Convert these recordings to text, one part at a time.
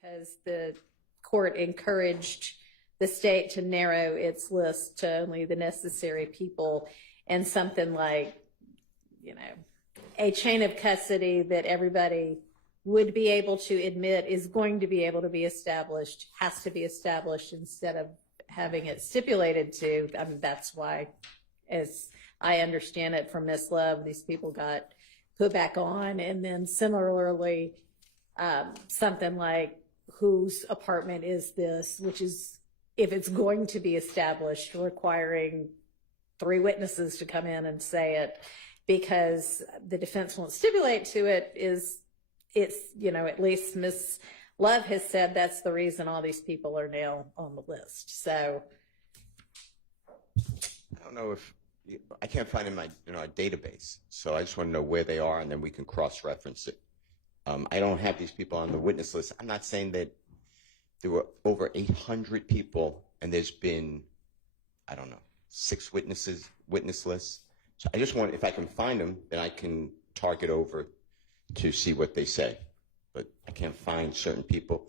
because the court encouraged the state to narrow its list to only the necessary people, and something like, a chain of custody that everybody would be able to admit is going to be able to be established, has to be established, instead of having it stipulated to. I mean, that's why, as I understand it from Miss Love, these people got put back on. And then similarly, something like, whose apartment is this, which is, if it's going to be established, requiring 3 witnesses to come in and say it, because the defense won't stipulate to it, at least Miss Love has said that's the reason all these people are now on the list. So I don't know if I can't find them in our database, so I just want to know where they are, and then we can cross-reference it. I don't have these people on the witness list. I'm not saying that there were over 800 people, and there's been, 6 witness lists. So I just want, if I can find them, then I can target over to see what they say. But I can't find certain people.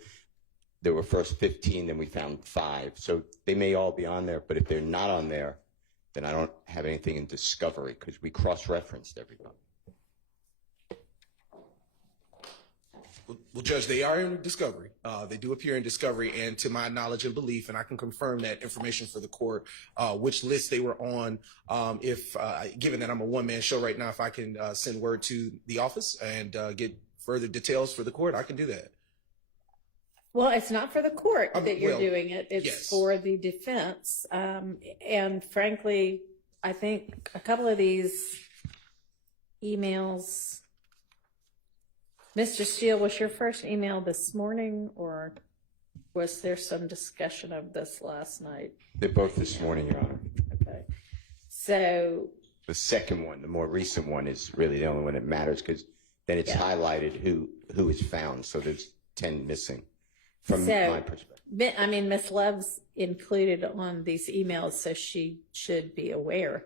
There were first 15, then we found 5. So they may all be on there, but if they're not on there, then I don't have anything in discovery, because we cross-referenced everybody. Well, Judge, they are in discovery. They do appear in discovery, and to my knowledge and belief, and I can confirm that information for the court, which list they were on. Given that I'm a one-man show right now, if I can send word to the office and get further details for the court, I can do that. Well, it's not for the court that you're doing it. It's yes. for the defense. And frankly, I think a couple of these emails, Mr. Steele, was your first email this morning, or was there some discussion of this last night? They're both this morning, Your Honor. Okay. So the second one, the more recent one, is really the only one that matters, because then it's highlighted who is found. So there's 10 missing from my perspective. I mean, Miss Love's included on these emails, so she should be aware.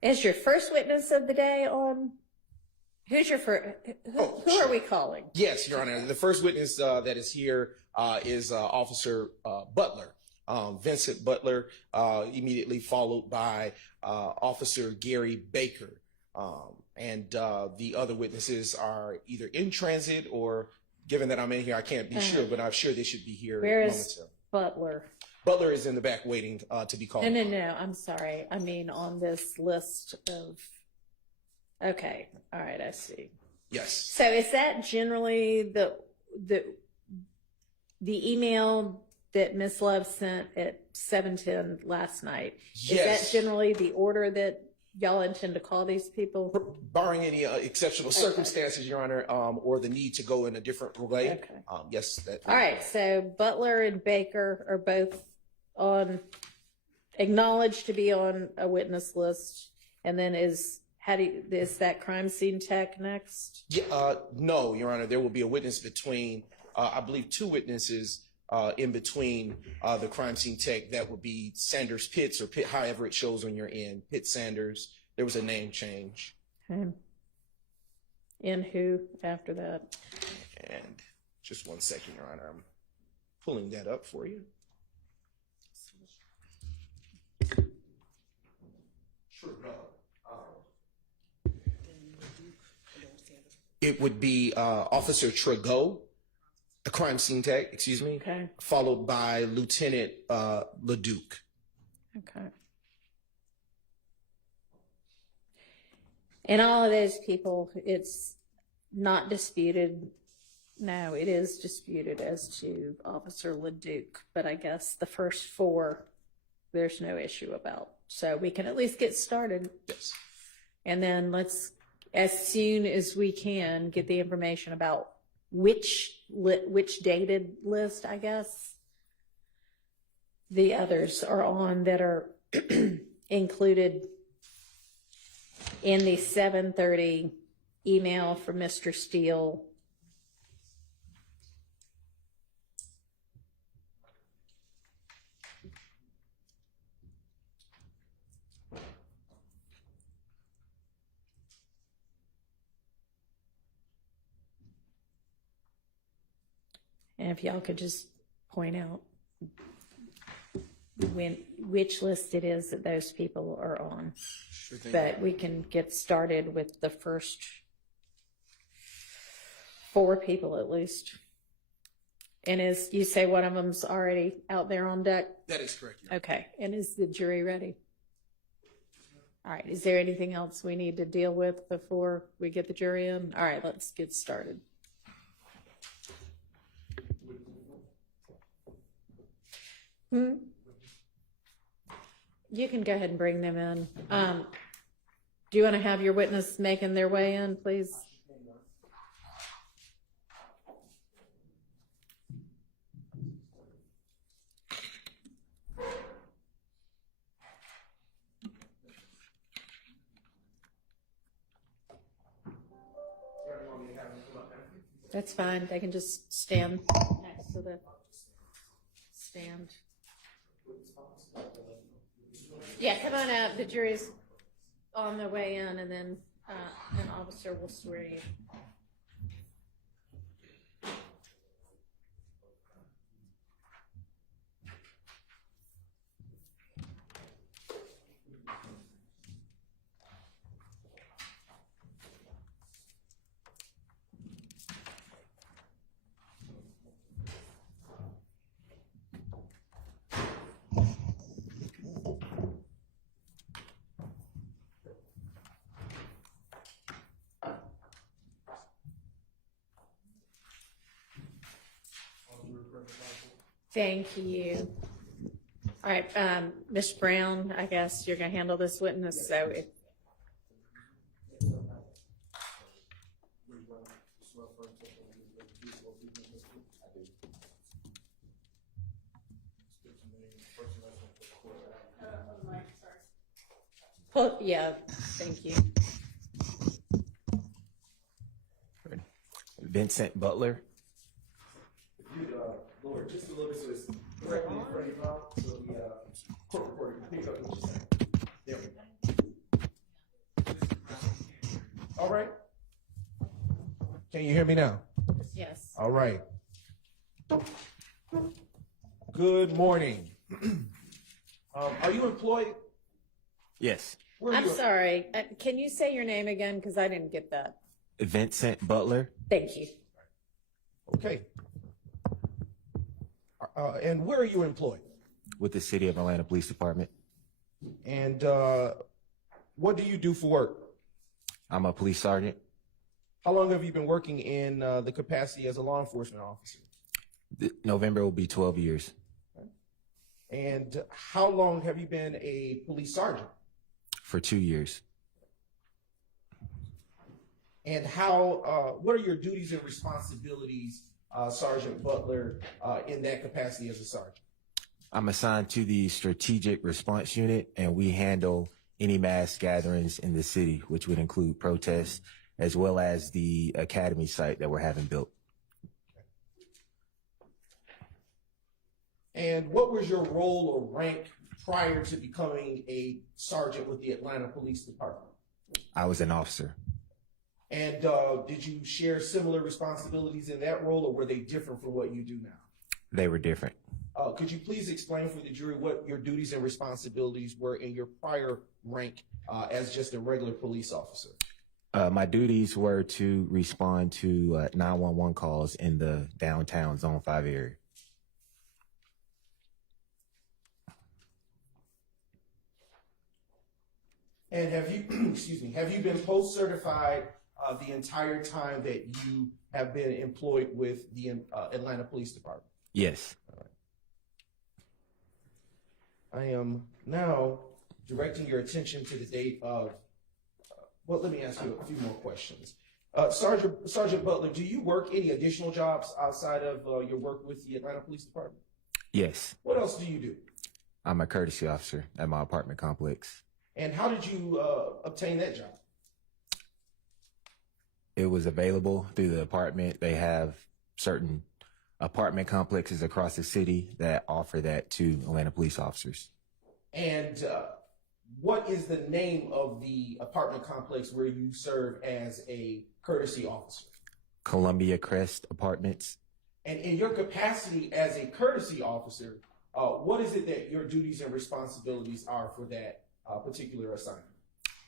Is your first witness of the day on? Who's your first? Who are we calling? Yes, Your Honor. The first witness that is here is Officer Butler, Vincent Butler, immediately followed by Officer Gary Baker. And the other witnesses are either in transit, or, given that I'm in here, I can't be sure, but I'm sure they should be here. Where is Butler? Butler is in the back waiting to be called. No, I'm sorry. I mean, on this list of, okay. All right, I see. Yes. So is that generally the email that Ms. Love sent at 7:10 last night? Yes. Is that generally the order that y'all intend to call these people? Barring any exceptional circumstances, Your Honor, or the need to go in a different way. Okay. Yes. All right. So Butler and Baker are both acknowledged to be on a witness list, and then is that crime scene tech next? Yeah, no, Your Honor. There will be a witness between, I believe, 2 witnesses in between the crime scene tech. That would be Sanders Pitts, or Pitt, however it shows on your end. Pitt Sanders. There was a name change. Okay. And who after that? And just one second, Your Honor. I'm pulling that up for you. It would be Officer Tregot, a crime scene tech, excuse me, Okay. followed by Lieutenant LeDuc. Okay. And all of those people, it's not disputed. No, it is disputed as to Officer LeDuc, but I guess the first 4, there's no issue about. So we can at least get started. Yes. And then let's, as soon as we can, get the information about which dated list, I guess, the others are on that are included in the 7:30 email from Mr. Steele. And if y'all could just point out which list it is that those people are on. Sure thing. But we can get started with the first 4 people at least. And as you say, one of them's already out there on deck? That is correct. Your Honor. Okay, and is the jury ready? All right, is there anything else we need to deal with before we get the jury in? All right, let's get started. You can go ahead and bring them in. Do you want to have your witness making their way in, please? That's fine. They can just stand next to the stand. Yeah, come on up. The jury's on their way in, and then an officer will swear you. Thank you. All right, Ms. Brown, I guess you're going to handle this witness. So if well, yeah, thank you. Vincent Butler. Lower just a little bit so it's directly in front of your mouth, so the court reporter can pick up what you're saying. There we go. All right. Can you hear me now? Yes. All right. Good morning. Are you employed? Yes. Where are I'm you? sorry. Can you say your name again? Because I didn't get that. Vincent Butler. Thank you. Okay. And where are you employed? With the City of Atlanta Police Department. And what do you do for work? I'm a police sergeant. How long have you been working in the capacity as a law enforcement officer? November will be 12 years. And how long have you been a police sergeant? For 2 years. And what are your duties and responsibilities, Sergeant Butler, in that capacity as a sergeant? I'm assigned to the Strategic Response Unit, and we handle any mass gatherings in the city, which would include protests, as well as the academy site that we're having built. And what was your role or rank prior to becoming a sergeant with the Atlanta Police Department? I was an officer. And did you share similar responsibilities in that role, or were they different from what you do now? They were different. Could you please explain for the jury what your duties and responsibilities were in your prior rank as just a regular police officer? My duties were to respond to 911 calls in the downtown Zone 5 area. And have you, have you been post-certified the entire time that you have been employed with the Atlanta Police Department? Yes. I am now directing your attention to the date of, well, let me ask you a few more questions. Sergeant Butler, do you work any additional jobs outside of your work with the Atlanta Police Department? Yes. What else do you do? I'm a courtesy officer at my apartment complex. And how did you obtain that job? It was available through the apartment. They have certain apartment complexes across the city that offer that to Atlanta police officers. And what is the name of the apartment complex where you serve as a courtesy officer? Columbia Crest Apartments. And in your capacity as a courtesy officer, what is it that your duties and responsibilities are for that particular assignment?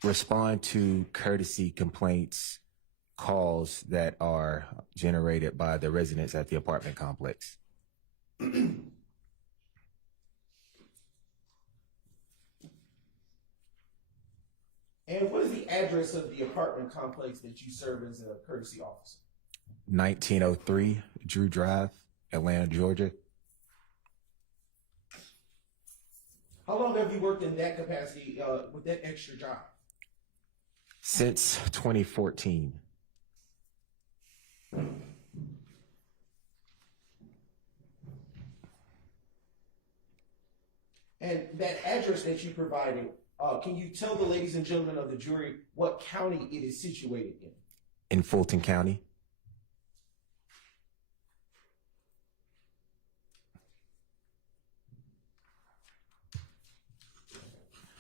Respond to courtesy complaints, calls that are generated by the residents at the apartment complex. And what is the address of the apartment complex that you serve as a courtesy officer? 1903 Drew Drive, Atlanta, Georgia. How long have you worked in that capacity with that extra job? Since 2014. And that address that you provided, can you tell the ladies and gentlemen of the jury what county it is situated in? In Fulton County.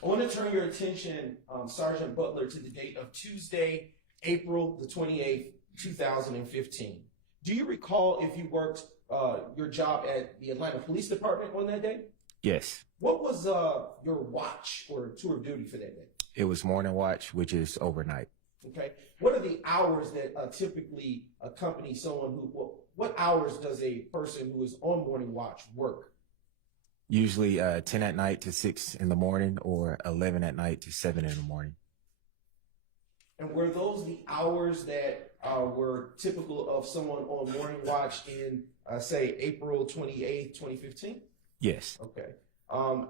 I want to turn your attention, Sergeant Butler, to the date of Tuesday, April the 28th, 2015. Do you recall if you worked your job at the Atlanta Police Department on that day? Yes. What was your watch or tour of duty for that day? It was morning watch, which is overnight. Okay. What are the hours that typically accompany someone who, what hours does a person who is on morning watch work? Usually 10 at night to 6 in the morning, or 11 at night to 7 in the morning. And were those the hours that were typical of someone on morning watch in, say, April 28th, 2015? Yes. Okay. Or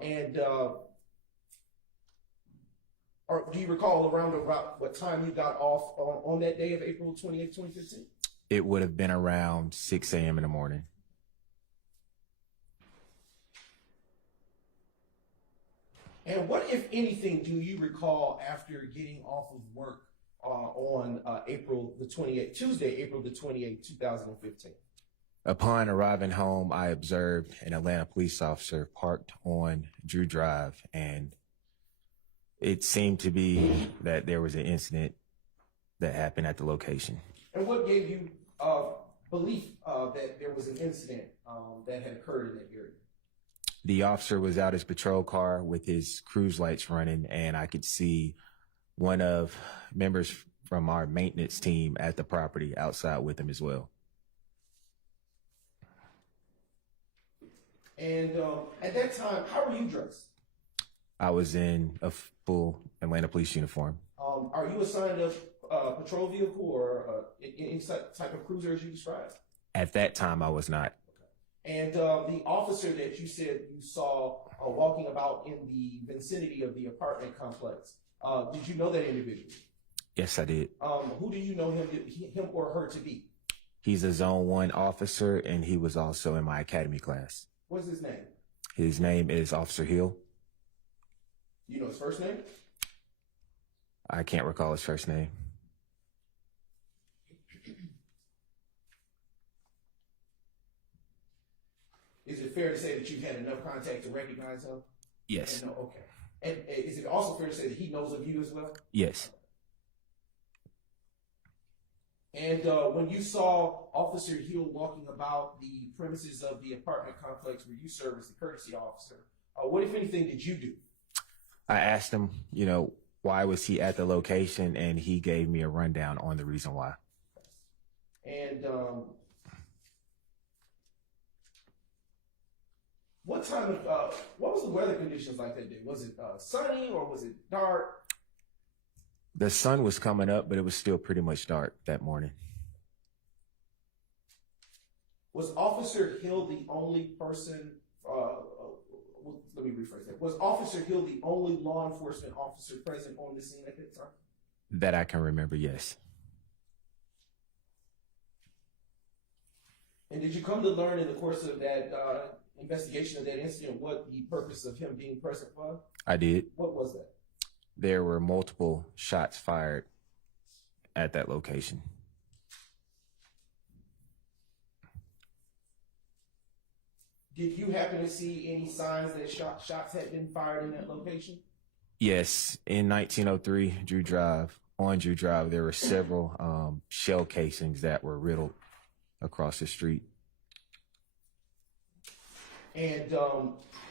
do you recall around about what time you got off on that day of April 28th, 2015? It would have been around 6 a.m. in the morning. And what, if anything, do you recall after getting off of work on April the 28th, Tuesday, April the 28th, 2015? Upon arriving home, I observed an Atlanta police officer parked on Drew Drive, and it seemed to be that there was an incident that happened at the location. And what gave you belief that there was an incident that had occurred in that area? The officer was out his patrol car with his cruise lights running, and I could see one of members from our maintenance team at the property outside with him as well. And at that time, how were you dressed? I was in a full Atlanta police uniform. Are you assigned a patrol vehicle or any type of cruiser as you described? At that time, I was not. And the officer that you said you saw walking about in the vicinity of the apartment complex, did you know that individual? Yes, I did. Who do you know him or her to be? He's a Zone 1 officer, and he was also in my academy class. What's his name? His name is Officer Hill. Do you know his first name? I can't recall his first name. Is it fair to say that you've had enough contact to recognize him? Yes. And no, okay. And is it also fair to say that he knows of you as well? Yes. And when you saw Officer Hill walking about the premises of the apartment complex where you serve as the courtesy officer, what, if anything, did you do? I asked him, why was he at the location, and he gave me a rundown on the reason why. And what was the weather conditions like that day? Was it sunny or was it dark? The sun was coming up, but it was still pretty much dark that morning. Was Officer Hill the only person, let me rephrase that. Was Officer Hill the only law enforcement officer present on the scene at that time? That I can remember, yes. And did you come to learn in the course of that investigation of that incident what the purpose of him being present was? I did. What was that? There were multiple shots fired at that location. Did you happen to see any signs that shots had been fired in that location? Yes, in 1903 Drew Drive, on Drew Drive, there were several shell casings that were riddled across the street. And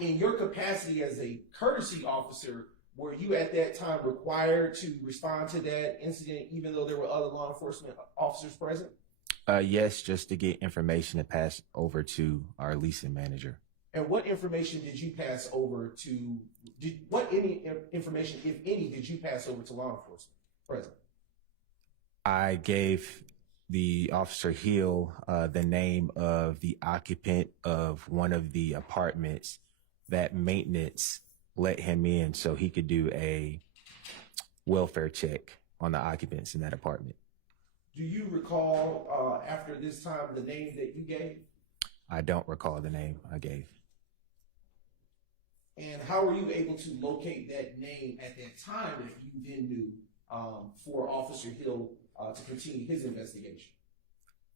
in your capacity as a courtesy officer, were you at that time required to respond to that incident, even though there were other law enforcement officers present? Yes, just to get information to pass over to our leasing manager. And what information did you pass over to? Any information, if any, did you pass over to law enforcement present? I gave the officer Hill the name of the occupant of one of the apartments that maintenance let him in so he could do a welfare check on the occupants in that apartment. Do you recall after this time the name that you gave? I don't recall the name I gave. And how were you able to locate that name at that time if you then knew for Officer Hill to continue his investigation?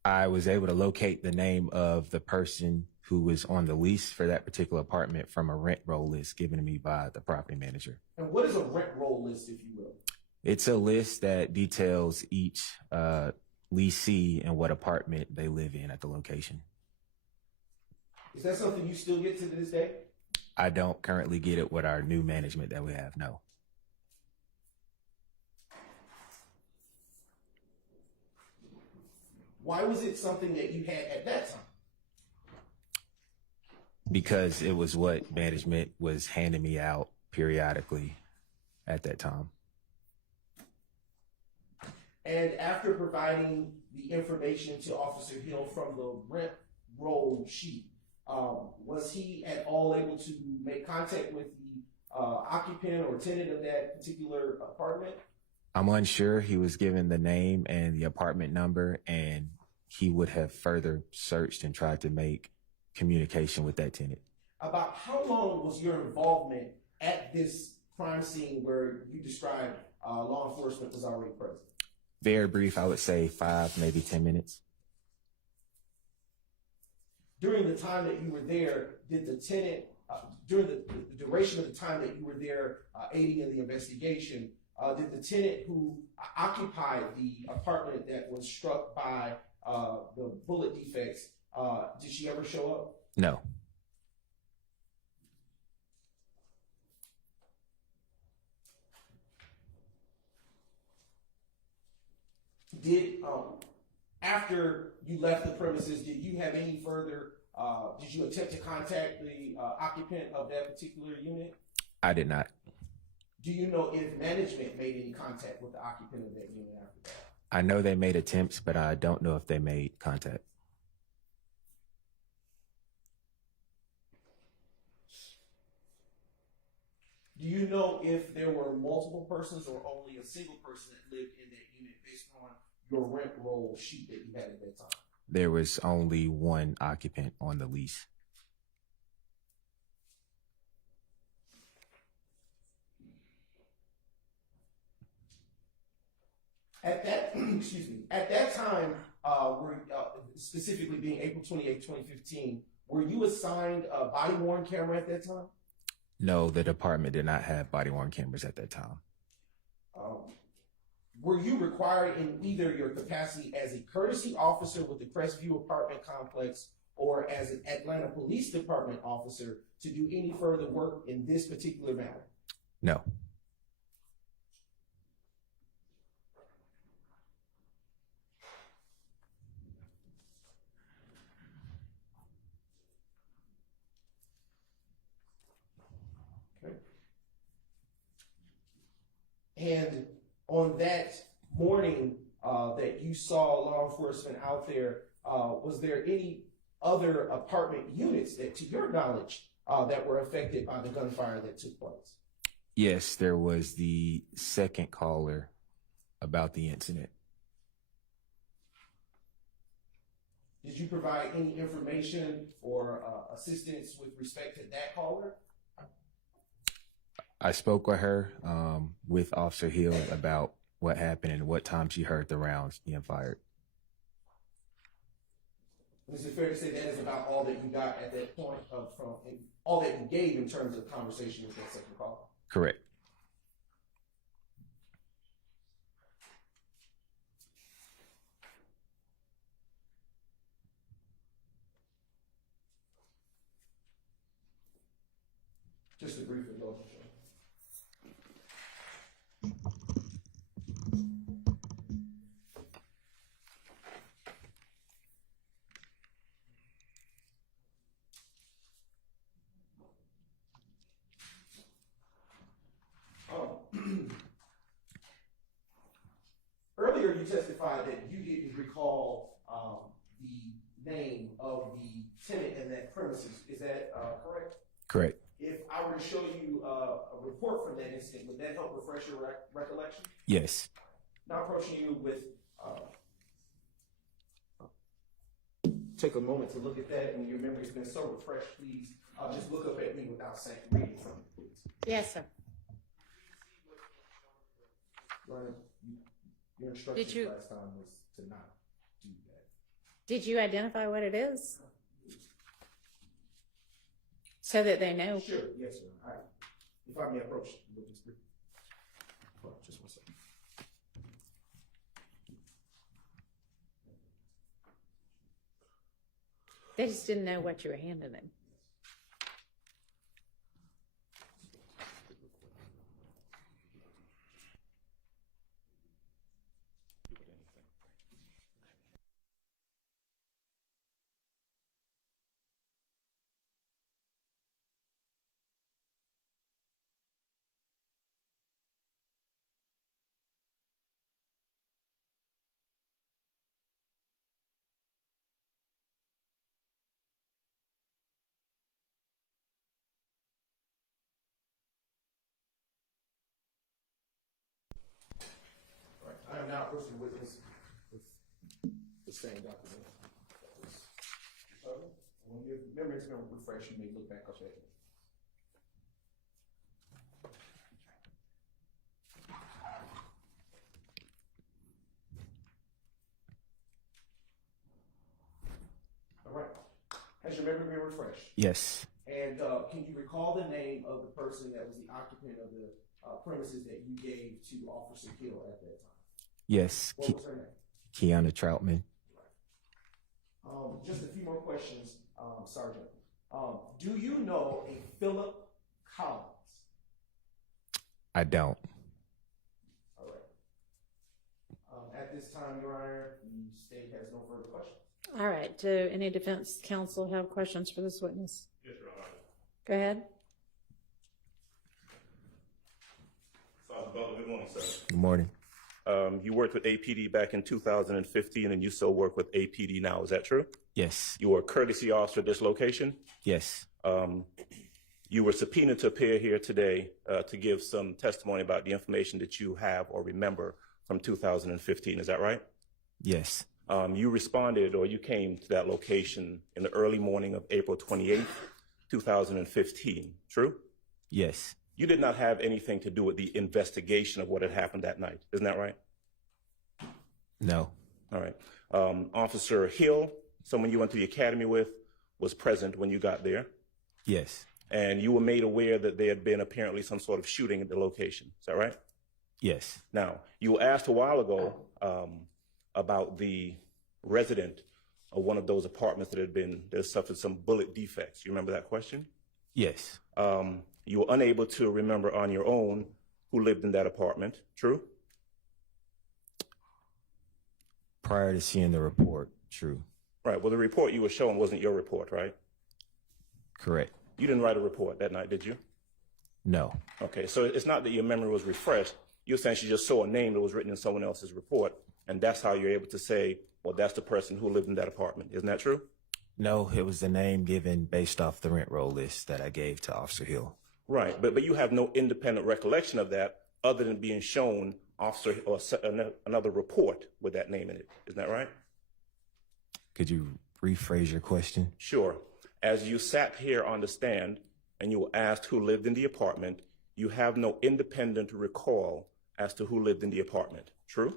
I was able to locate the name of the person who was on the lease for that particular apartment from a rent roll list given to me by the property manager. And what is a rent roll list, if you will? It's a list that details each leasee and what apartment they live in at the location. Is that something you still get to this day? I don't currently get it with our new management that we have, no. Why was it something that you had at that time? Because it was what management was handing me out periodically at that time. And after providing the information to Officer Hill from the rent roll sheet, was he at all able to make contact with the occupant or tenant of that particular apartment? I'm unsure. He was given the name and the apartment number, and he would have further searched and tried to make communication with that tenant. About how long was your involvement at this crime scene where you described law enforcement was already present? Very brief, I would say 5, maybe 10 minutes. During the time that you were there, did the tenant, during the duration of the time that you were there aiding in the investigation, did the tenant who occupied the apartment that was struck by the bullet defects, did she ever show up? No. Did, after you left the premises, did you have any further, did you attempt to contact the occupant of that particular unit? I did not. Do you know if management made any contact with the occupant of that unit after that? I know they made attempts, but I don't know if they made contact. Do you know if there were multiple persons or only a single person that lived in that unit based on your rent roll sheet that you had at that time? There was only one occupant on the lease. At that, excuse me, at that time, specifically being April 28, 2015, were you assigned a body-worn camera at that time? No, the department did not have body-worn cameras at that time. Were you required in either your capacity as a courtesy officer with the Crestview apartment complex or as an Atlanta Police Department officer to do any further work in this particular matter? No. Okay. And on that morning that you saw law enforcement out there, was there any other apartment units that, to your knowledge, that were affected by the gunfire that took place? Yes, there was the second caller about the incident. Did you provide any information or assistance with respect to that caller? I spoke with her, with Officer Hill about what happened and what time she heard the rounds being fired. Is it fair to say that is about all that you got at that point from all that you gave in terms of conversation with that second caller? Correct. Just a brief indulgence. Earlier, you testified that you didn't recall the name of the tenant in that premises. Is that correct? Correct. If I were to show you a report from that incident, would that help refresh your recollection? Yes. Now approaching you with, take a moment to look at that, and your memory's been so refreshed, please just look up at me without saying, reading from it, please. Yes, sir. Your instructions Did you- last time was to not do that. Did you identify what it is? So that they know. Sure, yes, sir. If I may approach, just one second. They just didn't know what you were handing them. All right, I am now approaching the witness with the same document. When your memory is going to refresh, you may look back up at it. All right. Has your memory been refreshed? Yes. And can you recall the name of the person that was the occupant of the premises that you gave to Officer Hill at that time? Yes. What was her name? Kiana Troutman. Just a few more questions, Sergeant. Do you know a Philip Collins? I don't. All right. At this time, Your Honor, the state has no further questions. All right. Do any defense counsel have questions for this witness? Yes, Your Honor. Go ahead. Sergeant Butler, good morning, sir. Good morning. You worked with APD back in 2015, and you still work with APD now. Is that true? Yes. You were a courtesy officer at this location. Yes. You were subpoenaed to appear here today to give some testimony about the information that you have or remember from 2015. Is that right? Yes. You responded, or you came to that location in the early morning of April 28th, 2015. True? Yes. You did not have anything to do with the investigation of what had happened that night. Isn't that right? No. All right. Officer Hill, someone you went to the academy with, was present when you got there. Yes. And you were made aware that there had been apparently some sort of shooting at the location. Is that right? Yes. Now, you were asked a while ago about the resident of one of those apartments that suffered some bullet defects. You remember that question? Yes. You were unable to remember on your own who lived in that apartment. True? Prior to seeing the report, true. Right. Well, the report you were showing wasn't your report, right? Correct. You didn't write a report that night, did you? No. Okay. So it's not that your memory was refreshed. You're saying she just saw a name that was written in someone else's report, and that's how you're able to say, well, that's the person who lived in that apartment. Isn't that true? No, it was the name given based off the rent roll list that I gave to Officer Hill. Right. But you have no independent recollection of that other than being shown officer or another report with that name in it. Isn't that right? Could you rephrase your question? Sure. As you sat here on the stand and you were asked who lived in the apartment, you have no independent recall as to who lived in the apartment. True?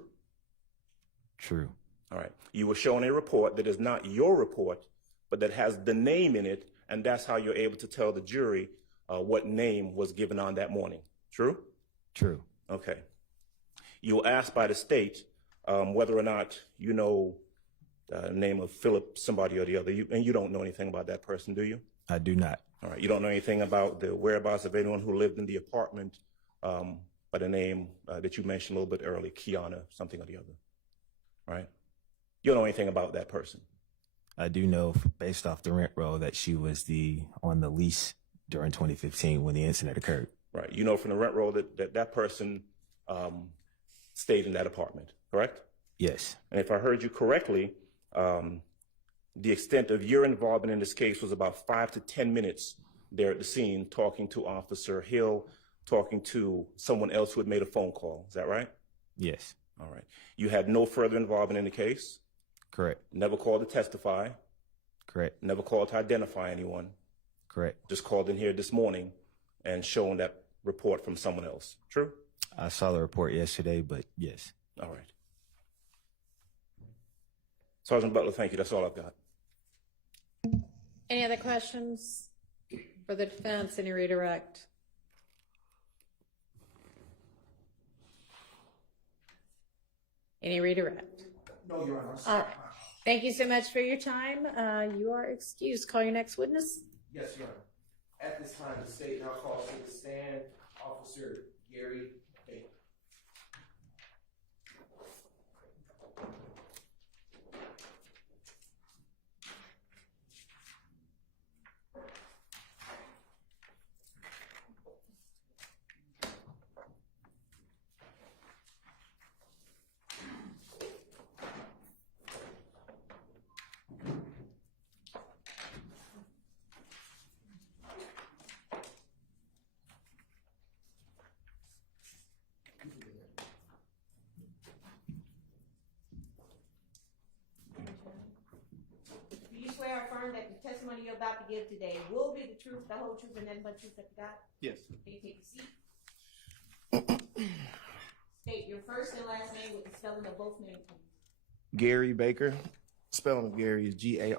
True. All right. You were shown a report that is not your report, but that has the name in it, and that's how you're able to tell the jury what name was given on that morning. True? True. Okay. You were asked by the state whether or not you know the name of Philip somebody or the other, and you don't know anything about that person, do you? I do not. All right. You don't know anything about the whereabouts of anyone who lived in the apartment by the name that you mentioned a little bit earlier, Kiana, something or the other, right? You don't know anything about that person. I do know, based off the rent roll, that she was on the lease during 2015 when the incident occurred. Right. You know from the rent roll that person stayed in that apartment, correct? Yes. And if I heard you correctly, the extent of your involvement in this case was about 5 to 10 minutes there at the scene, talking to Officer Hill, talking to someone else who had made a phone call. Is that right? Yes. All right. You had no further involvement in the case? Correct. Never called to testify? Correct. Never called to identify anyone? Correct. Just called in here this morning and shown that report from someone else. True? I saw the report yesterday, but yes. All right. Sergeant Butler, thank you. That's all I've got. Any other questions for the defense? Any redirect? Any redirect? No, Your Honor. All right. Thank you so much for your time. You are excused. Call your next witness. Yes, Your Honor. At this time, the state now calls to the stand Officer Gary Baker. Do you swear or affirm that the testimony you're about to give today will be the truth, the whole truth, and nothing but the truth that you got? Yes. Can you take a seat? State your first and last name with the spelling of both names. Gary Baker. Spelling of Gary is Gary.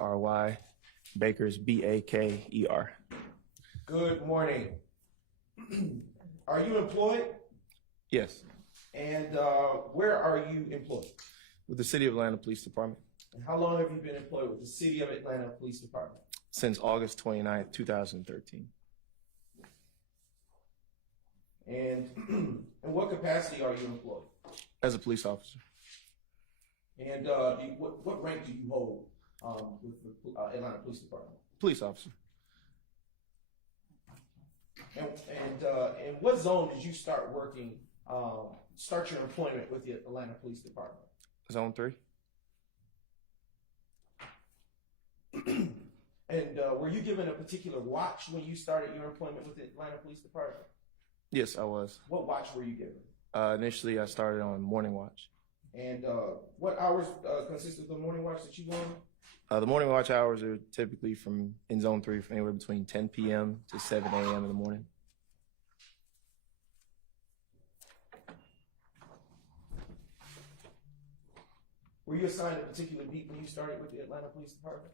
Baker is Baker. Good morning. Are you employed? Yes. And where are you employed? With the City of Atlanta Police Department And how long have you been employed with the City of Atlanta Police Department? since August 29th, 2013. And in what capacity are you employed? As a police officer. And what rank do you hold with the Atlanta Police Department? Police officer. And in what zone did you start working, start your employment with the Atlanta Police Department? Zone 3. And were you given a particular watch when you started your employment with the Atlanta Police Department? Yes, I was. What watch were you given? Initially, I started on morning watch. And what hours consist of the morning watch that you go on? The morning watch hours are typically in Zone 3 from anywhere between 10 p.m. to 7 a.m. in the morning. Were you assigned a particular beat when you started with the Atlanta Police Department?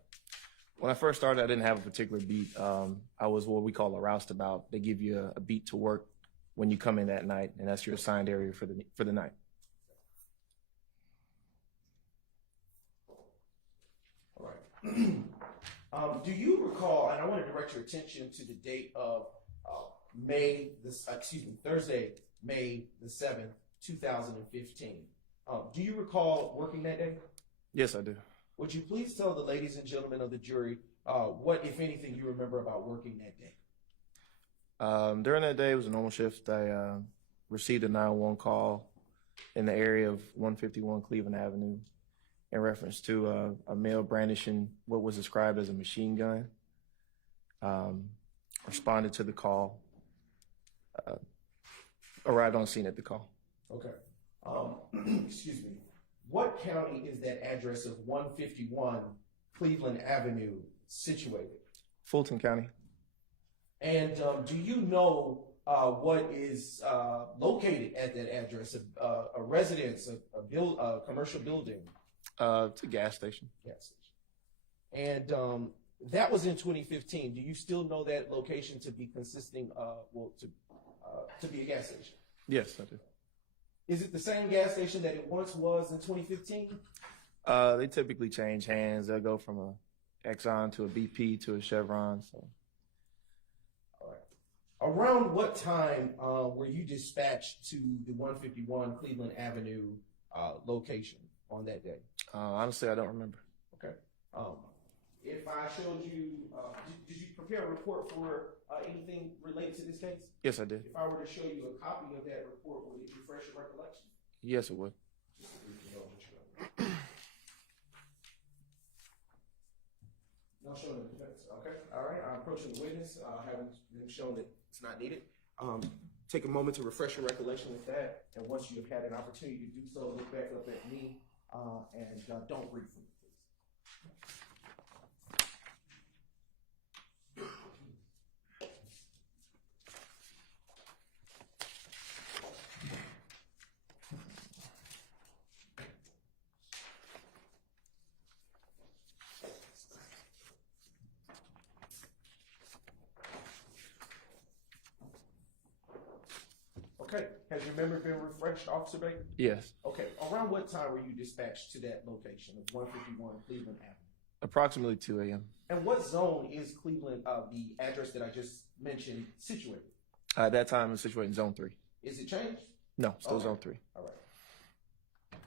When I first started, I didn't have a particular beat. I was what we call a roustabout. They give you a beat to work when you come in that night, and that's your assigned area for the night. All right. Do you recall, and I want to direct your attention to the date of Thursday, May the 7th, 2015. Do you recall working that day? Yes, I do. Would you please tell the ladies and gentlemen of the jury what, if anything, you remember about working that day? During that day, it was a normal shift. I received a 911 call in the area of 151 Cleveland Avenue in reference to a male brandishing what was described as a machine gun. Responded to the call. Arrived on scene at the call. Okay. Excuse me. What county is that address of 151 Cleveland Avenue situated? Fulton County. And do you know what is located at that address? A residence, a commercial building? It's a gas station. Gas station. And that was in 2015. Do you still know that location to be consisting, to be a gas station? Yes, I do. Is it the same gas station that it once was in 2015? They typically change hands. They'll go from a Exxon to a BP to a Chevron. So Around what time were you dispatched to the 151 Cleveland Avenue location on that day? Honestly, I don't remember. Okay. If I showed you, did you prepare a report for anything related to this case? Yes, I did. If I were to show you a copy of that report, would it refresh your recollection? Yes, it would. Just so we can know what you're doing. No showing the defense. Okay. All right. I'm approaching the witness. Having been shown that it's not needed. Take a moment to refresh your recollection with that, and once you have had an opportunity to do so, look back up at me and don't read from me, please. Okay. Has your memory been refreshed, Officer Baker? Yes. Okay. Around what time were you dispatched to that location of 151 Cleveland Avenue? Approximately 2 a.m. And what zone is Cleveland, the address that I just mentioned, situated? At that time, it was situated in Zone 3. Is it changed? No, still Okay. Zone 3. All right.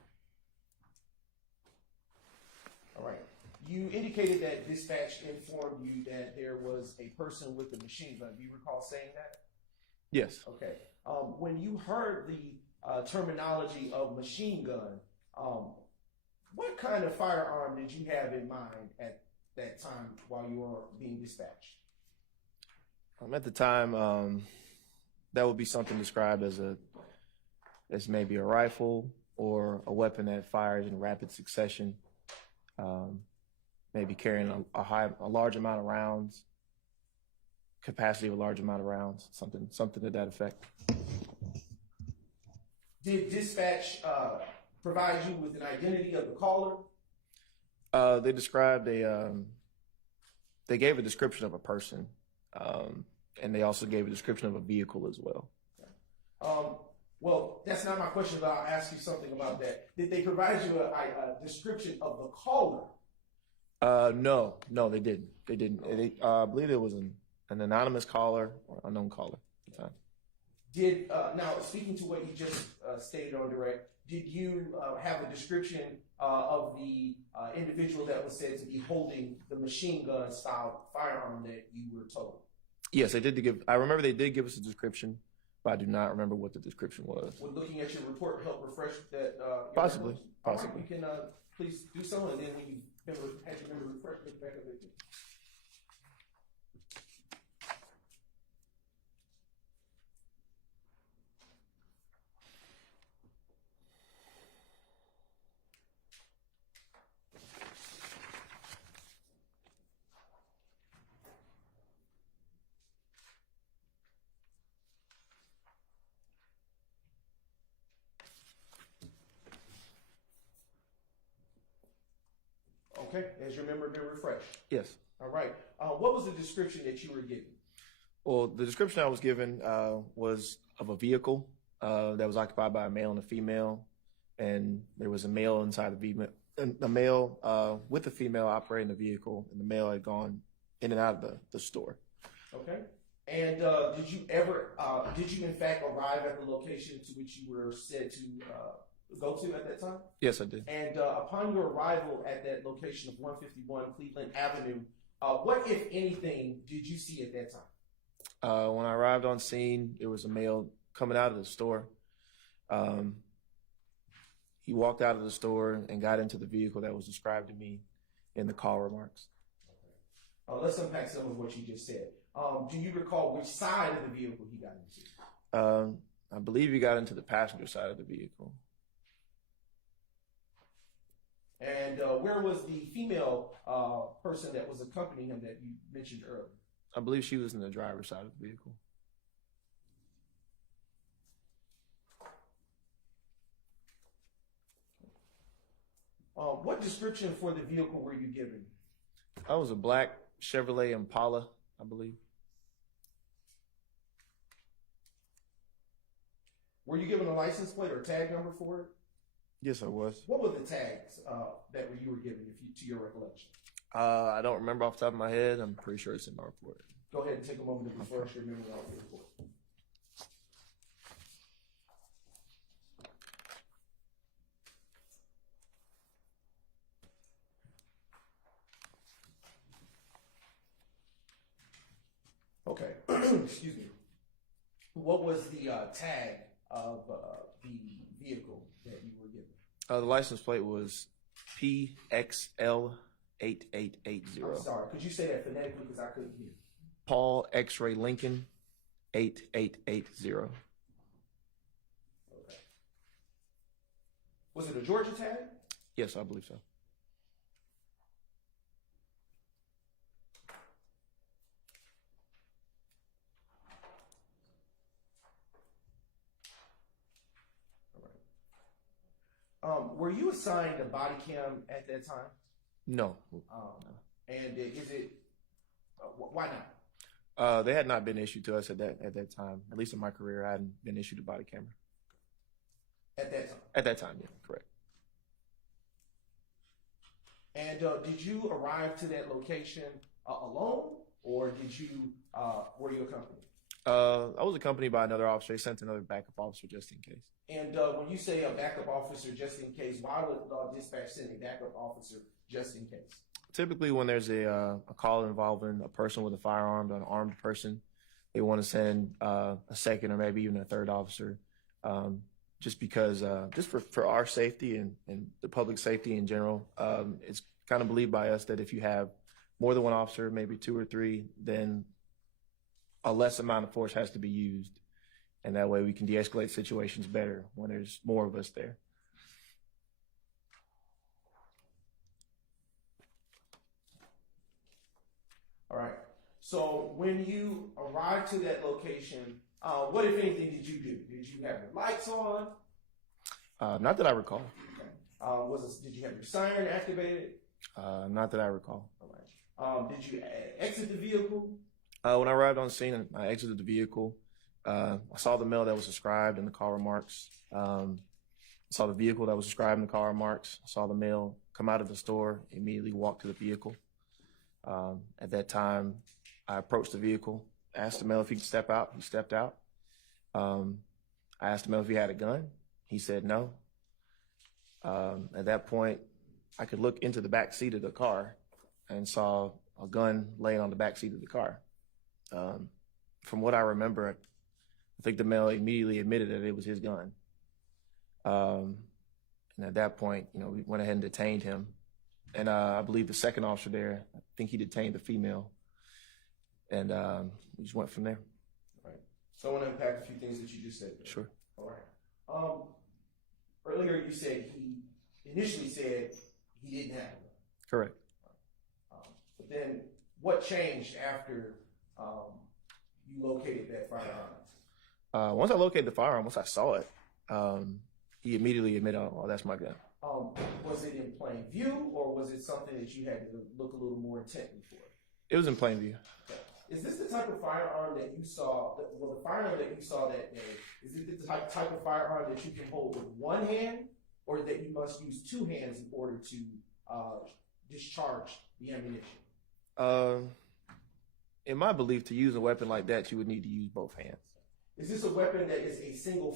All right. You indicated that dispatch informed you that there was a person with a machine gun. Do you recall saying that? Yes. Okay. When you heard the terminology of machine gun, what kind of firearm did you have in mind at that time while you were being dispatched? At the time, that would be something described as maybe a rifle or a weapon that fires in rapid succession, maybe carrying a large amount of rounds, capacity of a large amount of rounds, something to that effect. Did dispatch provide you with an identity of the caller? They described they gave a description of a person, and they also gave a description of a vehicle as well. Well, that's not my question, but I'll ask you something about that. Did they provide you a description of the caller? No, they didn't. They didn't. I believe it was an anonymous caller or unknown caller at the time. Did now speaking to what you just stated on direct, did you have a description of the individual that was said to be holding the machine gun style firearm that you were told? Yes, they did give. I remember they did give us a description, but I do not remember what the description was. Would looking at your report help refresh that? Your Possibly, memory? All right, possibly. you can please do so, and then when you had your memory refreshed, look back up at you. Okay, has your memory been refreshed? Yes. All right. What was the description that you were given? Well, the description I was given was of a vehicle that was occupied by a male and a female, and there was a male inside the male with the female operating the vehicle, and the male had gone in and out of the store. Okay. And did you in fact arrive at the location to which you were said to go to at that time? Yes, I did. And upon your arrival at that location of 151 Cleveland Avenue, what, if anything, did you see at that time? When I arrived on scene, there was a male coming out of the store. He walked out of the store and got into the vehicle that was described to me in the call remarks. Let's unpack some of what you just said. Do you recall which side of the vehicle he got into? I believe he got into the passenger side of the vehicle. And where was the female person that was accompanying him that you mentioned earlier? I believe she was in the driver's side of the vehicle. What description for the vehicle were you given? That was a black Chevrolet Impala, I believe. Were you given a license plate or tag number for it? Yes, I was. What were the tags you were given, to your recollection? I don't remember off the top of my head. I'm pretty sure it's in my report. go ahead and take a moment to refresh your memory on your report. Okay, excuse me. What was the tag of the vehicle that you were given? The license plate was PXL8880. I'm sorry, could you say that phonetically because I couldn't hear? Paul X-ray Lincoln 8880. Okay. Was it a Georgia tag? Yes, I believe so. Were you assigned a body cam at that time? No. And is it, why not? They had not been issued to us at that time. At least in my career, I hadn't been issued a body camera. At that time? At that time, yeah, correct. And did you arrive to that location alone, or did you, were you accompanied? I was accompanied by another officer. They sent another backup officer just in case. And when you say a backup officer just in case, why would dispatch send a backup officer just in case? Typically, when there's a call involving a person with a firearm, an armed person, they want to send a second or maybe even a third officer, just because, just for our safety and the public safety in general. It's kind of believed by us that if you have more than one officer, maybe two or three, then a less amount of force has to be used. And that way we can de-escalate situations better when there's more of us there. All right. So when you arrived to that location, what, if anything, did you do? Did you have your lights on? Not that I recall. Okay. Did you have your siren activated? Not that I recall. All right. Did you exit the vehicle? When I arrived on scene, I exited the vehicle. I saw the mail that was described in the call remarks. I saw the vehicle that was described in the call remarks. I saw the mail come out of the store, immediately walked to the vehicle. At that time, I approached the vehicle, asked the male if he could step out. He stepped out. I asked the male if he had a gun. He said no. At that point, I could look into the back seat of the car and saw a gun laying on the back seat of the car. From what I remember, I think the male immediately admitted that it was his gun. And at that point, we went ahead and detained him. And I believe the second officer there, I think he detained the female. And we just went from there. All right. So I want to unpack a few things that you just said. Sure. All right. Earlier you said he initially said he didn't have a gun. Correct. But then what changed after you located that firearm? Once I located the firearm, once I saw it, he immediately admitted, "Oh, that's my gun." Was it in plain view, or was it something that you had to look a little more intently for? It was in plain view. Okay. Is this the type of firearm that you saw? Well, the firearm that you saw that day, is it the type of firearm that you can hold with one hand, or that you must use two hands in order to discharge the ammunition? In my belief, to use a weapon like that, you would need to use both hands. Is this a weapon that is a single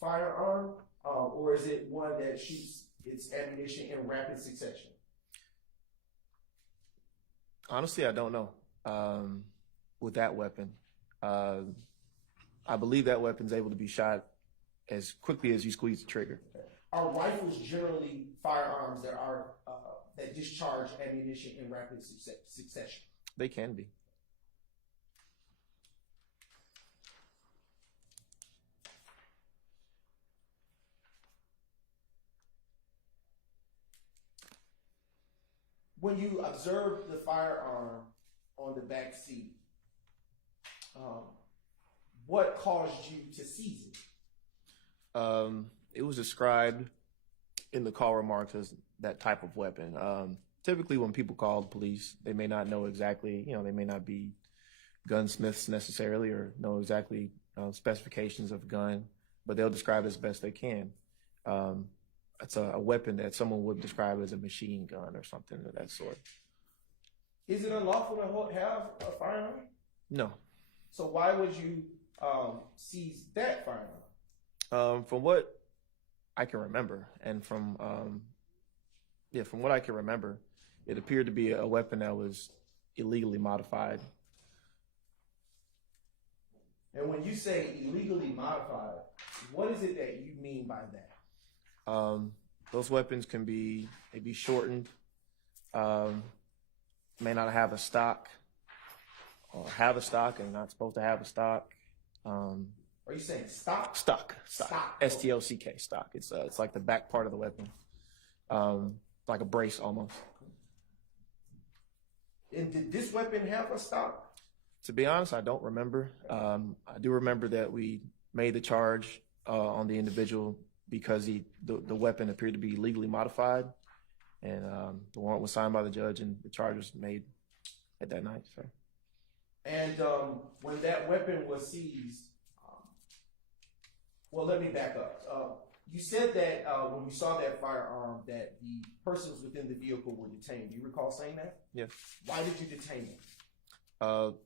firearm, or is it one that shoots its ammunition in rapid succession? Honestly, I don't know. With that weapon, I believe that weapon's able to be shot as quickly as you squeeze the trigger. Are rifles generally firearms that are that discharge ammunition in rapid succession? They can be. When you observed the firearm on the back seat, what caused you to seize it? It was described in the call remarks as that type of weapon. Typically, when people call the police, they may not know exactly, they may not be gunsmiths necessarily or know exactly specifications of a gun, but they'll describe it as best they can. It's a weapon that someone would describe as a machine gun or something of that sort. Is it unlawful to have a firearm? No. So why would you seize that firearm? From what I can remember, and from what I can remember, it appeared to be a weapon that was illegally modified. And when you say illegally modified, what is it that you mean by that? Those weapons can be shortened, may not have a stock, or have a stock and not supposed to have a stock. Are you saying stock? Stock. Stock. STOCK, stock. It's like the back part of the weapon, like a brace almost. And did this weapon have a stock? To be honest, I don't remember. I do remember that we made the charge on the individual because the weapon appeared to be legally modified, and the warrant was signed by the judge, and the charge was made at that night. So. And when that weapon was seized, well, let me back up. You said that when you saw that firearm, that the persons within the vehicle were detained. Do you recall saying that? Yes. Why did you detain him?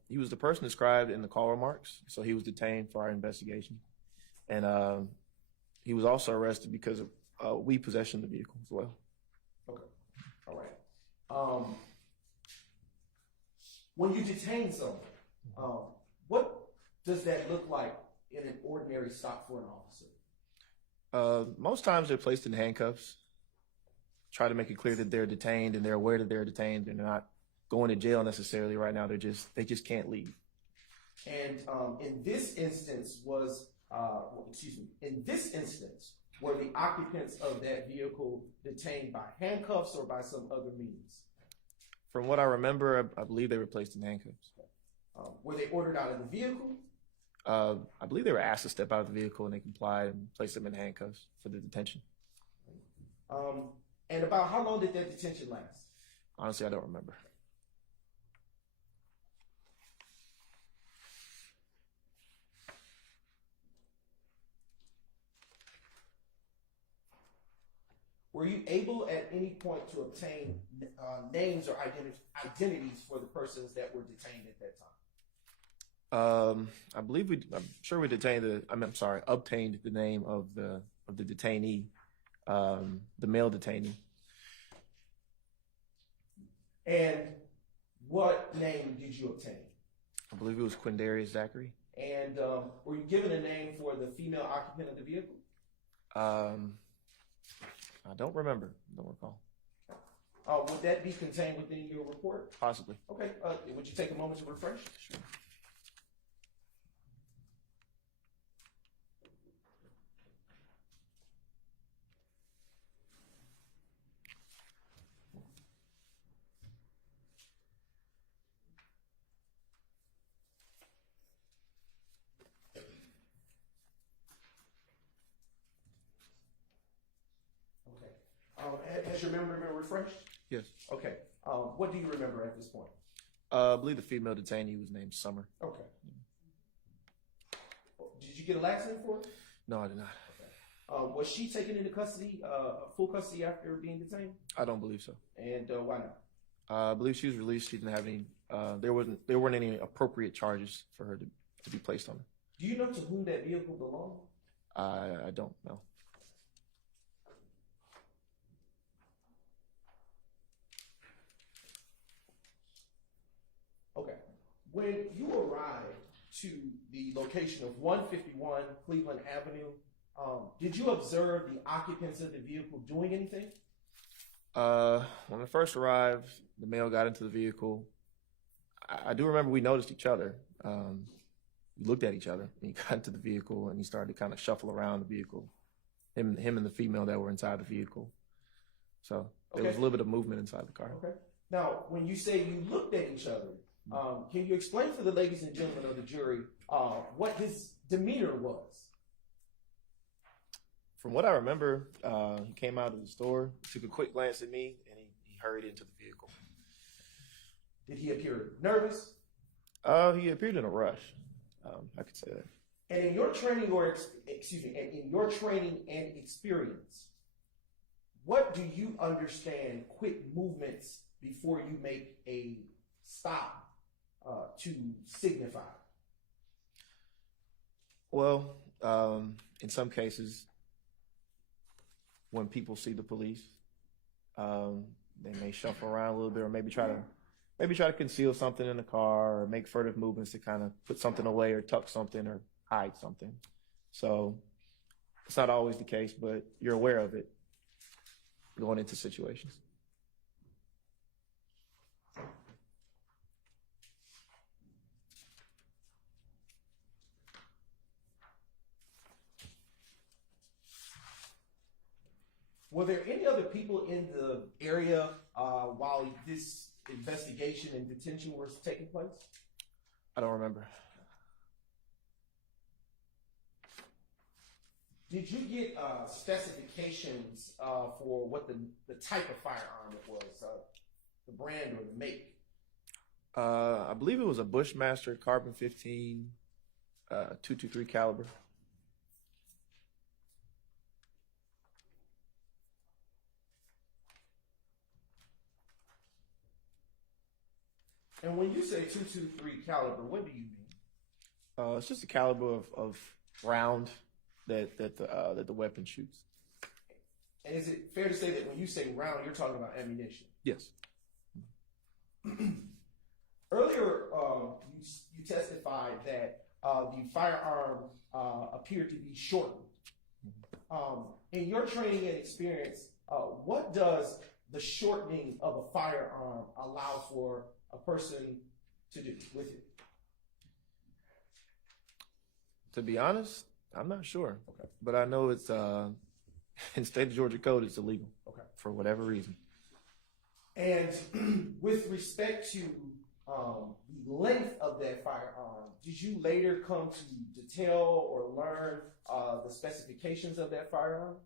He was the person described in the call remarks, so he was detained for our investigation. And he was also arrested because of weed possession of the vehicle as well. Okay. All right. When you detain someone, what does that look like in an ordinary stop for an officer? Most times they're placed in handcuffs. Try to make it clear that they're detained and they're aware that they're detained. They're not going to jail necessarily right now. They just can't leave. And in this instance were the occupants of that vehicle detained by handcuffs or by some other means? From what I remember, I believe they were placed in handcuffs. Were they ordered out of the vehicle? I believe they were asked to step out of the vehicle and they complied and placed them in handcuffs for the detention. And about how long did that detention last? Honestly, I don't remember. Were you able at any point to obtain names or identities for the persons that were detained at that time? I'm sure we obtained the name of the detainee, the male detainee. And what name did you obtain? I believe it was Quindarrius Zachary. And were you given a name for the female occupant of the vehicle? I don't remember. Don't recall. Would that be contained within your report? Possibly. Okay. Would you take a moment to refresh? Sure. Has your memory been refreshed? Yes. Okay. What do you remember at this point? I believe the female detainee was named Summer. Okay. Did you get a last name for her? No, I did not. Okay. Was she taken into custody, full custody after being detained? I don't believe so. And why not? I believe she was released. She didn't have any. There weren't any appropriate charges for her to be placed on. Do you know to whom that vehicle belonged? I don't know. Okay. When you arrived to the location of 151 Cleveland Avenue, did you observe the occupants of the vehicle doing anything? When I first arrived, the male got into the vehicle. I do remember we noticed each other. We looked at each other. And he got into the vehicle and he started to kind of shuffle around the vehicle. Him and the female that were inside the vehiel. So there was a little bit of movement inside the car. Okay. Now, when you say you looked at each other, can you explain to the ladies and gentlemen of the jury what his demeanor was? From what I remember, he came out of the store, took a quick glance at me, and he hurried into the vehicle. Did he appear nervous? He appeared in a rush. I could say that. And in your training and experience, what do you understand quick movements before you make a stop to signify? Well, in some cases, when people see the police, they may shuffle around a little bit, or maybe try to conceal something in the car, or make furtive movements to kind of put something away, or tuck something, or hide something. So it's not always the case, but you're aware of it going into situations. Were there any other people in the area while this investigation and detention was taking place? I don't remember. Did you get specifications for what the type of firearm it was, the brand or the make? I believe it was a Bushmaster Carbon 15 .223 caliber. And when you say 223 caliber, what do you mean? It's just a caliber of round that the weapon shoots. And is it fair to say that when you say round, you're talking about ammunition? Yes. Earlier, you testified that the firearm appeared to be shortened. In your training and experience, what does the shortening of a firearm allow for a person to do with it? To be honest, I'm not sure. Okay. But I know it's in state of Georgia code, it's illegal. Okay. For whatever reason. And with respect to the length of that firearm, did you later come to detail or learn the specifications of that firearm?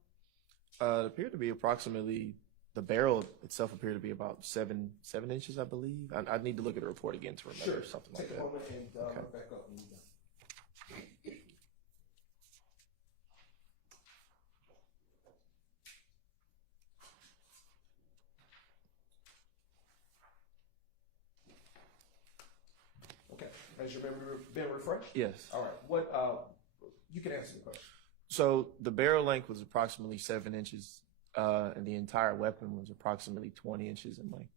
It appeared to be approximately, the barrel itself appeared to be about seven inches, I believe. I need to look at the report again to remember something like that. Take a moment and look back up when you're done. Okay. Has your memory been refreshed? Yes. All right. What? You can answer the question. So the barrel length was approximately 7 inches, and the entire weapon was approximately 20 inches in length.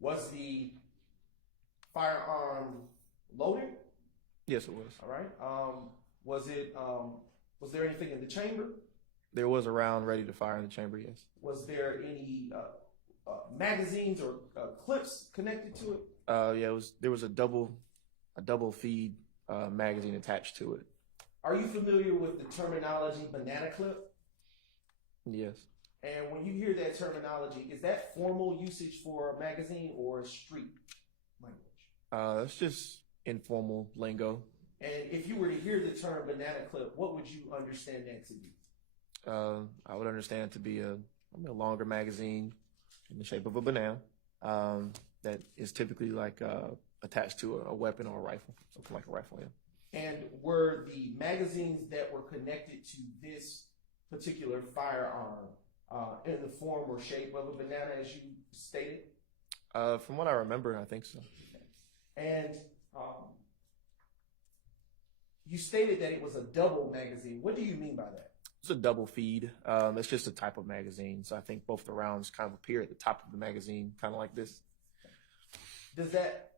Was the firearm loaded? Yes, it was. All right. Was it? Was there anything in the chamber? There was a round ready to fire in the chamber, yes. Was there any magazines or clips connected to it? Yeah, there was a double feed magazine attached to it. Are you familiar with the terminology banana clip? Yes. And when you hear that terminology, is that formal usage for a magazine or street language? It's just informal lingo. And if you were to hear the term banana clip, what would you understand that to be? I would understand it to be a longer magazine in the shape of a banana that is typically like attached to a weapon or a rifle, something like a rifle. Yeah. And were the magazines that were connected to this particular firearm in the form or shape of a banana, as you stated? From what I remember, I think so. And you stated that it was a double magazine. What do you mean by that? It's a double feed. It's just a type of magazine. So I think both the rounds kind of appear at the top of the magazine, kind of like this. Does that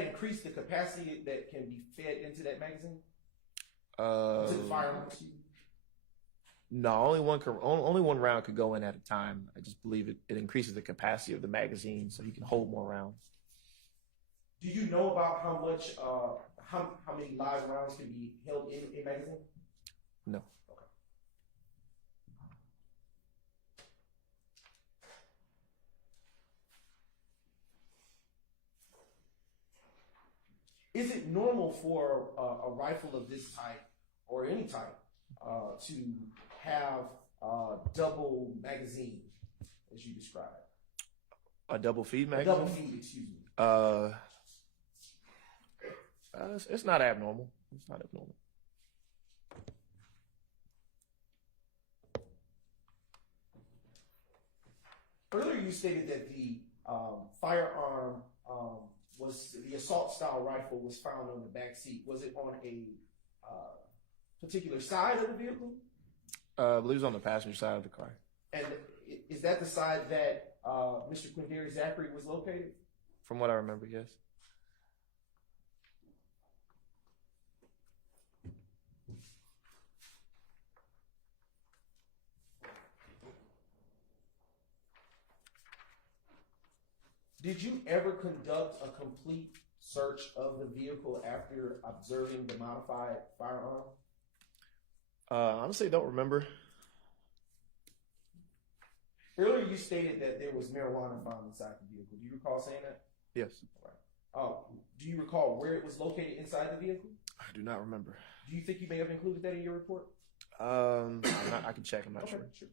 increase the capacity that can be fed into that magazine? To the firearm? No, only one round could go in at a time. I just believe it increases the capacity of the magazine so you can hold more rounds. Do you know about how much, how many live rounds can be held in a magazine? No. Okay. Is it normal for a rifle of this type or any type to have double magazine, as you described? A double feed magazine? A double feed, excuse me. It's not abnormal. It's not abnormal. Earlier, you stated that the firearm was the assault-style rifle was found on the back seat. Was it on a particular side of the vehicle? I believe it was on the passenger side of the car. And is that the side that Mr. Quindarrius Zachary was located? From what I remember, yes. Did you ever conduct a complete search of the vehicle after observing the modified firearm? Honestly, don't remember. Earlier, you stated that there was marijuana found inside the vehicle. Do you recall saying that? Yes. Do you recall where it was located inside the vehicle? I do not remember. Do you think you may have included that in your report? I can check. I'm not sure. Sure.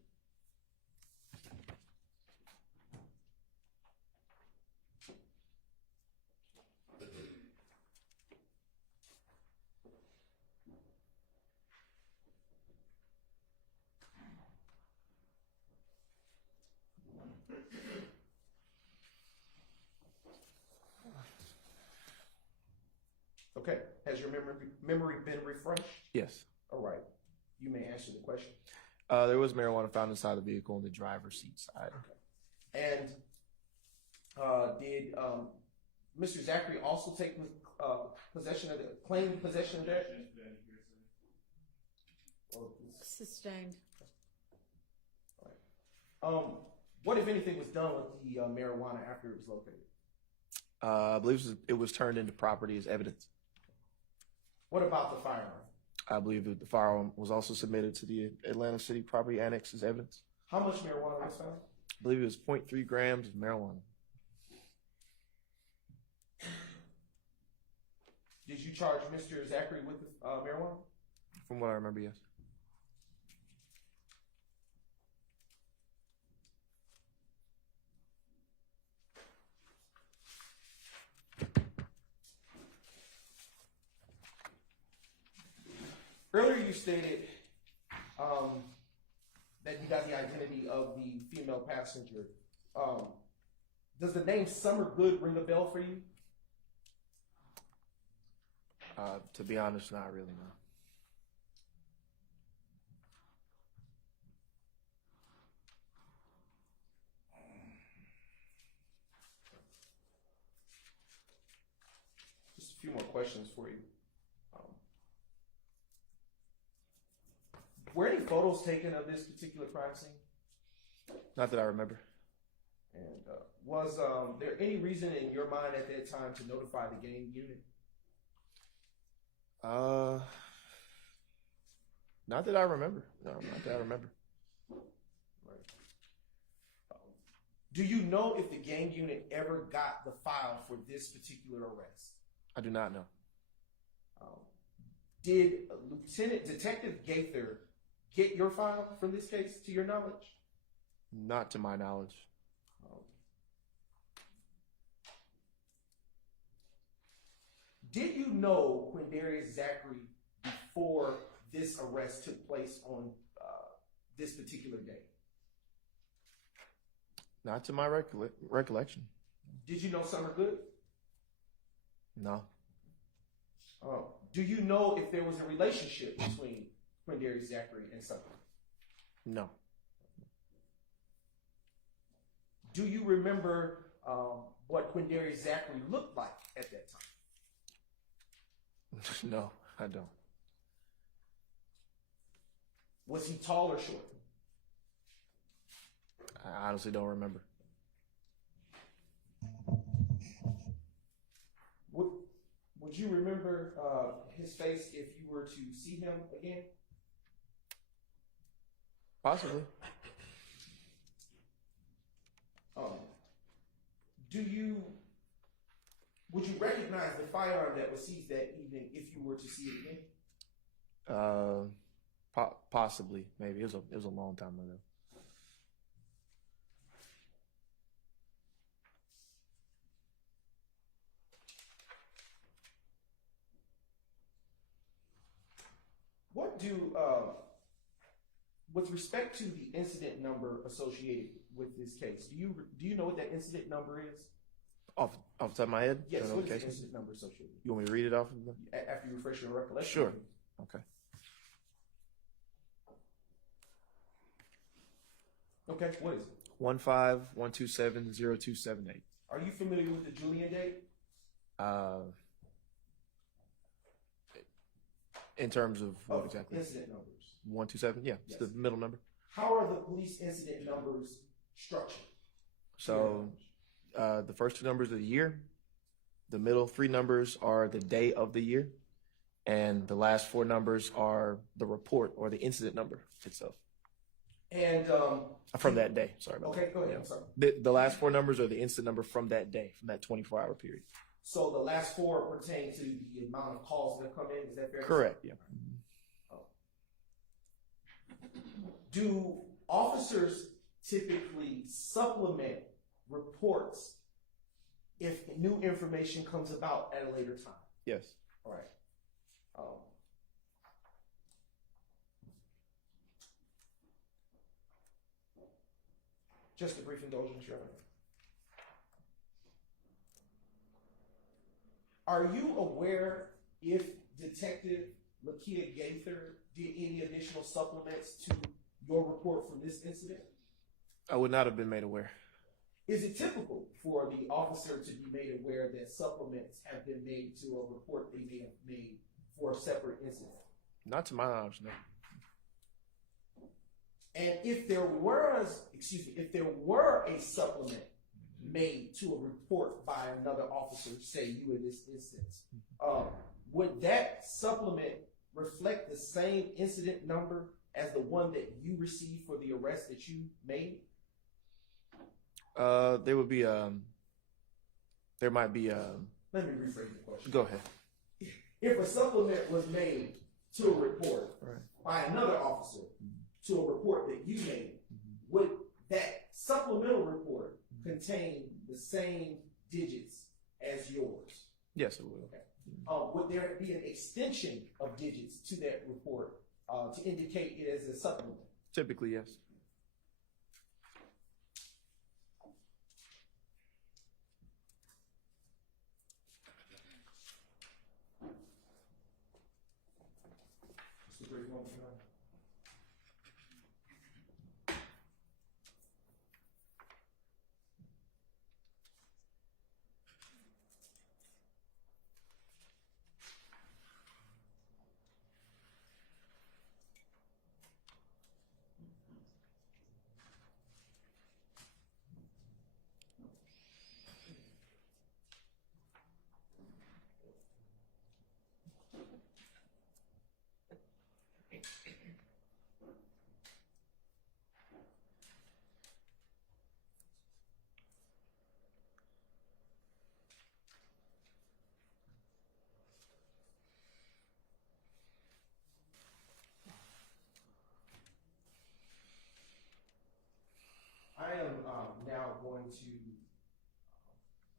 Okay. Has your memory been refreshed? Yes. All right. You may answer the question. There was marijuana found inside the vehicle on the driver's seat side. And did Mr. Zachary also take possession of that? Sustained. What, if anything, was done with the marijuana after it was located? I believe it was turned into property as evidence. What about the firearm? I believe that the firearm was also submitted to the Atlanta City Property Annex as evidence. How much marijuana was found? I believe it was 0.3 grams of marijuana. Did you charge Mr. Zachary with the marijuana? From what I remember, yes. Earlier you stated that you got the identity of the female passenger. Does the name Summer Good ring a bell for you? To be honest, not really, no. Just a few more questions for you. Were any photos taken of this particular crime scene? Not that I remember. And was there any reason in your mind at that time to notify the gang unit? Not that I remember. No, not that I remember. Right. Do you know if the gang unit ever got the file for this particular arrest? I do not know. Did Lieutenant Detective Gaither get your file from this case, to your knowledge? Not to my knowledge. Did you know Quindarrius Zachary before this arrest took place on this particular day? Not to my recollection. Did you know Summer Good? No. Do you know if there was a relationship between Quindarrius Zachary and Summer? No. Do you remember what Quindarrius Zachary looked like at that time? No, I don't. Was he tall or short? I honestly don't remember. Would you remember his face if you were to see him again? Possibly. Would you recognize the firearm that was seized that evening if you were to see it again? Possibly, maybe. It was a long time ago. What do with respect to the incident number associated with this case, do you know what that incident number is? Off the top of my head? Yes, Don't know what is the the case. incident number associated? You want me to read it off of the? After you refresh your recollection. Sure. Okay. Okay, what is it? 151270278. Are you familiar with the Julian date? In terms of what Of exactly? incident numbers. 127. Yeah, it's Yes. the middle number. How are the police incident numbers structured? So the first two numbers of the year, the middle three numbers are the day of the year, and the last four numbers are the report or the incident number itself And from that day. Sorry about okay, that. go ahead. Yeah. I'm sorry. The last four numbers are the incident number from that day, from that 24-hour period. So the last four pertain to the amount of calls that have come in. Is that fair? to say? Correct. Yeah. Do officers typically supplement reports if new information comes about at a later time? Yes. All right. Just a brief indulgence, Your Honor. Are you aware if Detective Lakia Gaither did any additional supplements to your report from this incident? I would not have been made aware. Is it typical for the officer to be made aware that supplements have been made to a report they may have made for a separate incident? Not to my knowledge, no. And if there were a supplement made to a report by another officer, say you in this instance, would that supplement reflect the same incident number as the one that you received for the arrest that you made? There would be there might be Let me rephrase the question. go ahead. If a supplement was made to a report Right. by another officer to a report that you made, would that supplemental report contain the same digits as yours? Yes, it would. Okay. Would there be an extension of digits to that report to indicate it as a supplement? Typically, yes. Just a brief moment, Your Honor. I am now going to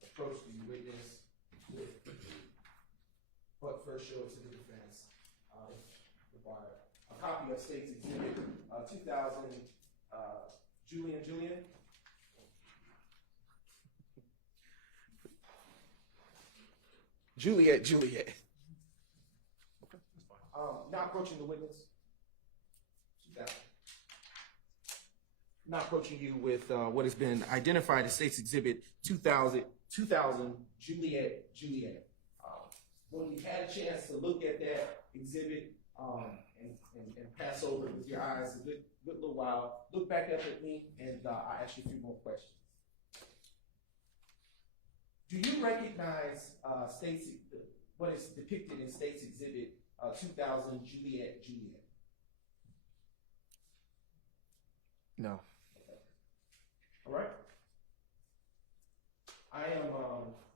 approach the witness but first show it to the defense. Require a copy of State's Exhibit 2000, Julian. Juliet. Now approaching the witness. Now approaching you with what has been identified as State's Exhibit 2000, Juliet. When you had a chance to look at that exhibit and pass over it with your eyes a good little while, look back up at me and I'll ask you a few more questions. Do you recognize what is depicted in State's Exhibit 2000, Juliet? No. All right. I am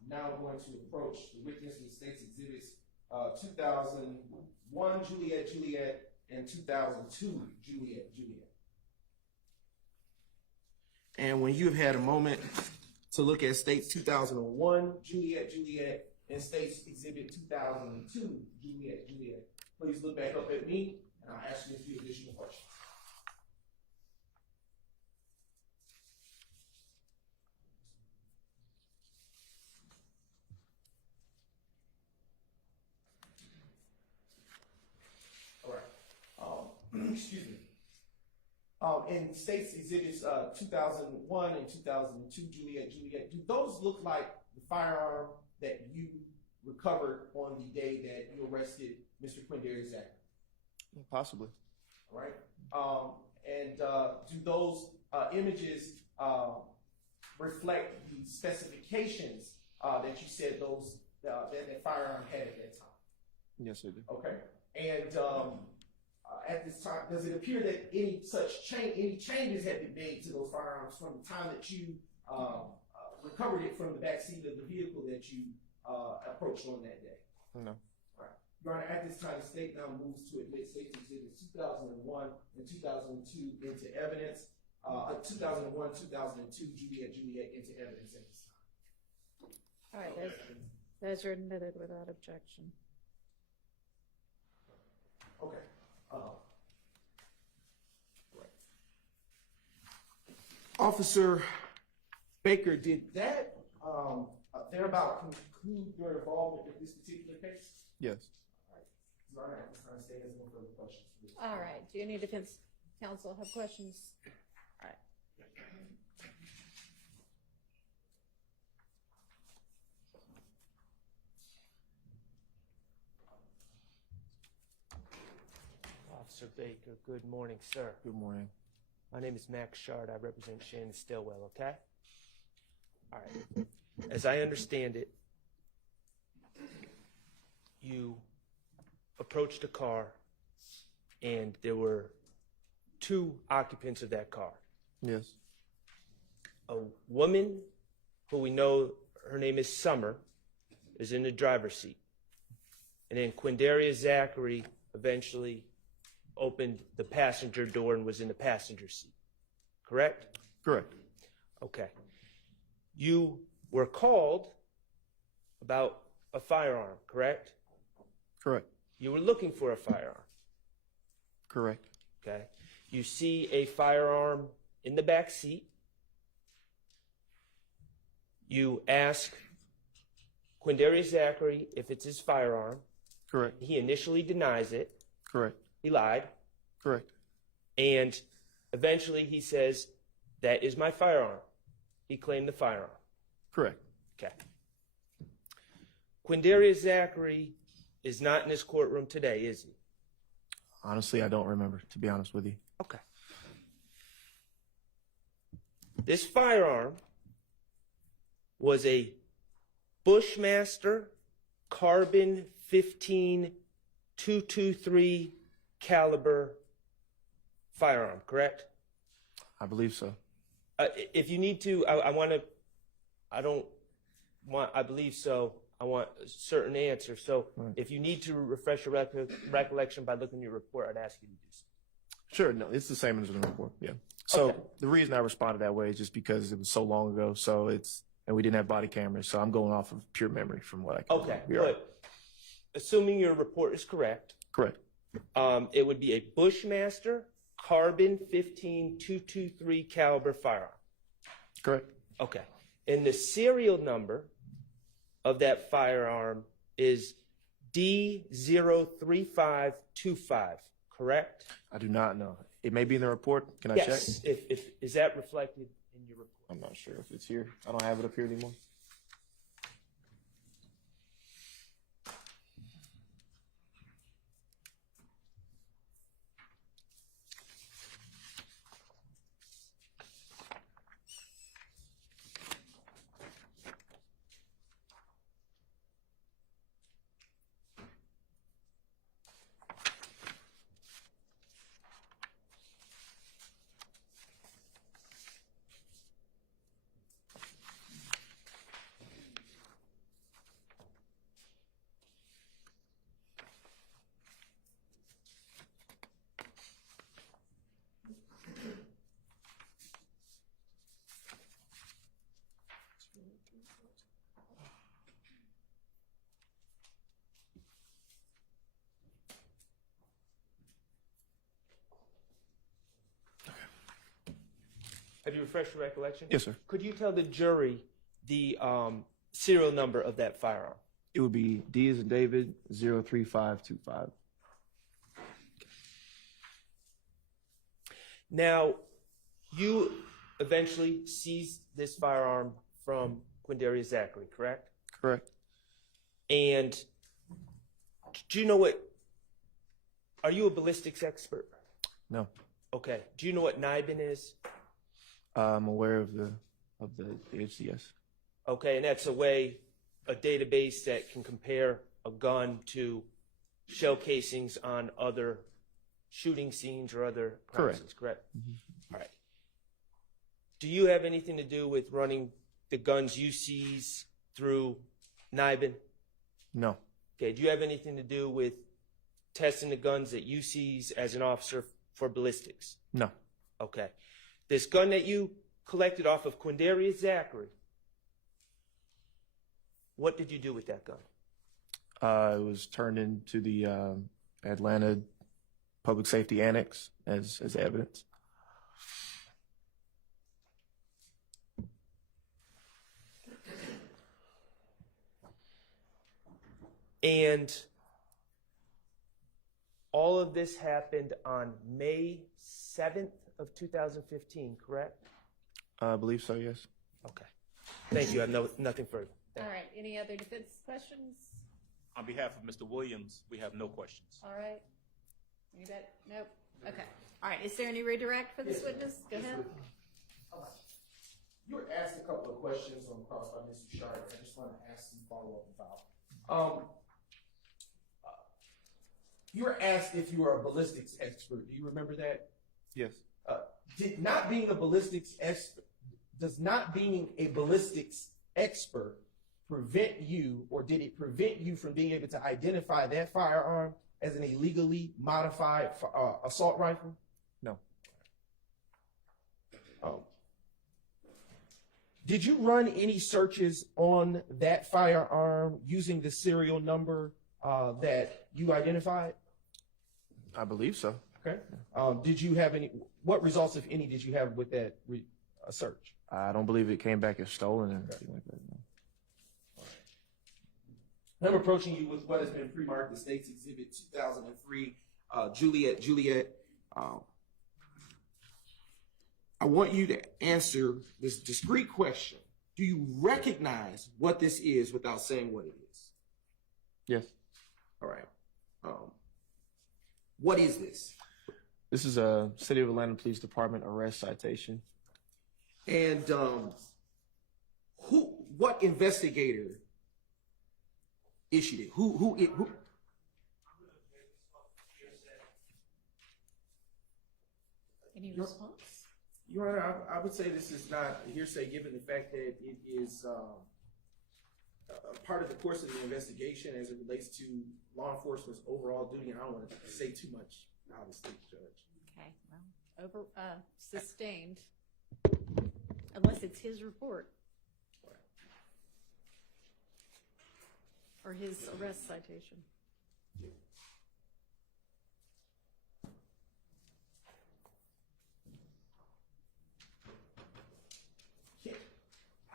now going to approach the witness with State's Exhibits 2001, Juliet, and 2002, Juliet. And when you've had a moment to look at State's 2001, Juliet, and State's Exhibit 2002, Juliet, please look back up at me, and I'll ask you a few additional questions. excuse me. In states exhibits 2001 and 2002, Juliet, do those look like the firearm that you recovered on the day that you arrested Mr. Quindarrius Zachary? Possibly. All right. And do those images reflect the specifications that you said that firearm had at that time? Yes, they do. Okay. And at this time, does it appear that any changes have been made to those firearms from the time that you recovered it from the back seat of the vehicle that you approached on that day? No. Your Honor, at this time, the state now moves to admit States Exhibits 2001 and 2002 into evidence. 2001, 2002, Juliet into evidence at this time. All right, those are admitted without objection. Okay. Right. Officer Baker, did that thereabout conclude your involvement with this particular case? Yes. Your Honor, at this time, state has no further questions. All right, do any defense counsel have questions? All right. Officer Baker, good morning, sir. Good morning. My name is Max Shard. I represent Shannon Stillwell, okay? All right. As I understand it, you approached a car and there were two occupants of that car. Yes. A woman who we know her name is Summer is in the driver's seat. And then Quindarrius Zachary eventually opened the passenger door and was in the passenger seat. Correct? Correct. Okay. You were called about a firearm, correct? Correct. You were looking for a firearm. Correct. Okay. You see a firearm in the back seat. You ask Quindarrius Zachary if it's his firearm. Correct. He initially denies it. Correct. He lied. Correct. And eventually he says, that is my firearm. He claimed the firearm. Correct. Okay. Quindarrius Zachary is not in this courtroom today, is he? Honestly, I don't remember, to be honest with you. Okay. This firearm was a Bushmaster carbon 15 .223 caliber firearm, correct? I believe so. If you need to, I believe so. I want a certain answer. So Right. if you need to refresh your recollection by looking at your report, I'd ask you to do so. Sure. No, it's the same as the report. Yeah. So Okay. the reason I responded that way is just because it was so long ago. So and we didn't have body cameras. So I'm going off of pure memory from what I can Okay, remember. good. Assuming your report is correct, Correct. it would be a Bushmaster carbon 15 .223 caliber firearm. Correct. Okay. And the serial number of that firearm is D03525, correct? I do not know. It may be in the report. Can I Yes. check? If is that reflected in your report? I'm not sure if it's here. I don't have it up here anymore. Have you refreshed your recollection? Yes, sir. Could you tell the jury the serial number of that firearm? It would be D as in David 03525. Now, you eventually seized this firearm from Quindarrius Zachary, correct? Correct. And do you know what? Are you a ballistics expert? No. Okay. Do you know what NIBIN is? I'm aware of the HCS. Okay, and that's a database that can compare a gun to shell casings on other shooting scenes or other crime scenes, correct? All right. Do you have anything to do with running the guns you seize through NIBIN? No. Okay, do you have anything to do with testing the guns that you seize as an officer for ballistics? No. Okay. This gun that you collected off of Quindarrius Zachary, what did you do with that gun? It was turned into the Atlanta Public Safety Annex as evidence. And all of this happened on May 7th of 2015, correct? I believe so, yes. Okay. Thank you. I have nothing further. All right, any other defense questions? On behalf of Mr. Williams, we have no questions. All right. Anybody? Nope. Okay. All right, is there any redirect for this witness? Go ahead. You were asked a couple of questions on the cross by Mr. Sharp. I just want to ask some follow-up about. You were asked if you were a ballistics expert. Do you remember that? Yes. Does not being a ballistics expert prevent you, or did it prevent you from being able to identify that firearm as an illegally modified assault rifle? No. Did you run any searches on that firearm using the serial number that you identified? I believe so. Okay. Did you have what results, if any, did you have with that search? I don't believe it came back as stolen or anything like that. No. I'm approaching you with what has been pre-marked the State's Exhibit 2003, Juliet. I want you to answer this discrete question. Do you recognize what this is without saying what it is? Yes. All right. What is this? This is a City of Atlanta Police Department arrest citation. And what investigator issued it? Who? Any response? Your Honor, I would say this is not hearsay, given the fact that it is part of the course of the investigation as it relates to law enforcement's overall duty. And I don't want to say too much, obviously, Judge. Okay, well, sustained, unless it's his report or his arrest citation.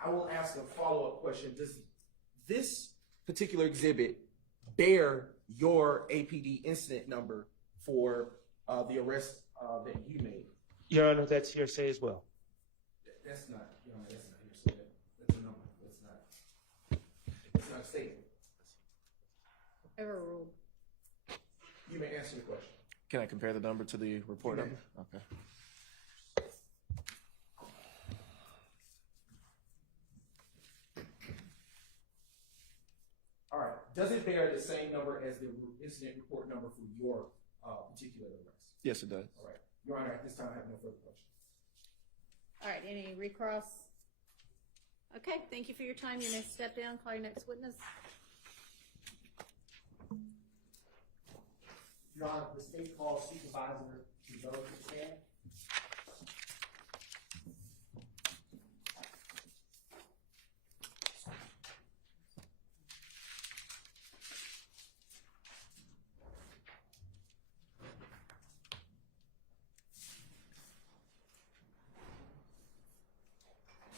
I will ask a follow-up question. Does this particular exhibit bear your APD incident number for the arrest that you made? Your Honor, that's hearsay as well. That's not, Your Honor, that's not hearsay. That's a number. It's not a statement. Overruled. You may answer the question. Can I compare the number to the report number? Okay. All right. Does it bear the same number as the incident report number for your particular arrest? Yes, it does. All right. Your Honor, at this time, I have no further questions. All right, any recross? Okay, thank you for your time. You may step down, call your next witness. Your Honor, the state calls Supervisor to vote to stand.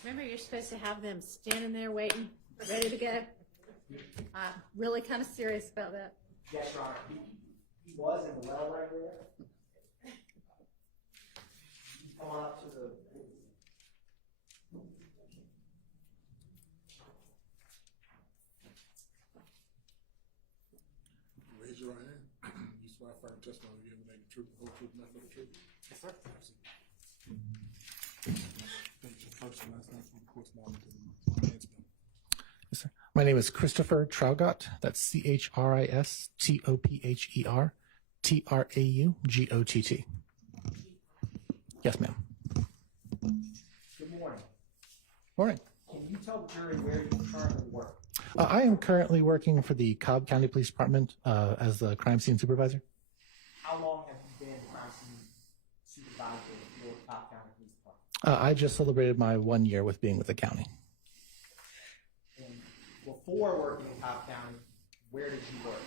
Remember, you're supposed to have them standing there waiting, ready to go. I'm really kind of serious about that. Yes, Your Honor. He was in the well right there. Come on up to the. Raise your right hand. You swear affirm testimony you give the truth, the whole truth, nothing but the truth. Yes, sir. State your first and last name for the court's knowledge. Yes, sir. My name is Christopher Traugott. That's CHRISTOPHER TRAUGOTT. Yes, ma'am. Good morning. Morning. Can you tell the jury where you currently work? I am currently working for the Cobb County Police Department as the crime scene supervisor. How long have you been crime scene supervisor for Cobb County Police Department? I just celebrated my 1 year with being with the county. And before working in Cobb County, where did you work?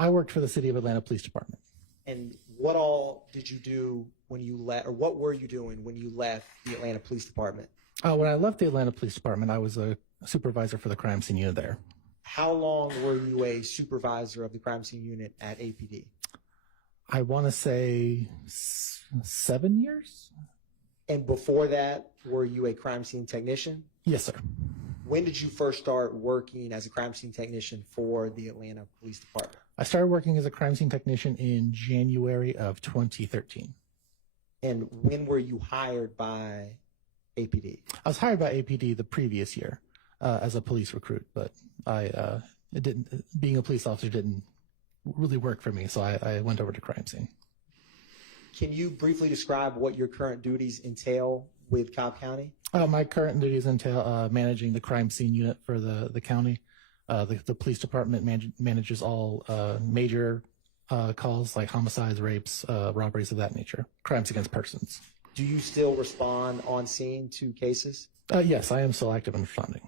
I worked for the City of Atlanta Police Department. And what all did you do when you left, or what were you doing when you left the Atlanta Police Department? When I left the Atlanta Police Department, I was a supervisor for the crime scene unit there. How long were you a supervisor of the crime scene unit at APD? I want to say 7 years? And before that, were you a crime scene technician? Yes, sir. When did you first start working as a crime scene technician for the Atlanta Police Department? I started working as a crime scene technician in January of 2013. And when were you hired by APD? I was hired by APD the previous year as a police recruit, but being a police officer didn't really work for me, so I went over to crime scene. Can you briefly describe what your current duties entail with Cobb County? My current duties entail managing the crime scene unit for the county. The police department manages all major calls like homicides, rapes, robberies of that nature, crimes against persons. Do you still respond on scene to cases? Yes, I am still active in responding.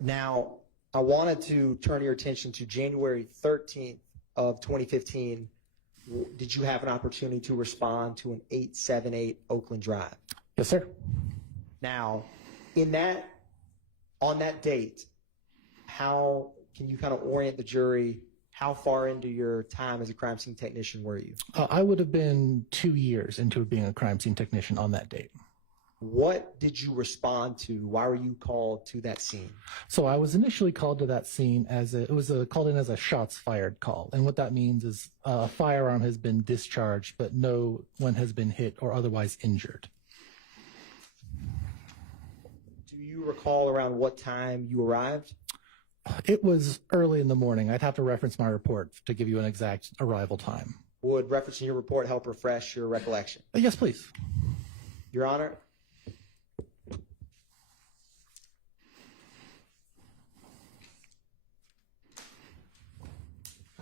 Now, I wanted to turn your attention to January 13th of 2015. Did you have an opportunity to respond to an 878 Oakland Drive? Yes, sir. Now, on that date, how can you kind of orient the jury? How far into your time as a crime scene technician were you? I would have been 2 years into being a crime scene technician on that date. What did you respond to? Why were you called to that scene? So I was initially called to that scene called in as a shots fired call. And what that means is a firearm has been discharged, but no one has been hit or otherwise injured. Do you recall around what time you arrived? It was early in the morning. I'd have to reference my report to give you an exact arrival time. Would referencing your report help refresh your recollection? Yes, please. Your Honor,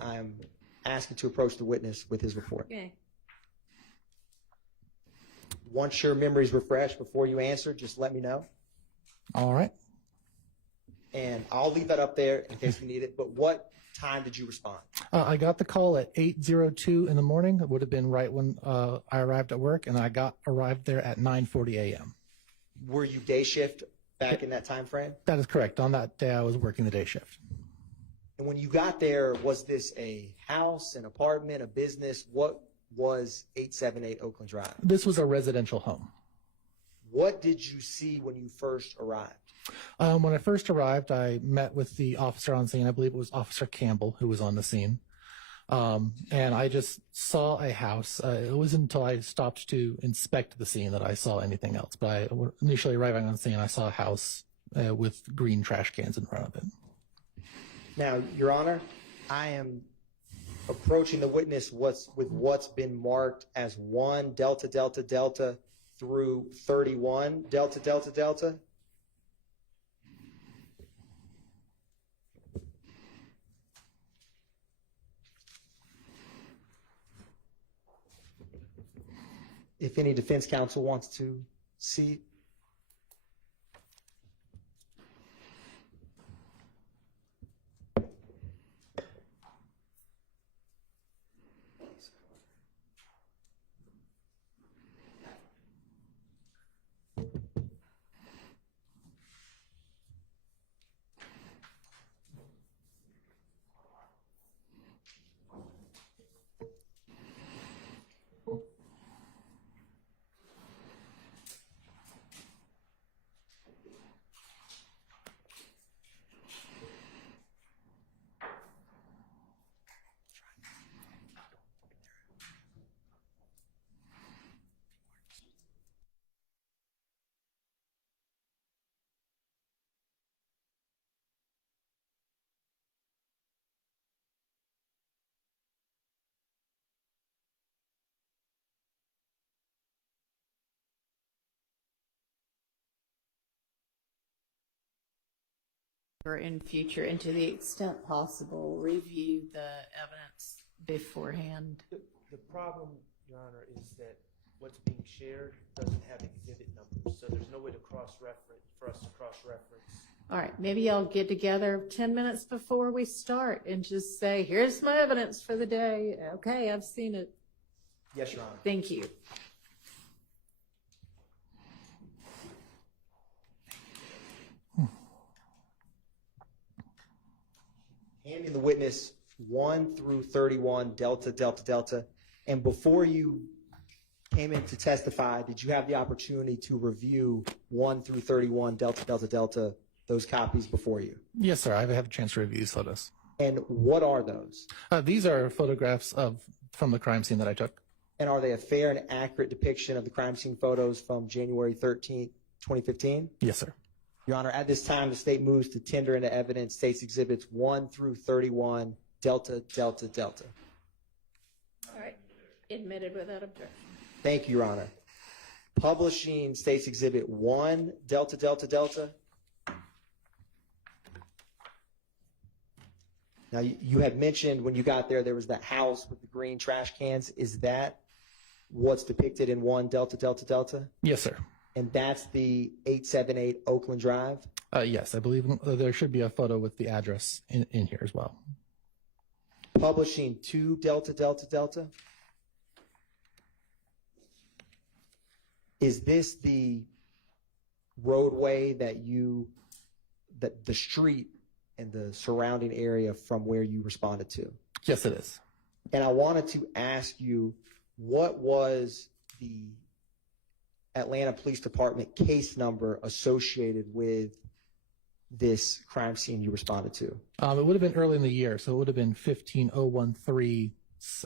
I'm asking to approach the witness with his report. Okay. Once your memory's refreshed, before you answer, just let me know. All right. And I'll leave that up there in case we need it. But what time did you respond? I got the call at 8:02 in the morning. It would have been right when I arrived at work, and I arrived there at 9:40 a.m. Were you day shift back in that time frame? That is correct. On that day, I was working the day shift. And when you got there, was this a house, an apartment, a business? What was 878 Oakland Drive? This was a residential home. What did you see when you first arrived? When I first arrived, I met with the officer on scene. I believe it was Officer Campbell who was on the scene. And I just saw a house. It wasn't until I stopped to inspect the scene that I saw anything else. But initially arriving on the scene, I saw a house with green trash cans in front of it. Now, Your Honor, I am approaching the witness with what's been marked as 1 Delta Delta Delta through 31 Delta Delta Delta. If any defense counsel wants to see. or in future, and to the extent possible, review the evidence beforehand. The problem, Your Honor, is that what's being shared doesn't have exhibit numbers, so there's no way to cross-reference, for us to cross-reference. All right, maybe I'll get together 10 minutes before we start and just say, here's my evidence for the day. Okay, I've seen it. Yes, Your Honor. Thank you. Handing the witness 1 through 31, Delta, Delta, Delta. And before you came in to testify, did you have the opportunity to review 1 through 31, Delta, Delta, Delta, those copies before you? Yes, sir. I've had a chance to review these photos. And what are those? These are photographs from the crime scene that I took. And are they a fair and accurate depiction of the crime scene photos from January 13th, 2015? Yes, sir. Your Honor, at this time, the state moves to tender into evidence State's Exhibits 1 through 31, Delta, Delta, Delta. All right, admitted without objection. Thank you, Your Honor. Publishing State's Exhibit 1, Delta, Delta, Delta. Now, you had mentioned when you got there was that house with the green trash cans. Is that what's depicted in 1, Delta, Delta, Delta? Yes, sir. And that's the 878 Oakland Drive? Yes, I believe there should be a photo with the address in here as well. Publishing 2, Delta, Delta, Delta. Is this the roadway that the street and the surrounding area from where you responded to? Yes, it is. And I wanted to ask you, what was the Atlanta Police Department case number associated with this crime scene you responded to? It would have been early in the year, so it would have been 15013,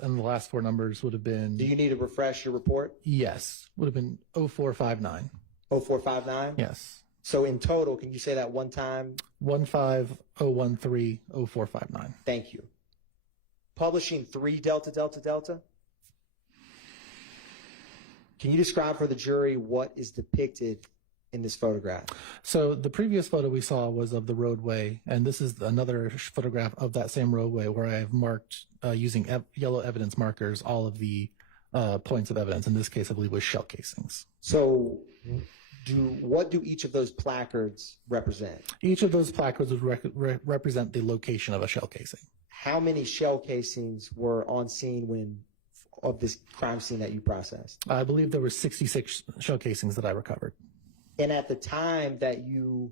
and the last 4 numbers would have been... Do you need to refresh your report? Yes, would have been 0459. 0459? Yes. So in total, can you say that one time? 150130459. Thank you. Publishing 3, Delta, Delta, Delta. Can you describe for the jury what is depicted in this photograph? So the previous photo we saw was of the roadway, and this is another photograph of that same roadway where I have marked using yellow evidence markers all of the points of evidence. In this case, I believe was shell casings. So what do each of those placards represent? Each of those placards would represent the location of a shell casing. How many shell casings were on scene of this crime scene that you processed? I believe there were 66 shell casings that I recovered. And at the time that you,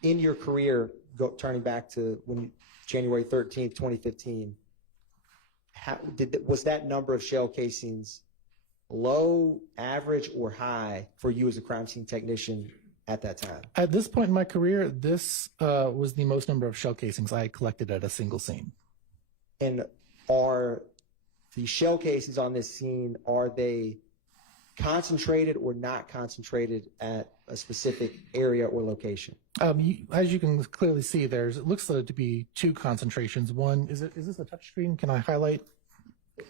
in your career, turning back to January 13th, 2015, was that number of shell casings low, average, or high for you as a crime scene technician at that time? At this point in my career, this was the most number of shell casings I collected at a single scene. And are the shell casings on this scene, are they concentrated or not concentrated at a specific area or location? As you can clearly see, it looks to be 2 concentrations. One, is this a touch screen? Can I highlight?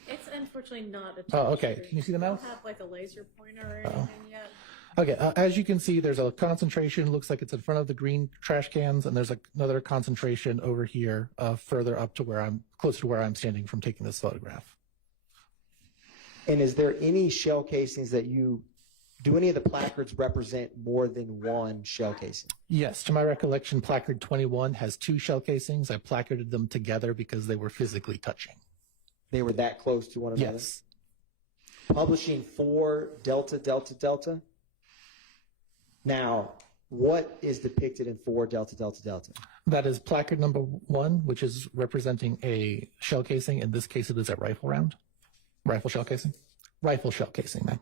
It's unfortunately not a touch Oh, okay. screen. Can you see the mouse? I don't have like a laser pointer or anything yet. Okay, as you can see, there's a concentration. Looks like it's in front of the green trash cans, and there's another concentration over here, further up to closer to where I'm standing from taking this photograph. And is there any shell casings do any of the placards represent more than 1 shell casing? Yes, to my recollection, placard 21 has 2 shell casings. I placarded them together because they were physically touching. They were that close to one another? Yes. Publishing 4, Delta, Delta, Delta. Now, what is depicted in 4, Delta, Delta, Delta? That is placard number 1, which is representing a shell casing. In this case, it is a rifle round. Rifle shell casing? Rifle shell casing, ma'am.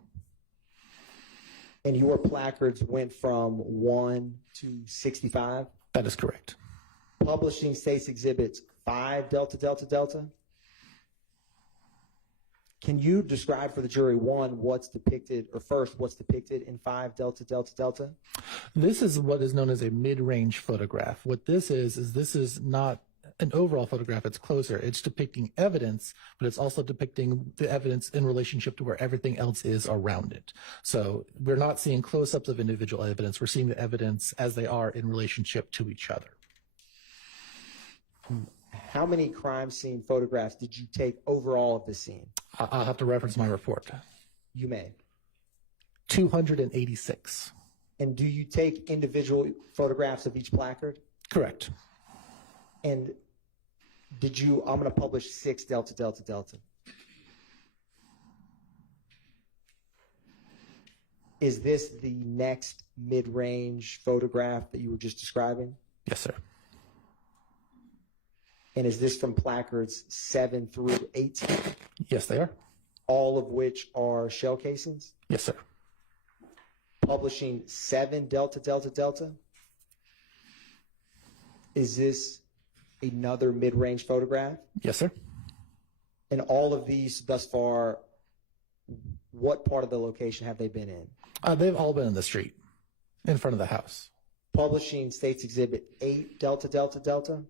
And your placards went from 1 to 65? That is correct. Publishing State's Exhibits 5, Delta, Delta, Delta. Can you describe for the jury, 1, what's depicted in 5, Delta, Delta, Delta? This is what is known as a mid-range photograph. What this is this is not an overall photograph. It's closer. It's depicting evidence, but it's also depicting the evidence in relationship to where everything else is around it. So we're not seeing close-ups of individual evidence. We're seeing the evidence as they are in relationship to each other. How many crime scene photographs did you take overall of the scene? I'll have to reference my report. You may. 286. And do you take individual photographs of each placard? Correct. And did you, I'm going to publish 6 Delta, Delta, Delta. Is this the next mid-range photograph that you were just describing? Yes, sir. And is this from placards 7 through 18? Yes, they are. All of which are shell casings? Yes, sir. Publishing 7 Delta, Delta, Delta? Is this another mid-range photograph? Yes, sir. And all of these thus far, what part of the location have they been in? They've all been in the street, in front of the house. Publishing States Exhibit 8 Delta, Delta, Delta?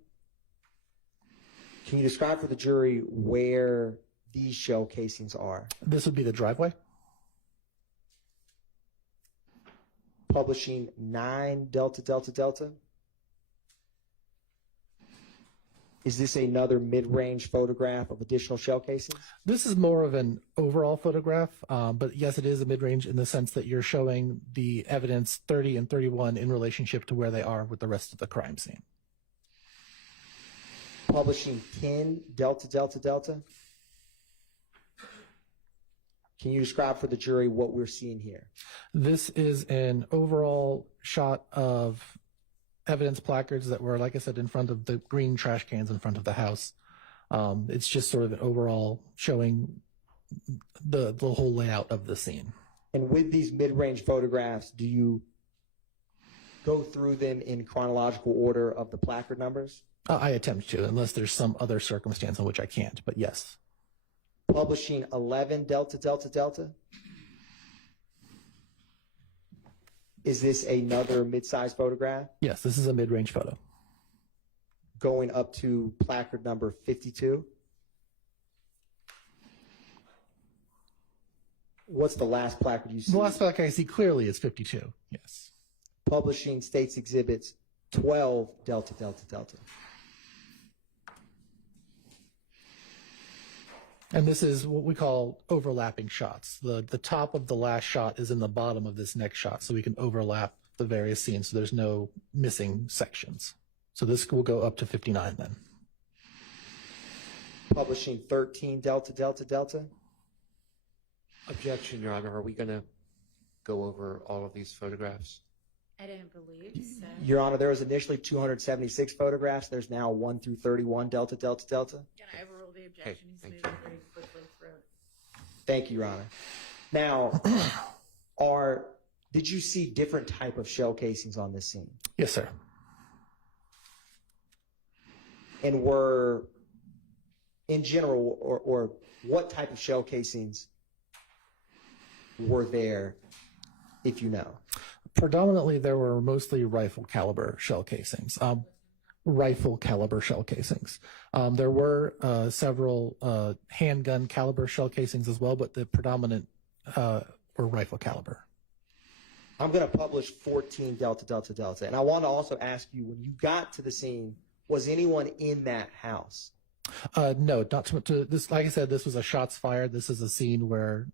Can you describe for the jury where these shell casings are? This would be the driveway. Publishing 9 Delta, Delta, Delta? Is this another mid-range photograph of additional shell casings? This is more of an overall photograph, but yes, it is a mid-range in the sense that you're showing the evidence 30 and 31 in relationship to where they are with the rest of the crime scene. Publishing 10 Delta, Delta, Delta? Can you describe for the jury what we're seeing here? This is an overall shot of evidence placards that were, like I said, in front of the green trash cans in front of the house. It's just sort of an overall showing the whole layout of the scene. And with these mid-range photographs, do you go through them in chronological order of the placard numbers? I attempt to, unless there's some other circumstance in which I can't, but yes. Publishing 11 Delta, Delta, Delta? Is this another mid-size photograph? Yes, this is a mid-range photo. Going up to placard number 52? What's the last placard you see? The last placard I see clearly is 52, yes. Publishing States Exhibits 12 Delta, Delta, Delta. And this is what we call overlapping shots. The top of the last shot is in the bottom of this next shot, so we can overlap the various scenes so there's no missing sections. So this will go up to 59 then. Publishing 13 Delta, Delta, Delta. Objection, Your Honor. Are we going to go over all of these photographs? I don't believe so. Your Honor, there was initially 276 photographs. There's now 1 through 31 Delta, Delta, Delta. Can I overrule the objection? He's moving very quickly through. Thank you, Your Honor. Now, did you see different type of shell casings on this scene? Yes, sir. And were, in general, or what type of shell casings were there, if you know? Predominantly, there were mostly rifle caliber shell casings. There were several handgun caliber shell casings as well, but the predominant were rifle caliber. I'm going to publish 14 Delta, Delta, Delta. And I want to also ask you, when you got to the scene, was anyone in that house? No, not to this. Like I said, this was a shots fired. This is a scene where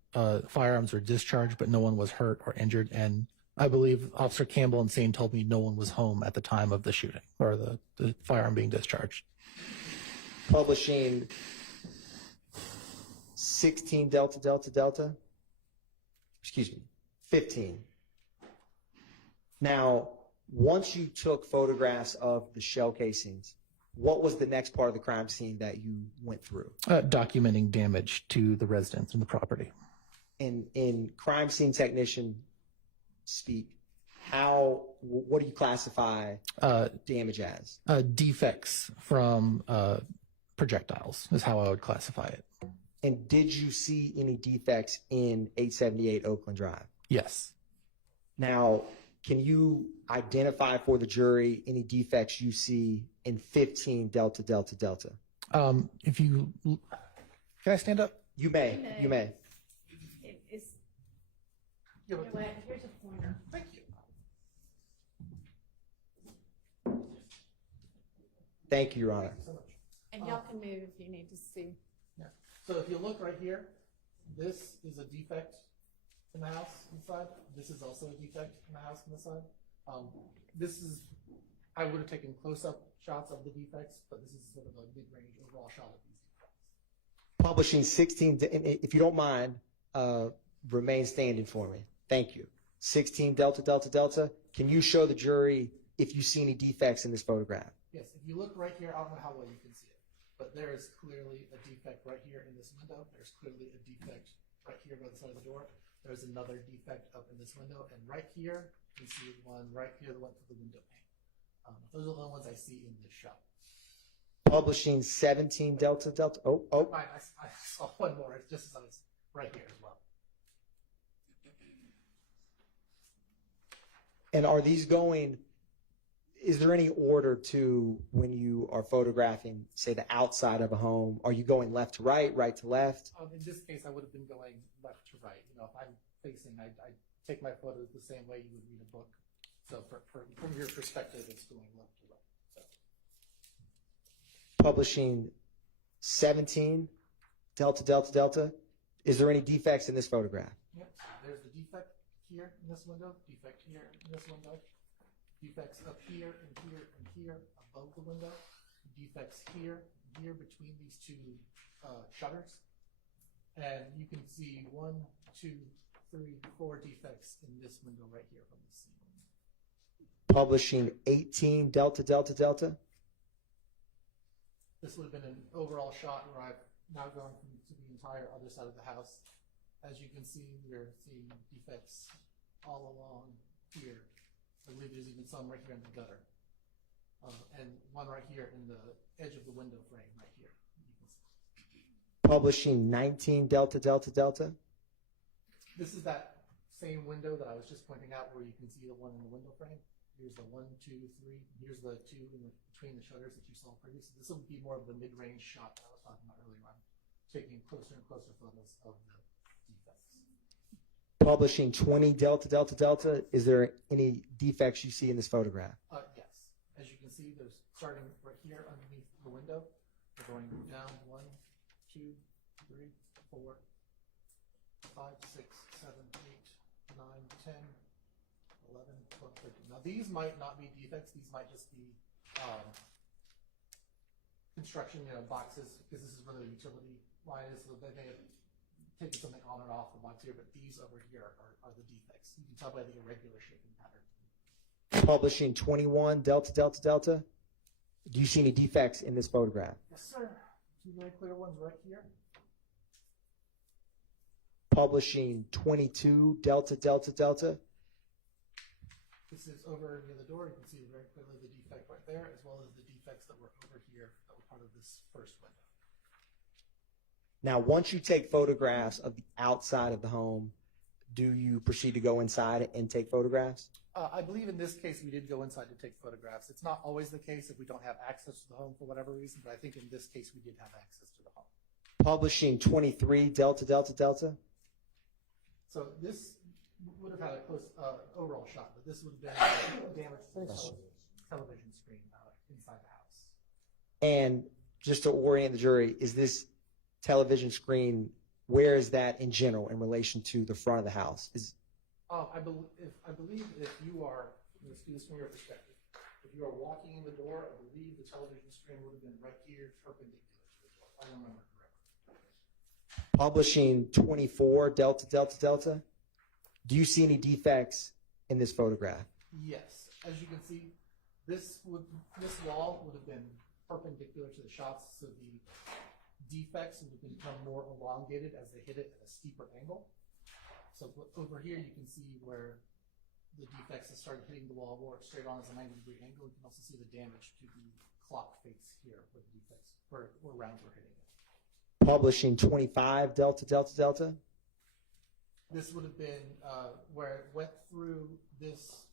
firearms were discharged, but no one was hurt or injured. And I believe Officer Campbell and Scene told me no one was home at the time of the shooting or the firearm being discharged. Publishing 16 Delta, Delta, Delta. Excuse me, 15. Now, once you took photographs of the shell casings, what was the next part of the crime scene that you went through? Documenting damage to the residents and the property. In crime scene technician speak, what do you classify damage as? Defects from projectiles is how I would classify it. And did you see any defects in 878 Oakland Drive? Yes. Now, can you identify for the jury any defects you see and 15 Delta Delta Delta? If you, can I stand up? You may. You may. It's, you know what, here's a pointer. Thank you. Thank you, Your Honor. Thank you so much. And y'all can move if you need to see. Yeah. So if you look right here, this is a defect in the house inside. This is also a defect in the house on the side. This is, I would have taken close-up shots of the defects, but this is sort of a mid-range overall shot of these defects. Publishing 16, and if you don't mind, remain standing for me. Thank you. 16 Delta Delta Delta. Can you show the jury if you see any defects in this photograph? Yes, if you look right here, I don't know how well you can see it, but there is clearly a defect right here in this window. There's clearly a defect right here by the side of the door. There's another defect up in this window, and right here, you can see one right here that went through the window pane. Those are the only ones I see in this shot. Publishing 17 Delta Delta. Oh. I saw one more. It's just as I was right here as well. And are these going, is there any order to when you are photographing, say, the outside of a home? Are you going left to right, right to left? In this case, I would have been going left to right. You know, if I'm facing, I take my photos the same way you would read a book. So from your perspective, it's going left to right. So. Publishing 17 Delta Delta Delta. Is there any defects in this photograph? Yep. So there's the defect here in this window, defect here in this window, defects up here and here and here above the window, defects here and here between these two shutters. And you can see 1, 2, 3, 4 defects in this window right here from the scene. Publishing 18 Delta Delta Delta. This would have been an overall shot where I've now gone to the entire other side of the house. As you can see, we're seeing defects all along here. I believe there's even some right here in the gutter. And one right here in the edge of the window frame right here. You can see. Publishing 19 Delta Delta Delta. This is that same window that I was just pointing out where you can see the one in the window frame. Here's the 1, 2, 3. Here's the 2 between the shutters that you saw previously. This will be more of the mid-range shot that I was talking about earlier on, taking closer and closer photos of the defects. Publishing 20 Delta Delta Delta. Is there any defects you see in this photograph? Yes. As you can see, there's starting right here underneath the window. We're going down 1, 2, 3, 4, 5, 6, 7, 8, 9, 10, 11, 12, 13. Now these might not be defects. These might just be construction, boxes, because this is where the utility line is. So they may have taken something on and off the box here, but these over here are the defects. You can tell by the irregular shaping pattern. Publishing 21 Delta Delta Delta. Do you see any defects in this photograph? Yes, sir. Two very clear ones right here. Publishing 22 Delta Delta Delta. This is over near the door. You can see very clearly the defect right there, as well as the defects that were over here that were part of this first window. Now, once you take photographs of the outside of the home, do you proceed to go inside and take photographs? I believe in this case we did go inside to take photographs. It's not always the case if we don't have access to the home for whatever reason, but I think in this case we did have access to the home. Publishing 23 Delta Delta Delta. So this would have had a close overall shot, but this would have been damage to the television screen inside the house. And just to orient the jury, is this television screen, where is that in general in relation to the front of the house? I believe if you are, let's do this from your perspective, if you are walking in the door, I believe the television screen would have been right here, perpendicular to the door, if I remember correctly. Publishing 24 Delta Delta Delta. Do you see any defects in this photograph? Yes. As you can see, this wall would have been perpendicular to the shots, so the defects would have become more elongated as they hit it at a steeper angle. So over here you can see where the defects have started hitting the wall more straight on as a 90-degree angle. You can also see the damage to the clock face here where the defects, where rounds were hitting it. Publishing 25 Delta Delta Delta. This would have been where it went through this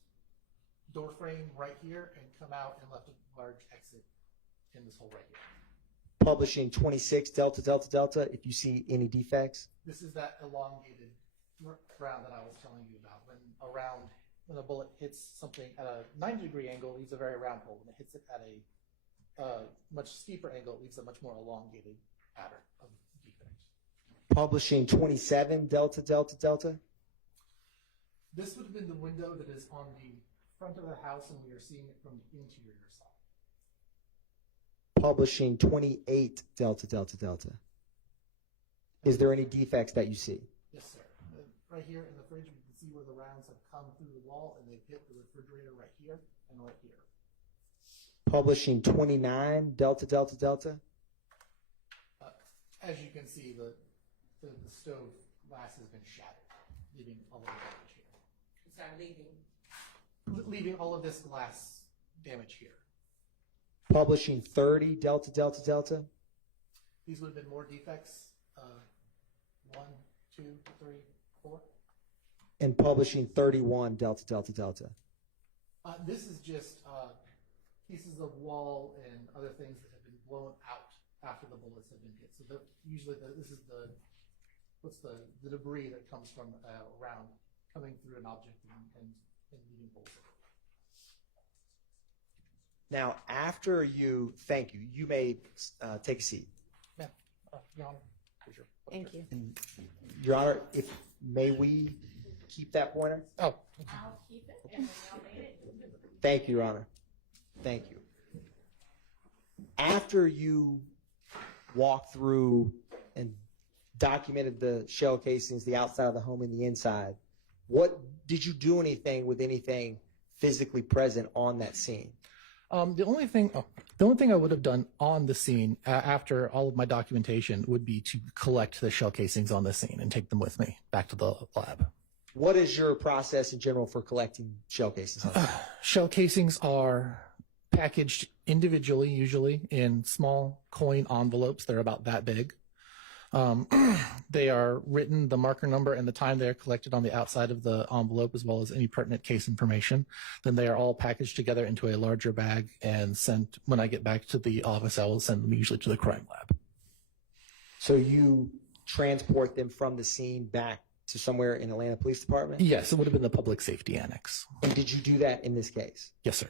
door frame right here and come out and left a large exit in this hole right here. Publishing 26 delta delta delta if you see any defects. This is that elongated round that I was telling you about. When a bullet hits something at a 90-degree angle, it leaves a very round hole. When it hits it at a much steeper angle, it leaves a much more elongated pattern of defects. Publishing 27 delta delta delta. This would have been the window that is on the front of the house, and we are seeing it from the interior side. Publishing 28 delta delta delta. Is there any defects that you see? Yes, sir. Right here in the fridge, you can see where the rounds have come through the wall, and they've hit the refrigerator right here and right here. Publishing 29 delta delta delta. As you can see, the stove glass has been shattered, leaving all of the damage here. Leaving all of this glass damage here. Publishing 30 delta delta delta. These would have been more defects. 1, 2, 3, 4. And publishing 31 delta delta delta. This is just pieces of wall and other things that have been blown out after the bullets have been hit. So this is the debris that comes from a round coming through an object and leaving holes. Now, after you, thank you. You may take a seat. Yeah, Your Honor. Thank you. And, Your Honor, may we keep that pointer? Oh. I'll keep it and then I'll read it. Thank you, Your Honor. Thank you. After you walked through and documented the shell casings, the outside of the home and the inside, what did you do anything with anything physically present on that scene? The only thing I would have done on the scene after all of my documentation would be to collect the shell casings on the scene and take them with me back to the lab. What is your process in general for collecting shell casings? Shell casings are packaged individually, usually in small coin envelopes. They're about that big. They are written, the marker number and the time they are collected on the outside of the envelope, as well as any pertinent case information. Then they are all packaged together into a larger bag and sent. When I get back to the office, I will send them usually to the crime lab. So you transport them from the scene back to somewhere in Atlanta Police Department? Yes, it would have been the public safety annex. And did you do that in this case? Yes, sir.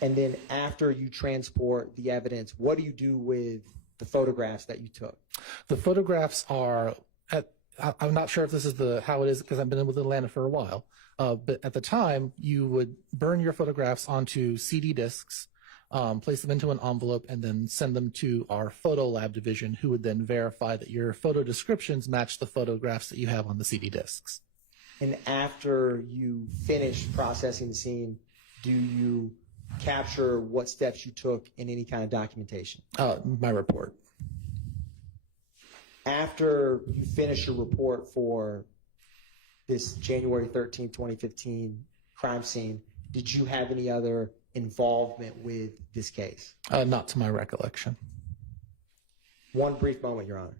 And then after you transport the evidence, what do you do with the photographs that you took? The photographs are I'm not sure if this is how it is because I've been with Atlanta for a while. But at the time, you would burn your photographs onto CD discs, place them into an envelope, and then send them to our photo lab division, who would then verify that your photo descriptions match the photographs that you have on the CD discs. And after you finish processing the scene, do you capture what steps you took in any kind of documentation? My report. After you finish your report for this January 13, 2015 crime scene, did you have any other involvement with this case? Not to my recollection. One brief moment, Your Honor.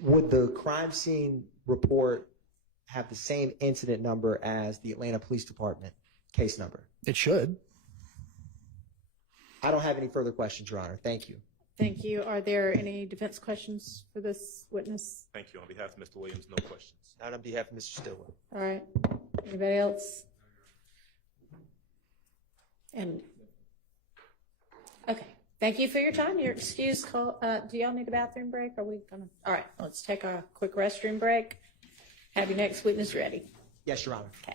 Would the crime scene report have the same incident number as the Atlanta Police Department case number? It should. I don't have any further questions, Your Honor. Thank you. Thank you. Are there any defense questions for this witness? Thank you. On behalf of Mr. Williams, no questions. Not on behalf of Mr. Stillwell. All right. Anybody else? And okay. Thank you for your time. You're excused. Do y'all need a bathroom break? Are we gonna? All right, let's take a quick restroom break. Have your next witness ready. Yes, Your Honor. Okay.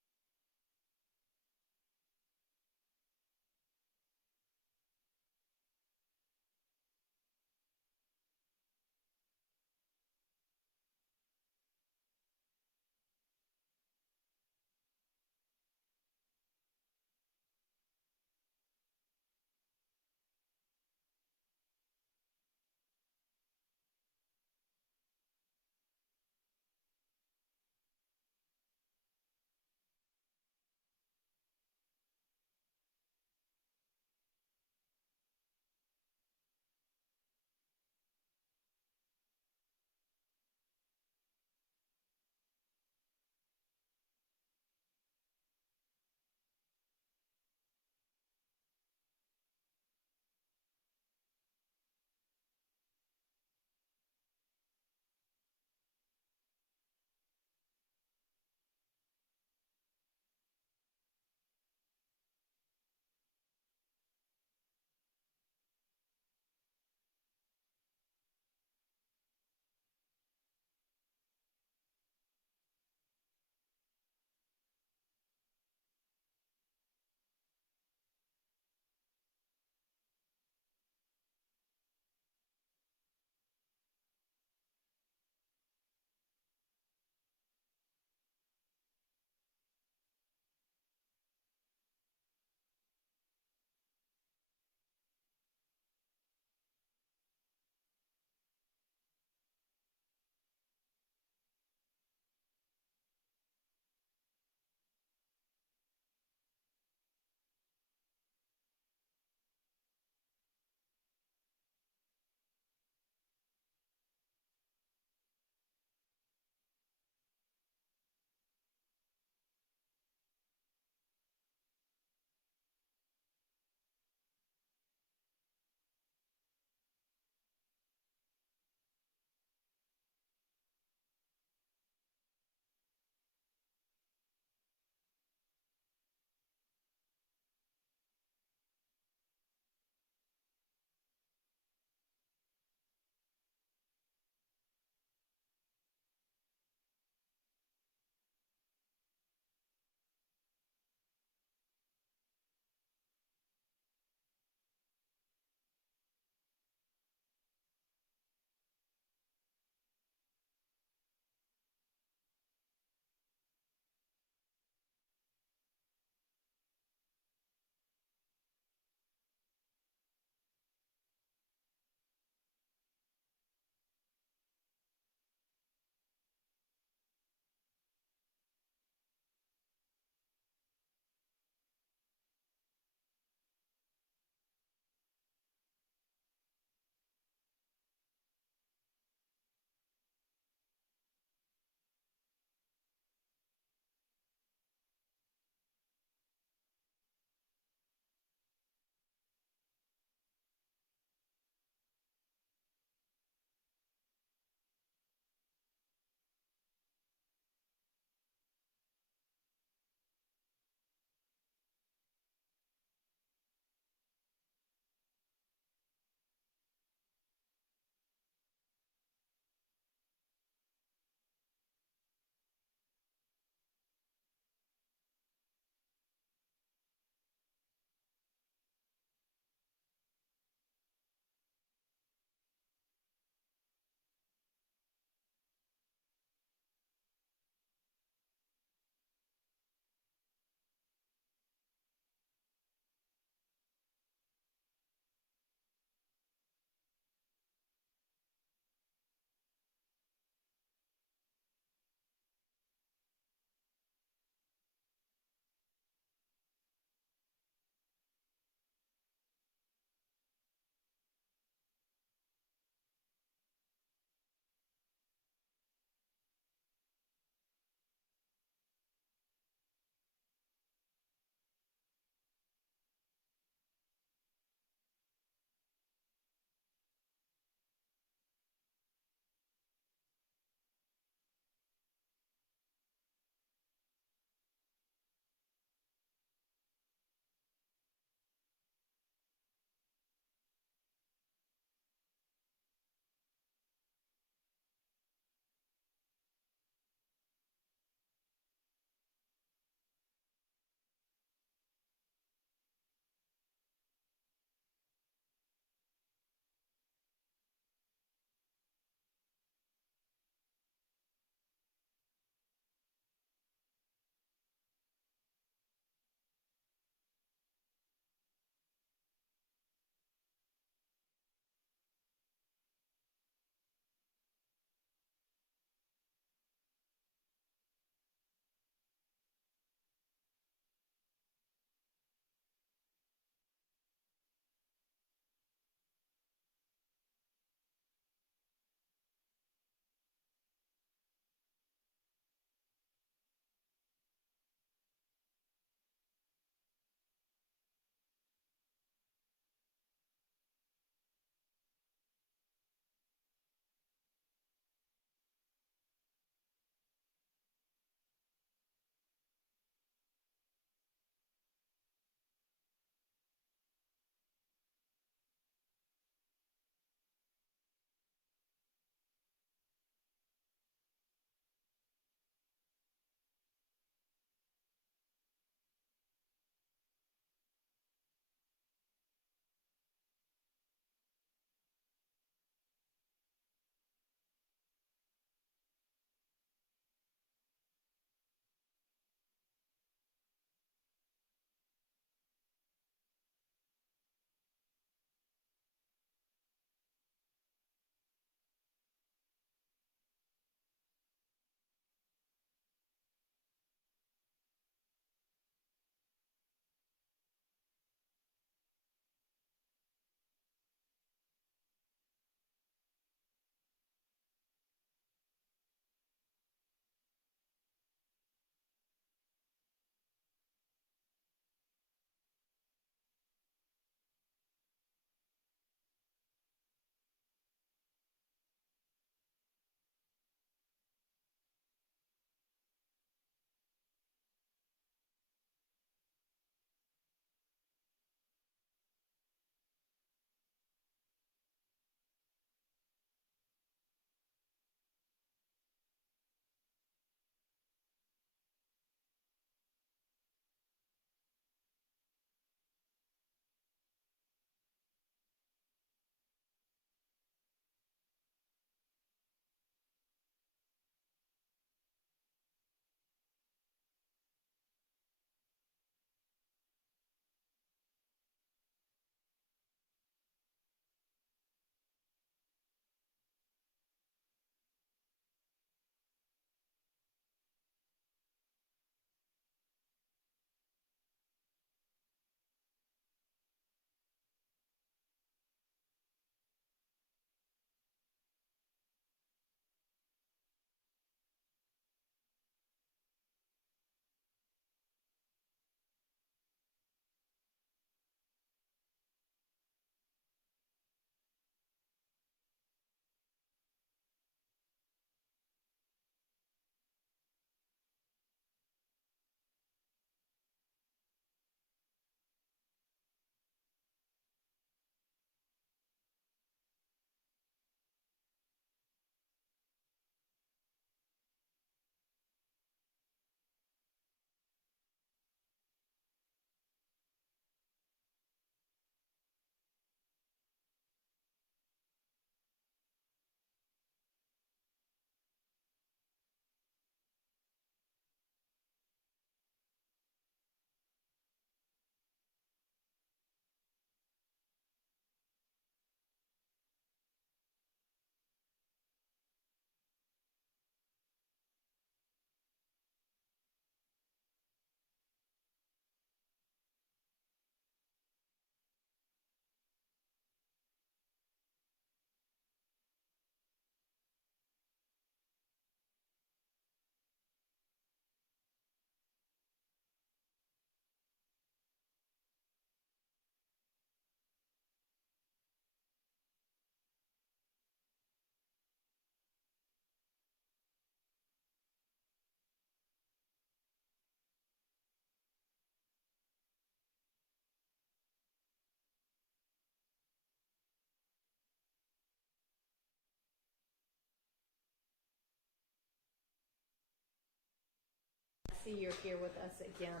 see you're here with us again.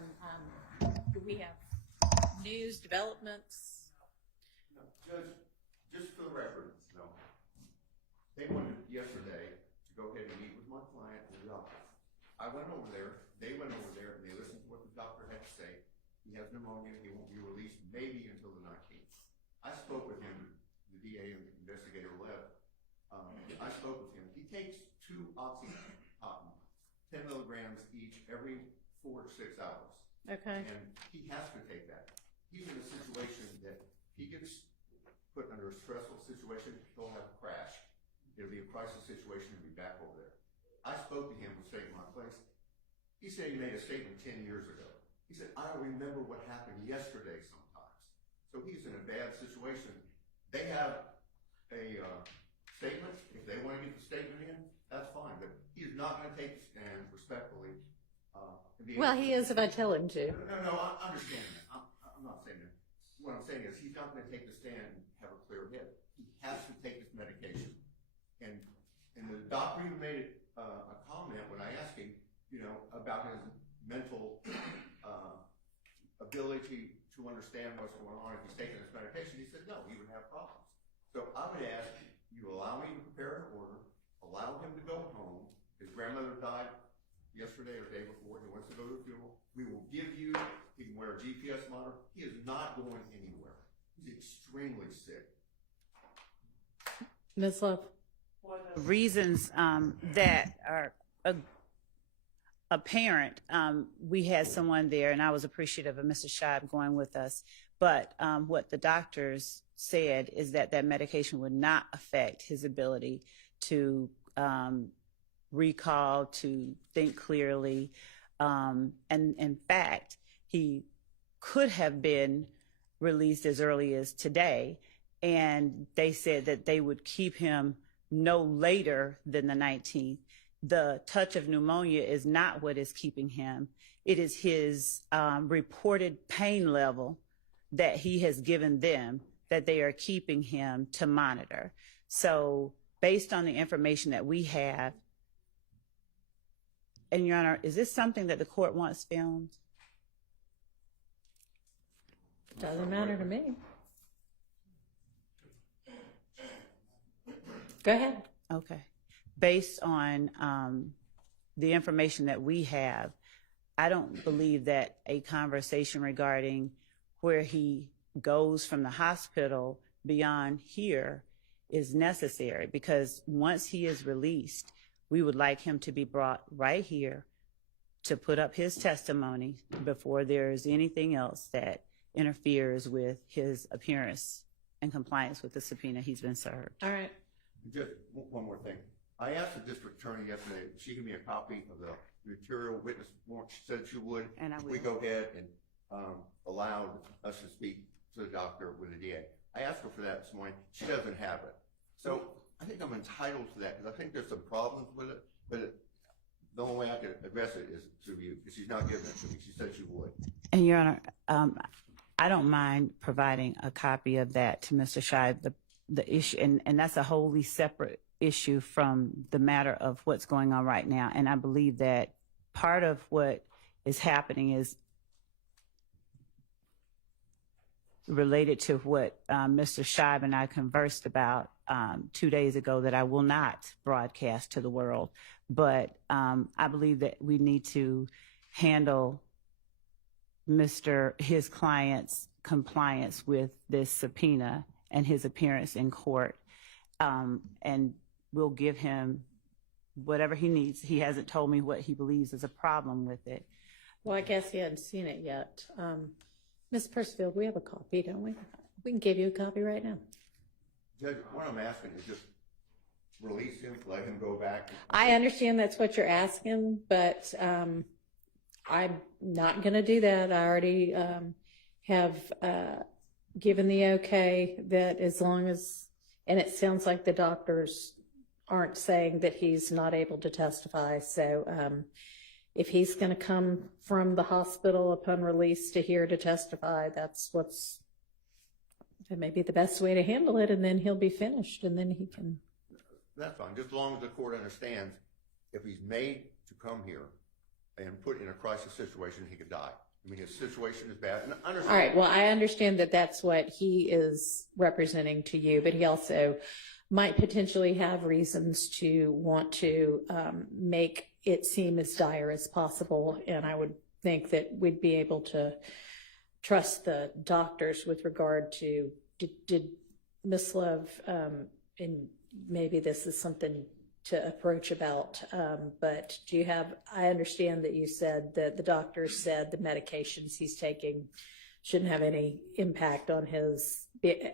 Do we have news, developments? No, Judge, just for the record, no. They wanted yesterday to go ahead and meet with my client and the doctor. I went over there, they went over there, and they listened to what the doctor had to say. He has pneumonia, he won't be released maybe until the 19th. I spoke with him, the DA and the investigator left. I spoke with him. He takes 2 Oxycontin, 10 milligrams each every 4 to 6 hours. Okay. And he has to take that. He's in a situation that he gets put under a stressful situation, he'll have a crash. It'll be a crisis situation, he'll be back over there. I spoke to him with State of My Place. He said he made a statement 10 years ago. He said, I don't remember what happened yesterday sometimes. So he's in a bad situation. They have a statement. If they want to get the statement in, that's fine. But he is not going to take a stand respectfully. Well, he is if I tell him to. No, I understand that. I'm not saying that. What I'm saying is he's not going to take the stand and have a clear head. He has to take this medication. And the doctor even made a comment when I asked him, about his mental ability to understand what's going on if he's taking this medication. He said no, he would have problems. So I would ask you allow me to prepare an order, allow him to go home. His grandmother died yesterday or the day before. He wants to go to the funeral. We will give you, he can wear a GPS monitor. He is not going anywhere. He's extremely sick. Ms. Love. Reasons that are apparent. We had someone there, and I was appreciative of Mr. Scheib going with us. But what the doctors said is that medication would not affect his ability to recall, to think clearly. And in fact, he could have been released as early as today. And they said that they would keep him no later than the 19th. The touch of pneumonia is not what is keeping him. It is his reported pain level that he has given them that they are keeping him to monitor. So based on the information that we have, and Your Honor, is this something that the court wants filmed? Doesn't matter to me. Go ahead. Okay. Based on the information that we have, I don't believe that a conversation regarding where he goes from the hospital beyond here is necessary, because once he is released, we would like him to be brought right here to put up his testimony before there's anything else that interferes with his appearance and compliance with the subpoena he's been served. All right. Just one more thing. I asked the district attorney yesterday, she gave me a copy of the material witness warrant. She said she would. And I will. We go ahead and allowed us to speak to the doctor with the DA. I asked her for that this morning. She doesn't have it. So I think I'm entitled to that, because I think there's some problems with it, but the only way I can address it is through you, because she's not giving it to me. She said she would. And Your Honor, I don't mind providing a copy of that to Mr. Scheib. The issue, and that's a wholly separate issue from the matter of what's going on right now. And I believe that part of what is happening is related to what Mr. Scheib and I conversed about 2 days ago that I will not broadcast to the world. But I believe that we need to handle his client's compliance with this subpoena and his appearance in court. And we'll give him whatever he needs. He hasn't told me what he believes is a problem with it. Well, I guess he hadn't seen it yet. Ms. Percival, we have a copy, don't we? We can give you a copy right now. Judge, what I'm asking is just release him, let him go back. I understand that's what you're asking, but I'm not going to do that. I already have given the okay that as long as, and it sounds like the doctors aren't saying that he's not able to testify. So if he's going to come from the hospital upon release to here to testify, that may be the best way to handle it, and then he'll be finished, and then he can. That's fine, just as long as the court understands if he's made to come here, and put in a crisis situation, he could die. I mean, his situation is bad. And I All understand. right. Well, I understand that that's what he is representing to you, but he also might potentially have reasons to want to make it seem as dire as possible. And I would think that we'd be able to trust the doctors with regard to, did Ms. Love, and maybe this is something to approach about, but do you have, I understand that you said that the doctors said the medications he's taking shouldn't have any impact on his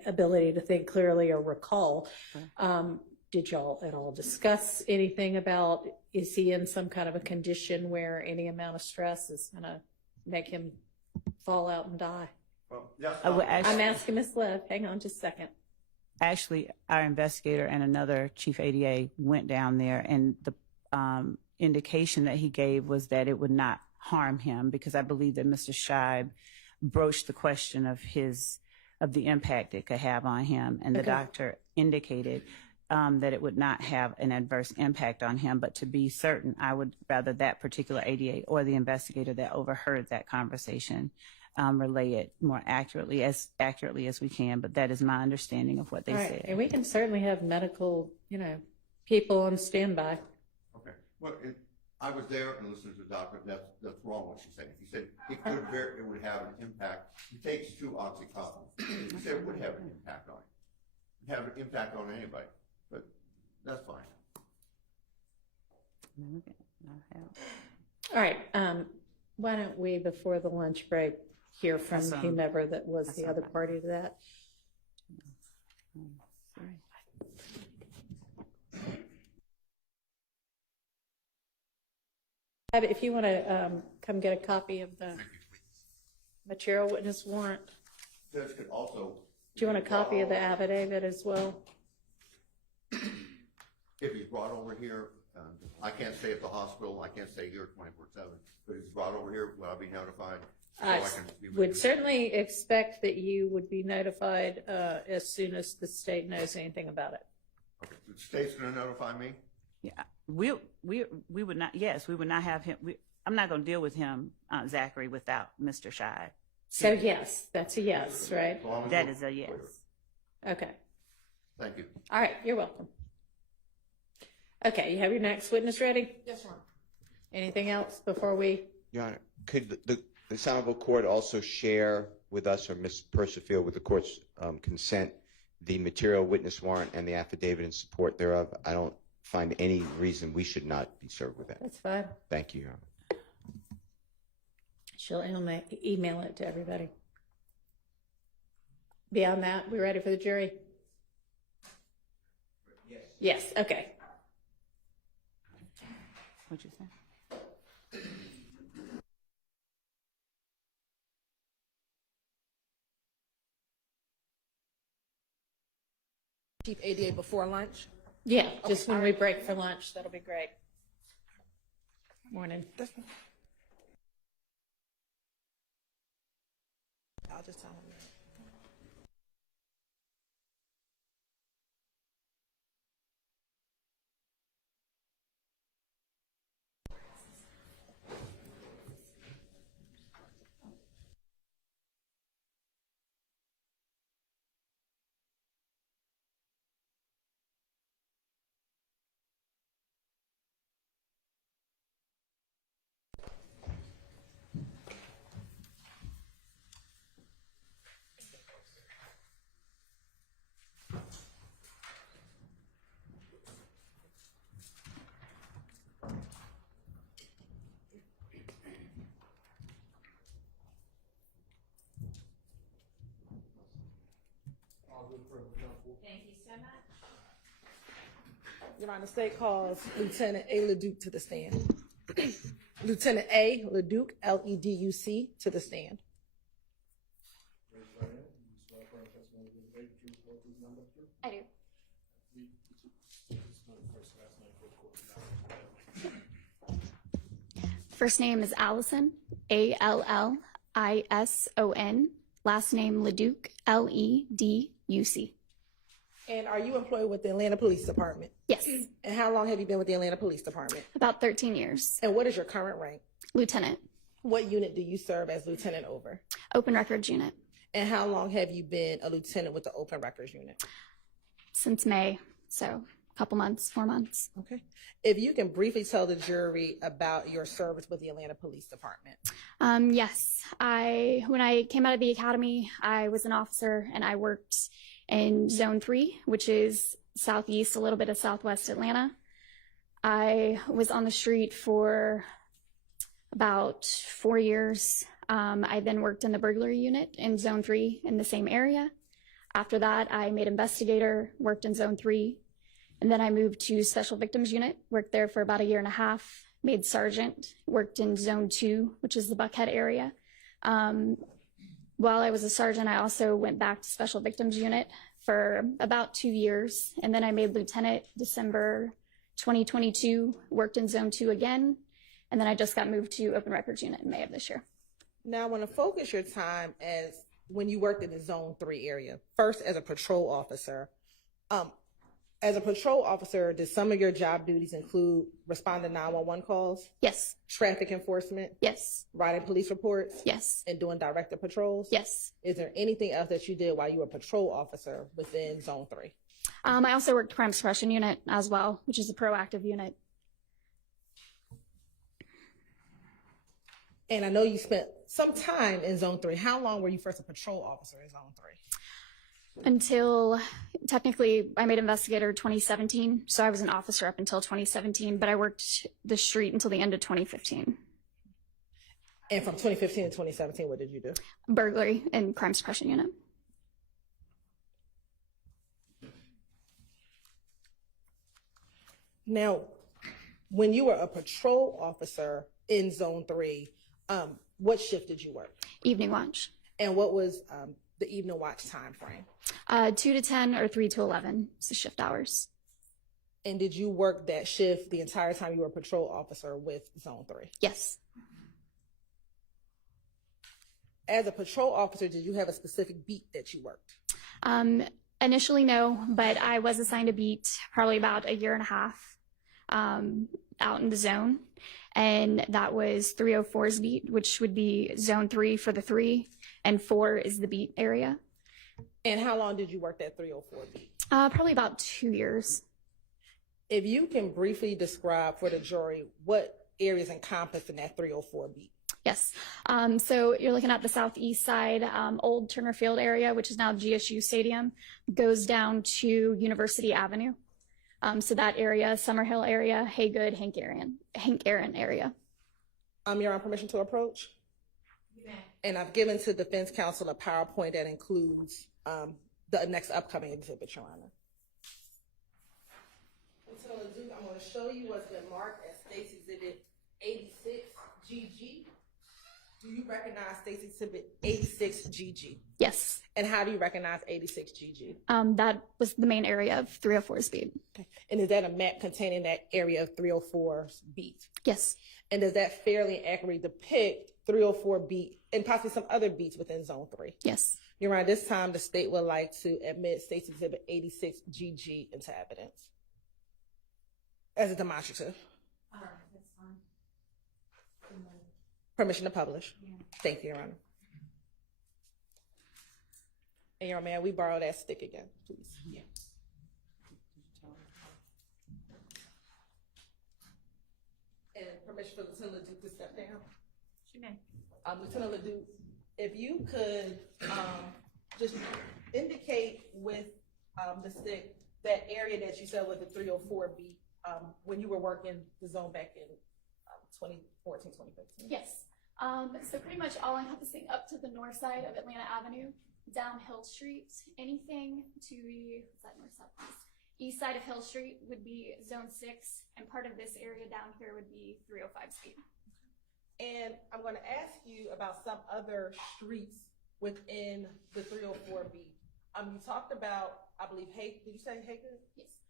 ability to think clearly or recall. Did y'all at all discuss anything about, is he in some kind of a condition where any amount of stress is going to make him fall out and die? Well, yes, I'm asking Ms. Lev. Hang on just a second. Actually, our investigator and another chief ADA went down there, and the indication that he gave was that it would not harm him, because I believe that Mr. Scheib broached the question of the impact it could have on him, and the doctor indicated that it would not have an adverse impact on him. But to be certain, I would rather that particular ADA or the investigator that overheard that conversation relay it more accurately as we can. But that is my understanding of what they said. And we can certainly have medical, people on standby. Okay. Well, I was there and listened to the doctor. That's wrong what she's saying. He said it would have an impact. He takes 2 oxycontin. He said it would have an impact on him. It would have an impact on anybody. But that's fine. All right. Why don't we, before the lunch break, hear from whomever that was the other party to that? If you want to come get a copy of the material witness warrant. Judge could also. Do you want a copy of the affidavit as well? If he's brought over here, I can't stay at the hospital. I can't stay here 24/7. But if he's brought over here, will I be notified? I would certainly expect that you would be notified as soon as the state knows anything about it. Okay. The state's going to notify me? Yeah, we would not. Yes, we would not have him. I'm not going to deal with him, Zachary, without Mr. Scheib. So yes, that's a yes, right? That is a yes. Okay. Thank you. All right, you're welcome. Okay, you have your next witness ready? Yes, ma'am. Anything else before we? Your Honor, could the Honorable Court also share with us, or Ms. Percival, with the Court's consent, the material witness warrant and the affidavit in support thereof? I don't find any reason we should not be served with that. That's fine. Thank you, Your Honor. She'll email it to everybody. Beyond that, we ready for the jury? Yes. Yes, okay. What'd you say? Chief ADA before lunch? Yeah, just when we break for lunch, that'll be great. Morning. I'll just tell him. Thank you so much. Your Honor, state calls Lieutenant A. Leduc to the stand. Lieutenant A. Leduc, Leduc, to the stand. I do. First name is Allison, Allison. Last name Leduc, Leduc. And are you employed with the Atlanta Police Department? Yes. And how long have you been with the Atlanta Police Department? About 13 years. And what is your current rank? Lieutenant. What unit do you serve as lieutenant over? Open Records Unit. And how long have you been a lieutenant with the Open Records Unit? Since May, so a couple months, 4 months. Okay. If you can briefly tell the jury about your service with the Atlanta Police Department. Yes, when I came out of the academy, I was an officer and I worked in Zone 3, which is southeast, a little bit of southwest Atlanta. I was on the street for about 4 years. I then worked in the burglary unit in Zone 3 in the same area. After that, I made investigator, worked in Zone 3, and then I moved to Special Victims Unit, worked there for about a year and a half, made sergeant, worked in Zone 2, which is the Buckhead area. While I was a sergeant, I also went back to Special Victims Unit for about 2 years, and then I made lieutenant December 2022, worked in Zone 2 again, and then I just got moved to Open Records Unit in May of this year. Now, I want to focus your time as when you worked in the Zone 3 area. First, as a patrol officer. As a patrol officer, did some of your job duties include responding to 911 calls? Yes. Traffic enforcement? Yes. Writing police reports? Yes. And doing directed patrols? Yes. Is there anything else that you did while you were a patrol officer within Zone 3? I also worked crime suppression unit as well, which is a proactive unit. And I know you spent some time in Zone 3. How long were you first a patrol officer in Zone 3? Until, technically, I made investigator 2017, so I was an officer up until 2017, but I worked the street until the end of 2015. And from 2015 to 2017, what did you do? Burglary and crime suppression unit. Now, when you were a patrol officer in Zone 3, what shift did you work? Evening watch. And what was the evening watch time frame? 2 to 10 or 3 to 11, so shift hours. And did you work that shift the entire time you were a patrol officer with Zone 3? Yes. As a patrol officer, did you have a specific beat that you worked? Initially, no, but I was assigned a beat probably about a year and a half out in the zone. And that was 304's beat, which would be Zone 3 for the 3, and 4 is the beat area. And how long did you work that 304 beat? Probably about 2 years. If you can briefly describe for the jury what areas encompassed in that 304 beat. Yes. So you're looking at the southeast side, Old Turner Field area, which is now GSU Stadium, goes down to University Avenue. So that area, Summerhill area, Haygood, Hank Aaron area. You're on permission to approach? Yeah. And I've given to defense counsel a PowerPoint that includes the next upcoming exhibit, Your Honor. I'm going to show you what's been marked as State's Exhibit 86GG. Do you recognize State's Exhibit 86GG? Yes. And how do you recognize 86GG? That was the main area of 304's beat. Okay. And is that a map containing that area of 304's beat? Yes. And does that fairly accurately depict 304 beat and possibly some other beats within Zone 3? Yes. Your Honor, this time the state would like to admit State's Exhibit 86GG into evidence as a demonstrative. All right, that's fine. Permission to publish. Yeah. Thank you, Your Honor. And Your Honor, may we borrow that stick again, please? Yeah. And permission for Lieutenant LeDuc to step down? She may. Lieutenant LeDuc, if you could just indicate with the stick that area that you said was the 304 beat when you were working the zone back in 2014, 2015. Yes. So pretty much all encompassing up to the north side of Atlanta Avenue, down Hill Street, anything to the east side of Hill Street would be Zone 6, and part of this area down here would be 305 speed. And I'm going to ask you about some other streets within the 304 beat. You talked about, I believe, did you say Haygood? Yes.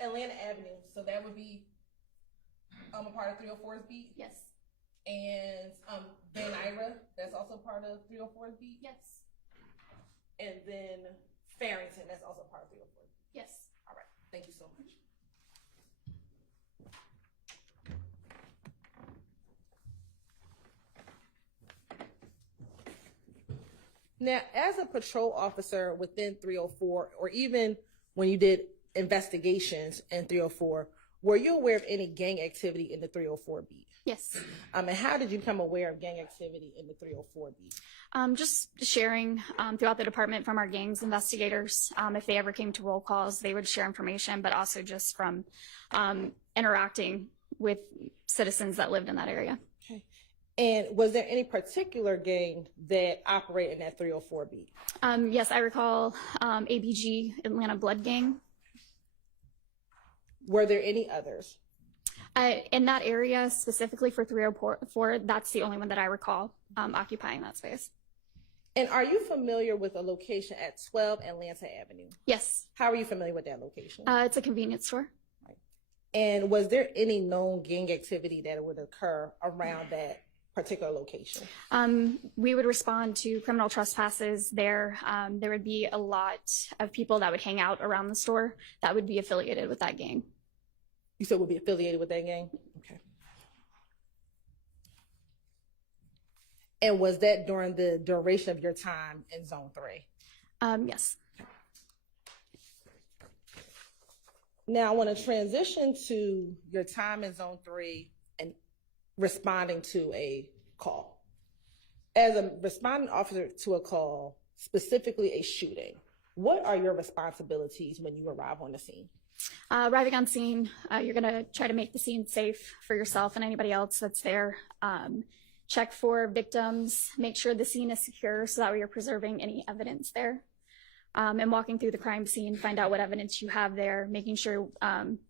Atlanta Avenue, so that would be a part of 304's beat? Yes. And Van Ira, that's also part of 304's beat? Yes. And then Farrington, that's also part of 304's beat? Yes. All right, thank you so much. Now, as a patrol officer within 304, or even when you did investigations in 304, were you aware of any gang activity in the 304 beat? Yes. And how did you become aware of gang activity in the 304 beat? Just sharing throughout the department from our gangs investigators. If they ever came to roll calls, they would share information, but also just from interacting with citizens that lived in that area. Okay. And was there any particular gang that operated in that 304 beat? Yes, I recall ABG, Atlanta Blood Gang. Were there any others? In that area, specifically for 304, that's the only one that I recall occupying that space. And are you familiar with a location at 12 Atlanta Avenue? Yes. How are you familiar with that location? It's a convenience store. Right. And was there any known gang activity that would occur around that particular location? We would respond to criminal trespasses there. There would be a lot of people that would hang out around the store that would be affiliated with that gang. You said would be affiliated with that gang? Okay. And was that during the duration of your time in Zone 3? Yes. Now, I want to transition to your time in Zone 3 and responding to a call. As a responding officer to a call, specifically a shooting, what are your responsibilities when you arrive on the scene? Arriving on scene, you're going to try to make the scene safe for yourself and anybody else that's there. Check for victims, make sure the scene is secure so that way you're preserving any evidence there. And walking through the crime scene, find out what evidence you have there, making sure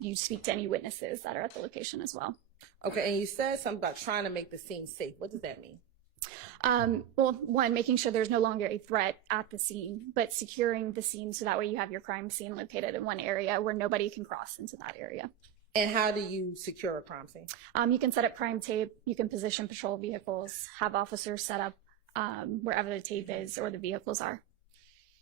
you speak to any witnesses that are at the location as well. Okay, and you said something about trying to make the scene safe. What does that mean? Well, one, making sure there's no longer a threat at the scene, but securing the scene so that way you have your crime scene located in one area where nobody can cross into that area. And how do you secure a crime scene? You can set up crime tape, you can position patrol vehicles, have officers set up wherever the tape is or the vehicles are.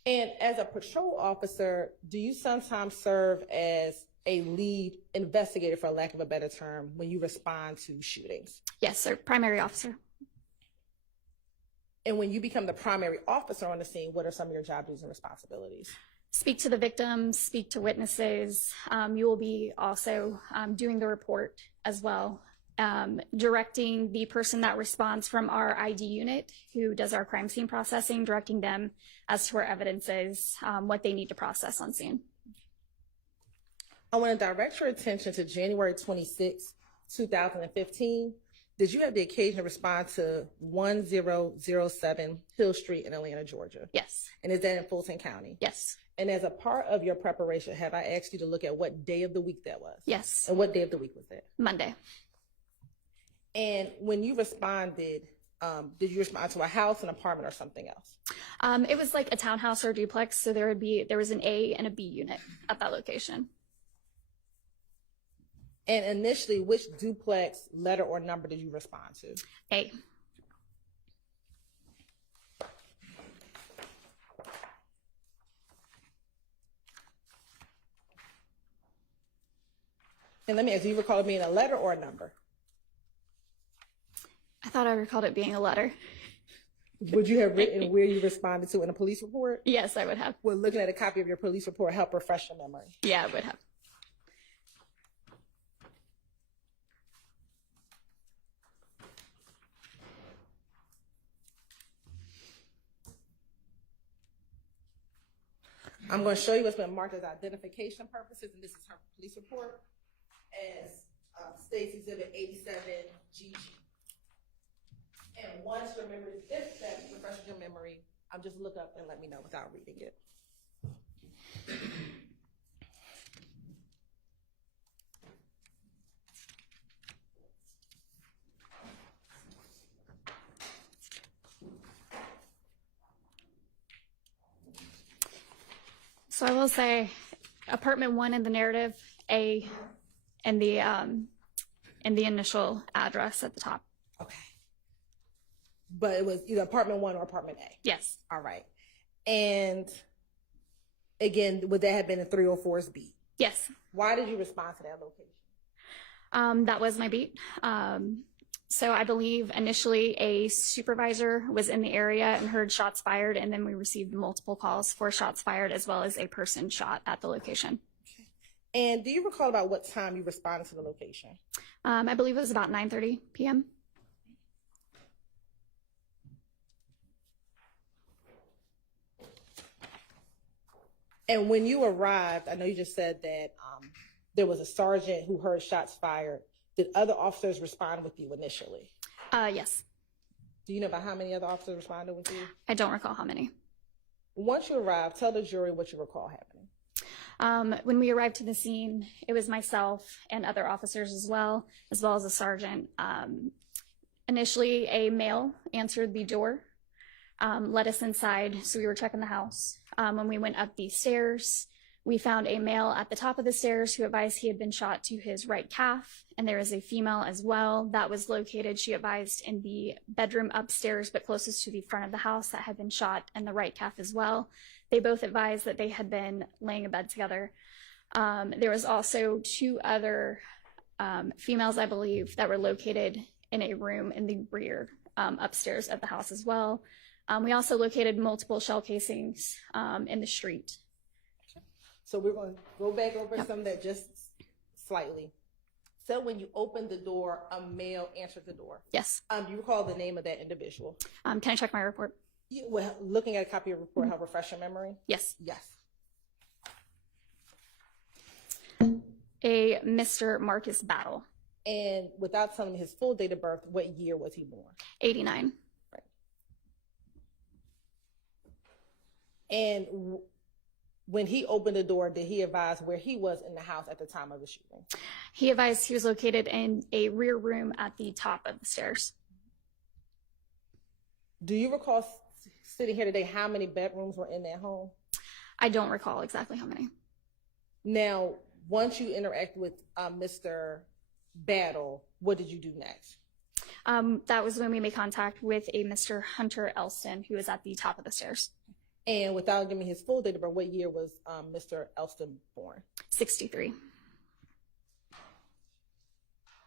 And as a patrol officer, do you sometimes serve as a lead investigator, for lack of a better term, when you respond to shootings? Yes, sir. Primary officer. And when you become the primary officer on the scene, what are some of your job duties and responsibilities? Speak to the victims, speak to witnesses. You will be also doing the report as well, directing the person that responds from our ID unit who does our crime scene processing, directing them as to where evidence is, what they need to process on scene. I want to direct your attention to January 26, 2015. Did you have the occasion to respond to 1007 Hill Street in Atlanta, Georgia? Yes. And is that in Fulton County? Yes. And as a part of your preparation, have I asked you to look at what day of the week that was? Yes. And what day of the week was that? Monday. And when you responded, did you respond to a house, an apartment, or something else? It was like a townhouse or a duplex, so there was an A and a B unit at that location. And initially, which duplex letter or number did you respond to? A. And let me ask, do you recall it being a letter or a number? I thought I recalled it being a letter. Would you have written where you responded to in a police report? Yes, I would have. Would looking at a copy of your police report help refresh your memory? Yeah, I would have. I'm going to show you what's been marked as identification purposes, and this is her police report as States Exhibit 87GG. And once your memory, if that refreshes your memory, just look up and let me know without reading it. So I will say apartment 1 in the narrative, A, and the initial address at the top. Okay. But it was either apartment 1 or apartment A? Yes. All right. And again, would that have been a 304's beat? Yes. Why did you respond to that location? That was my beat. So I believe initially a supervisor was in the area and heard shots fired, and then we received multiple calls for shots fired as well as a person shot at the location. And do you recall about what time you responded to the location? I believe it was about 9:30 p.m. And when you arrived, I know you just said that there was a sergeant who heard shots fired. Did other officers respond with you initially? Yes. Do you know about how many other officers responded with you? I don't recall how many. Once you arrived, tell the jury what you recall happening. When we arrived to the scene, it was myself and other officers as well as a sergeant. Initially, a male answered the door, let us inside, so we were checking the house. When we went up the stairs, we found a male at the top of the stairs who advised he had been shot to his right calf, and there is a female as well that was located, she advised, in the bedroom upstairs, but closest to the front of the house, that had been shot in the right calf as well. They both advised that they had been laying in bed together. There was also two other females, I believe, that were located in a room in the rear upstairs of the house as well. We also located multiple shell casings in the street. So we're going to go back over some of that just slightly. So when you opened the door, a male answered the door. Yes. Do you recall the name of that individual? Can I check my report? Well, looking at a copy of your report, help refresh your memory? Yes. Yes. A Mr. Marcus Battle. And without telling me his full date of birth, what year was he born? 89. Right. And when he opened the door, did he advise where he was in the house at the time of the shooting? He advised he was located in a rear room at the top of the stairs. Do you recall sitting here today how many bedrooms were in that home? I don't recall exactly how many. Now, once you interact with Mr. Battle, what did you do next? That was when we made contact with a Mr. Hunter Elston, who was at the top of the stairs. And without giving me his full date of birth, what year was Mr. Elston born? 63.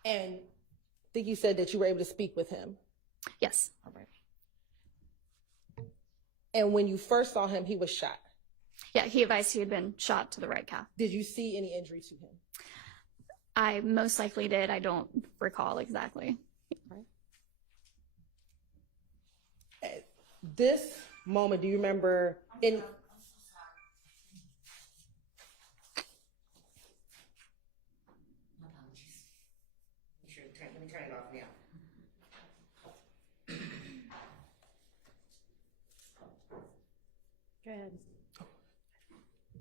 And I think you said that you were able to speak with him. Yes. All right. And when you first saw him, he was shot. Yeah, he advised he had been shot to the right calf. Did you see any injury to him? I most likely did. I don't recall exactly. Right. At this moment, do you remember in Let me turn it off now. Go ahead.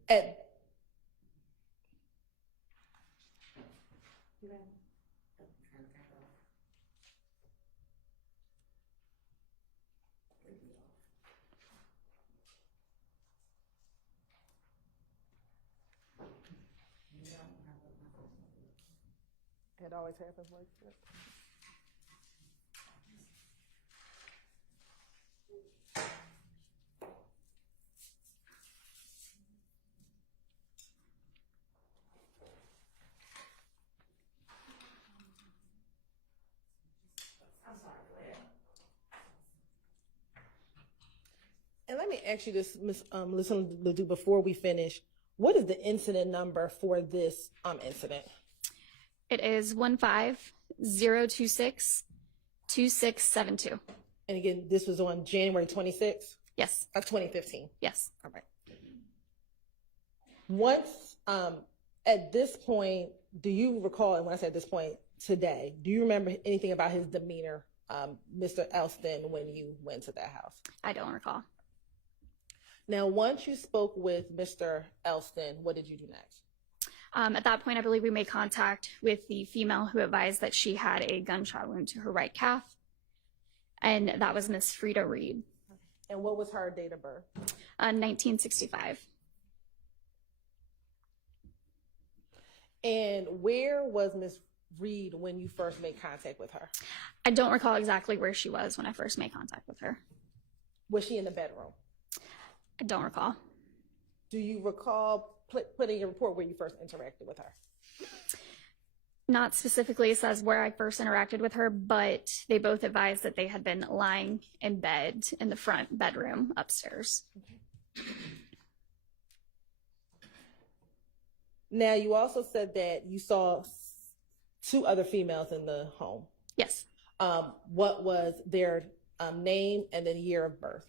at It always happens like that. I'm sorry, go ahead. And let me ask you this, Ms. Ledoux, before we finish. What is the incident number for this incident? It is 150262672. And again, this was on January 26th? Yes. Of 2015? Yes. All right. Once, at this point, do you recall, and when I say at this point, today, do you remember anything about his demeanor, Mr. Elston, when you went to that house? I don't recall. Now, once you spoke with Mr. Elston, what did you do next? At that point, I believe we made contact with the female who advised that she had a gunshot wound to her right calf, and that was Miss Frida Reed. And what was her date of birth? 1965. And where was Miss Reed when you first made contact with her? I don't recall exactly where she was when I first made contact with her. Was she in the bedroom? I don't recall. Do you recall putting a report where you first interacted with her? Not specifically says where I first interacted with her, but they both advised that they had been lying in bed in the front bedroom upstairs. Now, you also said that you saw 2 other females in the home. Yes. What was their name and then year of birth?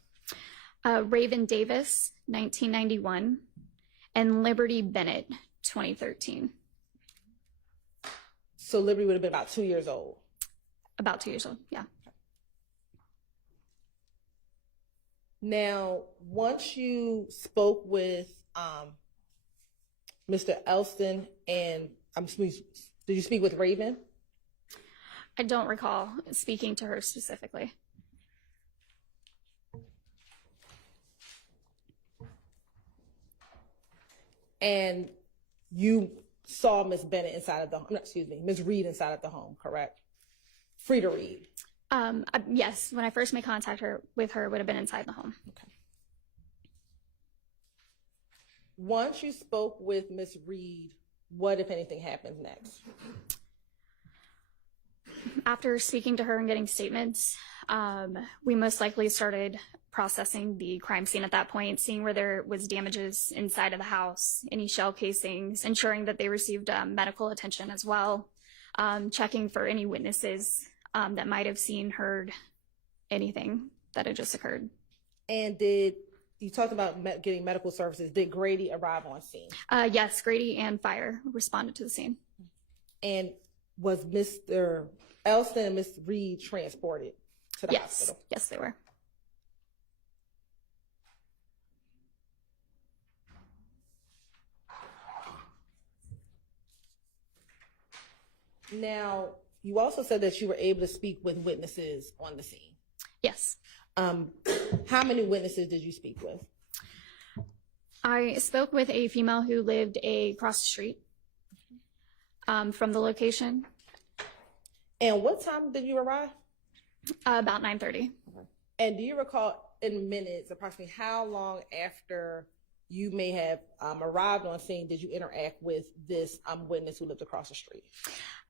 Raven Davis, 1991, and Liberty Bennett, 2013. So Liberty would have been about 2 years old. About 2 years old, yeah. Now, once you spoke with Mr. Elston and did you speak with Raven? I don't recall speaking to her specifically. And you saw Miss Bennett inside of the home, Miss Reed inside of the home, correct? Free to read. Yes, when I first made contact with her, it would have been inside the home. Okay. Once you spoke with Miss Reed, what, if anything, happened next? After speaking to her and getting statements, we most likely started processing the crime scene at that point, seeing where there was damages inside of the house, any shell casings, ensuring that they received medical attention as well, checking for any witnesses that might have seen, heard anything that had just occurred. And you talked about getting medical services. Did Grady arrive on scene? Yes, Grady and fire responded to the scene. And was Mr. Elston and Miss Reed transported to the hospital? Yes, they were. Now, you also said that you were able to speak with witnesses on the scene. Yes. How many witnesses did you speak with? I spoke with a female who lived across the street from the location. And what time did you arrive? About 9:30. And do you recall in minutes approximately how long after you may have arrived on scene did you interact with this witness who lived across the street?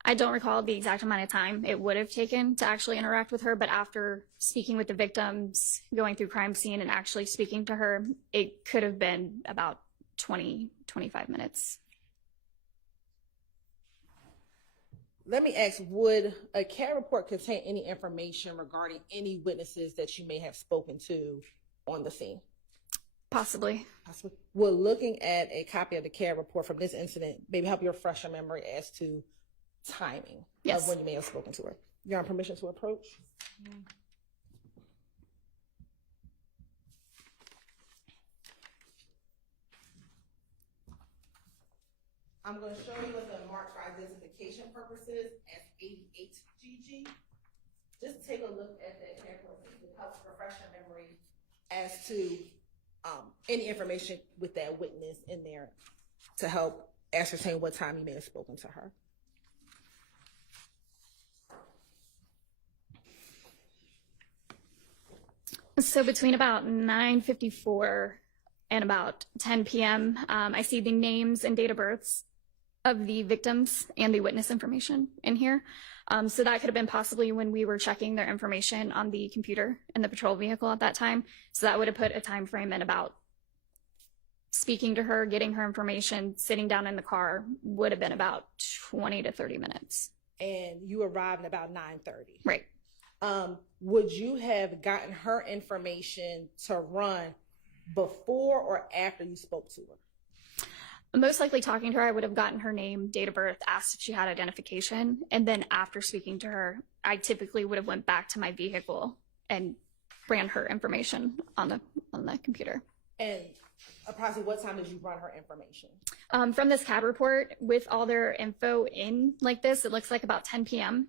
I don't recall the exact amount of time it would have taken to actually interact with her, but after speaking with the victims, going through crime scene and actually speaking to her, it could have been about 20, 25 minutes. Let me ask, would a CAT report contain any information regarding any witnesses that you may have spoken to on the scene? Possibly. Will looking at a copy of the CAT report from this incident maybe help you refresh your memory as to timing of when you may have spoken to her? You're on permission to approach? I'm going to show you what the marked for identification purposes as 88 GG. Just take a look at that CAT report to help refresh your memory as to any information with that witness in there to help ascertain what time you may have spoken to her. So between about 9:54 and about 10 p.m., I see the names and date of births of the victims and the witness information in here. So that could have been possibly when we were checking their information on the computer in the patrol vehicle at that time. So that would have put a time frame in about speaking to her, getting her information, sitting down in the car would have been about 20 to 30 minutes. And you arrived at about 9:30. Right. Would you have gotten her information to run before or after you spoke to her? Most likely talking to her, I would have gotten her name, date of birth, asked if she had identification. And then after speaking to her, I typically would have went back to my vehicle and ran her information on the computer. And approximately what time did you run her information? From this CAD report, with all their info in like this, it looks like about 10 p.m.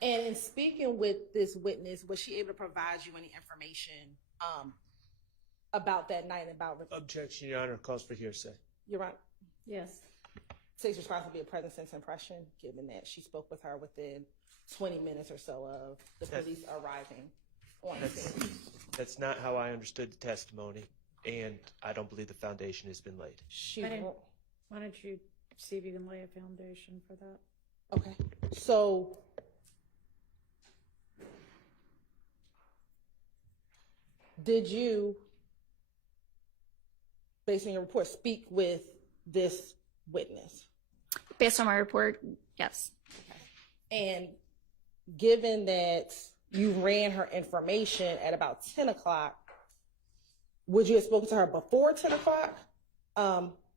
And in speaking with this witness, was she able to provide you any information about that night? Objection, Your Honor. Calls for hearsay. You're right. Yes. Takes responsibility of present sense impression, given that she spoke with her within 20 minutes or so of the police arriving on the scene. That's not how I understood the testimony. and I don't believe the foundation has been laid. Why don't you see if you can lay a foundation for that? Okay. So did you, based on your report, speak with this witness? Based on my report, yes. And given that you ran her information at about 10 o'clock, would you have spoken to her before 10 o'clock?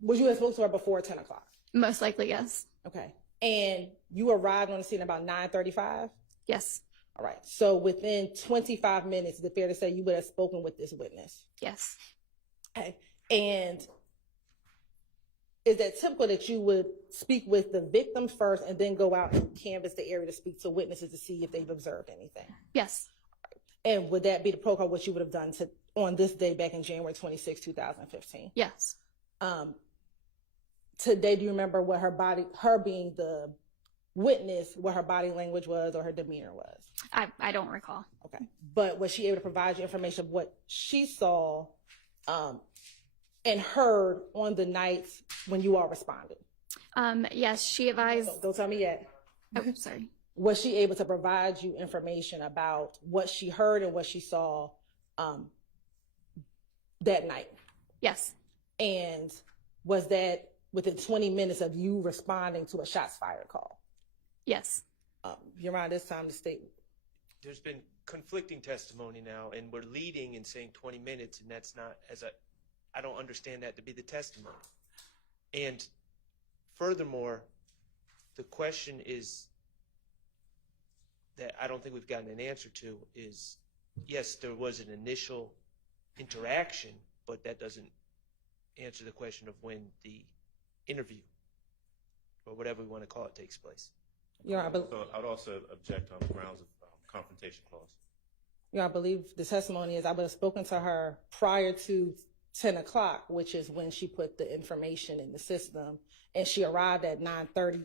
Would you have spoken to her before 10 o'clock? Most likely, yes. Okay. And you arrived on the scene about 9:35? Yes. All right. So within 25 minutes, is it fair to say you would have spoken with this witness? Yes. Okay. And is that typical that you would speak with the victims first and then go out and canvass the area to speak to witnesses to see if they've observed anything? Yes. And would that be the protocol, what you would have done on this day back in January 26, 2015? Yes. Today, do you remember what her being the witness, what her body language was or her demeanor was? I don't recall. Okay. But was she able to provide you information of what she saw and heard on the nights when you all responded? Yes, she advised. Don't tell me yet. Oh, sorry. Was she able to provide you information about what she heard and what she saw that night? Yes. And was that within 20 minutes of you responding to a shots fired call? Yes. Your Honor, this time to state. There's been conflicting testimony now, and we're leading and saying 20 minutes, and that's not, I don't understand that to be the testimony. And furthermore, the question is that I don't think we've gotten an answer to is, yes, there was an initial interaction, but that doesn't answer the question of when the interview, or whatever we want to call it, takes place. Your Honor, So I would also object on the grounds of confrontation clause. Your Honor, I believe the testimony is I would have spoken to her prior to 10 o'clock, which is when she put the information in the system, and she arrived at 9:30,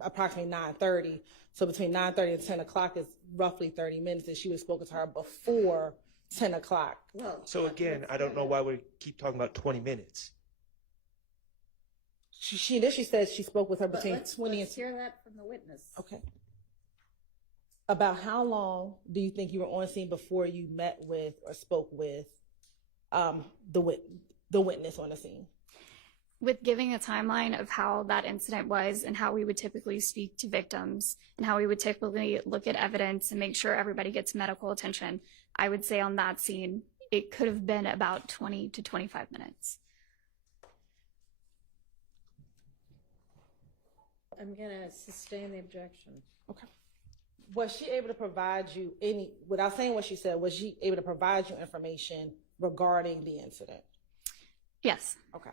approximately 9:30. So between 9:30 and 10 o'clock is roughly 30 minutes, and she would have spoken to her before 10 o'clock. So again, I don't know why we keep talking about 20 minutes. She initially said she spoke with her between 20 and... Let's hear that from the witness. Okay. About how long do you think you were on scene before you met with or spoke with the witness on the scene? With giving a timeline of how that incident was and how we would typically speak to victims and how we would typically look at evidence and make sure everybody gets medical attention, I would say on that scene, it could have been about 20 to 25 minutes. I'm going to sustain the objection. Okay. Was she able to provide you without saying what she said, was she able to provide you information regarding the incident? Yes. Okay.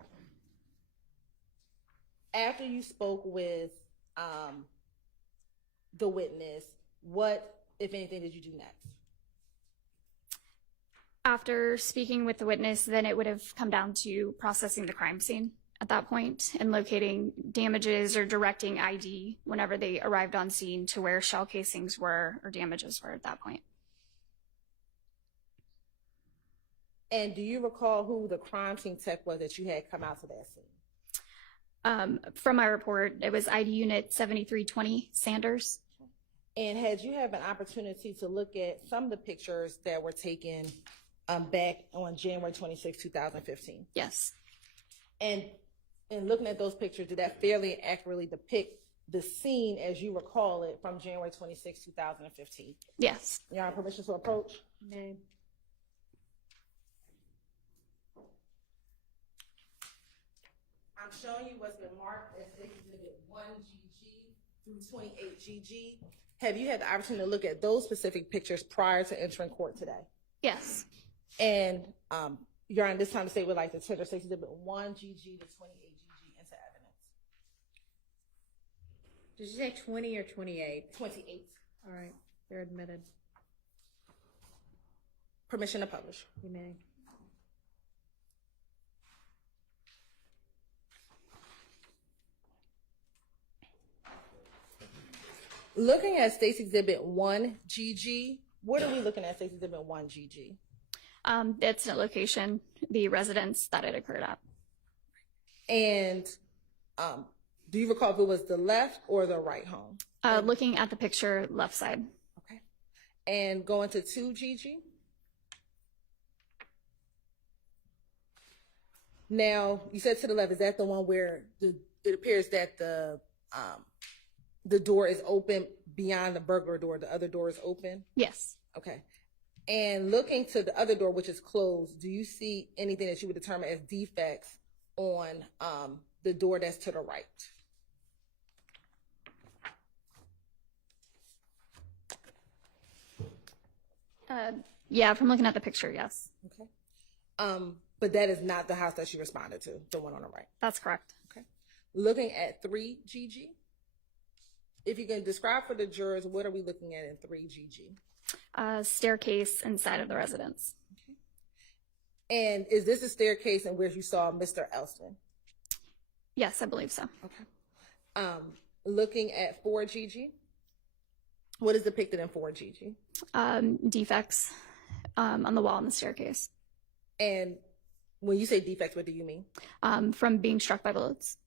After you spoke with the witness, what, if anything, did you do next? After speaking with the witness, then it would have come down to processing the crime scene at that point and locating damages or directing ID whenever they arrived on scene to where shell casings were or damages were at that point. And do you recall who the crime scene tech was that you had come out to that scene? From my report, it was ID Unit 7320, Sanders. And had you had an opportunity to look at some of the pictures that were taken back on January 26, 2015? Yes. And in looking at those pictures, did that fairly accurately depict the scene as you recall it from January 26, 2015? Yes. Your Honor, permission to approach? Nay. I'm showing you what's been marked as Exhibit 1GG through 28GG. Have you had the opportunity to look at those specific pictures prior to entering court today? Yes. And Your Honor, this time the state would like to tender Exhibit 1GG to 28GG into evidence. Did you say 20 or 28? 28. All right, they're admitted. Permission to publish. You may. Looking at State's Exhibit 1GG, what are we looking at State's Exhibit 1GG? The incident location, the residence that it occurred at. And do you recall if it was the left or the right home? Looking at the picture, left side. Okay. And going to 2 GG. Now, you said to the left, is that the one where it appears that the door is open beyond the burglar door, the other door is open? Yes. Okay. And looking to the other door, which is closed, do you see anything that you would determine as defects on the door that's to the right? Yeah, from looking at the picture, yes. Okay. But that is not the house that she responded to, the one on the right. That's correct. Okay. Looking at 3 GG, if you can describe for the jurors, what are we looking at in 3 GG? Staircase inside of the residence. And is this a staircase in which you saw Mr. Elston? Yes, I believe so. Okay. Looking at 4 GG, what is depicted in 4 GG? Defects on the wall and the staircase. And when you say defects, what do you mean? From being struck by bullets.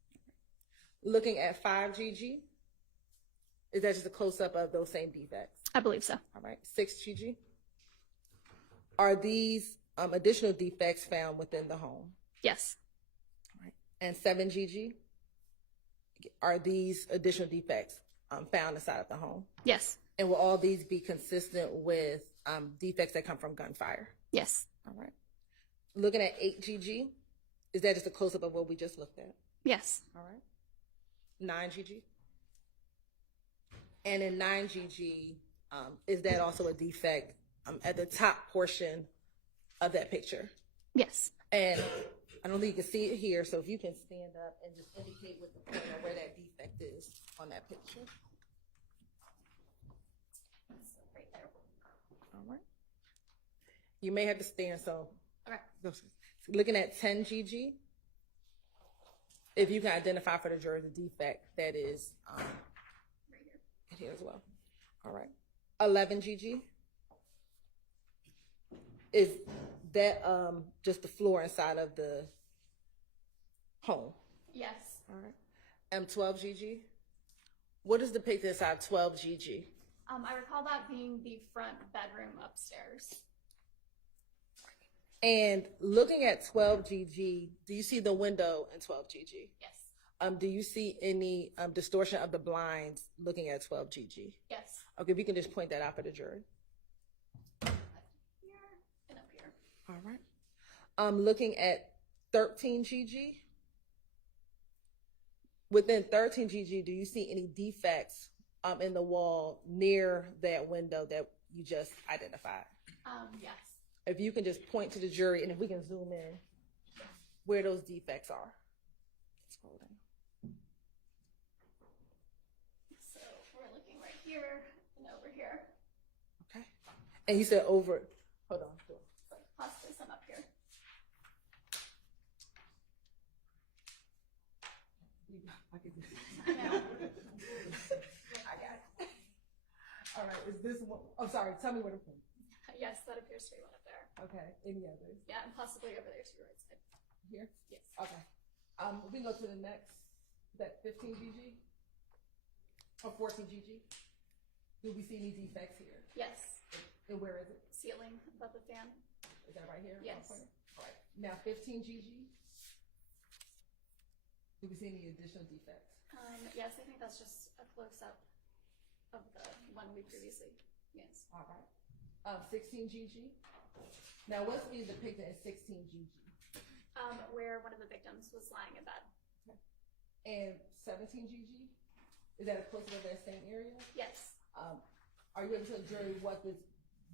Looking at 5 GG, is that just a close-up of those same defects? I believe so. All right. 6 GG, are these additional defects found within the home? Yes. All right. And 7 GG, are these additional defects found inside of the home? Yes. And will all these be consistent with defects that come from gunfire? Yes. All right. Looking at 8 GG, is that just a close-up of what we just looked at? Yes. All right. 9 GG. And in 9 GG, is that also a defect at the top portion of that picture? Yes. And I don't think you can see it here, so if you can stand up and just indicate with the pointer where that defect is on that picture. Right there. All right. You may have to stand, so. Okay. Looking at 10 GG, if you can identify for the jury the defect that is right here as well. All right. 11 GG, is that just the floor inside of the home? Yes. All right. 12 GG, what is depicted inside 12 GG? I recall that being the front bedroom upstairs. And looking at 12 GG, do you see the window in 12 GG? Yes. Do you see any distortion of the blinds looking at 12 GG? Yes. Okay, if you can just point that out for the jury. Here and up here. All right. Looking at 13 GG. Within 13 GG, do you see any defects in the wall near that window that you just identified? Yes. If you can just point to the jury, and if we can zoom in where those defects are. Scroll down. So we're looking right here and over here. Okay. And you said over, hold on. Possibly some up here. I can do this. I know. I got it. All right, is this one? I'm sorry, tell me where to point. Yes, that appears to be one up there. Okay, any others? Yeah, and possibly over there to your right side. Here? Yes. Okay. We can go to the next, that 15 GG? Or 14 GG? Do we see any defects here? Yes. And where is it? Ceiling above the fan. Is that right here? Yes. All right. Now 15 GG? Do we see any additional defects? Yes, I think that's just a close-up of the one we previously, yes. All right. 16 GG? Now what's being depicted in 16 GG? Where one of the victims was lying in bed. And 17 GG? Is that a close-up of that same area? Yes. Are you able to tell the jury what this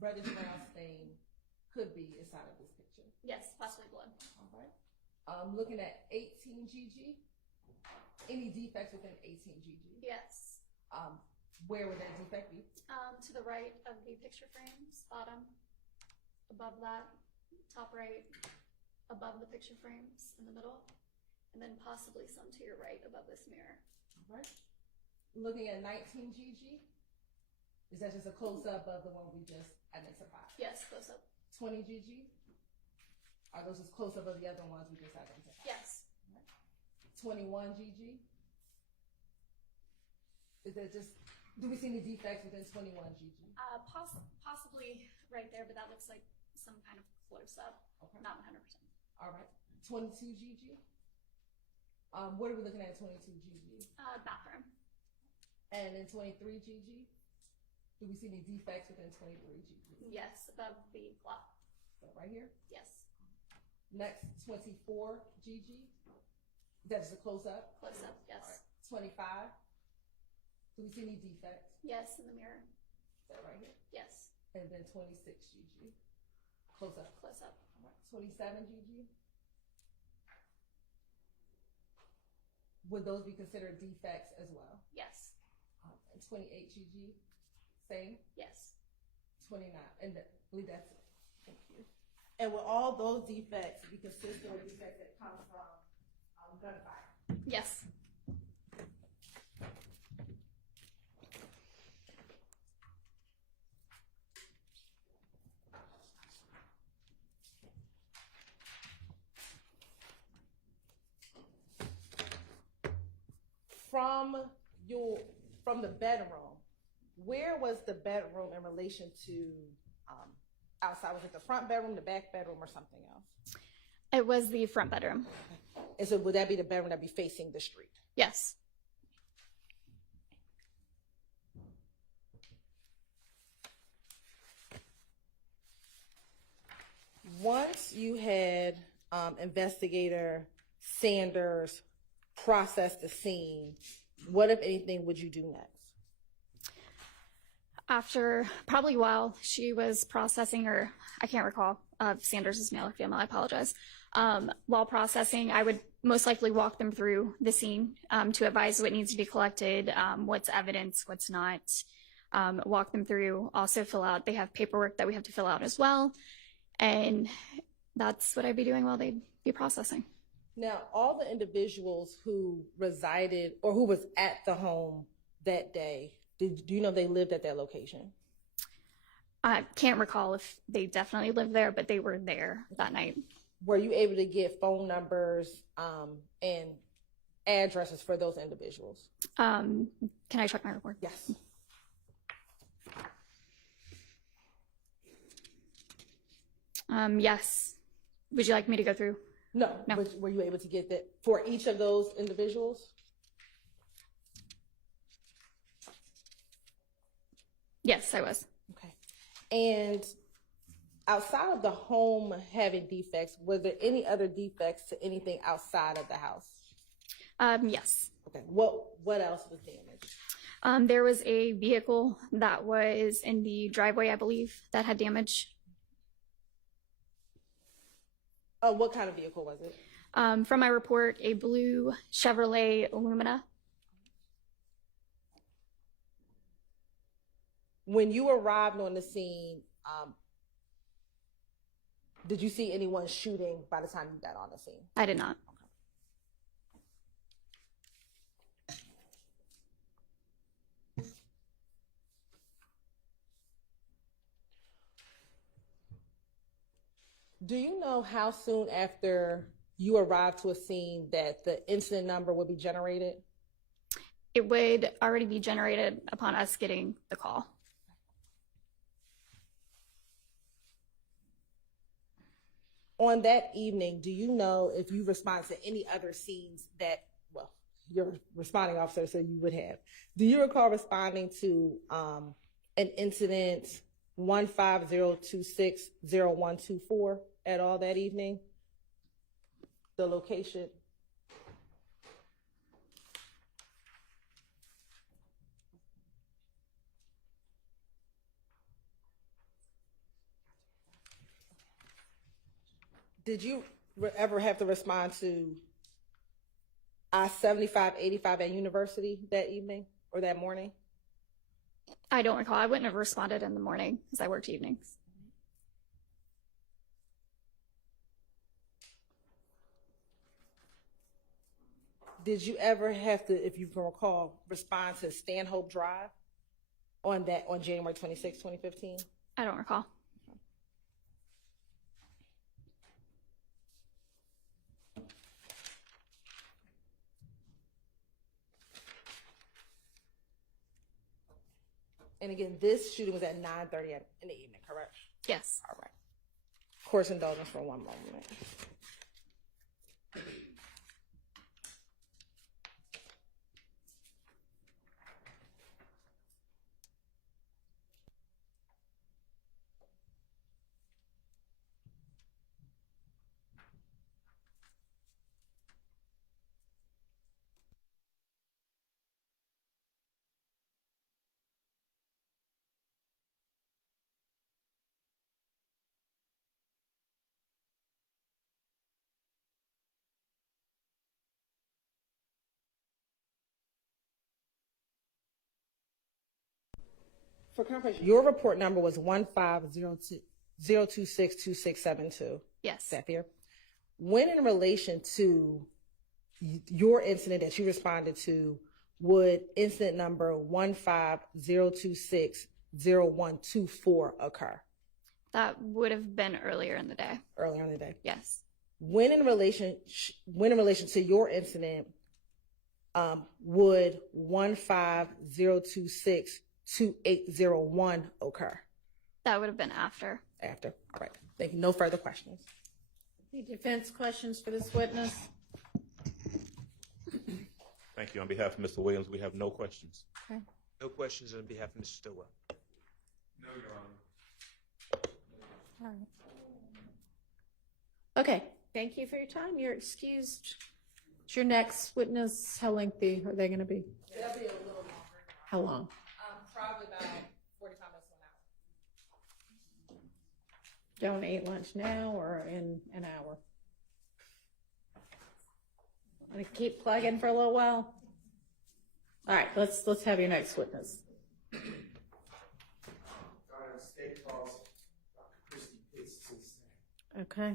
reddish brown stain could be inside of this picture? Yes, possibly blood. All right. Looking at 18 GG, any defects within 18 GG? Yes. Where would that defect be? To the right of the picture frames, bottom, above that, top right, above the picture frames in the middle, and then possibly some to your right above this mirror. All right. Looking at 19 GG, is that just a close-up of the one we just identified? Yes, close up. 20 GG, Are those just close up of the other ones we just identified? Yes. 21 GG. Is that just, do we see any defects within 21 GG? Possibly right there, but that looks like some kind of close up. Okay. Not 100%. All right. 22 GG. What are we looking at in 22 GG? Bathroom. And in 23 GG, do we see any defects within 23 GG? Yes, above the clock. So right here. Yes. Next, 24 GG. That's a close up. Close up. Yes. All right. 25. Do we see any defects? Yes, in the mirror. That right here. Yes. And then 26 GG. Close up. Close up. All right. 27 GG. Would those be considered defects as well? Yes. And 28 GG, same? Yes. 29, and I believe that's it. Thank you. And will all those defects be consistent with defects that come from gunfire? Yes. From the bedroom, where was the bedroom in relation to outside? Was it the front bedroom, the back bedroom, or something else? It was the front bedroom. And so would that be the bedroom that be facing the street? Yes. Once you had investigator Sanders process the scene, what, if anything, would you do next? After probably while she was processing, or I can't recall if Sanders is male or female, I apologize. While processing, I would most likely walk them through the scene to advise what needs to be collected, what's evidence, what's not. Walk them through, also fill out, they have paperwork that we have to fill out as well. And that's what I'd be doing while they'd be processing. Now, all the individuals who resided or who was at the home that day, do you know they lived at that location? I can't recall if they definitely lived there, but they were there that night. Were you able to get phone numbers and addresses for those individuals? Can I check my report? Yes. Yes. Would you like me to go through? No. Were you able to get that for each of those individuals? Yes, I was. Okay. And outside of the home having defects, were there any other defects to anything outside of the house? Yes. Okay. What else was damaged? There was a vehicle that was in the driveway, I believe, that had damage. What kind of vehicle was it? From my report, a blue Chevrolet Lumina. When you arrived on the scene, did you see anyone shooting by the time you got on the scene? I did not. Do you know how soon after you arrived to a scene that the incident number would be generated? It would already be generated upon us getting the call. On that evening, do you know if you responded to any other scenes that, well, you're responding officer, so you would have. Do you recall responding to an incident 150260124 at all that evening? The location? Did you ever have to respond to I-7585 at University that evening or that morning? I don't recall. I wouldn't have responded in the morning because I worked evenings. Did you ever have to, if you can recall, respond to Stanhope Drive on January 26, 2015? I don't recall. And again, this shooting was at 9:30 in the evening, correct? Yes. All right. Course indulgence for one moment. For confirmation, your report number was 150262672. Yes. Is that fair? When in relation to your incident that you responded to, would incident number 150260124 occur? That would have been earlier in the day. Earlier in the day. Yes. When in relation to your incident, would 150262801 occur? That would have been after. After. All right. Thank you. No further questions. Any defense questions for this witness? Thank you. On behalf of Mr. Williams, we have no questions. Okay. No questions on behalf of Mr. Stillwell. No, Your Honor. All right. Okay. Thank you for your time. You're excused. Is your next witness, how lengthy are they going to be? They'll be a little longer. How long? Probably about 45 minutes to an hour. Do you want to eat lunch now or in an hour? Want to keep plugging for a little while? All right, let's have your next witness. State calls Dr. Christy Pitts, please. Okay.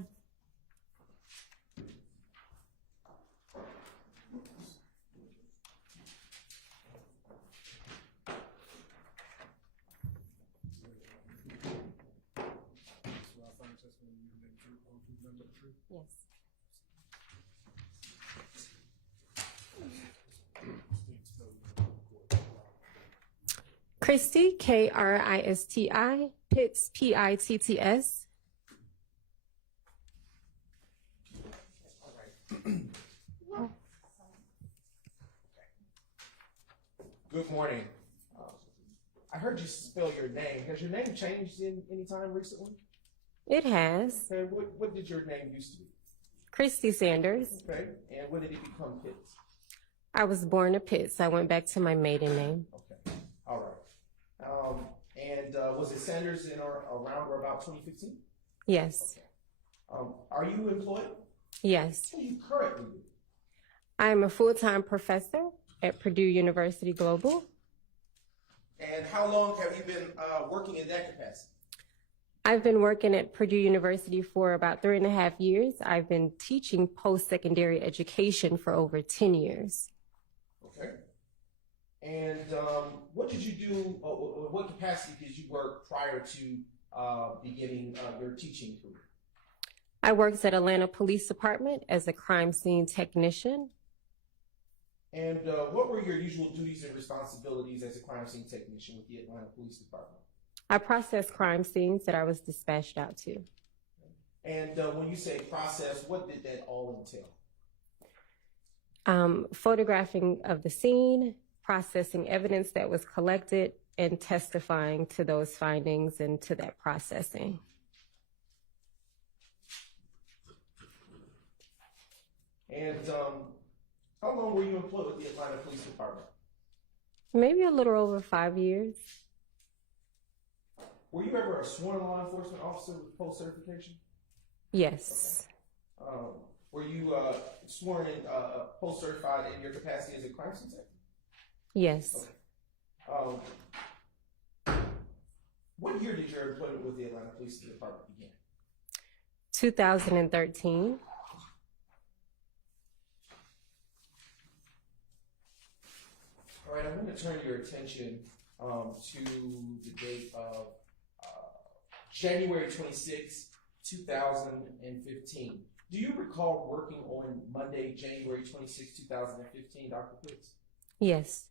Yes. Christy, Kristi, Pitts, Pitts. Good morning. I heard you spell your name. Has your name changed in any time recently? It has. Okay, what did your name used to be? Christy Sanders. Okay, and when did it become Pitts? I was born a Pitts. I went back to my maiden name. Okay, all right. And was it Sanders in or around or about 2015? Yes. Okay. Are you employed? Yes. What do you currently do? I am a full-time professor at Purdue University Global. And how long have you been working in that capacity? I've been working at Purdue University for about 3.5 years. I've been teaching post-secondary education for over 10 years. Okay. And what did you do, what capacity did you work prior to beginning your teaching career? I worked at Atlanta Police Department as a crime scene technician. And what were your usual duties and responsibilities as a crime scene technician with the Atlanta Police Department? I processed crime scenes that I was dispatched out to. And when you say process, what did that all entail? Photographing of the scene, processing evidence that was collected, and testifying to those findings and to that processing. And how long were you employed with the Atlanta Police Department? Maybe a little over 5 years. Were you ever a sworn law enforcement officer with post-certification? Yes. Okay. Were you sworn in post-certified in your capacity as a crime scene tech? Yes. Okay. What year did your employment with the Atlanta Police Department begin? 2013. All right, I want to turn your attention to the date of January 26, 2015. Do you recall working on Monday, January 26, 2015, Dr. Pitts? Yes.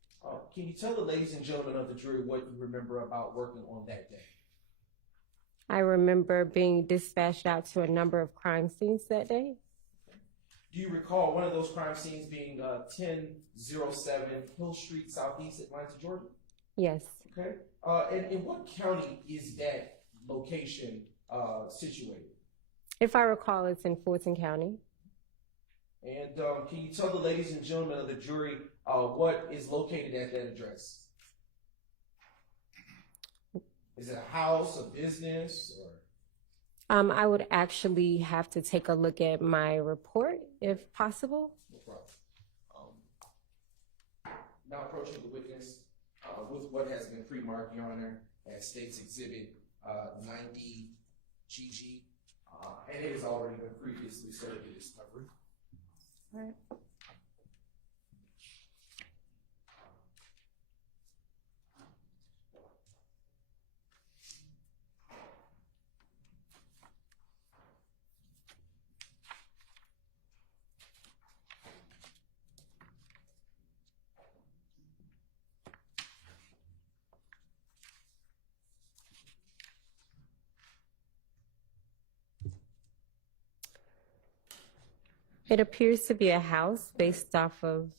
Can you tell the ladies and gentlemen of the jury what you remember about working on that day? I remember being dispatched out to a number of crime scenes that day. Do you recall one of those crime scenes being 1007 Hill Street, Southeast Atlanta, Georgia? Yes. Okay. And in what county is that location situated? If I recall, it's in Fulton County. And can you tell the ladies and gentlemen of the jury what is located at that address? Is it a house, a business, or? I would actually have to take a look at my report, if possible. No problem. Now approaching the witness with what has been pre-marked, Your Honor, as State's Exhibit 90GG, and it has already been previously served to discovery. All right. It appears to be a house based off of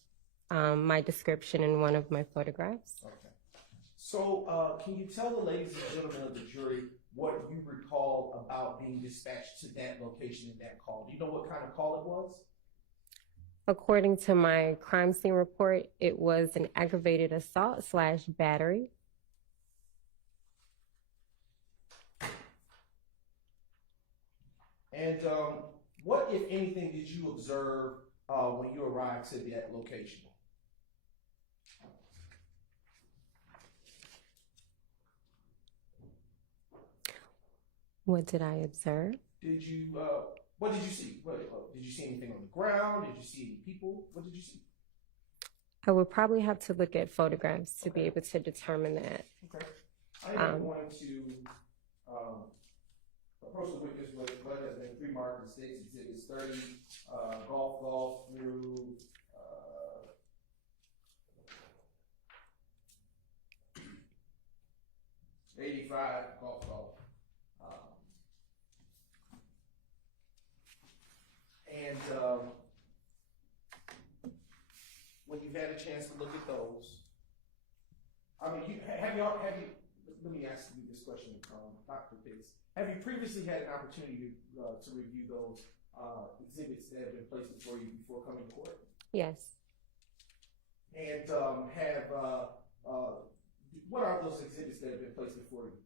my description in one of my photographs. Okay. So can you tell the ladies and gentlemen of the jury what you recall about being dispatched to that location in that call? Do you know what kind of call it was? According to my crime scene report, it was an aggravated assault / battery. And what, if anything, did you observe when you arrived to that location? What did I observe? Did you, what did you see? Did you see anything on the ground? Did you see any people? What did you see? I would probably have to look at photographs to be able to determine that. Okay. I am going to approach the witness with what has been pre-marked in State's Exhibits 30, golf through 85, golf. And when you've had a chance to look at those, I mean, have you, let me ask you this question, Dr. Pitts. Have you previously had an opportunity to review those exhibits that have been placed before you before coming to court? Yes. And what are those exhibits that have been placed before you?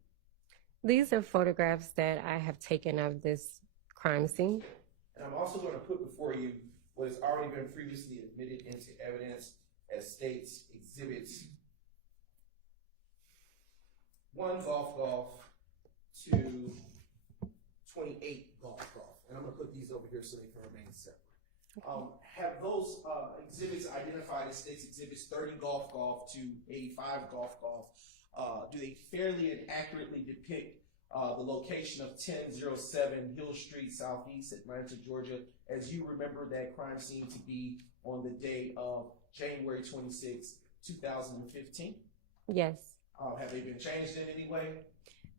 These are photographs that I have taken of this crime scene. And I'm also going to put before you what has already been previously admitted into evidence as State's Exhibits 1, golf, 2, 28, golf. And I'm going to put these over here so they can remain separate. Have those exhibits identified as State's Exhibits 30, golf, 2, 85, golf, do they fairly and accurately depict the location of 1007 Hill Street, Southeast Atlanta, Georgia, as you remember that crime scene to be on the day of January 26, 2015? Yes. Have they been changed in any way?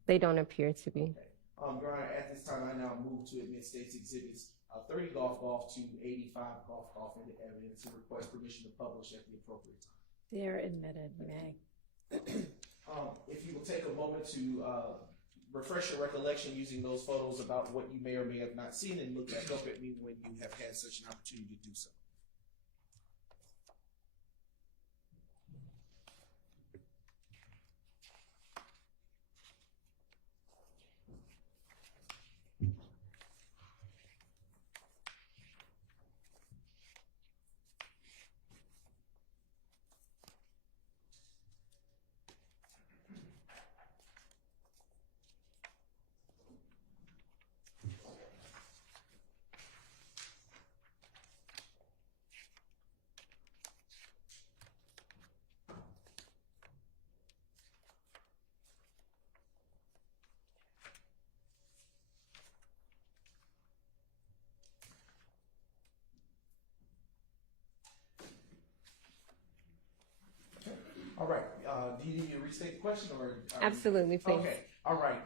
They don't appear to be. Okay. Your Honor, at this time, I now move to admit State's Exhibits 30, golf, 2, 85, golf into evidence and request permission to publish at the appropriate time. They're admitted, May. If you will take a moment to refresh your recollection using those photos about what you may or may have not seen and look back up at me when you have had such an opportunity to do so. All right. Do you need me to restate the question, or? Absolutely, please. Okay. All right.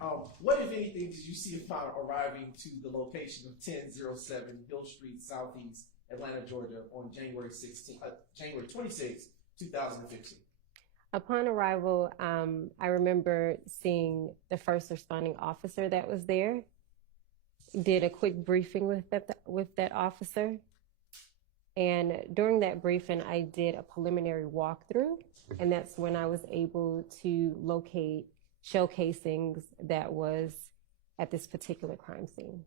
What, if anything, did you see upon arriving to the location of 1007 Hill Street, Southeast Atlanta, Georgia, on January 26, 2015? Upon arrival, I remember seeing the first responding officer that was there. Did a quick briefing with that officer. And during that briefing, I did a preliminary walkthrough, and that's when I was able to locate shell casings that was at this particular crime scene.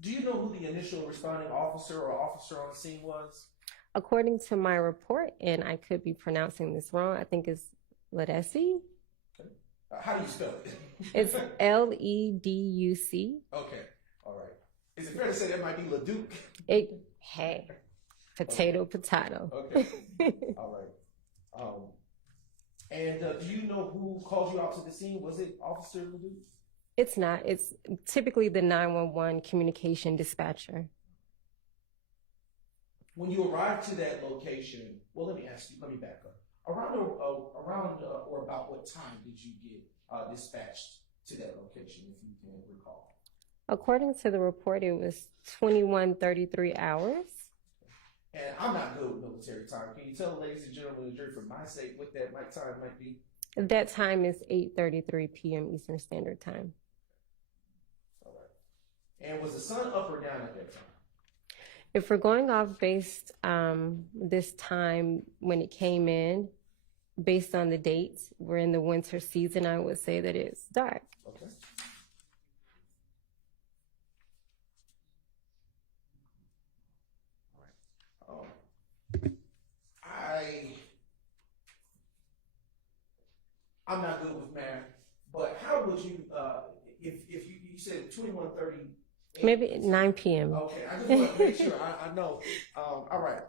Do you know who the initial responding officer or officer on the scene was? According to my report, and I could be pronouncing this wrong, I think it's Ledesi. Okay. How do you spell it? It's Leduc. Okay. All right. Is it fair to say that might be Leduc? Hey, potato. Okay. All right. And do you know who called you out to the scene? Was it Officer Leduc? It's not. It's typically the 911 communication dispatcher. When you arrived to that location, well, let me back up. Around or about what time did you get dispatched to that location, if you can recall? According to the report, it was 21:33 hours. And I'm not good with military time. Can you tell the ladies and gentlemen of the jury, for my sake, what that time might be? That time is 8:33 p.m. Eastern Standard Time. All right. And was the sun up or down at that time? If we're going off based this time when it came in, based on the dates, we're in the winter season, I would say that it's dark. Okay. All right. I'm not good with math, but how would you, if you said 21:30? Maybe 9 p.m. Okay, I just want to make sure I know. All right.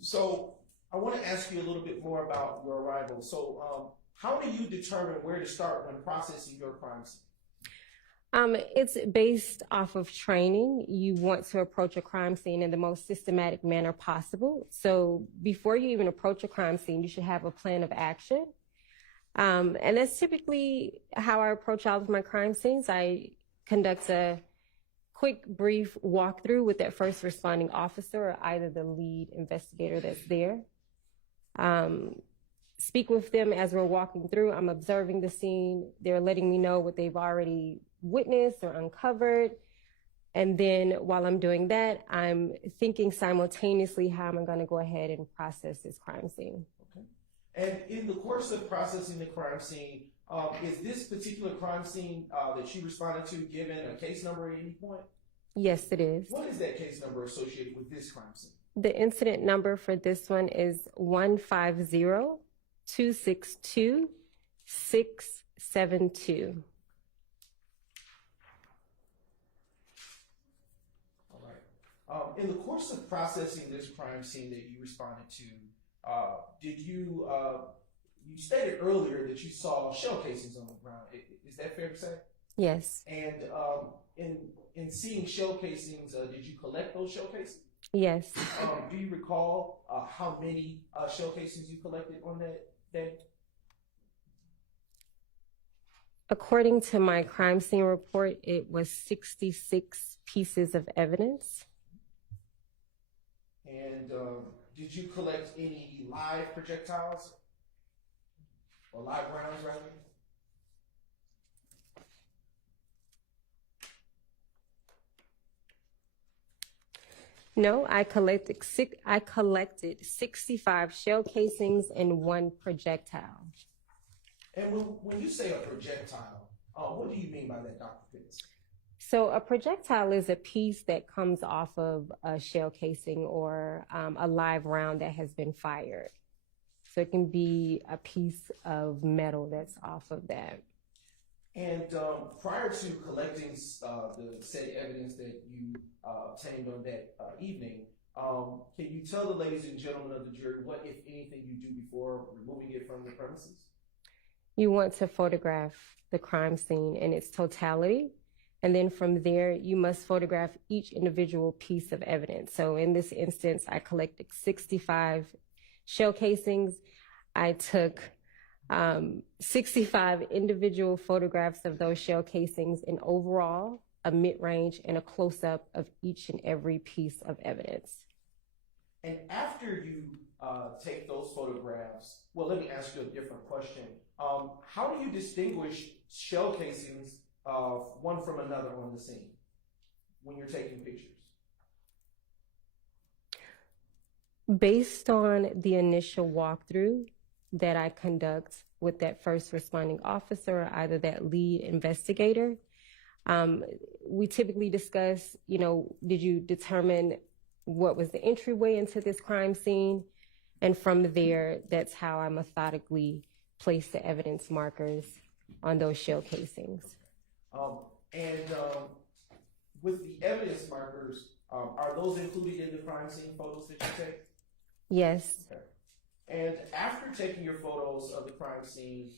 So I want to ask you a little bit more about your arrival. So how do you determine where to start when processing your crime scene? It's based off of training. You want to approach a crime scene in the most systematic manner possible. So before you even approach a crime scene, you should have a plan of action. And that's typically how I approach all of my crime scenes. I conduct a quick, brief walkthrough with that first responding officer or either the lead investigator that's there. Speak with them as we're walking through. I'm observing the scene. They're letting me know what they've already witnessed or uncovered. And then while I'm doing that, I'm thinking simultaneously how am I going to go ahead and process this crime scene. Okay. And in the course of processing the crime scene, is this particular crime scene that you responded to given a case number at any point? Yes, it is. What is that case number associated with this crime scene? The incident number for this one is 150-262-672. All right. In the course of processing this crime scene that you responded to, did you stated earlier that you saw shell casings on the ground. Is that fair to say? Yes. And in seeing shell casings, did you collect those shell casings? Yes. Do you recall how many shell casings you collected on that day? According to my crime scene report, it was 66 pieces of evidence. And did you collect any live projectiles? Or live rounds, rather? No, I collected 65 shell casings and 1 projectile. And when you say a projectile, what do you mean by that, Dr. Pitts? So a projectile is a piece that comes off of a shell casing or a live round that has been fired. So it can be a piece of metal that's off of that. And prior to collecting the said evidence that you obtained on that evening, can you tell the ladies and gentlemen of the jury what, if anything, you do before removing it from the premises? You want to photograph the crime scene in its totality. And then from there, you must photograph each individual piece of evidence. So in this instance, I collected 65 shell casings. I took 65 individual photographs of those shell casings, and overall, a mid-range and a close-up of each and every piece of evidence. And after you take those photographs, well, let me ask you a different question. How do you distinguish shell casings one from another on the scene when you're taking pictures? Based on the initial walkthrough that I conduct with that first responding officer or either that lead investigator, we typically discuss, did you determine what was the entryway into this crime scene? And from there, that's how I methodically place the evidence markers on those shell casings. With the evidence markers, are those included in the crime scene photos that you take? Yes. Okay. And after taking your photos of the crime scene,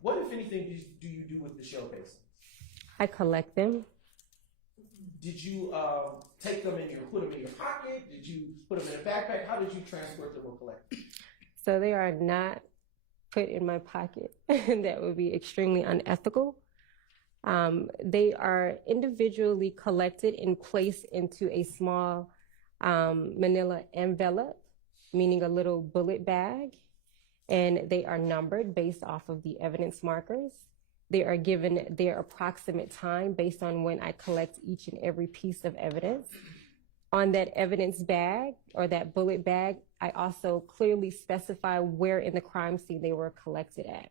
what, if anything, do you do with the shell casings? I collect them. Did you take them put them in your pocket? Did you put them in a backpack? How did you transport them or collect them? So they are not put in my pocket. That would be extremely unethical. They are individually collected and placed into a small manila envelope, meaning a little bullet bag, and they are numbered based off of the evidence markers. They are given their approximate time based on when I collect each and every piece of evidence. On that evidence bag or that bullet bag, I also clearly specify where in the crime scene they were collected at.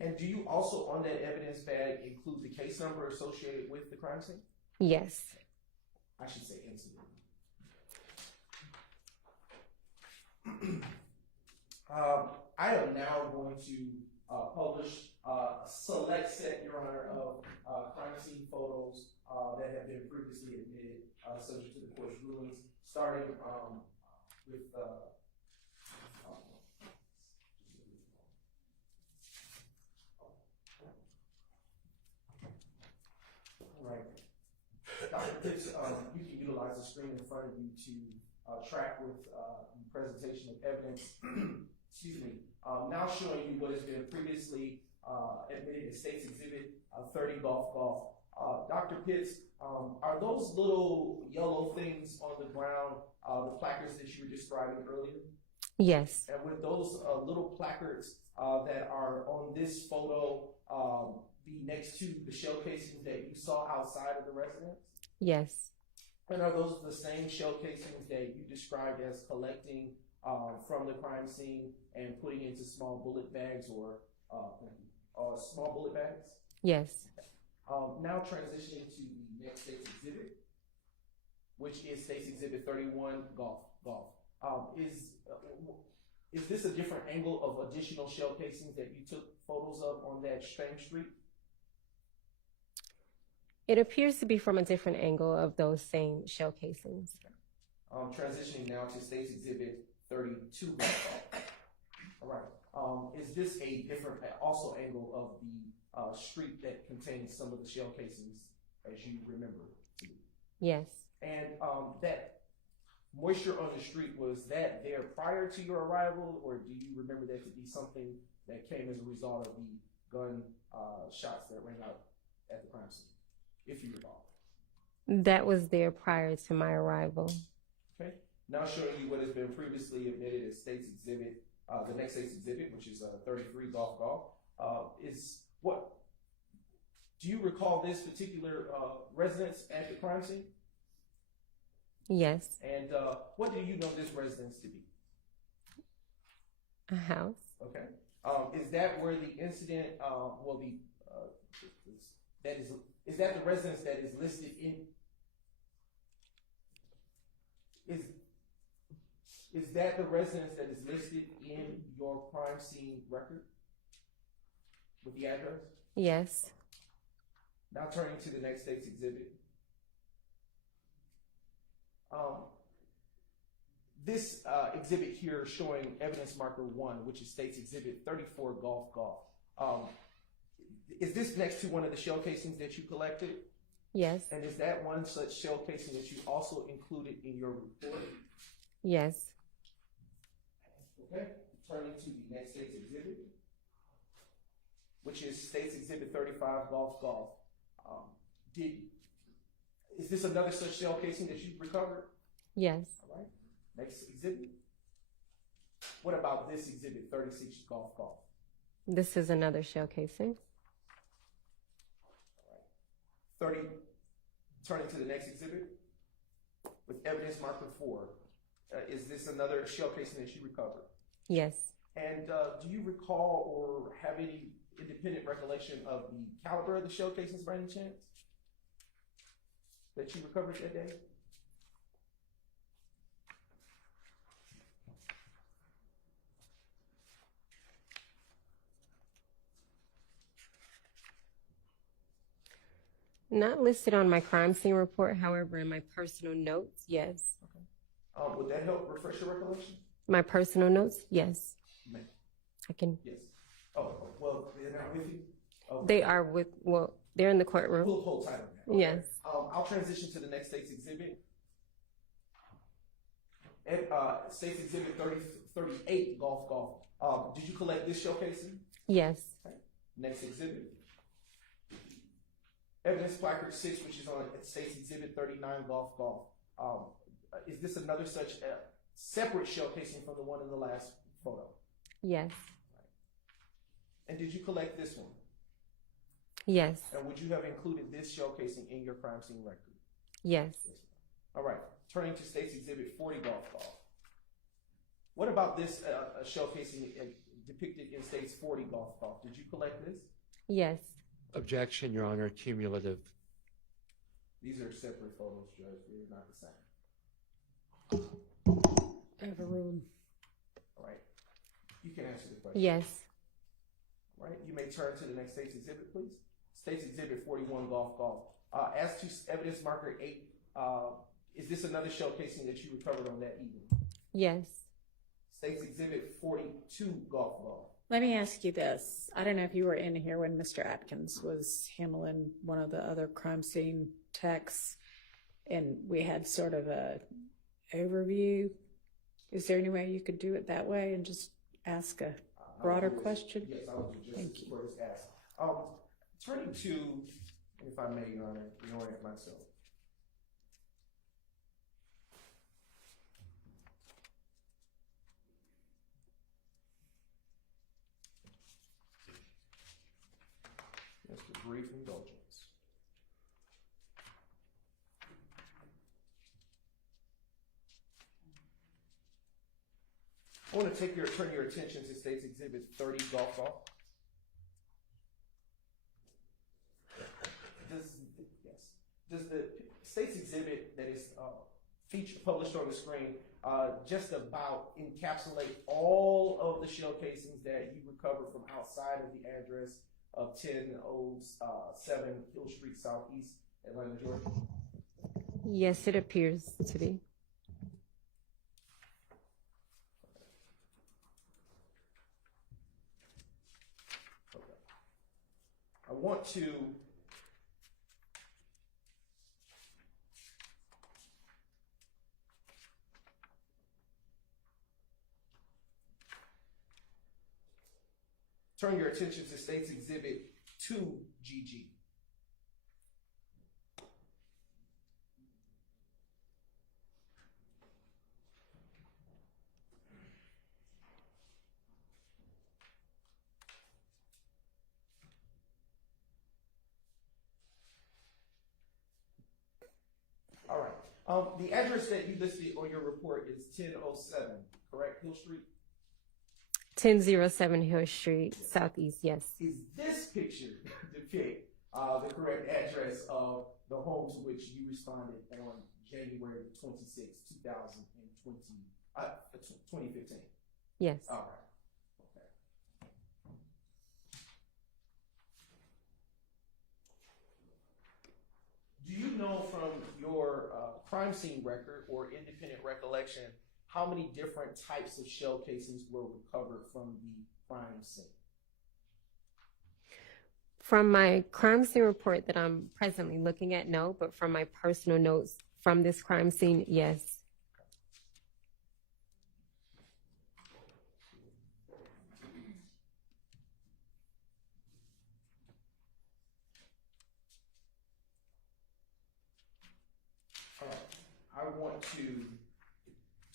And do you also, on that evidence bag, include the case number associated with the crime scene? Yes. I should say incident. I am now going to publish a select set, Your Honor, of crime scene photos that have been previously admitted, subject to the court's rulings, starting with right. Dr. Pitts, you can utilize the screen in front of you to track with the presentation of evidence. Excuse me. Now showing you what has been previously admitted as State's Exhibit 30 Golf. Dr. Pitts, are those little yellow things on the ground the placards that you were describing earlier? Yes. And would those little placards that are on this photo be next to the shell casings that you saw outside of the residence? Yes. And are those the same shell casings that you described as collecting from the crime scene and putting into small bullet bags or small bullet bags? Yes. Now transitioning to the next State's Exhibit, which is State's Exhibit 31 Golf. Is this a different angle of additional shell casings that you took photos of on that same street? It appears to be from a different angle of those same shell casings. Transitioning now to State's Exhibit 32 Golf. All right. Is this a different also angle of the street that contains some of the shell casings as you remember? Yes. And that moisture on the street, was that there prior to your arrival, or do you remember that to be something that came as a result of the gun shots that rang out at the crime scene, if you recall? That was there prior to my arrival. Okay. Now showing you what has been previously admitted as State's Exhibit, the next State's Exhibit, which is 33 Golf. Is what? Do you recall this particular residence at the crime scene? Yes. And what do you know this residence to be? A house. Okay. Is that where the incident? Is that the residence that is listed in? Is that the residence that is listed in your crime scene record with the address? Yes. Now turning to the next State's Exhibit. This exhibit here showing evidence marker 1, which is State's Exhibit 34 Golf. Is this next to one of the shell casings that you collected? Yes. And is that one such shell casing that you also included in your report? Yes. Okay, turning to the next state's exhibit, which is State's Exhibit 35, Golf. Is this another such shell casing that you've recovered? Yes. All right. Next exhibit. What about this exhibit, 36, Golf? This is another shell casing. 30, turning to the next exhibit with evidence marker 4. Is this another shell casing that you recovered? Yes. And do you recall or have any independent recollection of the caliber of the shell casings by any chance that you recovered that day? Not listed on my crime scene report, however, in my personal notes, yes. Would that help refresh your recollection? My personal notes, yes. Ma'am. I can. Yes. Oh, well, they're not with you? Okay. They are with, well, they're in the courtroom. We'll hold tight on that. Okay. Yes. I'll transition to the next state's exhibit. And, state's exhibit 38, Golf. Did you collect this shell casing? Yes. Okay. Next exhibit. Evidence placard 6, which is on state's exhibit 39, Golf. Is this another such separate shell casing from the one in the last photo? Yes. And did you collect this one? Yes. And would you have included this shell casing in your crime scene record? Yes. All right. Turning to state's exhibit 40, Golf. What about this shell casing depicted in state's 40, Golf? Did you collect this? Yes. Objection, Your Honor, cumulative. These are separate photos, Judge. They're not the same. Overruled. All right. You can answer the question. Yes. All right. You may turn to the next state's exhibit, please. State's exhibit 41, Golf. As to evidence marker 8, is this another shell casing that you recovered on that evening? Yes. State's exhibit 42, Golf. Let me ask you this. I don't know if you were in here when Mr. Atkins was handling one of the other crime scene techs, and we had sort of a overview. Is there any way you could do it that way and just ask a broader question? Yes, I will do just Thank you. for this ask. Turning to, if I may, Your Honor, ignoring it myself. Just a brief indulgence. I want to turn your attention to State's Exhibit 30, Golf. Does the State's Exhibit that is published on the screen just about encapsulate all of the shell casings that you recovered from outside of the address of 1007 Hill Street Southeast, Atlanta, Georgia? Yes, it appears to be. I want to turn your attention to State's Exhibit 2GG. All right. The address that you listed on your report is 1007, correct, Hill Street? 1007 Hill Street, Southeast, yes. Is this picture depict the correct address of the home to which you responded on January 26, 2015? Yes. All right. Okay. Do you know from your crime scene record or independent recollection how many different types of shell casings were recovered from the crime scene? From my crime scene report that I'm presently looking at, no, but from my personal notes from this crime scene, yes. to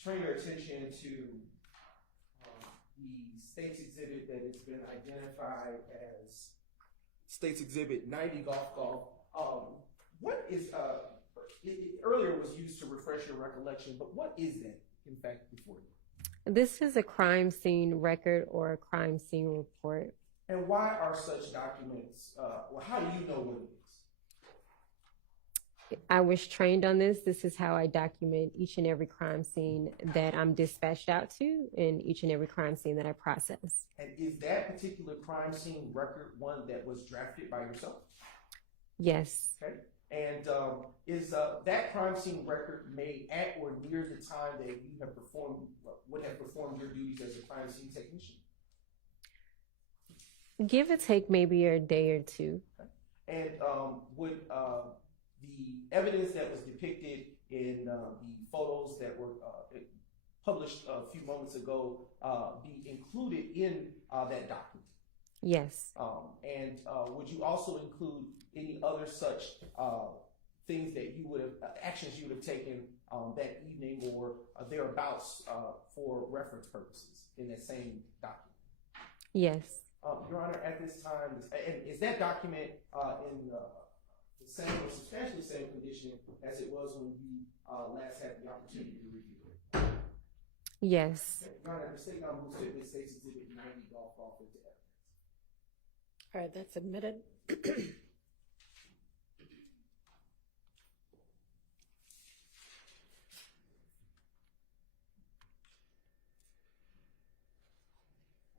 turn your attention to the state's exhibit that has been identified as State's Exhibit 90 Golf. What is, earlier was used to refresh your recollection, but what is that, in fact, before you? This is a crime scene record or a crime scene report. And why are such documents, well, how do you know what it is? I was trained on this. This is how I document each and every crime scene that I'm dispatched out to and each and every crime scene that I process. And is that particular crime scene record one that was drafted by yourself? Yes. Okay. And is that crime scene record made at or near the time that you have would have performed your duties as a crime scene technician? Give or take maybe a day or two. Okay. And would the evidence that was depicted in the photos that were published a few moments ago be included in that document? Yes. And would you also include any other such things that you would have, actions you would have taken that evening or thereabouts for reference purposes in that same document? Yes. Your Honor, at this time, and is that document in the same or substantially same condition as it was when you last had the opportunity to review it? Yes. Your Honor, the state now moves to admit State's Exhibit 90 golf into evidence. All right, that's admitted.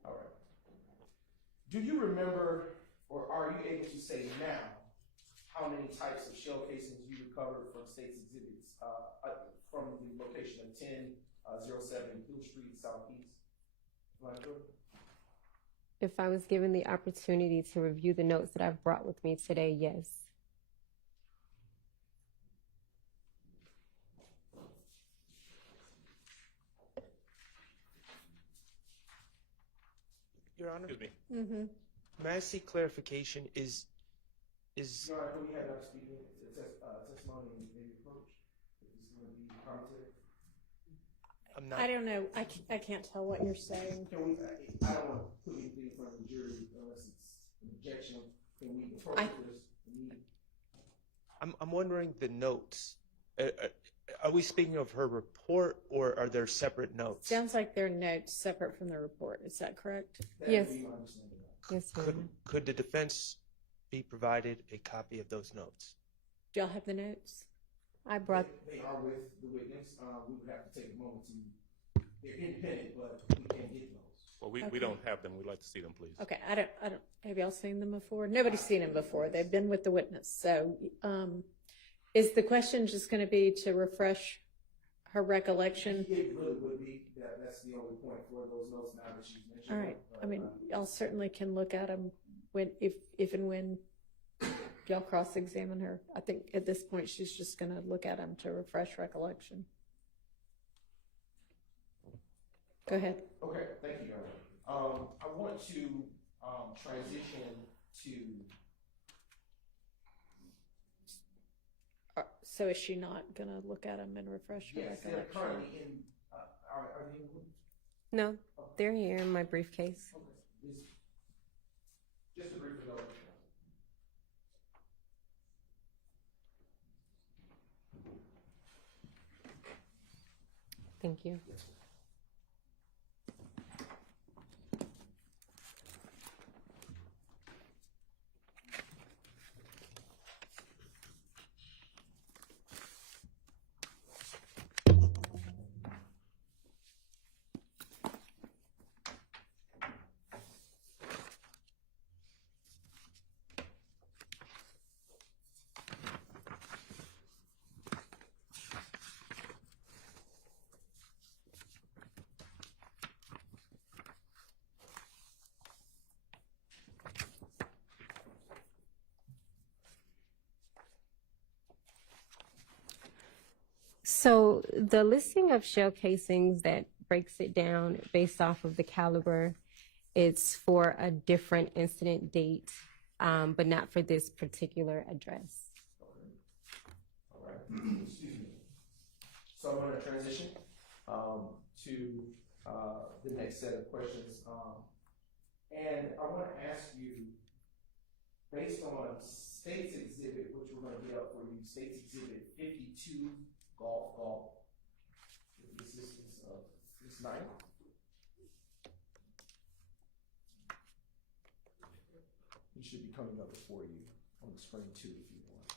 All right. Do you remember, or are you able to say now, how many types of shell casings you recovered from State's exhibits from the location of 1007 Hill Street Southeast? If I was given the opportunity to review the notes that I've brought with me today, yes. Your Honor? Excuse me. May I seek clarification? Is Your Honor, can we have Dr. Stevens testimony in the approach? Is this going to be commentary? I'm not. I don't know. I can't tell what you're saying. Can we, I don't want to put anything in front of the jury unless it's an objection. Can we approach this? I'm wondering the notes. Are we speaking of her report, or are there separate notes? Sounds like they're notes separate from the report. Is that correct? Yes. Yes, Could the defense be provided a copy of those notes? Do y'all have the notes? I brought. They are with the witness. We would have to take a moment to. They're independent, but we can't get those. Well, we don't have them. We'd like to see them, please. Okay, I don't. Have y'all seen them before? Nobody's seen them before. They've been with the witness. So, is the question just going to be to refresh her recollection? It really would be. That's the only point for those notes now that she's mentioned. All right. I mean, y'all certainly can look at them if and when y'all cross-examine her. I think at this point she's just going to look at them to refresh recollection. Go ahead. Okay, thank you, Your Honor. I want to transition to. So is she not going to look at them and refresh her Yes, recollection? they're currently in. Are they in the room? No, they're here in my briefcase. Okay. Just a brief note. Thank you. So the listing of shell casings that breaks it down based off of the caliber, it's for a different incident date, but not for this particular address. All right. Excuse me. So I'm going to transition to the next set of questions. And I want to ask you, based on State's Exhibit, which we're going to get up for you, State's Exhibit 52, golf, with the assistance of Ms. Knight. It should be coming up before you on the screen too, if you want.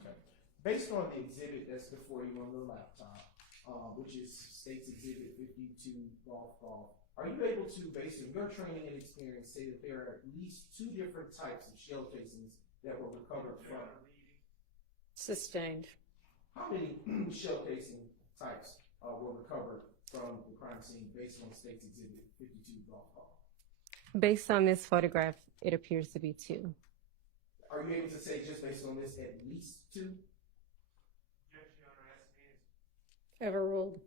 Okay. Based on the exhibit that's before you on the laptop, which is State's Exhibit 52, golf, are you able to, based on your training and experience, say that there are at least 2 different types of shell casings that were recovered from? Sustained. How many shell casing types were recovered from the crime scene based on State's Exhibit 52 golf ball? Based on this photograph, it appears to be 2. Are you able to say just based on this at least 2? Overruled.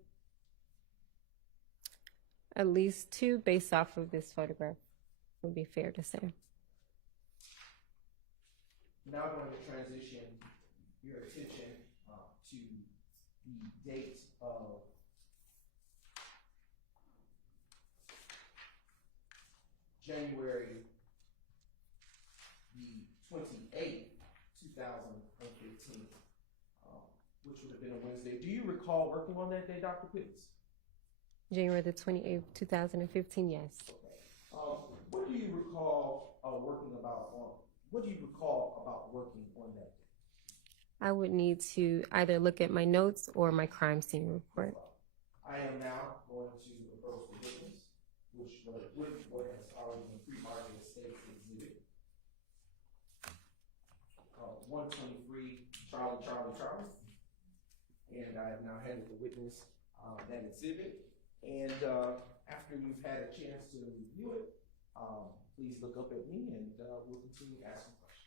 At least 2 based off of this photograph would be fair to say. Now I'm going to transition your attention to the date of January the 28th, 2015, which would have been a Wednesday. Do you recall working on that day, Dr. Pitts? January the 28th, 2015, yes. Okay. What do you recall What do you recall about working on that day? I would need to either look at my notes or my crime scene report. I am now going to approach the witness, which what has already been pre-marked as State's Exhibit 123, Charlie. And I have now handed the witness that exhibit. And after you've had a chance to review it, please look up at me and we'll continue asking questions.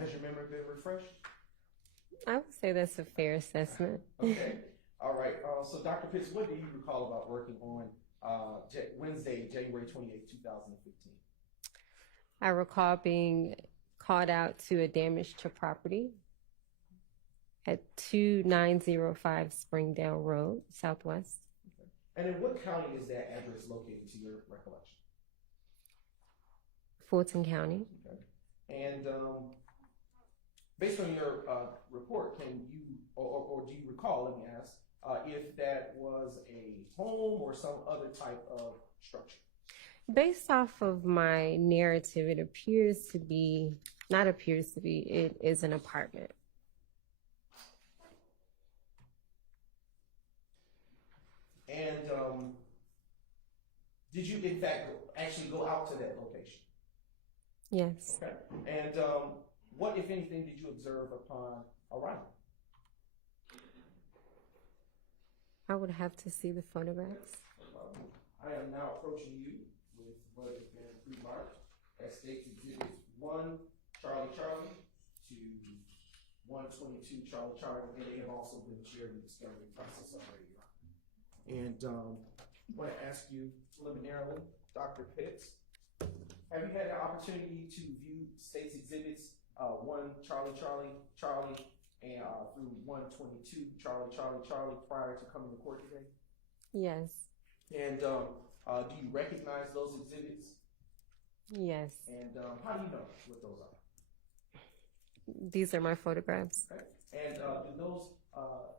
Has your memory been refreshed? I would say that's a fair assessment. Okay. All right. So, Dr. Pitts, what do you recall about working on Wednesday, January 28, 2015? I recall being called out to a damage to property at 2905 Springdale Road, Southwest. Okay. And in what county is that address located to your recollection? Fulton County. Okay. And based on your report, can you, or do you recall, let me ask, if that was a home or some other type of structure? Based off of my narrative, it is an apartment. And did you, in fact, actually go out to that location? Yes. Okay. And what, if anything, did you observe upon arrival? I would have to see the photographs. I am now approaching you with what has been pre-marked as State's Exhibits 1, Charlie, to 122, Charlie, and they have also been shared in the discovery process already. And I want to ask you preliminarily, Dr. Pitts, have you had the opportunity to view State's Exhibits 1, Charlie, and through 122, Charlie, prior to coming to court today? Yes. And Do you recognize those exhibits? Yes. And how do you know what those are? These are my photographs. Okay. And do those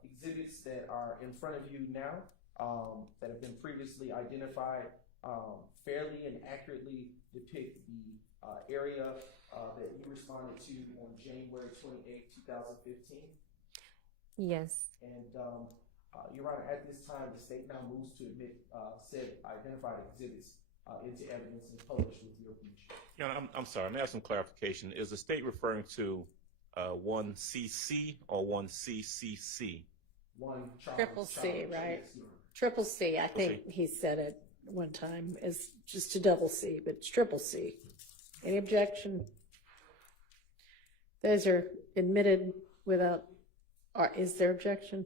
exhibits that are in front of you now, that have been previously identified, fairly and accurately depict the area that you responded to on January 28, 2015? Yes. And Your Honor, at this time, the state now moves to admit said identified exhibits into evidence and publish with your permission. Yeah, I'm sorry. May I have some clarification? Is the state referring to 1CC or 1CCC? Triple C, right? Triple C. I think he said it one time as just a double C, but it's triple C. Any objection? Those are admitted without, or is there objection?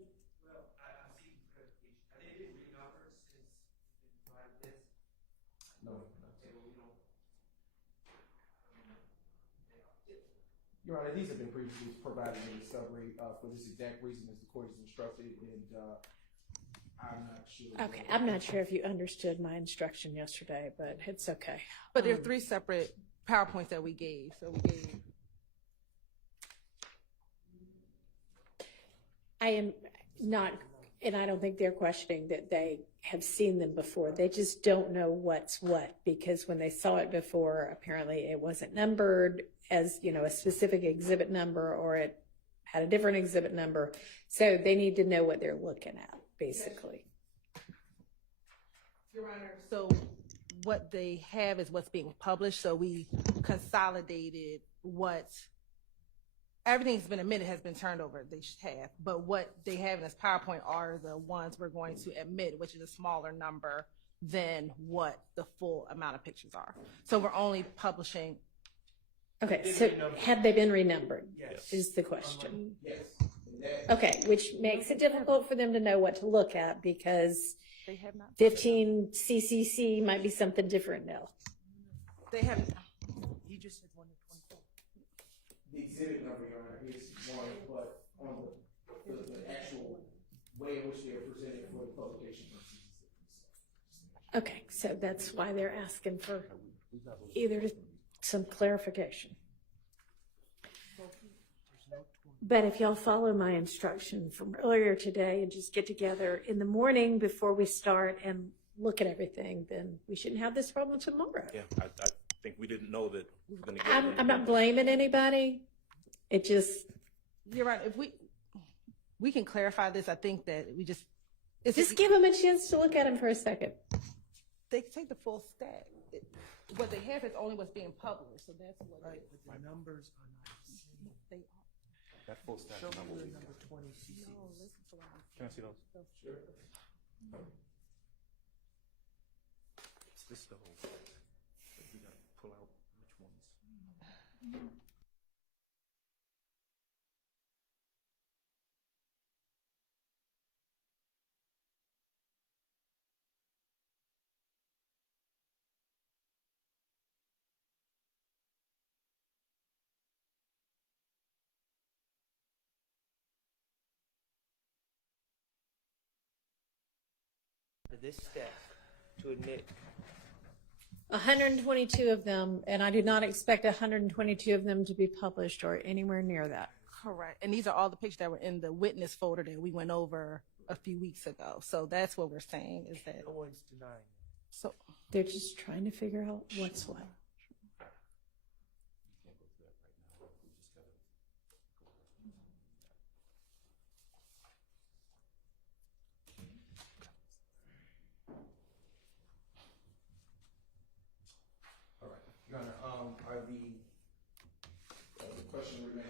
Your Honor, these have been previously provided in discovery for this exact reason as the court has instructed, and I'm not sure. Okay, I'm not sure if you understood my instruction yesterday, but it's okay. But there are three separate PowerPoints that we gave. So we gave. I am not, and I don't think they're questioning that they have seen them before. They just don't know what's what, because when they saw it before, apparently it wasn't numbered as, you know, a specific exhibit number, or it had a different exhibit number. So they need to know what they're looking at, basically. Your Honor, so what they have is what's being published. So we consolidated what everything's been admitted, has been turned over. They should have, but what they have in this PowerPoint are the ones we're going to admit, which is a smaller number than what the full amount of pictures are. So we're only publishing. Okay, so have they been renumbered? Yes. Is the question. Yes. Okay, which makes it difficult for them to know what to look at, because They have not. 15 CCC might be something different now. They have. You just said 1 to 24. The exhibit number, Your Honor, is one, but on the actual way in which they are presented for the publication purposes. Okay, so that's why they're asking for either some clarification. But if y'all follow my instruction from earlier today and just get together in the morning before we start and look at everything, then we shouldn't have this problem tomorrow. Yeah, I think we didn't know that we were going to get. I'm not blaming anybody. It just. You're right. If we can clarify this, I think that we just Give them a chance to look at them for a second. They can take the full stack. What they have is only what's being published, so that's what. Right, but the numbers are not the same. They are. That full stack. Show me the number 20 CC. No, listen to what I'm Can I see those? Sure. Is this the whole stack? We got to pull out which ones. This stack to admit 122 of them, and I do not expect 122 of them to be published or anywhere near that. Correct. And these are all the pictures that were in the witness folder that we went over a few weeks ago. So that's what we're saying is that. no one's denying. So They're just trying to figure out what's what. Your Honor, are the question remains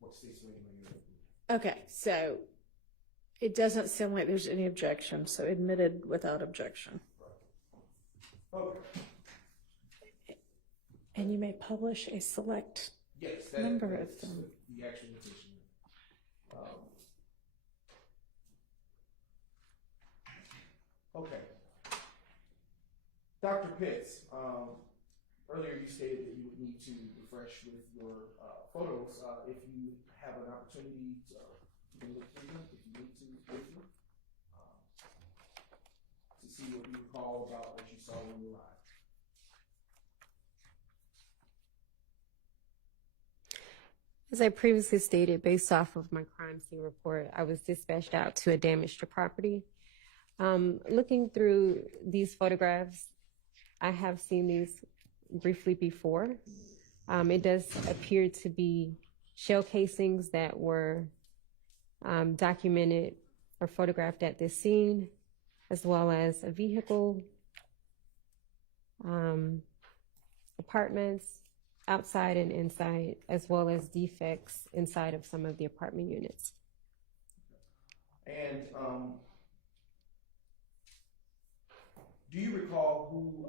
what state's waiting on you? Okay, so it doesn't sound like there's any objection, so admitted without objection. Okay. And you may publish a select Yes, number of them. The actual petition. Okay. Dr. Pitts, earlier you stated that you would need to refresh with your photos. If you have an opportunity to look through them, if you need to look through to see what you recall recall about what you saw when you arrived? As I previously stated, based off of my crime scene report, I was dispatched out to a damaged property. Looking through these photographs, I have seen these briefly before. It does appear to be shell casings that were documented or photographed at this scene, as well as a vehicle, apartments, outside and inside, as well as defects inside of some of the apartment units. And do you recall who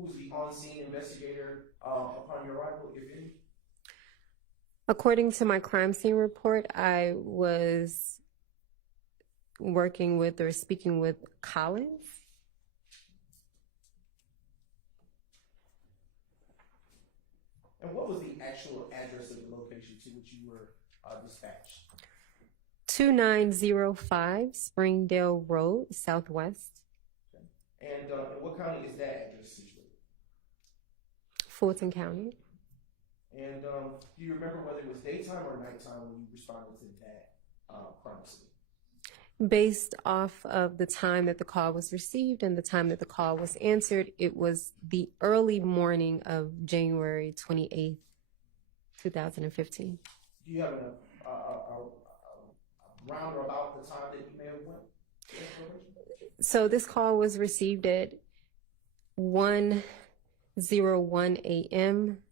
was the on-scene investigator upon your arrival, if any? According to my crime scene report, I was working with or speaking with Collins. And what was the actual address of the location to which you were dispatched? 2905 Springdale Road, Southwest. Okay. And in what county is that address situated? Fulton County. And do you remember whether it was daytime or nighttime when you responded to that crime scene? Based off of the time that the call was received and the time that the call was answered, it was the early morning of January 28th, 2015. Do you have a round or about the time that you may have went? So this call was received at 1:01 a.m.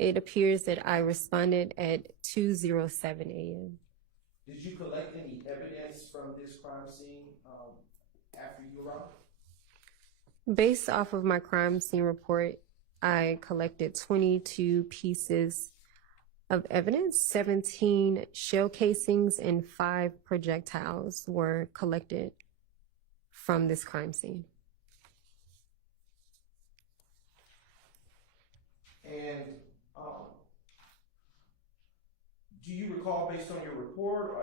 It appears that I responded at 2:07 a.m. Did you collect any evidence from this crime scene after you arrived? Based off of my crime scene report, I collected 22 pieces of evidence. 17 shell casings and 5 projectiles were collected from this crime scene. And do you recall, based on your report,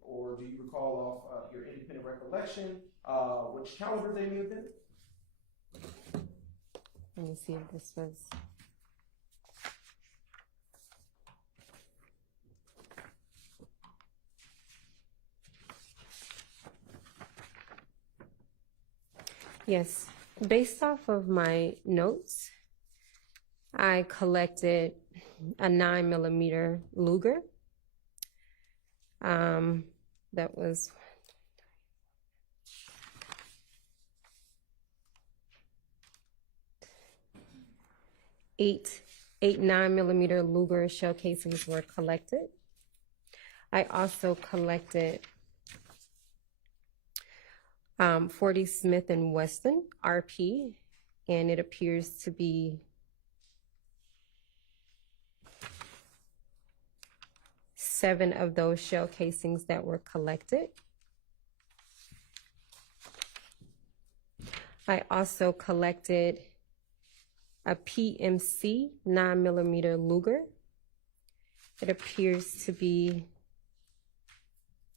or do you recall off your independent recollection, which caliber they may have been? Let me see if this was. Yes, based off of my notes, I collected a 9mm Luger. That was eight 9mm Luger shell casings were collected. I also collected 40 Smith & Wesson RP, and it appears to be 7 of those shell casings that were collected. I also collected a PMC 9mm Luger. It appears to be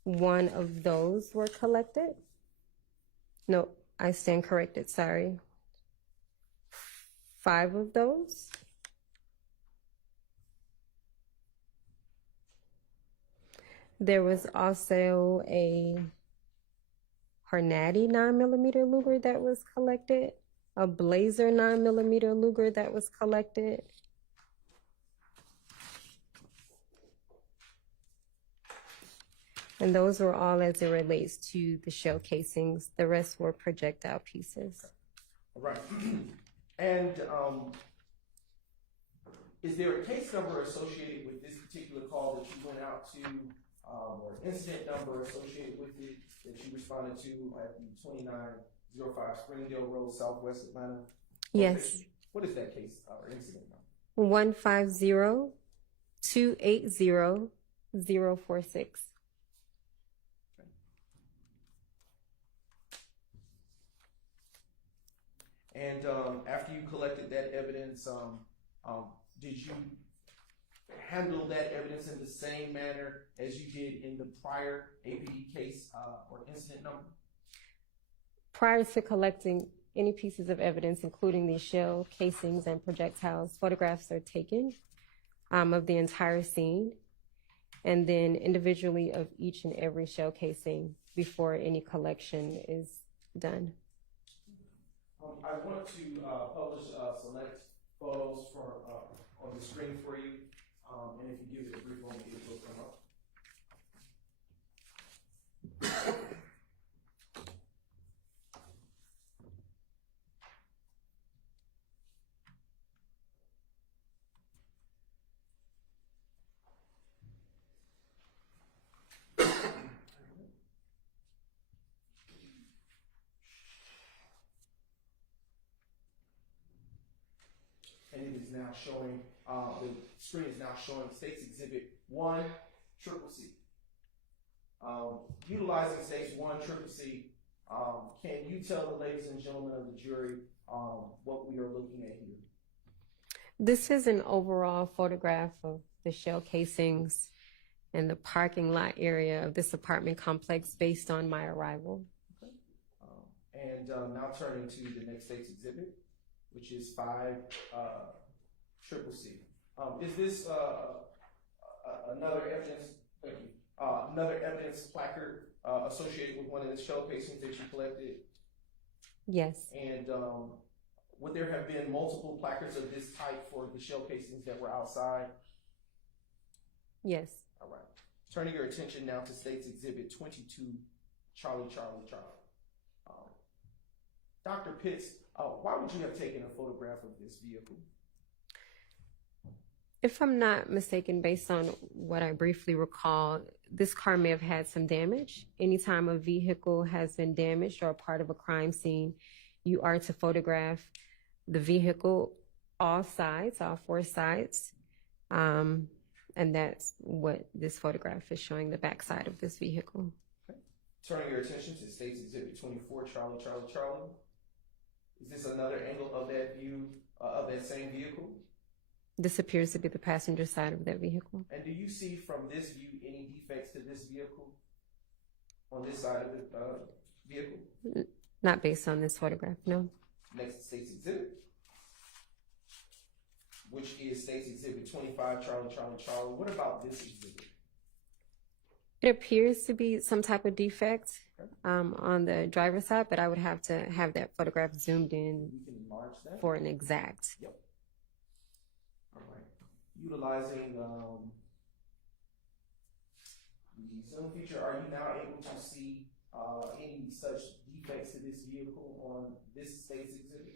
1 of those were collected. No, I stand corrected, sorry. 5 of those. There was also a Hornady 9mm Luger that was collected, a Blazer 9mm Luger that was collected. And those were all as it relates to the shell casings. The rest were projectile pieces. All right. And is there a case number associated with this particular call that you went out to, or an incident number associated with it that you responded to at the 2905 Springdale Road, Southwest Atlanta? Yes. What is that case or incident number? 150-280-046. And after you collected that evidence, did you handle that evidence in the same manner as you did in the prior APD case or incident number? Prior to collecting any pieces of evidence, including these shell casings and projectiles, photographs are taken of the entire scene, and then individually of each and every shell casing before any collection is done. I want to publish select photos on the screen for you, and if you give it a brief moment, it will come up. And it is now showing, the screen is now showing States Exhibit 1, Triple C. Utilizing States 1, Triple C, can you tell the ladies and gentlemen of the jury what we are looking at here? This is an overall photograph of the shell casings and the parking lot area of this apartment complex based on my arrival. And now turning to the next States Exhibit, which is 5, Triple C. Is this another evidence? Thank you. Another evidence placard associated with one of the shell casings that you collected? Yes. And would there have been multiple placards of this type for the shell casings that were outside? Yes. All right. Turning your attention now to States Exhibit 22, Charlie, Charlie, Charlie. Dr. Pitts, why would you have taken a photograph of this vehicle? If I'm not mistaken, based on what I briefly recall, this car may have had some damage. Anytime a vehicle has been damaged or a part of a crime scene, you are to photograph the vehicle, all sides, all 4 sides. And that's what this photograph is showing, the backside of this vehicle. Okay. Turning your attention to States Exhibit 24, Charlie, Charlie, Charlie. Is this another angle of that view, of that same vehicle? This appears to be the passenger side of that vehicle. And do you see from this view any defects to this vehicle on this side of the vehicle? Not based on this photograph, no. Next States Exhibit, which is States Exhibit 25, Charlie, Charlie, Charlie. What about this exhibit? It appears to be some type of defect on the driver's side, but I would have to have that photograph zoomed in for an exact. Yep. All right. Utilizing the zoom feature, are you now able to see any such defects to this vehicle on this States Exhibit?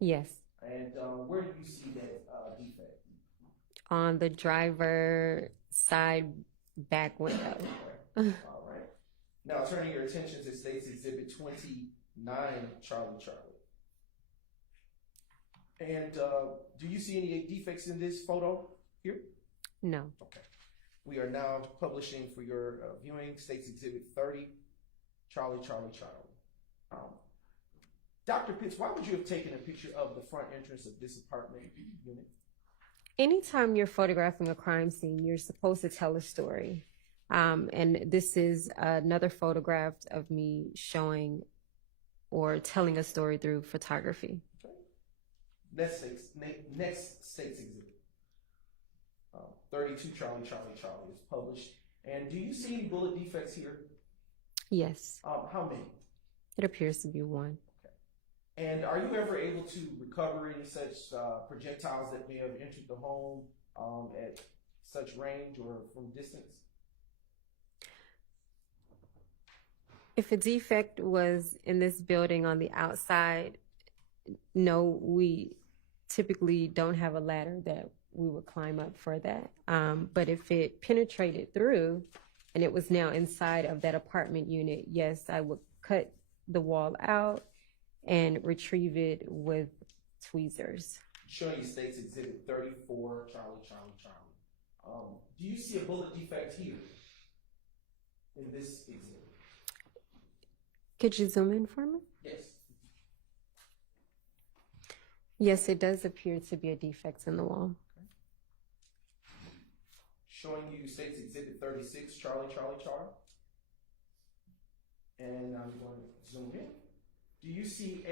Yes. And where do you see that defect? On the driver side back window. All right. Now turning your attention to States Exhibit 29, Charlie, Charlie. And do you see any defects in this photo here? No. Okay. We are now publishing for your viewing States Exhibit 30, Charlie, Charlie, Charlie. Dr. Pitts, why would you have taken a picture of the front entrance of this apartment unit? Anytime you're photographing a crime scene, you're supposed to tell a story. And this is another photograph of me showing or telling a story through photography. Okay. Next States Exhibit. 32, Charlie, Charlie, Charlie is published. And do you see any bullet defects here? Yes. How many? It appears to be 1. And are you ever able to recover any such projectiles that may have entered the home at such range or from distance? If a defect was in this building on the outside, no, we typically don't have a ladder that we would climb up for that. But if it penetrated through and it was now inside of that apartment unit, yes, I would cut the wall out and retrieve it with tweezers. Showing you States Exhibit 34, Charlie, Charlie, Charlie. Do you see a bullet defect here in this exhibit? Could you zoom in for me? Yes. Yes, it does appear to be a defect in the wall. Okay. Showing you States Exhibit 36, Charlie, Charlie, Charlie. And I'm going to zoom in. Do you see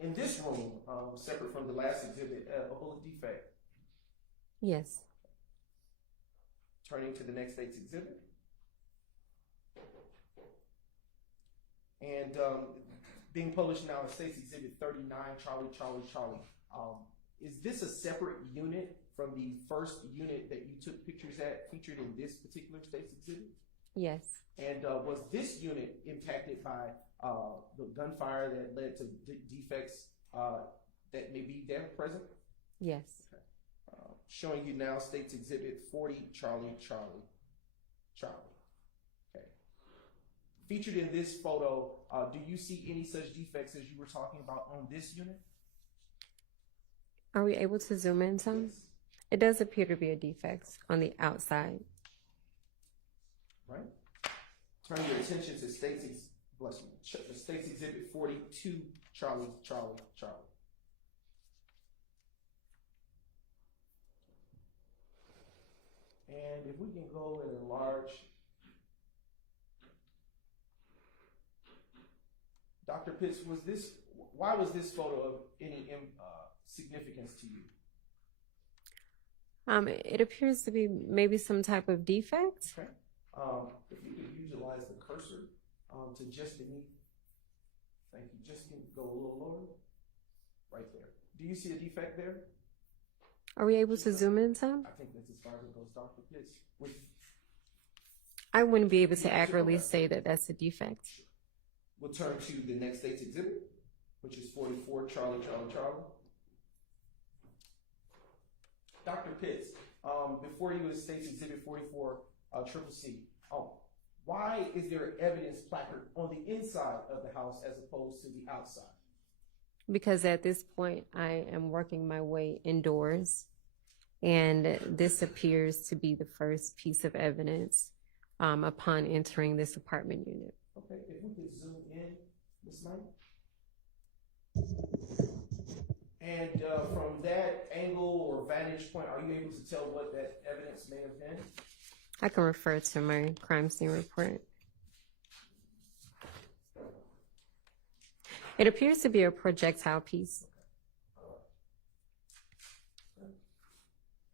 in this room, separate from the last exhibit, a bullet defect? Yes. Turning to the next state's exhibit. And being published now in State's Exhibit 39, Charlie. Is this a separate unit from the first unit that you took pictures at, featured in this particular State's Exhibit? Yes. And was this unit impacted by the gunfire that led to defects that may be there present? Yes. Okay. Showing you now State's Exhibit 40, Charlie. Okay. Featured in this photo, do you see any such defects as you were talking about on this unit? Are we able to zoom in some? Yes. It does appear to be a defect on the outside. Right. Turn your attention to State's Exhibit 42, Charlie. And if we can go and enlarge. Dr. Pitts, why was this photo of any significance to you? It appears to be maybe some type of defect. Okay. If you could utilize the cursor to just beneath, thank you, just go a little lower, right there. Do you see a defect there? Are we able to zoom in some? I think that's as far as it goes, Dr. Pitts. I wouldn't be able to accurately say that that's a defect. We'll turn to the next State's Exhibit, which is 44, Charlie. Dr. Pitts, before you was State's Exhibit 44, Triple C, why is there evidence placard on the inside of the house as opposed to the outside? Because at this point, I am working my way indoors, and this appears to be the first piece of evidence upon entering this apartment unit. Okay, if we could zoom in, Ms. Knight. And from that angle or vantage point, are you able to tell what that evidence may have been? I can refer to my crime scene report. It appears to be a projectile piece.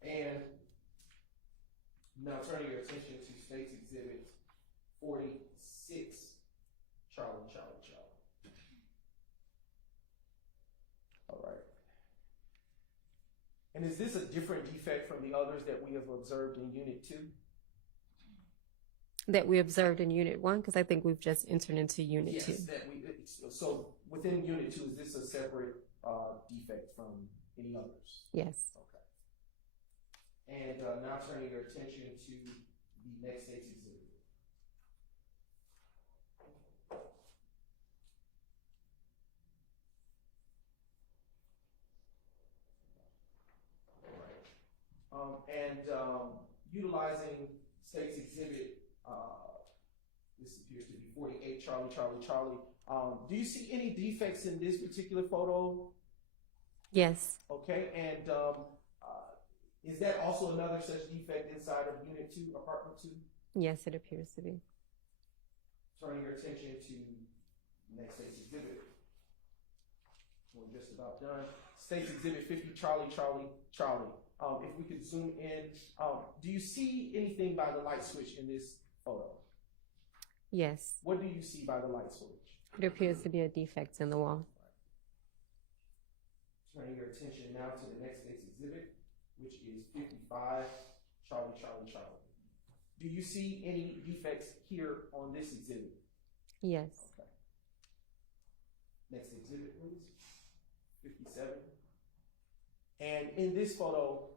And now turning your attention to State's Exhibit 46, Charlie. All right. And is this a different defect from the others that we have observed in Unit 2? That we observed in Unit 1, because I think we've just entered into Unit 2. So within Unit 2, is this a separate defect from any others? Yes. Okay. And now turning your attention to the next State's Exhibit. Utilizing State's Exhibit, this appears to be 48, Charlie. Do you see any defects in this particular photo? Yes. Okay, and is that also another such defect inside of Unit 2, Apartment 2? Yes, it appears to be. Turning your attention to the next State's Exhibit. We're just about done. State's Exhibit 50, Charlie. If we could zoom in, do you see anything by the light switch in this photo? Yes. What do you see by the light switch? It appears to be a defect in the wall. Turning your attention now to the next State's Exhibit, which is 55, Charlie. Do you see any defects here on this exhibit? Yes. Okay. Next exhibit, please. 57. And in this photo,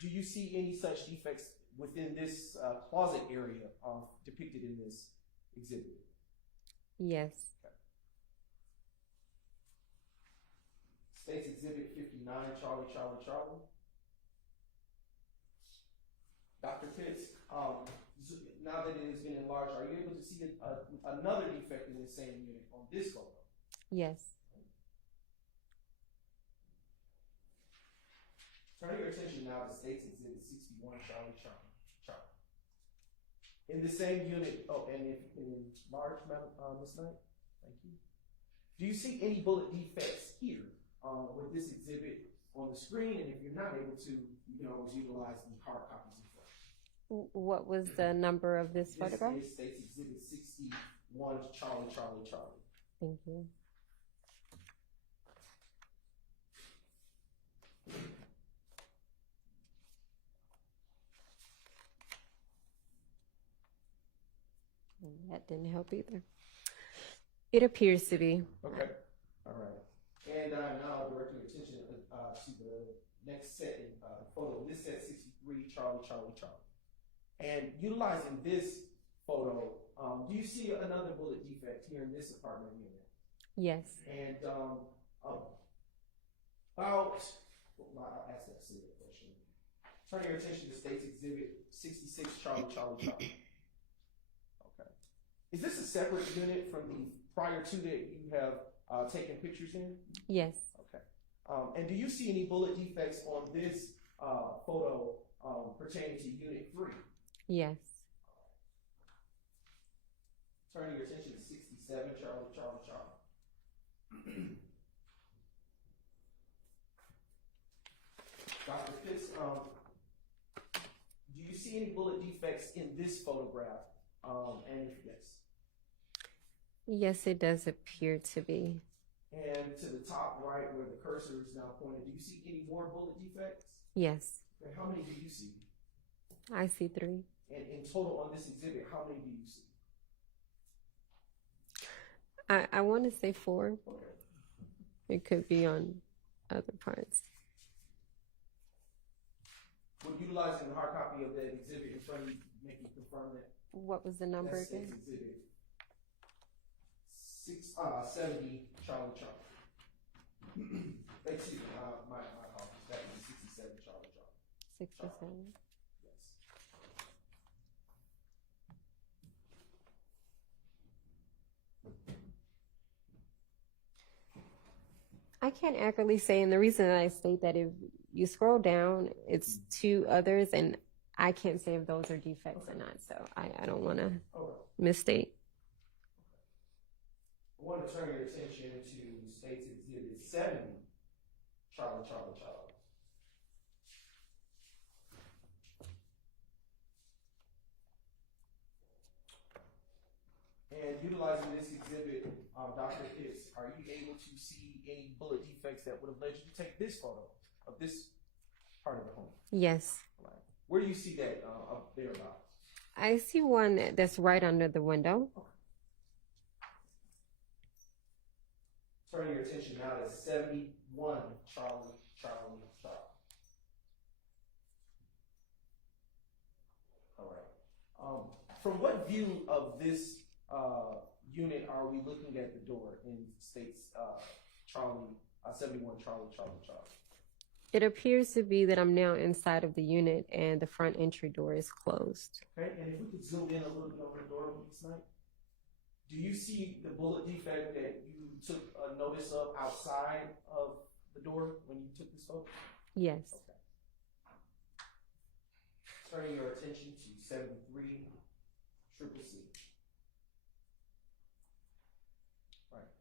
do you see any such defects within this closet area depicted in this exhibit? Yes. Okay. State's Exhibit 59, Charlie. Dr. Pitts, now that it has been enlarged, are you able to see another defect in the same unit on this photo? Yes. Turn your attention now to State's Exhibit 61, Charlie. In the same unit, and if you can enlarge, Ms. Knight, thank you. Do you see any bullet defects here with this exhibit on the screen? And if you're not able to, you can always utilize the hard copies in front. What was the number of this photograph? This is States Exhibit 61, Charlie, Charlie, Charlie. Thank you. That didn't help either. It appears to be. Okay. All right. And now I'll direct your attention to the next set in photo. This set 63, Charlie, Charlie, Charlie. And utilizing this photo, do you see another bullet defect here in this apartment unit? Yes. And I'll ask that silly question. Turn your attention to States Exhibit 66, Charlie, Charlie, Charlie. Okay. Is this a separate unit from the prior two that you have taken pictures in? Yes. Okay. And do you see any bullet defects on this photo pertaining to Unit 3? Yes. Turning your attention to 67, Charlie, Charlie, Charlie. Dr. Pitts, do you see any bullet defects in this photograph? And if yes. Yes, it does appear to be. And to the top right where the cursor is now pointed, do you see any more bullet defects? Yes. And how many do you see? I see 3. And in total on this exhibit, how many do you see? I want to say 4. Okay. It could be on other parts. Would utilizing the hard copy of that exhibit in front of you make you confirm that? What was the number That's again? Exhibit 70, Charlie, Charlie. Excuse me, my apologies. That was 67, Charlie, Charlie. 67. Yes. I can't accurately say, and the reason that I state that if you scroll down, it's 2 others, and I can't say if those are defects or not, so I don't want to misstate. I want to turn your attention to States Exhibit 70, Charlie, Charlie, Charlie. And utilizing this exhibit, Dr. Pitts, are you able to see any bullet defects that would have led you to take this photo of this part of the home? Yes. Right. Where do you see that up there about? I see one that's right under the window. Turning your attention now to 71, Charlie, Charlie, Charlie. All right. From what view of this unit are we looking at the door in States Charlie, 71, Charlie, Charlie, Charlie? It appears to be that I'm now inside of the unit and the front entry door is closed. Okay, and if we could zoom in a little bit on the door tonight. Do you see the bullet defect that you took a notice of outside of the door when you took this photo? Yes. Okay. Turning your attention to 73, Triple C. Right.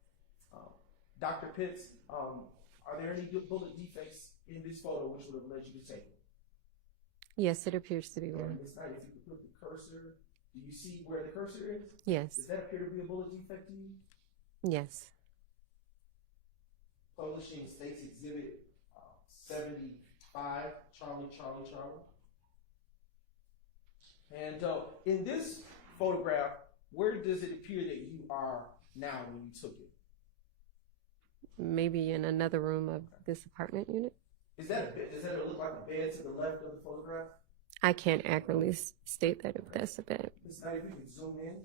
Dr. Pitts, are there any bullet defects in this photo which would have led you to take it? Yes, it appears to be one. Ms. Knight, if you could put the cursor, do you see where the cursor is? Yes. Does that appear to be a bullet defect to you? Yes. Publishing States Exhibit 75, Charlie, Charlie, Charlie. And in this photograph, where does it appear that you are now when you took it? Maybe in another room of this apartment unit. Is that a bed? Does that look like a bed to the left of the photograph? I can't accurately state that if that's a bed. Ms. Knight, if you could zoom in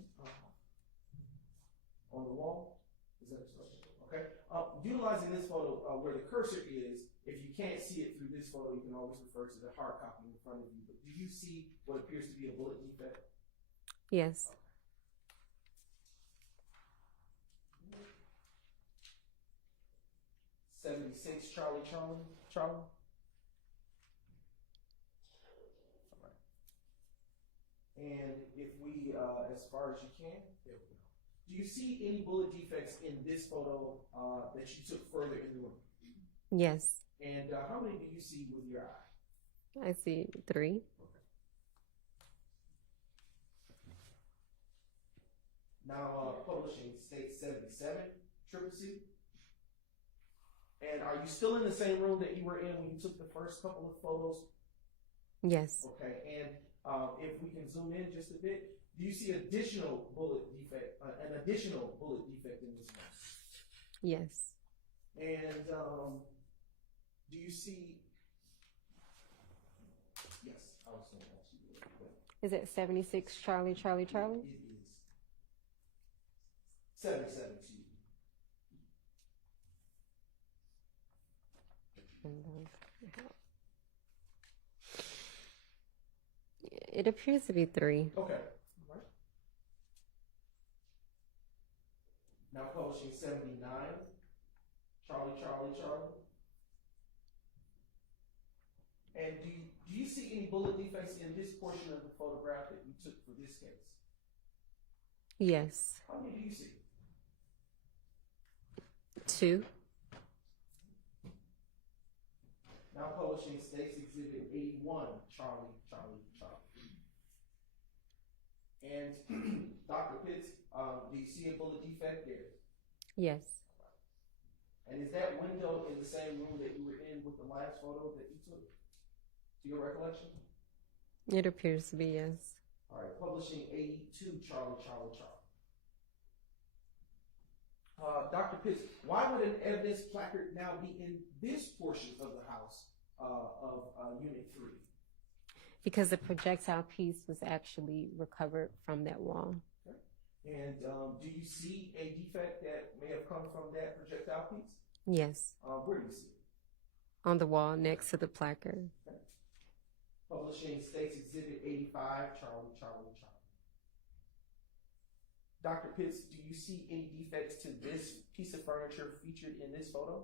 on the wall. Is that okay? Utilizing this photo where the cursor is, if you can't see it through this photo, you can always refer to the hard copy in front of you. But do you see what appears to be a bullet defect? Yes. 76, Charlie, Charlie, Charlie. All right. And if we, as far as you can, there we go. Do you see any bullet defects in this photo that you took further in the room? Yes, And how many do you see with your eye? I see 3. Now, publishing states 77, triple C. And are you still in the same room that you were in when you took the first couple of photos? Yes, Okay, and if we can zoom in just a bit, do you see additional bullet defect, an additional bullet defect in this one? yes, And do you see? Yes, I was going to ask you. is it 76 Charlie, Charlie, Charlie? It is 77. Excuse me. It appears to be 3. Okay. All right. Now publishing 79. Charlie, Charlie, Charlie. And do you see any bullet defects in this portion of the photograph that you took for this case? Yes, How many do you see? 2. Now publishing States Exhibit 81, Charlie, Charlie, Charlie. And Dr. Pitts, do you see a bullet defect there? Yes, And is that window in the same room that you were in with the last photo that you took? To your recollection? it appears to be yes. All right, publishing 82, Charlie, Charlie, Charlie. Dr. Pitts, why would an evidence placard now be in this portion of the house of Unit 3? Because the projectile piece was actually recovered from that wall. Okay. And do you see a defect that may have come from that projectile piece? Yes, Where do you see it? on the wall next to the placard. Okay. Publishing States Exhibit 85, Charlie, Charlie, Charlie. Dr. Pitts, do you see any defects to this piece of furniture featured in this photo?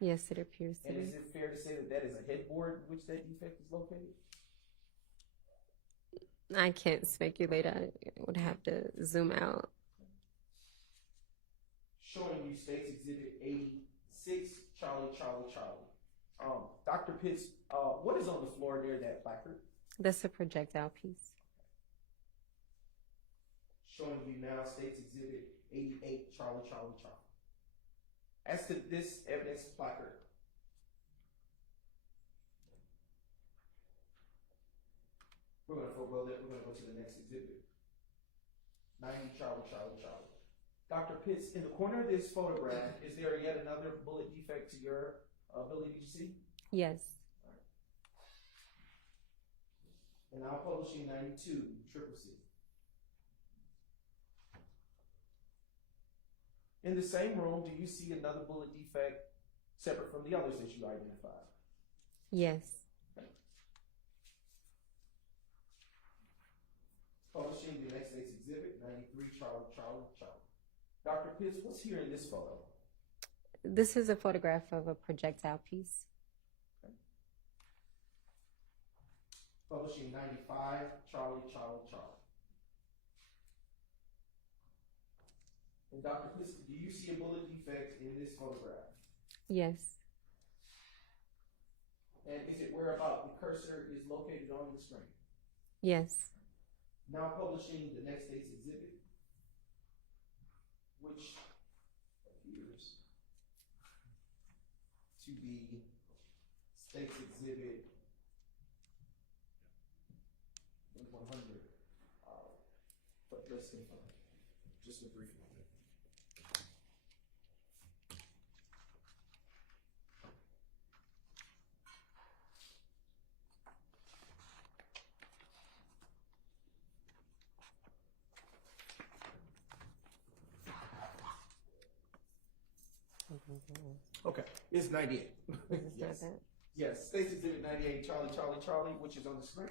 Yes, it appears to And be. is it fair to say that that is a headboard in which that defect is located? I can't speculate. I would have to zoom out. Showing you States Exhibit 86, Charlie, Charlie, Charlie. Dr. Pitts, what is on the floor near that placard? That's a projectile piece. Showing you now States Exhibit 88, Charlie, Charlie, Charlie. As to this evidence placard, we're going to forego that. We're going to go to the next exhibit. 90, Charlie, Charlie, Charlie. Dr. Pitts, in the corner of this photograph, is there yet another bullet defect to your ability to see? Yes, And now publishing 92, triple C. In the same room, do you see another bullet defect separate from the others that you identified? yes, Publishing the next States Exhibit 93, Charlie, Charlie, Charlie. Dr. Pitts, what's here in this photo? this is a photograph of a projectile piece. Publishing 95, Charlie, Charlie, Charlie. And Dr. Pitts, do you see a bullet defect in this photograph? Yes, And is it where about the cursor is located on the screen? yes, Now publishing the next States Exhibit, which appears to be States Exhibit 100, but let's confirm. Just a brief moment. Okay, it's 98. Yes. Yes, States Exhibit 98, Charlie, Charlie, Charlie, which is on the screen.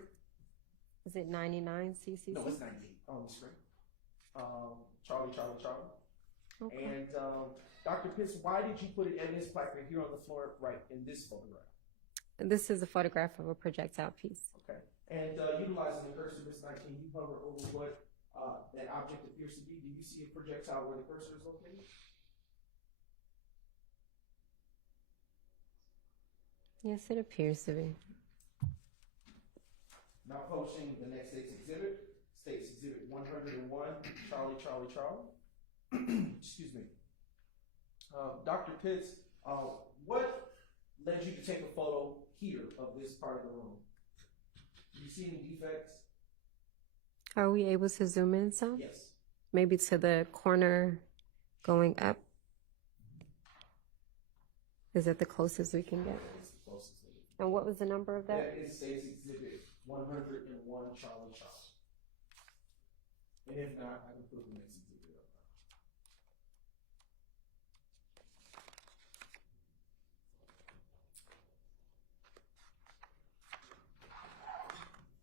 Is it 99 CCC? No, it's 98 on the screen. Charlie, Charlie, Charlie. Okay. And Dr. Pitts, why did you put an evidence placard here on the floor right in this photograph? This is a photograph of a projectile piece. Okay. And utilizing the cursor, Ms. 19, you hover over what that object appears to be? Do you see a projectile where the cursor is located? Yes, it appears to be. Now posting the next State's Exhibit 101, Charlie, Charlie, Charlie. Excuse me. Dr. Pitts, what led you to take a photo here of this part of the room? Do you see any defects? Are we able to zoom in some? Yes. Maybe to the corner going up? Is that the closest we can get? It's the closest thing. And what was the number of that? That is State's Exhibit 101, Charlie, Charlie. And if not, I can put the next exhibit up.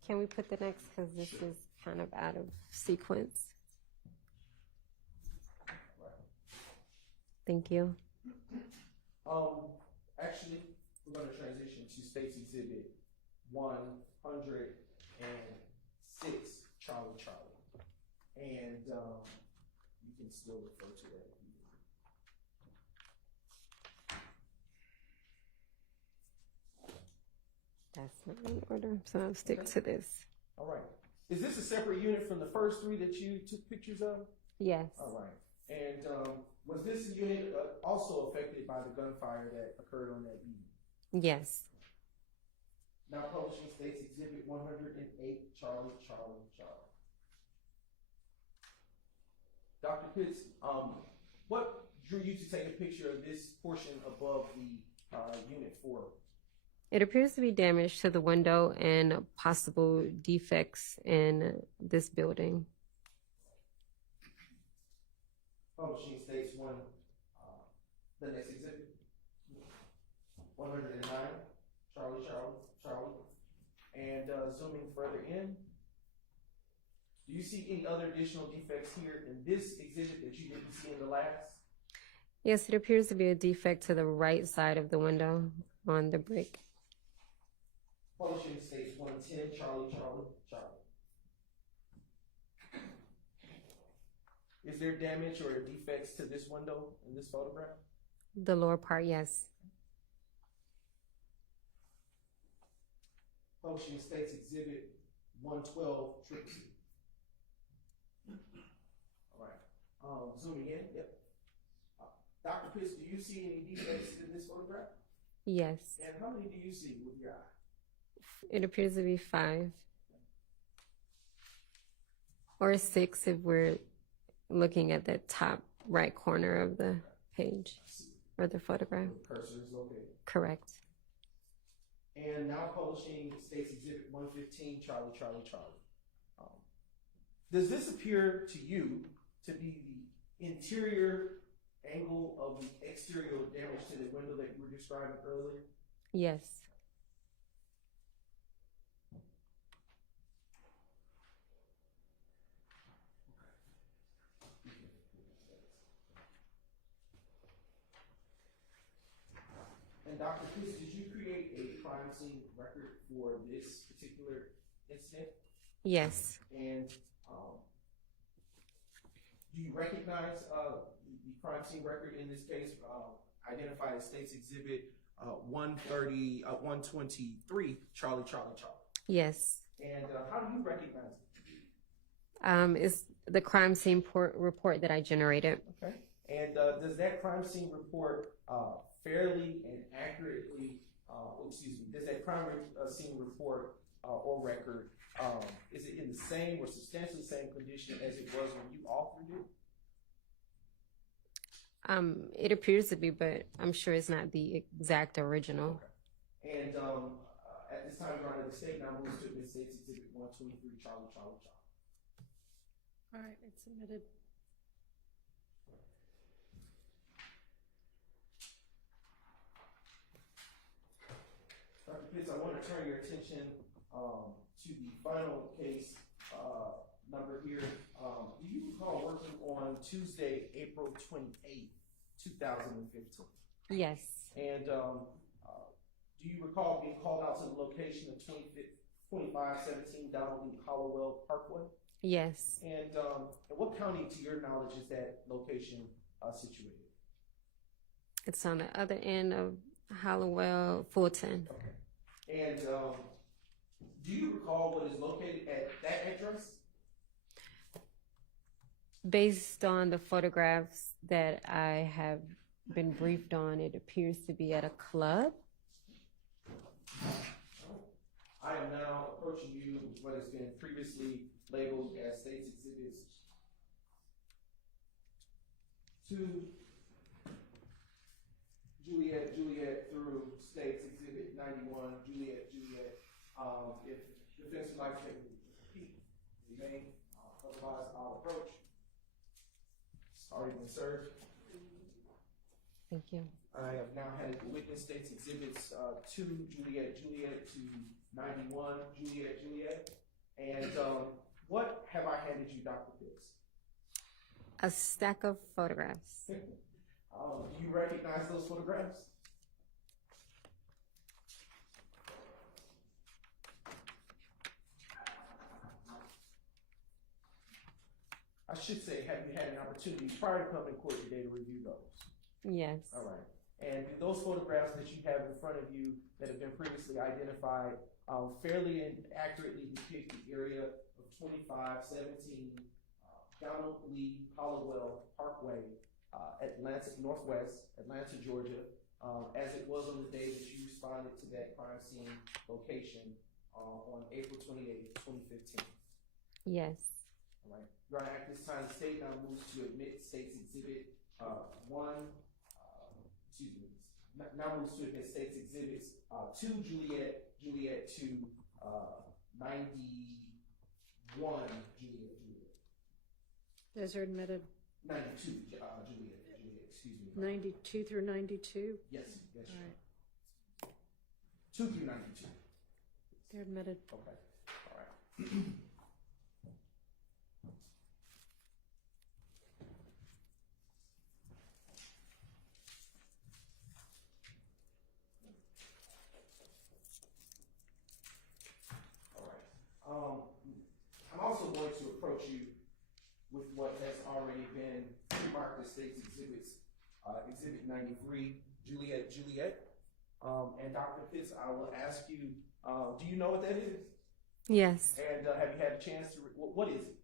Can we put the next, because this is kind of out of sequence. Thank you. Actually, we're going to transition to State's Exhibit 106, Charlie, Charlie. And you can still refer to that. That's not in order, so I'll stick to this. All right. Is this a separate unit from the first three that you took pictures of? Yes. All right. And was this unit also affected by the gunfire that occurred on that evening? Yes. Now publishing State's Exhibit 108, Charlie, Charlie, Charlie. Dr. Pitts, what drew you to take a picture of this portion above the Unit 4? It appears to be damage to the window and possible defects in this building. Publishing States 1, the next exhibit, 109, Charlie, Charlie, Charlie. And zooming further in, do you see any other additional defects here in this exhibit that you didn't see in the last? Yes, it appears to be a defect to the right side of the window on the brick. Publishing States 110, Charlie, Charlie, Charlie. Is there damage or defects to this window in this photograph? The lower part, yes. Publishing States Exhibit 112, Trixie. All right. Zooming in, yep. Dr. Pitts, do you see any defects in this photograph? Yes. And how many do you see with your eye? It appears to be 5. Or 6 if we're looking at the top right corner of the page or the photograph. The cursor is located. Correct. And now publishing States Exhibit 115, Charlie, Charlie, Charlie. Does this appear to you to be the interior angle of the exterior damage to the window that you were describing earlier? Yes. And Dr. Pitts, did you create a crime scene record for this particular incident? Yes. And do you recognize the crime scene record in this case, identified as States Exhibit 123, Charlie, Charlie, Charlie? Yes. And how do you recognize it? It's the crime scene report that I generated. Okay. And does that crime scene report fairly and accurately, does that crime scene report or record, is it in the same or substantially same condition as it was when you authored it? It appears to be, but I'm sure it's not the exact original. Okay. And at this time, Your Honor, the state now moves to the States Exhibit 123, Charlie, Charlie, Charlie. All right, it's submitted. Dr. Pitts, I want to turn your attention to the final case number here. Do you recall working on Tuesday, April 28th, 2015? Yes. And do you recall being called out to the location of 2517 Donald E. Hollowell Parkway? Yes. And in what county, to your knowledge, is that location situated? It's on the other end of Hollowell, Fulton. Okay. And do you recall what is located at that address? Based on the photographs that I have been briefed on, it appears to be at a club. I am now approaching you with what has been previously labeled as State's Exhibits 2, Juliet through State's Exhibit 91, Juliet. If defense would like to take a peek, you may. Otherwise, I'll approach. It's already been served. Thank you. I have now had the witness State's Exhibits 2, Juliet to 91, Juliet. And what have I handed you, Dr. Pitts? A stack of photographs. Do you recognize those photographs? I should say, have you had an opportunity prior to coming to court today to review those? Yes. All right. And do those photographs that you have in front of you that have been previously identified fairly and accurately depict the area of 2517 Donald Lee Hollowell Parkway, Northwest Atlanta, Georgia, as it was on the day that you responded to that crime scene location on April 28, 2015? Yes. All right. Your Honor, at this time, the state now moves to admit State's Exhibit 1. Now moves to admit State's Exhibits 2, Juliet to 91, Juliet. Those are admitted. 92, Juliet, excuse me. 92 through 92? Yes, All sure. right. 2 through 92. They're admitted. Okay. All right. I'm also going to approach you with what has already been marked as State's Exhibits, Exhibit 93, Juliet. And Dr. Pitts, I will ask you, do you know what that is? Yes. And have you had a chance to, what is it?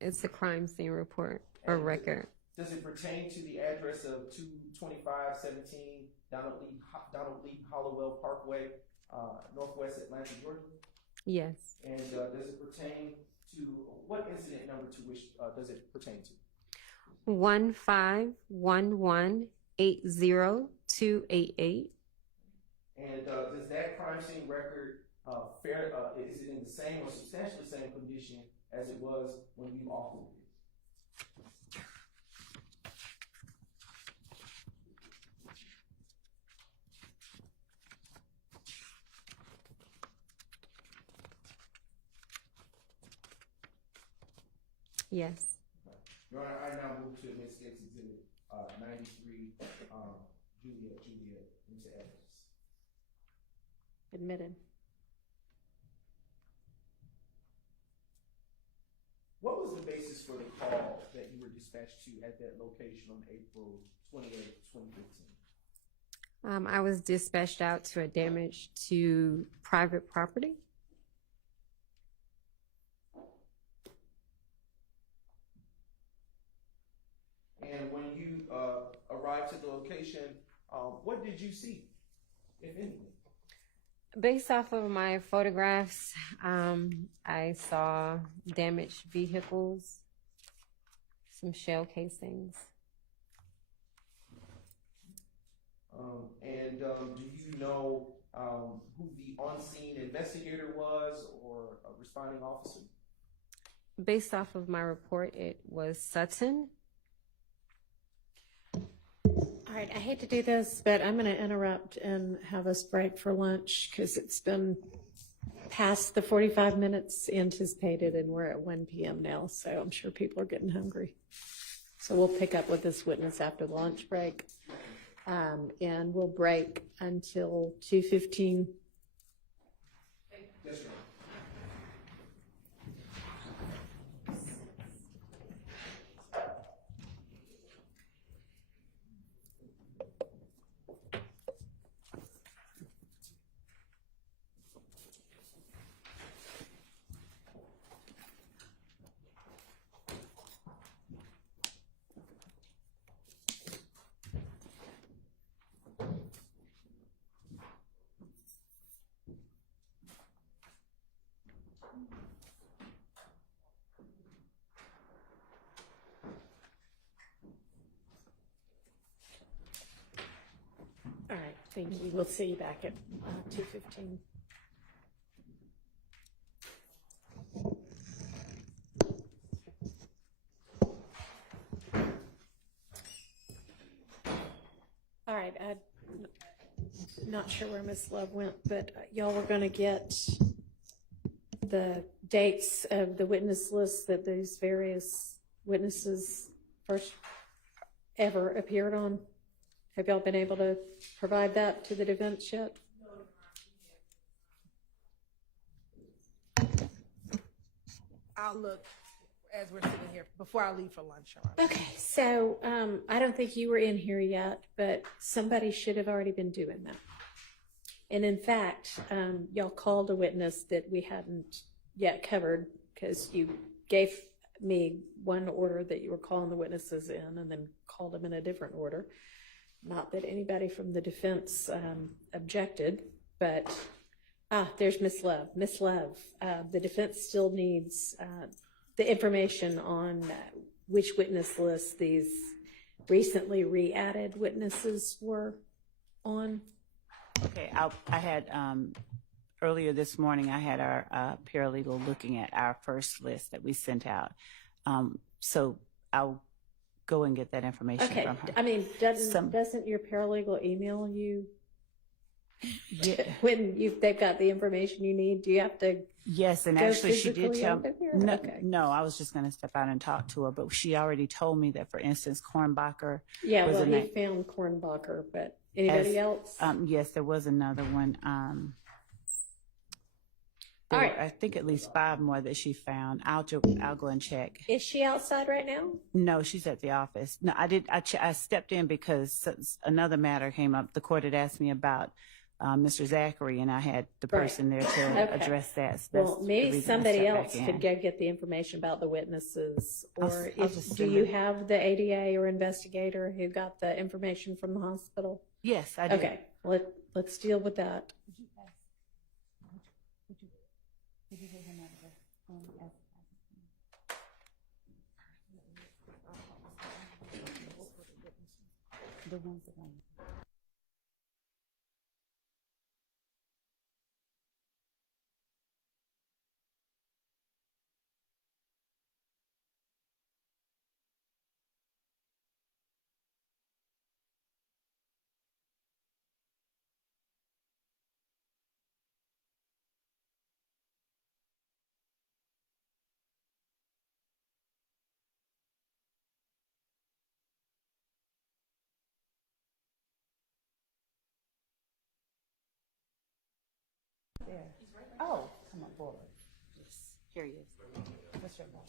It's a crime scene report or And record. Does it pertain to the address of 22517 Donald Lee Hollowell Parkway, Northwest Atlanta, Georgia? Yes. And does it pertain to, what incident number to which does it pertain to? 151180288. And does that crime scene record is it in the same or substantially same condition as it was when you authored it? Yes. Your Honor, I now move to admit State's Exhibit 93, Juliet into evidence. Admitted. What was the basis for the call that you were dispatched to at that location on April 28, 2015? I was dispatched out to a damage to private property. And when you arrived to the location, what did you see, if anything? Based off of my photographs, I saw damaged vehicles, some shell casings. And do you know who the on-scene investigator was or a responding officer? Based off of my report, it was Sutton. All right, I hate to do this, but I'm going to interrupt and have us break for lunch because it's been past the 45 minutes anticipated and we're at 1 p.m. now, so I'm sure people are getting hungry. So we'll pick up with this witness after the lunch break, and we'll break until 2:15. Yes, sir. Thank you. We'll see you back at 2:15. All right. I'm not sure where Miss Love went, but y'all were going to get the dates of the witness list that these various witnesses first ever appeared on. Have y'all been able to provide that to the defense yet? I'll look as we're sitting here before I leave for lunch. Your Honor. Okay, so I don't think you were in here yet, but somebody should have already been doing that. And in fact, y'all called a witness that we hadn't yet covered because you gave me one order that you were calling the witnesses in and then called them in a different order. Not that anybody from the defense objected, but there's Miss Love. Miss Love, the defense still needs the information on which witness list these recently re-added witnesses were on. Okay, I had earlier this morning, I had our paralegal looking at our first list that we sent out. So I'll go and get that information from her. I mean, doesn't your paralegal email you when they've got the information you need? Do you have to? Yes, and go actually she did physically tell over here? no, Okay. no, I was just going to step out and talk to her, but she already told me that, for instance, Kornbacher. Yeah, was well, a he name. found Kornbacher, but anybody else? Yes, there was another one. All right. I think at least 5 more that she found. I'll go and check. Is she outside right now? No, she's at the office. No, I stepped in because another matter came up. The court had asked me about Mr. Zachary, and I had the person there to address that. So Well, maybe somebody else could go get the information about the witnesses, or do you have the ADA or investigator who got the information from the hospital? Yes, I do. Okay, let's deal with that. The ones that there. Oh, come on forward. Yes, here he is. What's your name?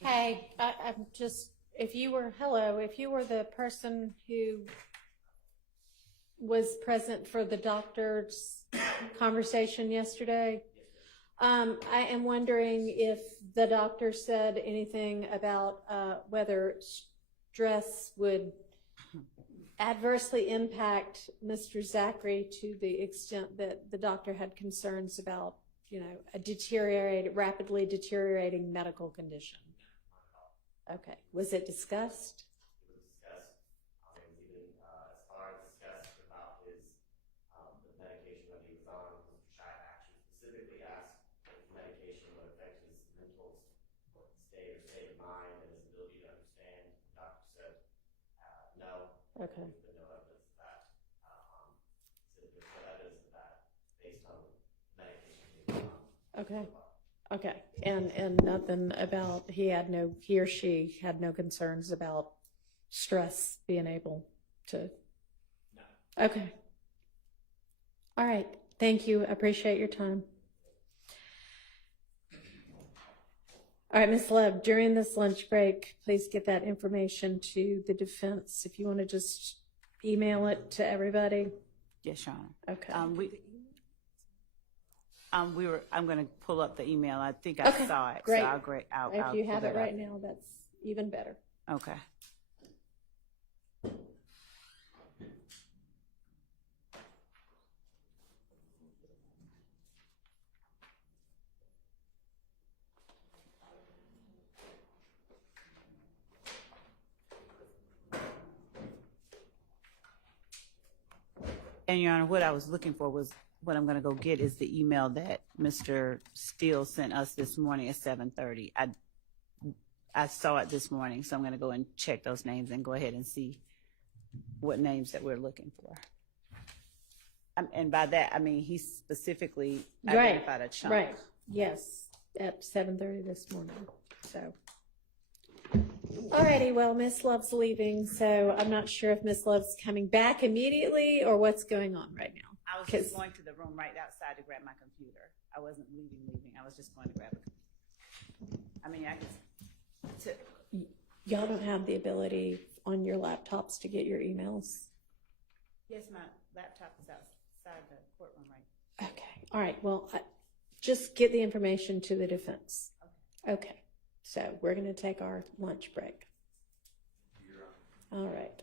Hey, I'm just, if you were the person who was present for the doctor's conversation yesterday, I am wondering if the doctor said anything about whether stress would adversely impact Mr. Zachary to the extent that the doctor had concerns about, a rapidly deteriorating medical condition. Okay. Was it discussed? It was discussed. It was even as far as discussed about his the medication that he was on. Mr. Shai actually specifically asked if medication would affect his mental state of mind and his ability to understand. The doctor said no. Okay. There's been no evidence of that. There's no evidence of that based on medication he was on. Okay. Okay. And nothing about he or she had no concerns about stress being able to. No. Okay. All right. Thank you. I appreciate your time. All right, Ms. Love, during this lunch break, please get that information to the defense. If you want to just email it to everybody. Yes, Your Honor. Okay. I'm going to pull up the email. I think I saw it. Great. So I'll if you have pull it that right up. now, that's even better. Okay. And Your Honor, what I was looking for was, what I'm going to go get is the email that Mr. Steele sent us this morning at 7:30. I saw it this morning, so I'm going to go and check those names and go ahead and see what names that we're looking for. And by that, I mean, he specifically identified a chunk. Right, yes, at 7:30 this morning, so. Alrighty, well, Miss Love's leaving, so I'm not sure if Miss Love's coming back immediately or what's going on right now. I was just going to the room right outside to grab my computer. I wasn't leaving. I was just going to grab it. I mean, Y'all don't have the ability on your laptops to get your emails? Yes, my laptop is outside the courtroom right. Okay, all right, well, just get the information to the defense. Okay, so we're gonna take our lunch break. All right.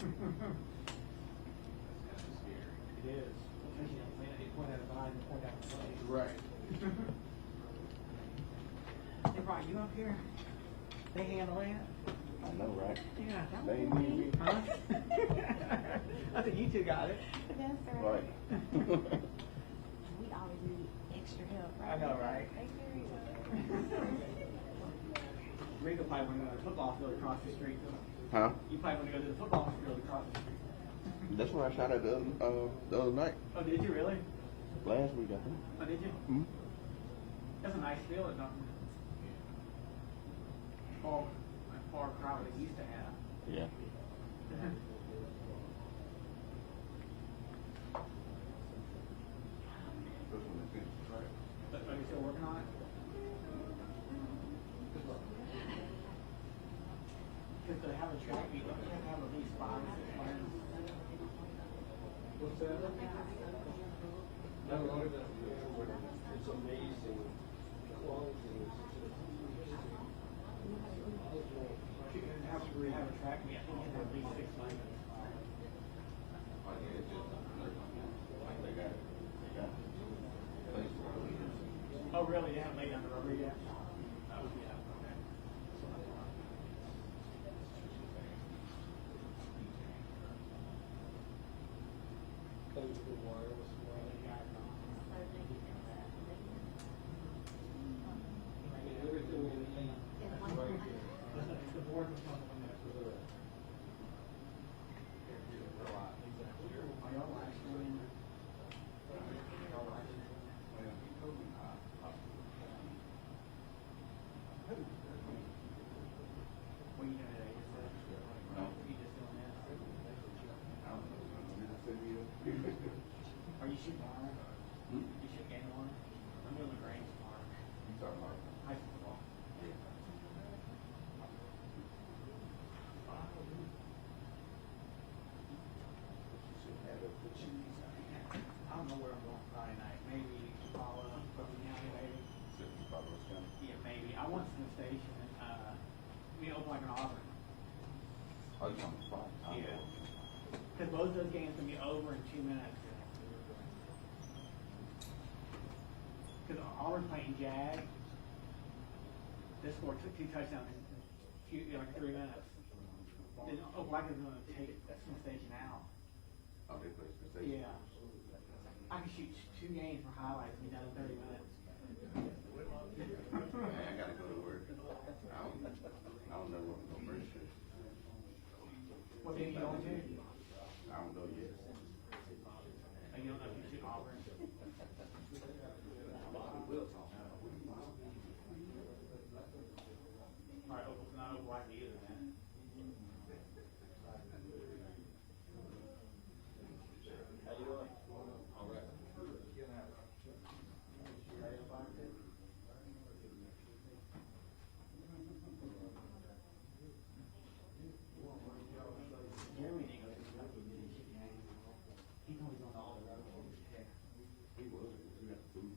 It is. Especially in Atlanta, they point out a line and point out the place. Right. They brought you up here? They handle that? I know, right? Yeah, that They was ain't me. Huh? I think you two got it. That's Right. We always need extra help, right? I know, right? Rico probably want to go to the football field across the street. Huh? You probably want to go to the football field across the street. That's where I shot at the other night. Oh, did you really? Last week, I think. Oh, did you? Hmm? That's a nice field, isn't it? Far crowd they used to have. Yeah. But are you still working on it? Because to have a track meet, you have to have at least 5 or 6 players. What's that? It's amazing quality. You can have a track meet, I think you have at least 6 players. Oh, really? They haven't laid down the rubber yet? Oh, yeah, okay. The board was on the one that's with it. Are y'all actually? What are you doing today? You just doing that? Are you shooting tomorrow? You shoot game tomorrow? I'm doing the Grange tomorrow. High school football. I don't know where I'm going Friday night. Maybe follow Brooklyn County, maybe. Yeah, maybe. I want some station and we open like an Auburn. Yeah. Because both those games can be over in 2 minutes. Because Auburn's playing Jag. They scored 2 touchdowns in like 3 minutes. Then Oklahoma's going to take some station out. Yeah. I can shoot 2 games for highlights and be done in 30 minutes. I gotta go to work. I don't know what I'm gonna bring. What game you going to? I don't know yet. You don't know if you shoot Auburn? All right, not Oklahoma either, man. How you doing? All right. Jeremy didn't go to the Kentucky, did he? He told me he's on all the road. Yeah. He was. We got food.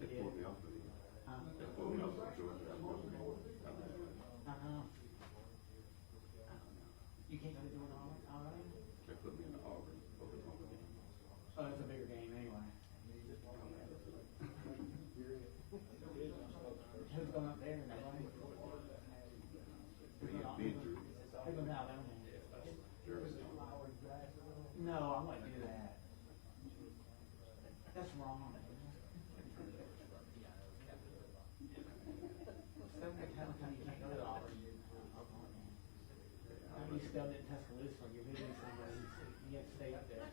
They Yeah. pulled me off of it. Huh? They pulled me off of Georgia. You can't go to Jordan already? They put me in the Auburn. Oklahoma game. Oh, it's a bigger game anyway. Who's going up there? Nobody? Who's going to Alabama? No, I'm going to do that. That's wrong. Some guy telling me you can't go to Auburn. I mean, you still didn't Tuscaloosa when you're visiting somebody. You have to stay up there.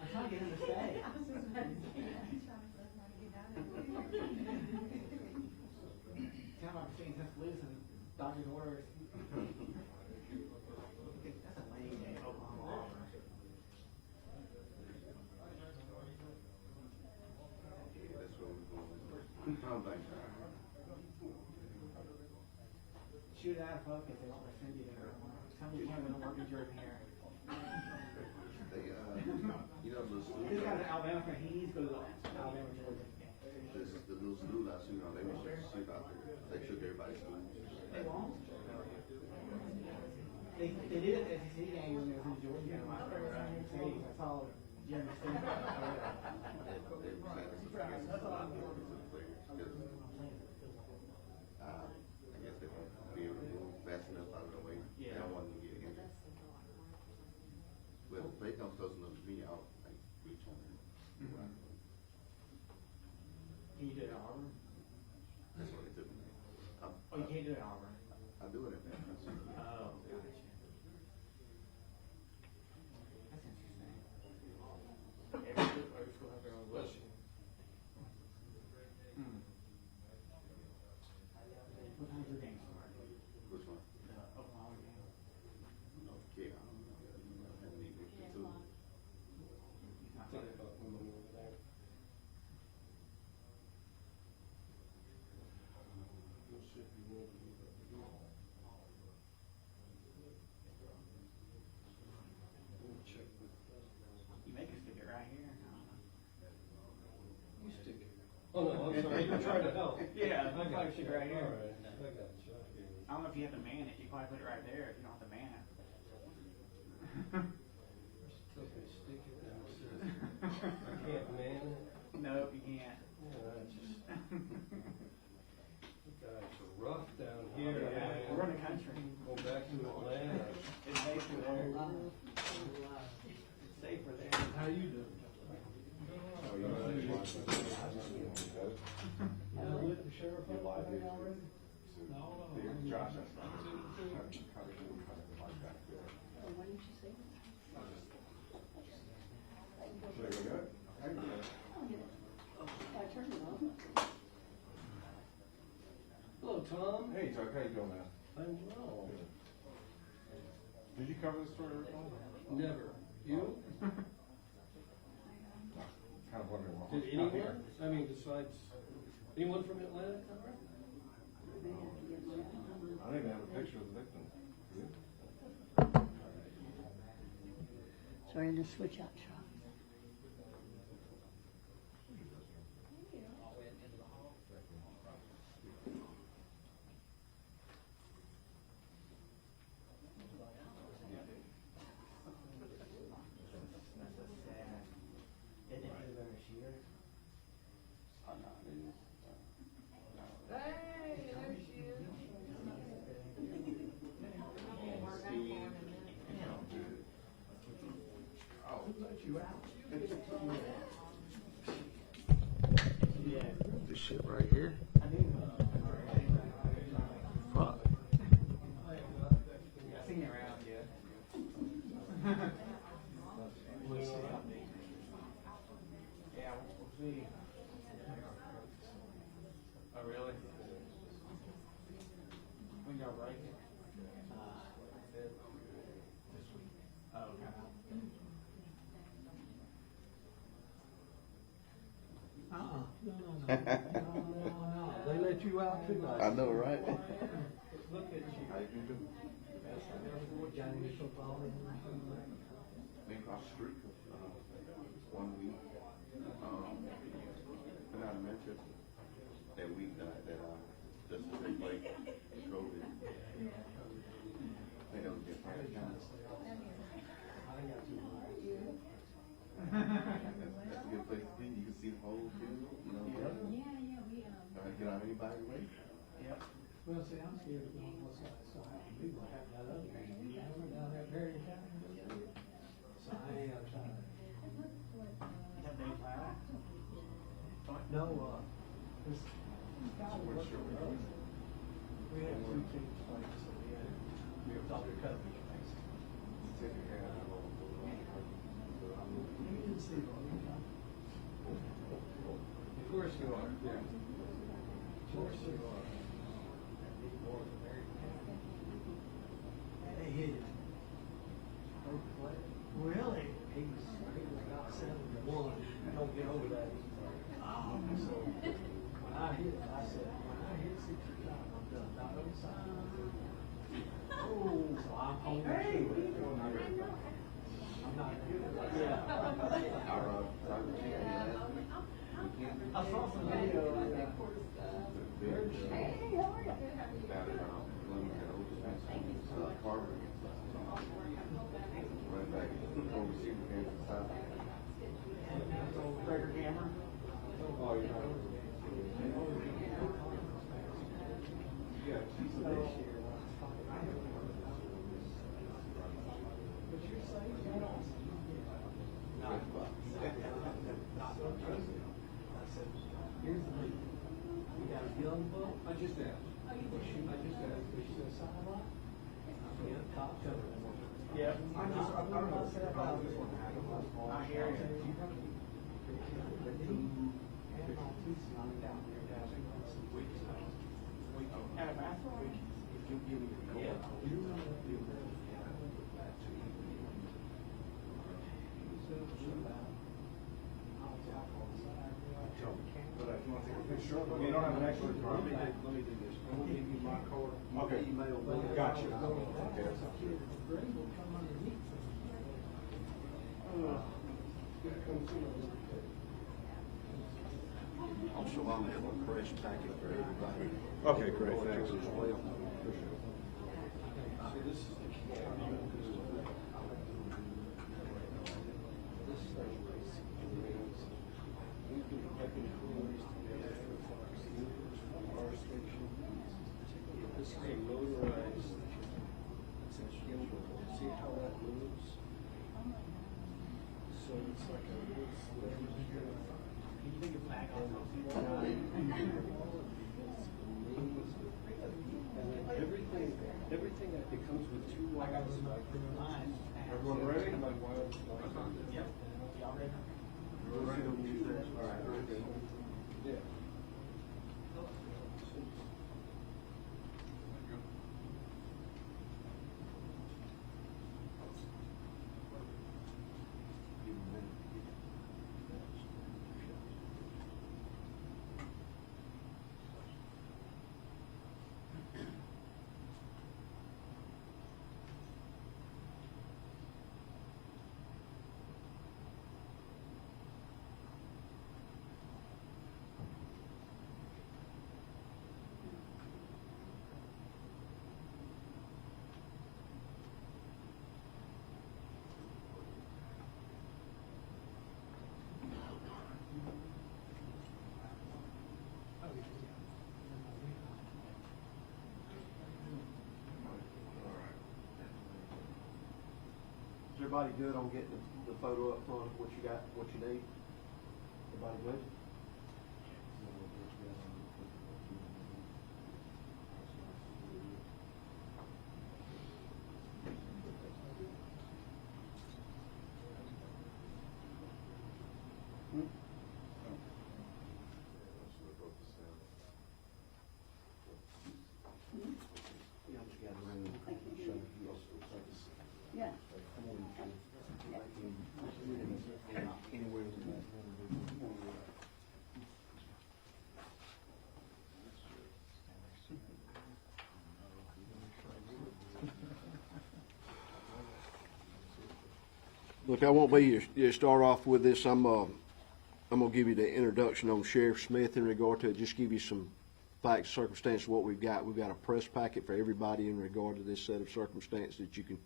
I'm trying to get him to stay. Tell him I'm staying in Tuscaloosa and doctor's orders. That's a lame game, Oklahoma. That's what we're going. I don't think so. Shoot it out of focus. They won't send you there. Tell me you can't even work in Jordan here. They, you know, This guy's an Alabama fan. He needs to go to Alabama, Georgia. the little school I shoot on, they were shoot out there. They took everybody's school. They won't. They They did it at the SEC game when they was in Georgia game. I saw Jeremy Steen. I guess they won't be able to move fast enough out of the way. They don't want them to get injured. Well, if they come close enough to me, I'll like reach on them. Can you do it at Auburn? That's what they took me. Oh, you can't do it at Auburn. I do it at that. Oh, gotcha. That's interesting. Every school has their own rules. What time's your game start? Which one? The Oklahoma game. Okay, I don't know. I haven't even looked into it. Not today. You make us stick it right here. You stick it. Oh, no, I'm sorry, you're trying to help. Yeah, I probably stick it right here. All right, I got you. I don't know if you have to man it. You probably put it right there if you don't have to man it. Okay, stick it down. I can't man it. Nope, you can't. You guys are rough down here. Yeah, we're in the country. Go back to Atlanta. It's safer there. It's safer there. How you doing? With the sheriff up there already? No. Josh, Hello, Tom. Hey, Chuck, how you doing, man? I'm well. Did you cover the story originally? Never. You? Kind of wondering what. Did anyone? I mean, besides, anyone from Atlanta cover it? I don't even have a picture of the victim. Do you? So we're in the switch out shop. This shit right here. Fuck. I've seen it around, yeah. We'll see. Yeah, we'll see. Oh, really? When y'all break it? Oh, okay. No. They let you out tonight. I know, right? Look at you. How you been doing? Got any football? Been across the street for 1 week. Been out of Manchester. That week that just as they played COVID. They don't get fired. That's a good place to be. You can see the whole field. You know, trying to get out anybody's way. Yep. Well, see, I'm scared of going what's so we will have that other game. You ever down there very county? So I am trying. Have they plowed? No, this we had two teams playing, so we were talking coverage basically. You didn't see one. Of course you are. Yeah. Of course you are. They hit it. Really? He was about 7-1. Don't get over that. So when I hit it, I said, when I hit 65, I'm done. Not on the side. Oh, so I'm home. I'm not good at that. Yeah. I saw some video. Yeah, I'm learning about that. I hear it. At a bathroom? Yeah. You don't have an extra card. Let me do this. I'm gonna give you my card. Okay. Email. Gotcha. Also, I'll have a press packet for everybody. Okay, great. Thanks. As well. So this is the key. This is a motorized. See how that moves? So it's like a little slim. You think it's back on? Everything that it comes with two wires. Everyone ready? Yep. Y'all ready? Everyone ready to use that? All right. Okay. Yeah. Is everybody good on getting the photo up front of what you got, what you need? Everybody good? Yeah. Look, I won't be you start off with this. I'm gonna give you the introduction on Sheriff Smith in regard to it. Just give you some facts, circumstances of what we've got. We've got a press packet for everybody in regard to this set of circumstances that you can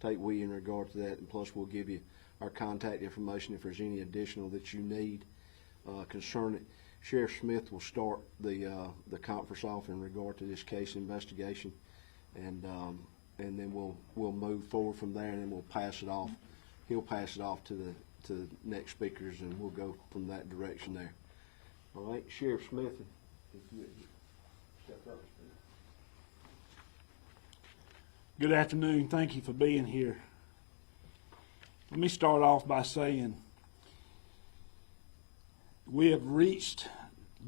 take with you in regard to that, and plus we'll give you our contact information if there's any additional that you need concerning it. Sheriff Smith will start the conference off in regard to this case investigation, and then we'll move forward from there, and then we'll pass it off. He'll pass it off to the next speakers, and we'll go from that direction there. All right, Sheriff Smith, if you step up. Good afternoon. Thank you for being here. Let me start off by saying we have reached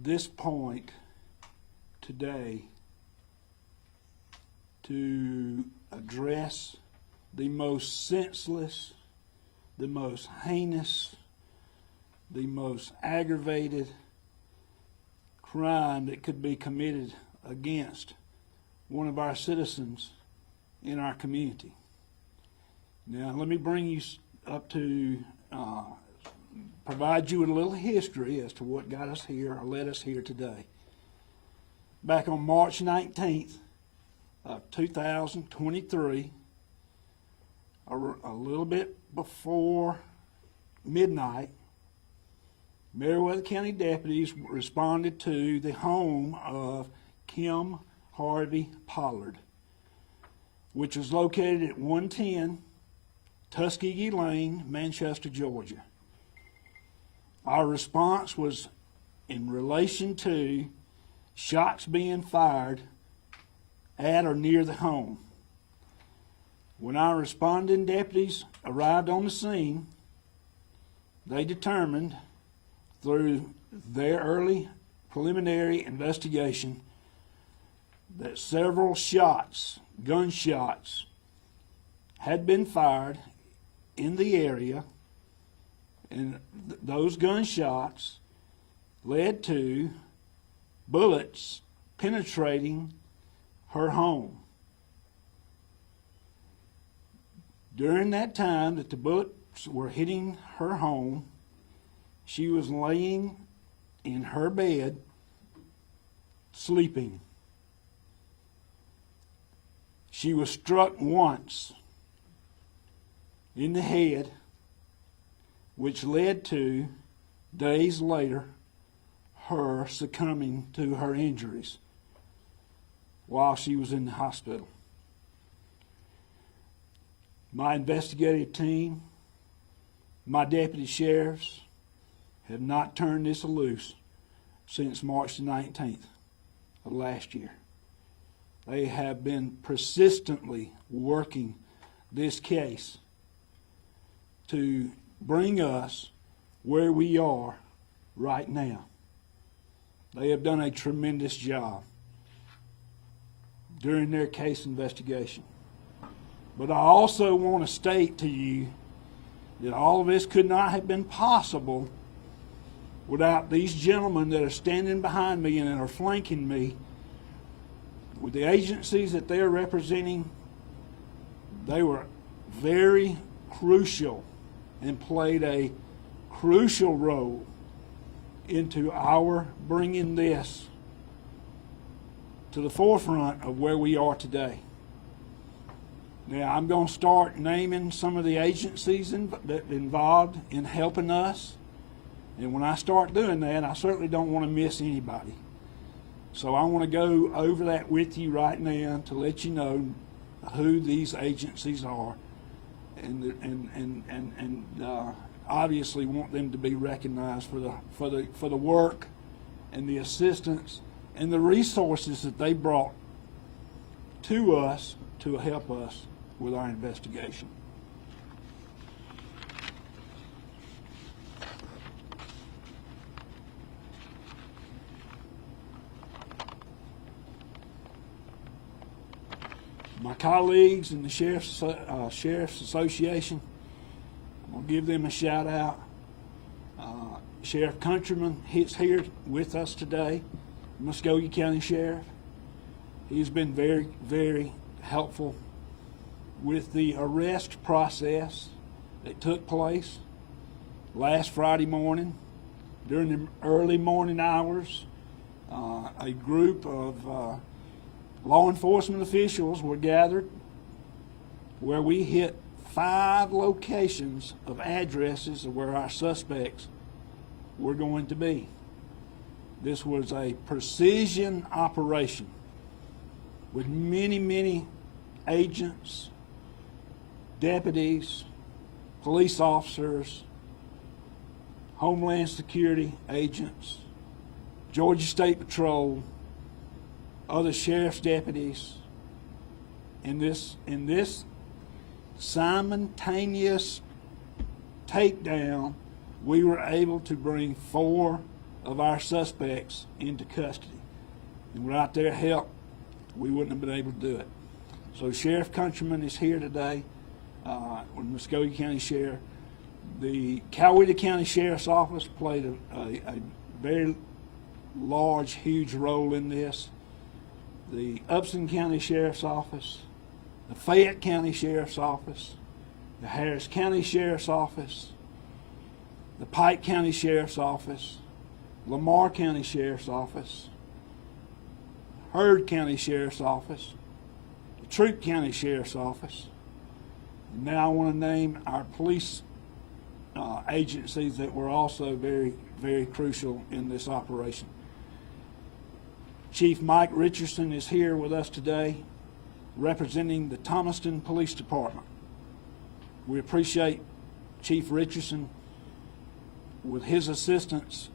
this point today to address the most senseless, the most heinous, the most aggravated crime that could be committed against one of our citizens in our community. Now, let me bring you up to provide you with a little history as to what got us here or led us here today. Back on March 19th of 2023, a little bit before midnight, Meriwether County deputies responded to the home of Kim Harvey Pollard, which was located at 110 Tuskegee Lane, Manchester, Georgia. Our response was in relation to shots being fired at or near the home. When our responding deputies arrived on the scene, they determined through their early preliminary investigation that several shots, gunshots, had been fired in the area, and those gunshots led to bullets penetrating her home. During that time that the bullets were hitting her home, she was laying in her bed, sleeping. She was struck once in the head, which led to, days later, her succumbing to her injuries while she was in the hospital. My investigative team, my deputy sheriffs, have not turned this loose since March the 19th of last year. They have been persistently working this case to bring us where we are right now. They have done a tremendous job during their case investigation. But I also want to state to you that all of this could not have been possible without these gentlemen that are standing behind me and that are flanking me. With the agencies that they are representing, they were very crucial and played a crucial role into our bringing this to the forefront of where we are today. Now, I'm going to start naming some of the agencies that involved in helping us. And when I start doing that, I certainly don't want to miss anybody. So I want to go over that with you right now to let you know who these agencies are, and obviously want them to be recognized for the work and the assistance and the resources that they brought to us to help us with our investigation. My colleagues in the Sheriff's Association, I'm going to give them a shout out. Sheriff Countryman is here with us today, Muskogee County Sheriff. He's been very, very helpful with the arrest process that took place last Friday morning. During the early morning hours, a group of law enforcement officials were gathered where we hit 5 locations of addresses of where our suspects were going to be. This was a precision operation with many, many agents, deputies, police officers, Homeland Security agents, Georgia State Patrol, other sheriff's deputies. In this simultaneous takedown, we were able to bring 4 of our suspects into custody. And without their help, we wouldn't have been able to do it. So Sheriff Countryman is here today with Muskogee County Sheriff. The Coweta County Sheriff's Office played a very large, huge role in this. The Upson County Sheriff's Office, the Fayette County Sheriff's Office, the Harris County Sheriff's Office, the Pike County Sheriff's Office, Lamar County Sheriff's Office, Heard County Sheriff's Office, the Troup County Sheriff's Office. And now I want to name our police agencies that were also very, very crucial in this operation. Chief Mike Richardson is here with us today, representing the Thomaston Police Department. We appreciate Chief Richardson with his assistance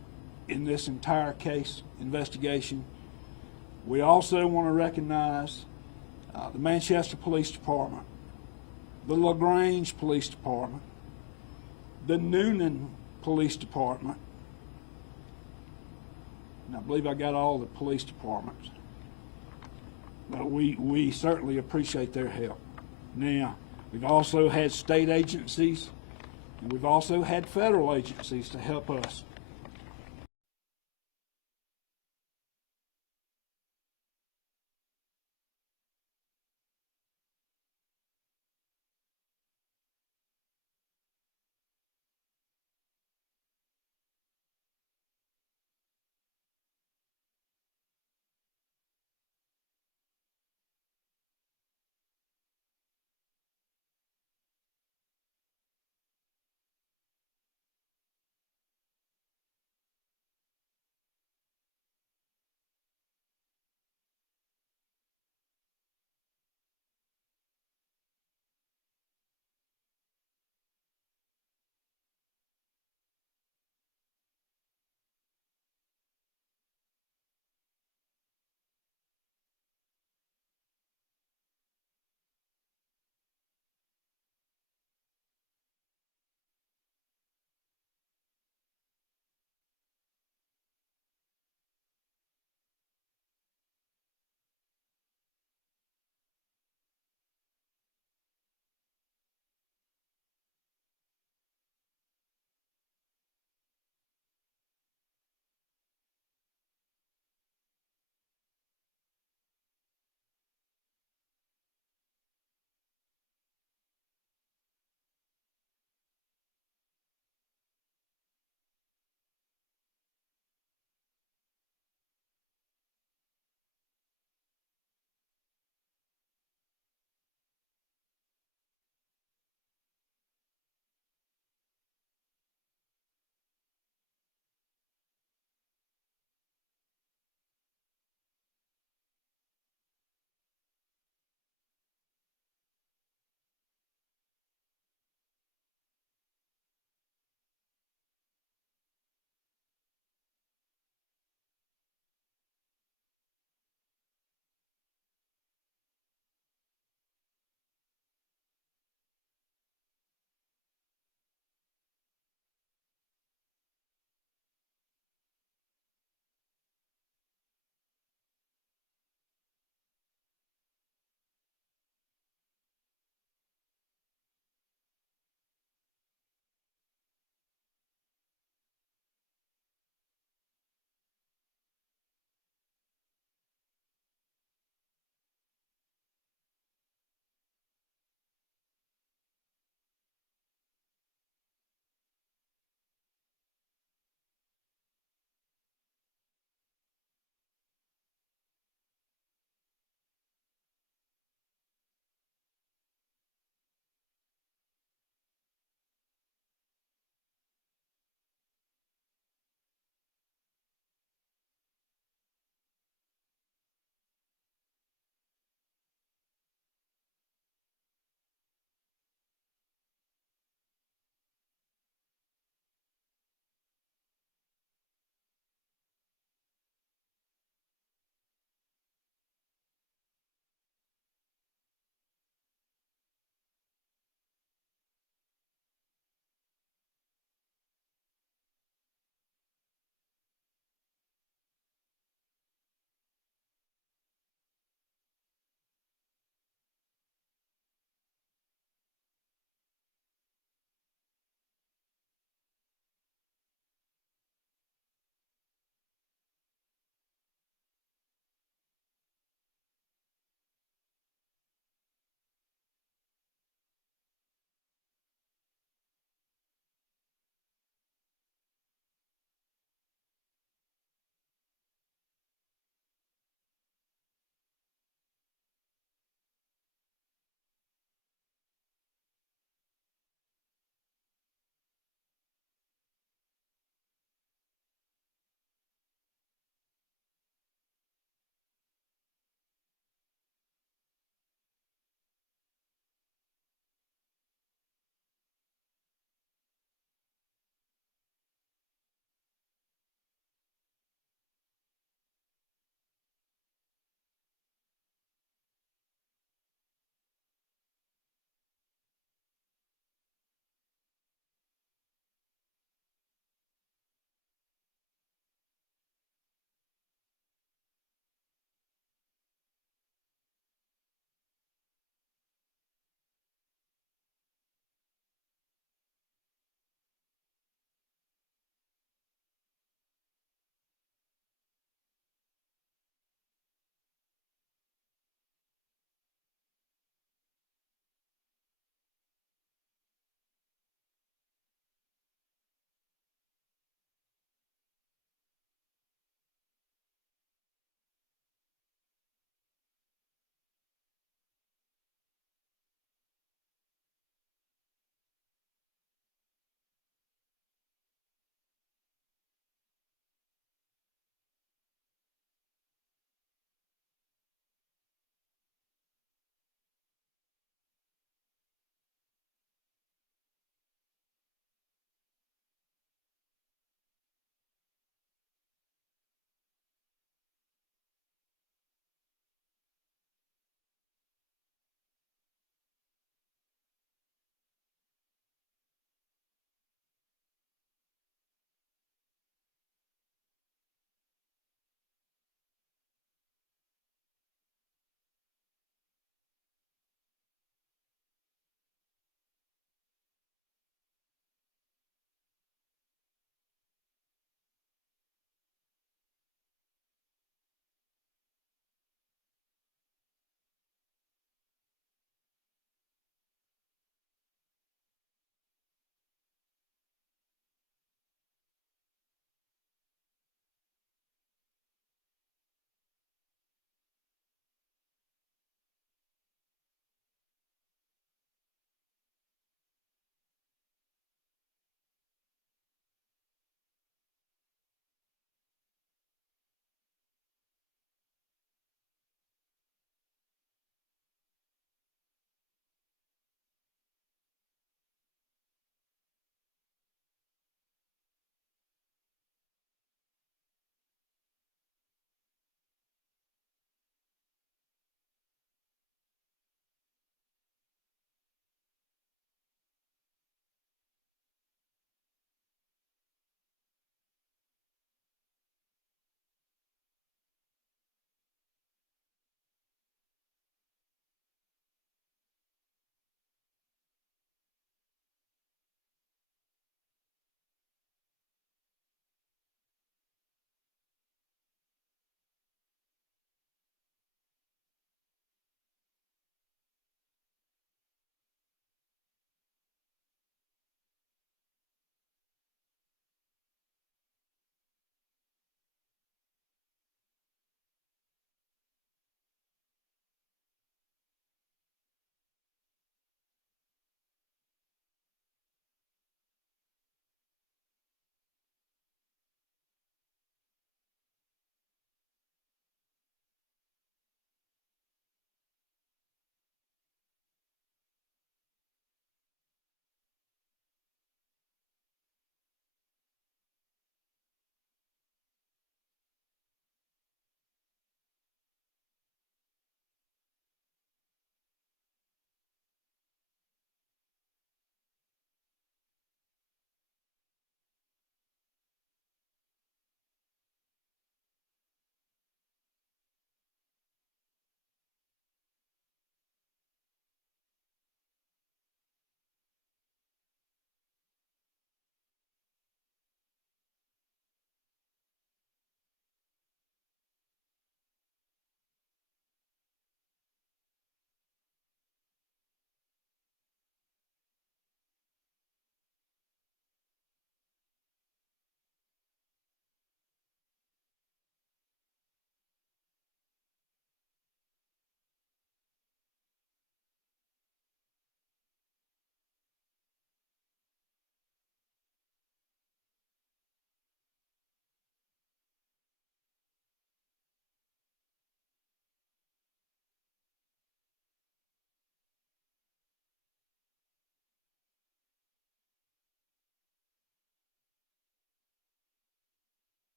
in this entire case investigation. We also want to recognize the Manchester Police Department the LaGrange Police Department, the Noonan Police Department, and I believe I got all the police departments. But we certainly appreciate their help. Now, we've also had state agencies, and we've also had federal agencies to help us.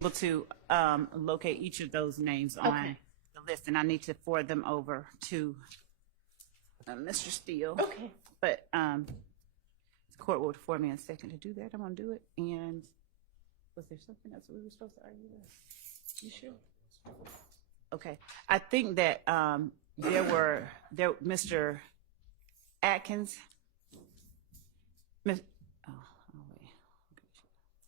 able to locate each of those names on Okay. the list, and I need to forward them over to Mr. Steele. Okay. But the court will afford me a second to do that. I'm gonna do it. And was there something else we were supposed to argue with? You sure? Okay. I think that Mr. Atkins. Wait.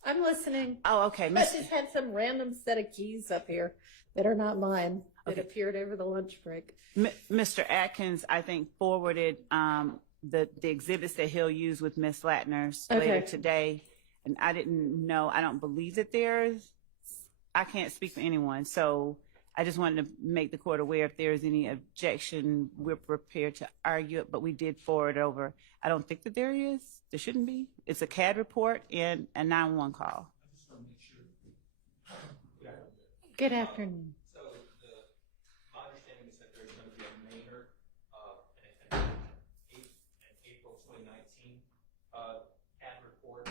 I'm listening. Oh, okay. I just had some random set of keys up here that are not mine that appeared over the lunch break. Mr. Atkins, I think, forwarded the exhibits that he'll use with Miss Latner's later today. And I didn't know, I don't believe that I can't speak for anyone. So I just wanted to make the court aware if there's any objection, we're prepared to argue it, but we did forward over. I don't think that there is. There shouldn't be. It's a CAD report and a 911 call. Good afternoon. So my understanding is that there's going to be a Maynard in April 2019 CAD report.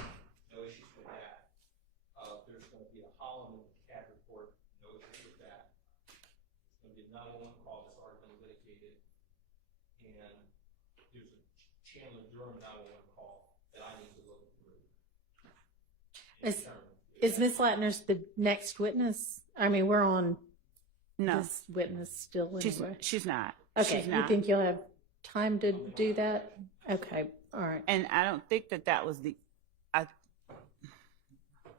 No issues with that. There's going to be a Holloman CAD report. No issues with that. There's going to be a 911 call that's already been litigated, and there's a Chandler Durham 911 call that I need to look through. Is Miss Latner's the next witness? I mean, we're on No. this witness still anyway. She's not. Okay, She's you not. think you'll have time to do that? Okay, all right. And I don't think that was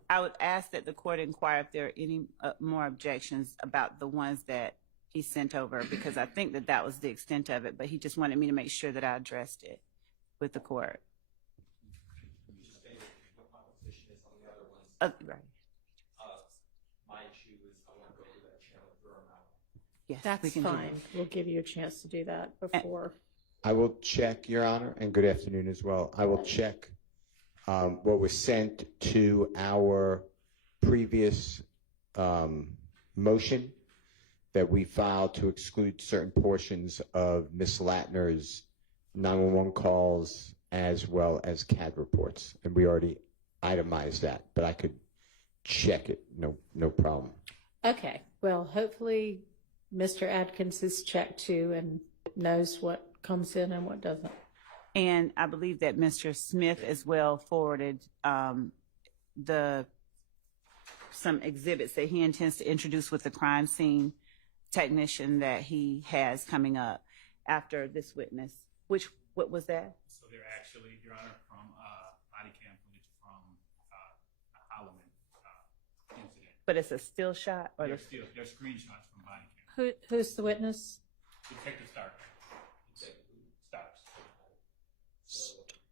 I would ask that the court inquire if there are any more objections about the ones that he sent over, because I think that was the extent of it, but he just wanted me to make sure that I addressed it with the court. You just stated what my position is on the other ones. Right. My issue is I want to go through that Chandler Durham out. Yes, That's we can do fine. We'll give you a chance to do that before. I will check, Your Honor, and good afternoon as well. I will check what was sent to our previous motion that we filed to exclude certain portions of Ms. Latner's 911 calls as well as CAD reports. And we already itemized that, but I could check it. No problem. Okay, well, hopefully Mr. Atkins is checked too and knows what comes in and what doesn't. And I believe that Mr. Smith as well forwarded some exhibits that he intends to introduce with the crime scene technician that he has coming up after this witness. What was that? So they're actually, Your Honor, from body cam footage from a Holloman incident. But it's a still shot, or They're screenshots from body cam. Who's the witness? Detective Starks.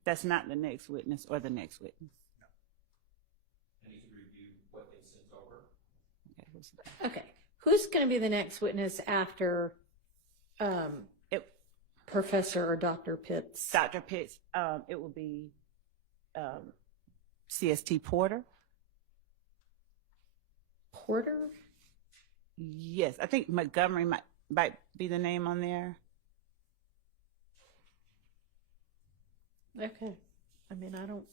That's not the next witness or the next witness. I need to review what they sent over. Okay, who's going to be the next witness after Professor or Dr. Pitts? Dr. Pitts, it will be CST Porter. Porter? Yes, I think Montgomery might be the name on there. Okay. I mean, I don't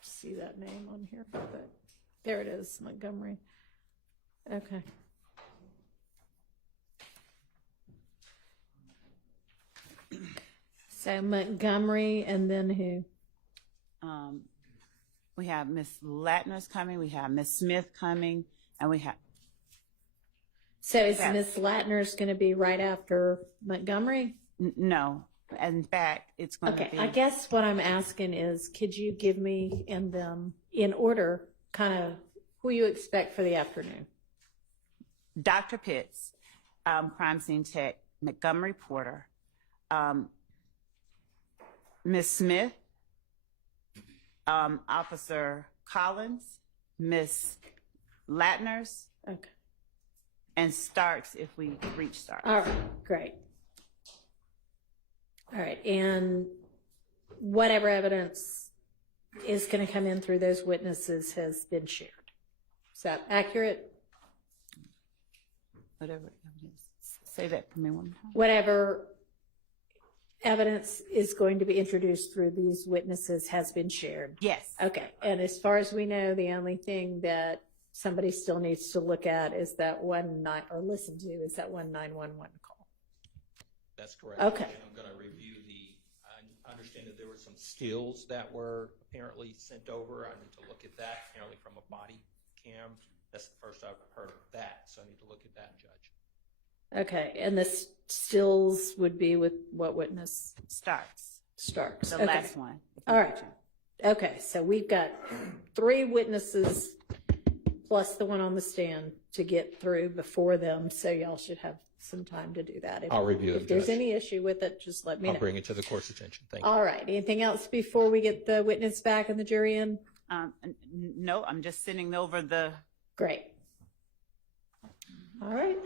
see that name on here, but there it is, Montgomery. Okay. So Montgomery, and then who? We have Miss Latner's coming, we have Miss Smith coming, and we have... So is Miss Latner's going to be right after Montgomery? No. In fact, it's going to be... I guess what I'm asking is, could you give me and them in order kind of who you expect for the afternoon? Dr. Pitts, crime scene tech, Montgomery Porter, Miss Smith, Officer Collins, Miss Latner's, okay, and Starks if we reach Starks. All right, great. All right, and whatever evidence is going to come in through those witnesses has been shared. Is that accurate? Whatever evidence. Say that for me one more time. Whatever evidence is going to be introduced through these witnesses has been shared? Yes. Okay, and as far as we know, the only thing that somebody still needs to look at is that listen to is that 911 call. That's correct. Okay. And I'm going to review I understand that there were some stills that were apparently sent over. I need to look at that, apparently from a body cam. That's the first I've heard of that, so I need to look at that, Judge. Okay, and the stills would be with what witness? Starks. The The last one. All right. Okay, so we've got 3 witnesses plus the one on the stand to get through before them, so y'all should have some time to do that. I'll review it, If there's Judge. any issue with it, just let me know. I'll bring it to the court's attention. Thank you. All right, anything else before we get the witness back and the jury in? No, I'm just sending over the. Great. All right.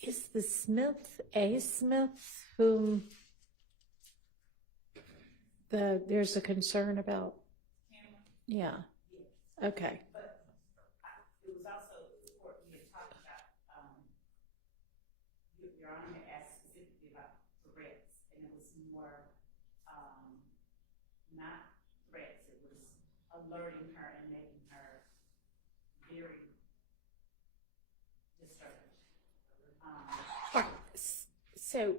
Is the Smith a Smith whom there's a concern about? Yeah. Okay. But it was also the court we had talked about. Your Honor had asked specifically about threats, and it was more not threats. It was alerting her and making her very disturbed. So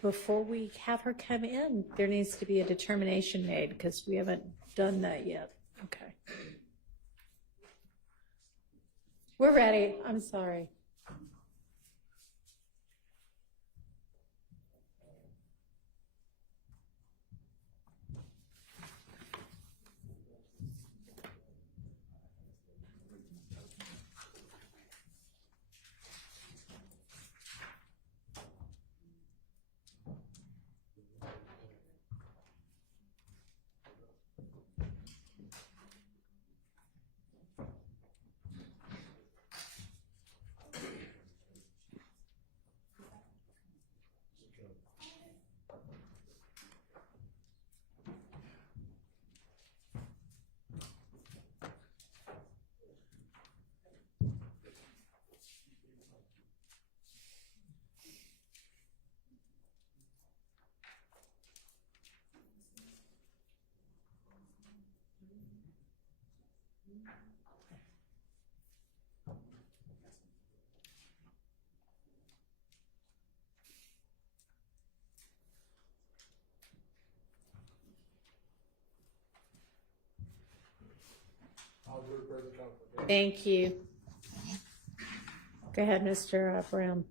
before we have her come in, there needs to be a determination made because we haven't done that yet. Okay. We're ready. I'm sorry. Thank you. Go ahead, Mr. Brown.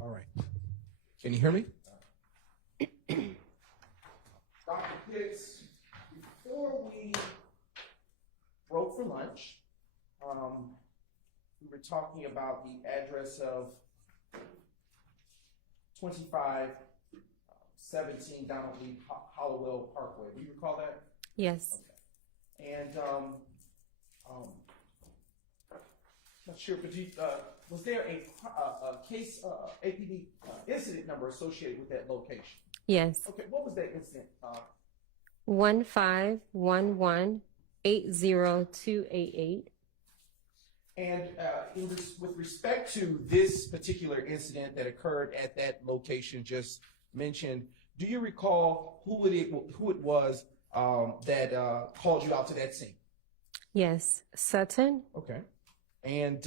All right. Can you hear me? Dr. Pitts, before we broke for lunch, we were talking about the address of 2517 Donald Lee Hollowell Parkway. Do you recall that? Yes. Okay. And not sure, but was there a case, APD incident number associated with that location? Yes. Okay, what was that incident? 151180288. And with respect to this particular incident that occurred at that location just mentioned, do you recall who it was that called you out to that scene? Yes. Sutton. Okay. And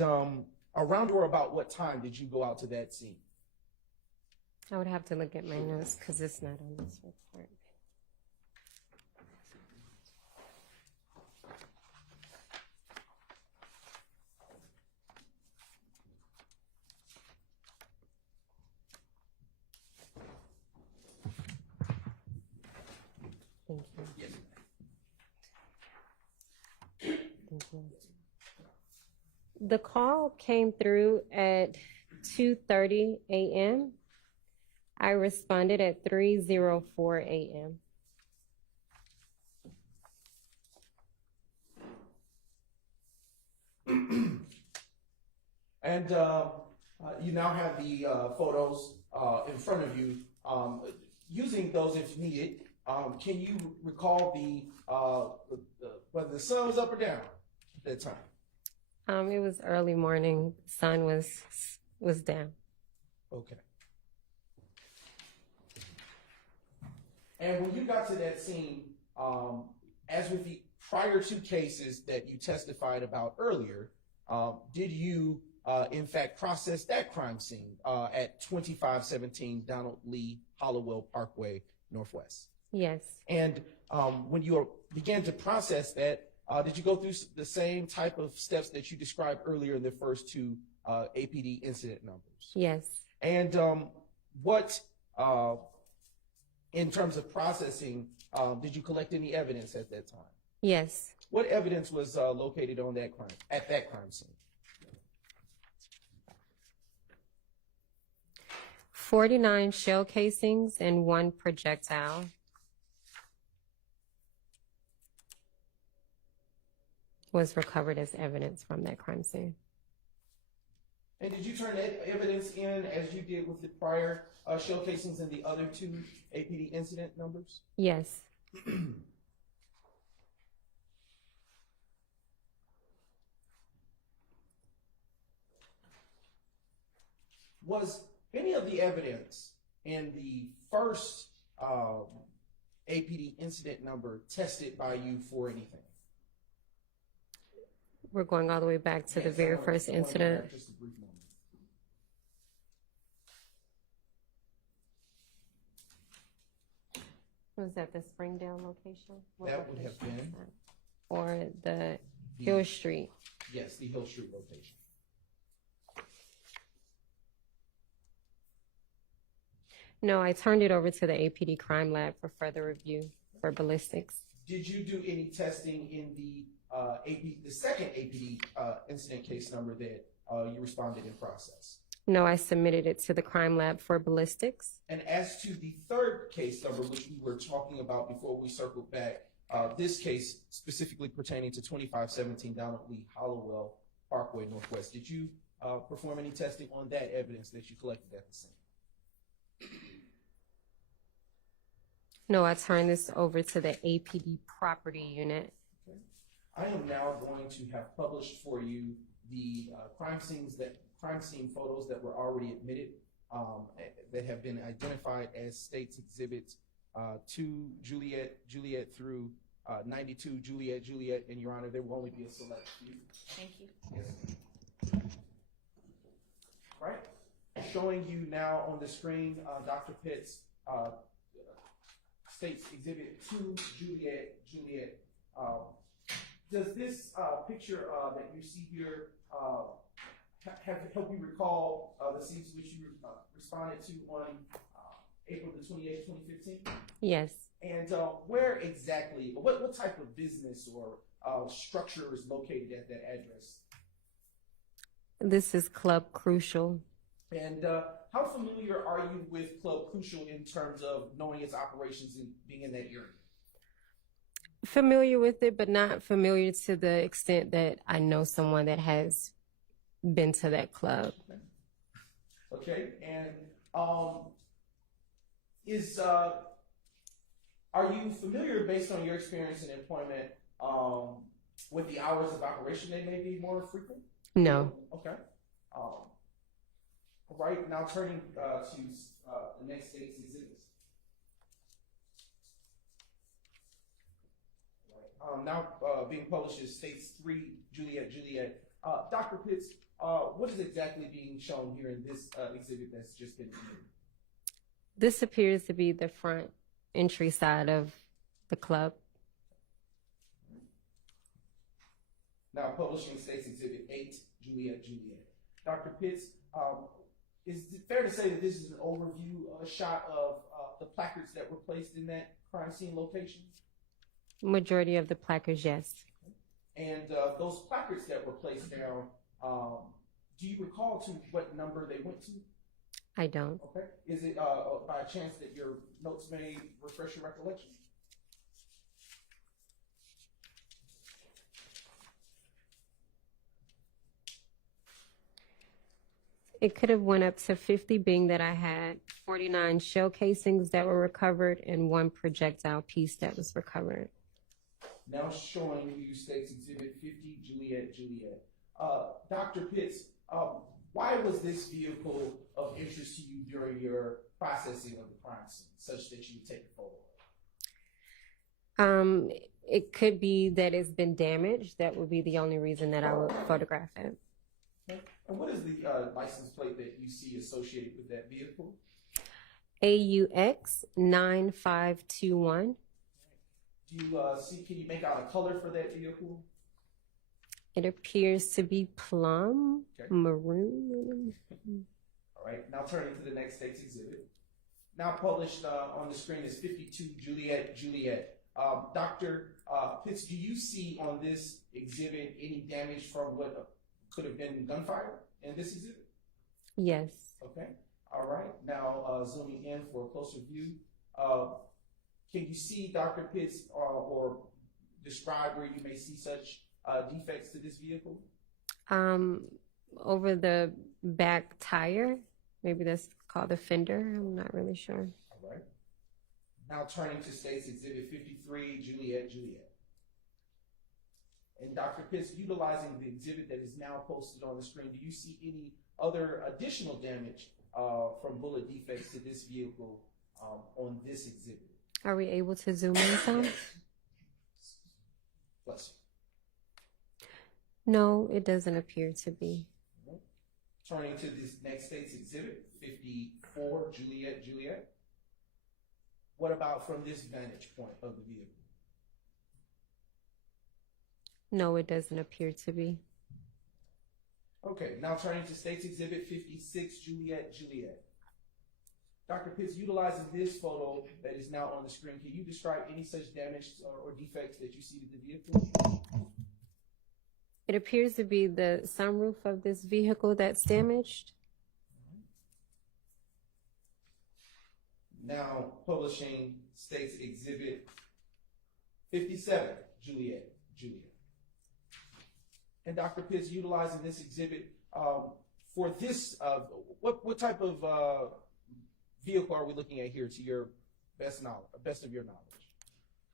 around or about what time did you go out to that scene? I would have to look at my notes because it's not on this report. Thank you. Yes. Thank you. The call came through at 2:30 a.m. I responded at 3:04 a.m. And you now have the photos in front of you. Using those if needed, can you recall whether the sun was up or down at that time? It was early morning. Sun was down. Okay. And when you got to that scene, as with the prior two cases that you testified about earlier, did you in fact process that crime scene at 2517 Donald Lee Hollowell Parkway Northwest? Yes. And when you began to process that, did you go through the same type of steps that you described earlier in the first two APD incident numbers? Yes. And what, in terms of processing, did you collect any evidence at that time? Yes. What evidence was located on that at that crime scene? 49 shell casings and 1 projectile. Was recovered as evidence from that crime scene. And did you turn that evidence in as you did with the prior shell casings and the other two APD incident numbers? Yes. Was any of the evidence in the first APD incident number tested by you for anything? We're going all the way back to the very first incident. Just a brief moment. Was that the Springdale location? What That would location have been. was that? Or the Hill Street? Yes, the Hill Street location. No, I turned it over to the APD crime lab for further review for ballistics. Did you do any testing in the second APD incident case number that you responded in process? No, I submitted it to the crime lab for ballistics. And as to the third case number, which we were talking about before we circled back, this case specifically pertaining to 2517 Donald Lee Hollowell Parkway Northwest, did you perform any testing on that evidence that you collected at the scene? No, I turned this over to the APD property unit. I am now going to have published for you the crime scene photos that were already admitted that have been identified as State's Exhibits 2 Juliet through 92 Juliet, and Your Honor, there will only be a select few. Thank you. Yes. Right. Showing you now on the screen, Dr. Pitt's State's Exhibit 2 Juliet. Does this picture that you see here help you recall the scenes which you responded to on April the 28th, 2015? Yes. And where exactly, what type of business or structure is located at that address? This is Club Crucial. And how familiar are you with Club Crucial in terms of knowing its operations and being in that area? Familiar with it, but not familiar to the extent that I know someone that has been to that club. Okay, and are you familiar, based on your experience in employment, with the hours of operation? They may be more frequent? No. Okay. All right, now turning to the next State's Exhibits. Now being published as States 3 Juliet. Dr. Pitts, what is exactly being shown here in this exhibit that's just been submitted? This appears to be the front entry side of the club. Now publishing States Exhibit 8 Juliet. Dr. Pitts, Is it fair to say that this is an overview shot of the placards that were placed in that crime scene location? Majority of the placards, yes. And those placards that were placed down, do you recall to what number they went to? I don't. Okay. Is it by chance that your notes may refresh your recollection? It could have went up to 50, being that I had 49 shell casings that were recovered and 1 projectile piece that was recovered. Now showing you State's Exhibit 50, Juliet. Dr. Pitts, why was this vehicle of interest to you during your processing of the crime scene, such that you would take a photo? It could be that it's been damaged. That would be the only reason that I would photograph it. Okay. And what is the license plate that you see associated with that vehicle? AUX 9521. Do you see, can you make out a color for that vehicle? It appears to be plum, Okay. maroon. All right, now turning to the next State's Exhibit. Now published on the screen is 52 Juliet. Dr. Pitts, do you see on this exhibit any damage from what could have been gunfire in this exhibit? Yes. Okay, all right. Now zooming in for a closer view. Can you see, Dr. Pitts, or describe where you may see such defects to this vehicle? Over the back tire, maybe that's called the fender. I'm not really sure. All right. Now turning to State's Exhibit 53, Juliet. And Dr. Pitts, utilizing the exhibit that is now posted on the screen, do you see any other additional damage from bullet defects to this vehicle on this exhibit? Are we able to zoom in some? Bless No, it doesn't appear to be. you. Turning to this next State's Exhibit 54, Juliet. What about from this vantage point of the vehicle? No, it doesn't appear to be. Okay, now turning to State's Exhibit 56, Juliet. Dr. Pitts, utilizing this photo that is now on the screen, can you describe any such damage or defects that you see to the vehicle? It appears to be the sunroof of this vehicle that's damaged. Now publishing State's Exhibit 57, Juliet. And Dr. Pitts, utilizing this exhibit for this, what type of vehicle are we looking at here to your best of your knowledge?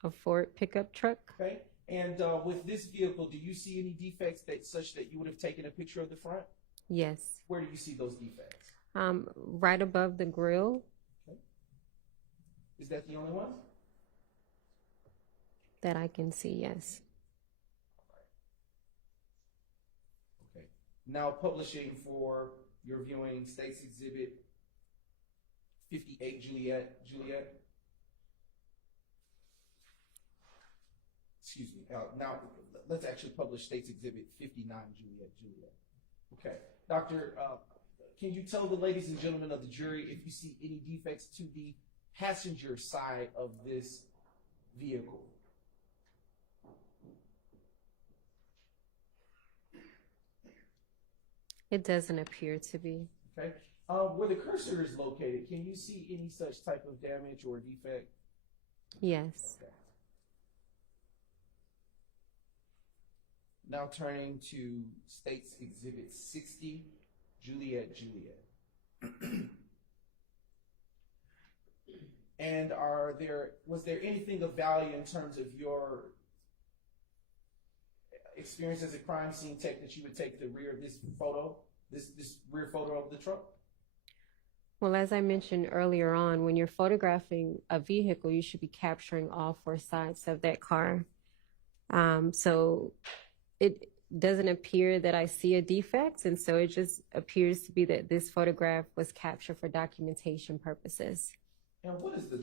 A Ford pickup truck. Okay. And with this vehicle, do you see any defects such that you would have taken a picture of the front? Yes. Where do you see those defects? Right above the grill. Okay. Is that the only one? That I can see, yes. Okay. Now publishing for your viewing State's Exhibit 58, Juliet. Excuse me. Now let's actually publish State's Exhibit 59, Juliet. Okay. Doctor, can you tell the ladies and gentlemen of the jury if you see any defects to the passenger side of this vehicle? It doesn't appear to be. Okay. Where the cursor is located, can you see any such type of damage or defect? Yes. Okay. Now turning to State's Exhibit 60, Juliet. And was there anything of value in terms of your experience as a crime scene tech that you would take the rear of this photo, this rear photo of the truck? Well, as I mentioned earlier on, when you're photographing a vehicle, you should be capturing all 4 sides of that car. So it doesn't appear that I see a defect, and so it just appears to be that this photograph was captured for documentation purposes. And what is the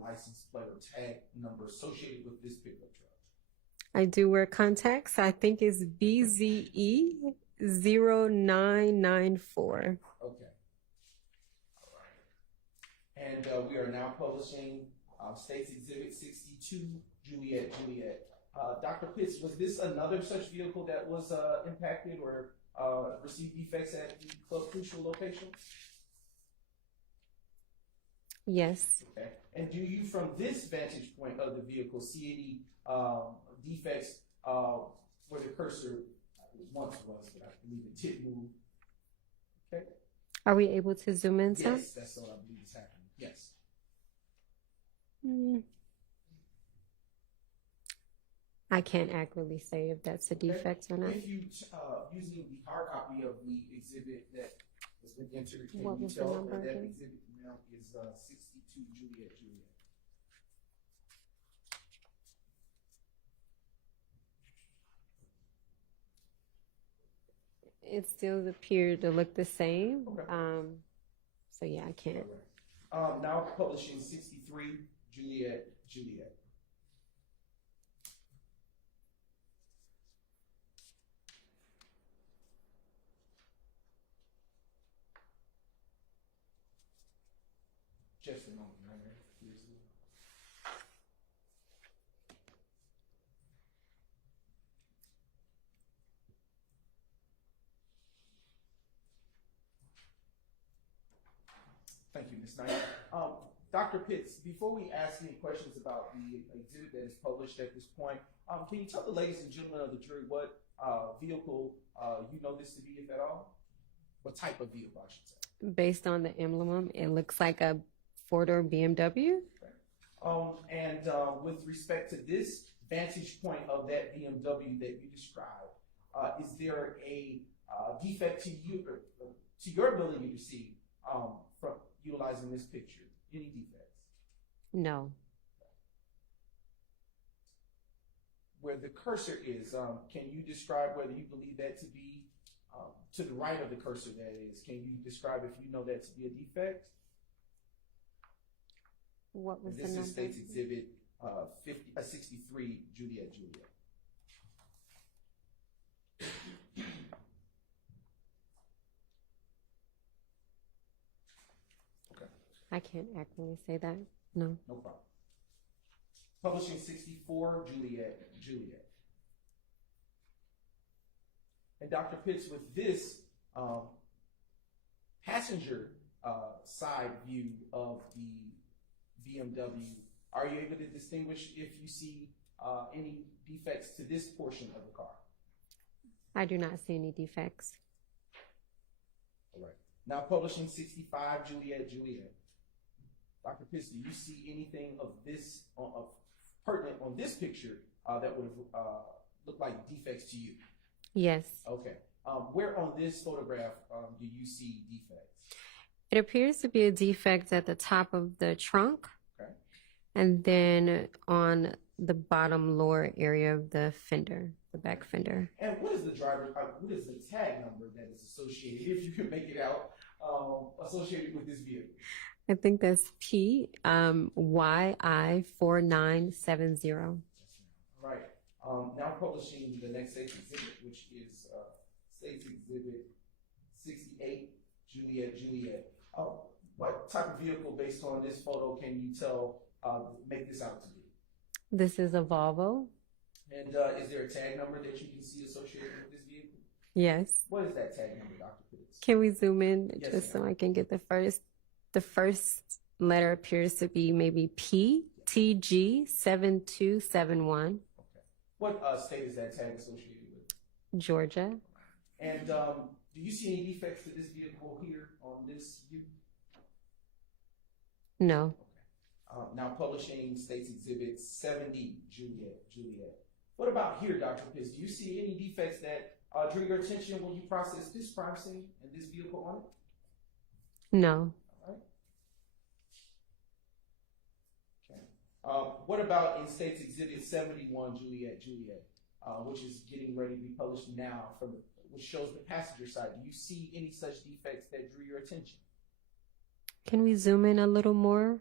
license plate or tag number associated with this pickup truck? I do wear contacts. I think it's BZE 0994. Okay. All right. And we are now publishing State's Exhibit 62, Juliet. Dr. Pitts, was this another such vehicle that was impacted or received defects at the Club Crucial location? Yes. Okay. And do you, from this vantage point of the vehicle, see any defects where the cursor once was, but I believe it did move? Okay. Are we able to zoom in some? Yes, that's what I believe is happening. Yes. I can't accurately say if that's a defect or not. If you, using the hard copy of the exhibit that has been entered, can What you was the tell number where that again? exhibit now is 62 Juliet. It still appeared to look the same. So yeah, I can't. Now publishing 63 Juliet. Just a moment, right? Thank you, Ms. Knight. Dr. Pitts, before we ask any questions about the exhibit that is published at this point, can you tell the ladies and gentlemen of the jury what vehicle you know this to be, if at all? What type of vehicle, I should say? Based on the emblem, it looks like a four-door BMW. And with respect to this vantage point of that BMW that you described, is there a defect to you, to your ability to see from utilizing this picture? Any defects? No. Where the cursor is, can you describe whether you believe that to be to the right of the cursor, that is? Can you describe if you know that to be a defect? What was And this the is number? State's Exhibit 63, Juliet. I can't accurately say that. No. No problem. Publishing 64, Juliet. And Dr. Pitts, with this passenger side view of the BMW, are you able to distinguish if you see any defects to this portion of the car? I do not see any defects. All right. Now publishing 65, Juliet. Dr. Pitts, do you see anything of this pertinent on this picture that would look like defects to you? Yes. Okay. Where on this photograph do you see defects? It appears to be a defect at the top of the trunk. Okay. And then on the bottom lower area of the fender, the back fender. And what is the tag number that is associated, if you can make it out, associated with this vehicle? I think that's PYI4970. All right. Now publishing the next State's Exhibit, which is State's Exhibit 68, Juliet. What type of vehicle, based on this photo, can you tell, make this out to be? This is a Volvo. And is there a tag number that you can see associated with this vehicle? Yes. What is that tag number, Dr. Pitts? Can we zoom in Yes, just ma'am. so I can get the first? The first letter appears to be maybe PTG7271. What state is that tag associated with? Georgia. And do you see any defects to this vehicle here on this view? No. Now publishing State's Exhibit 70, Juliet. What about here, Dr. Pitts? Do you see any defects that drew your attention when you processed this crime scene and this vehicle on it? No. What about in State's Exhibit 71, Juliet, which is getting ready to be published now, which shows the passenger side? Do you see any such defects that drew your attention? Can we zoom in a little more?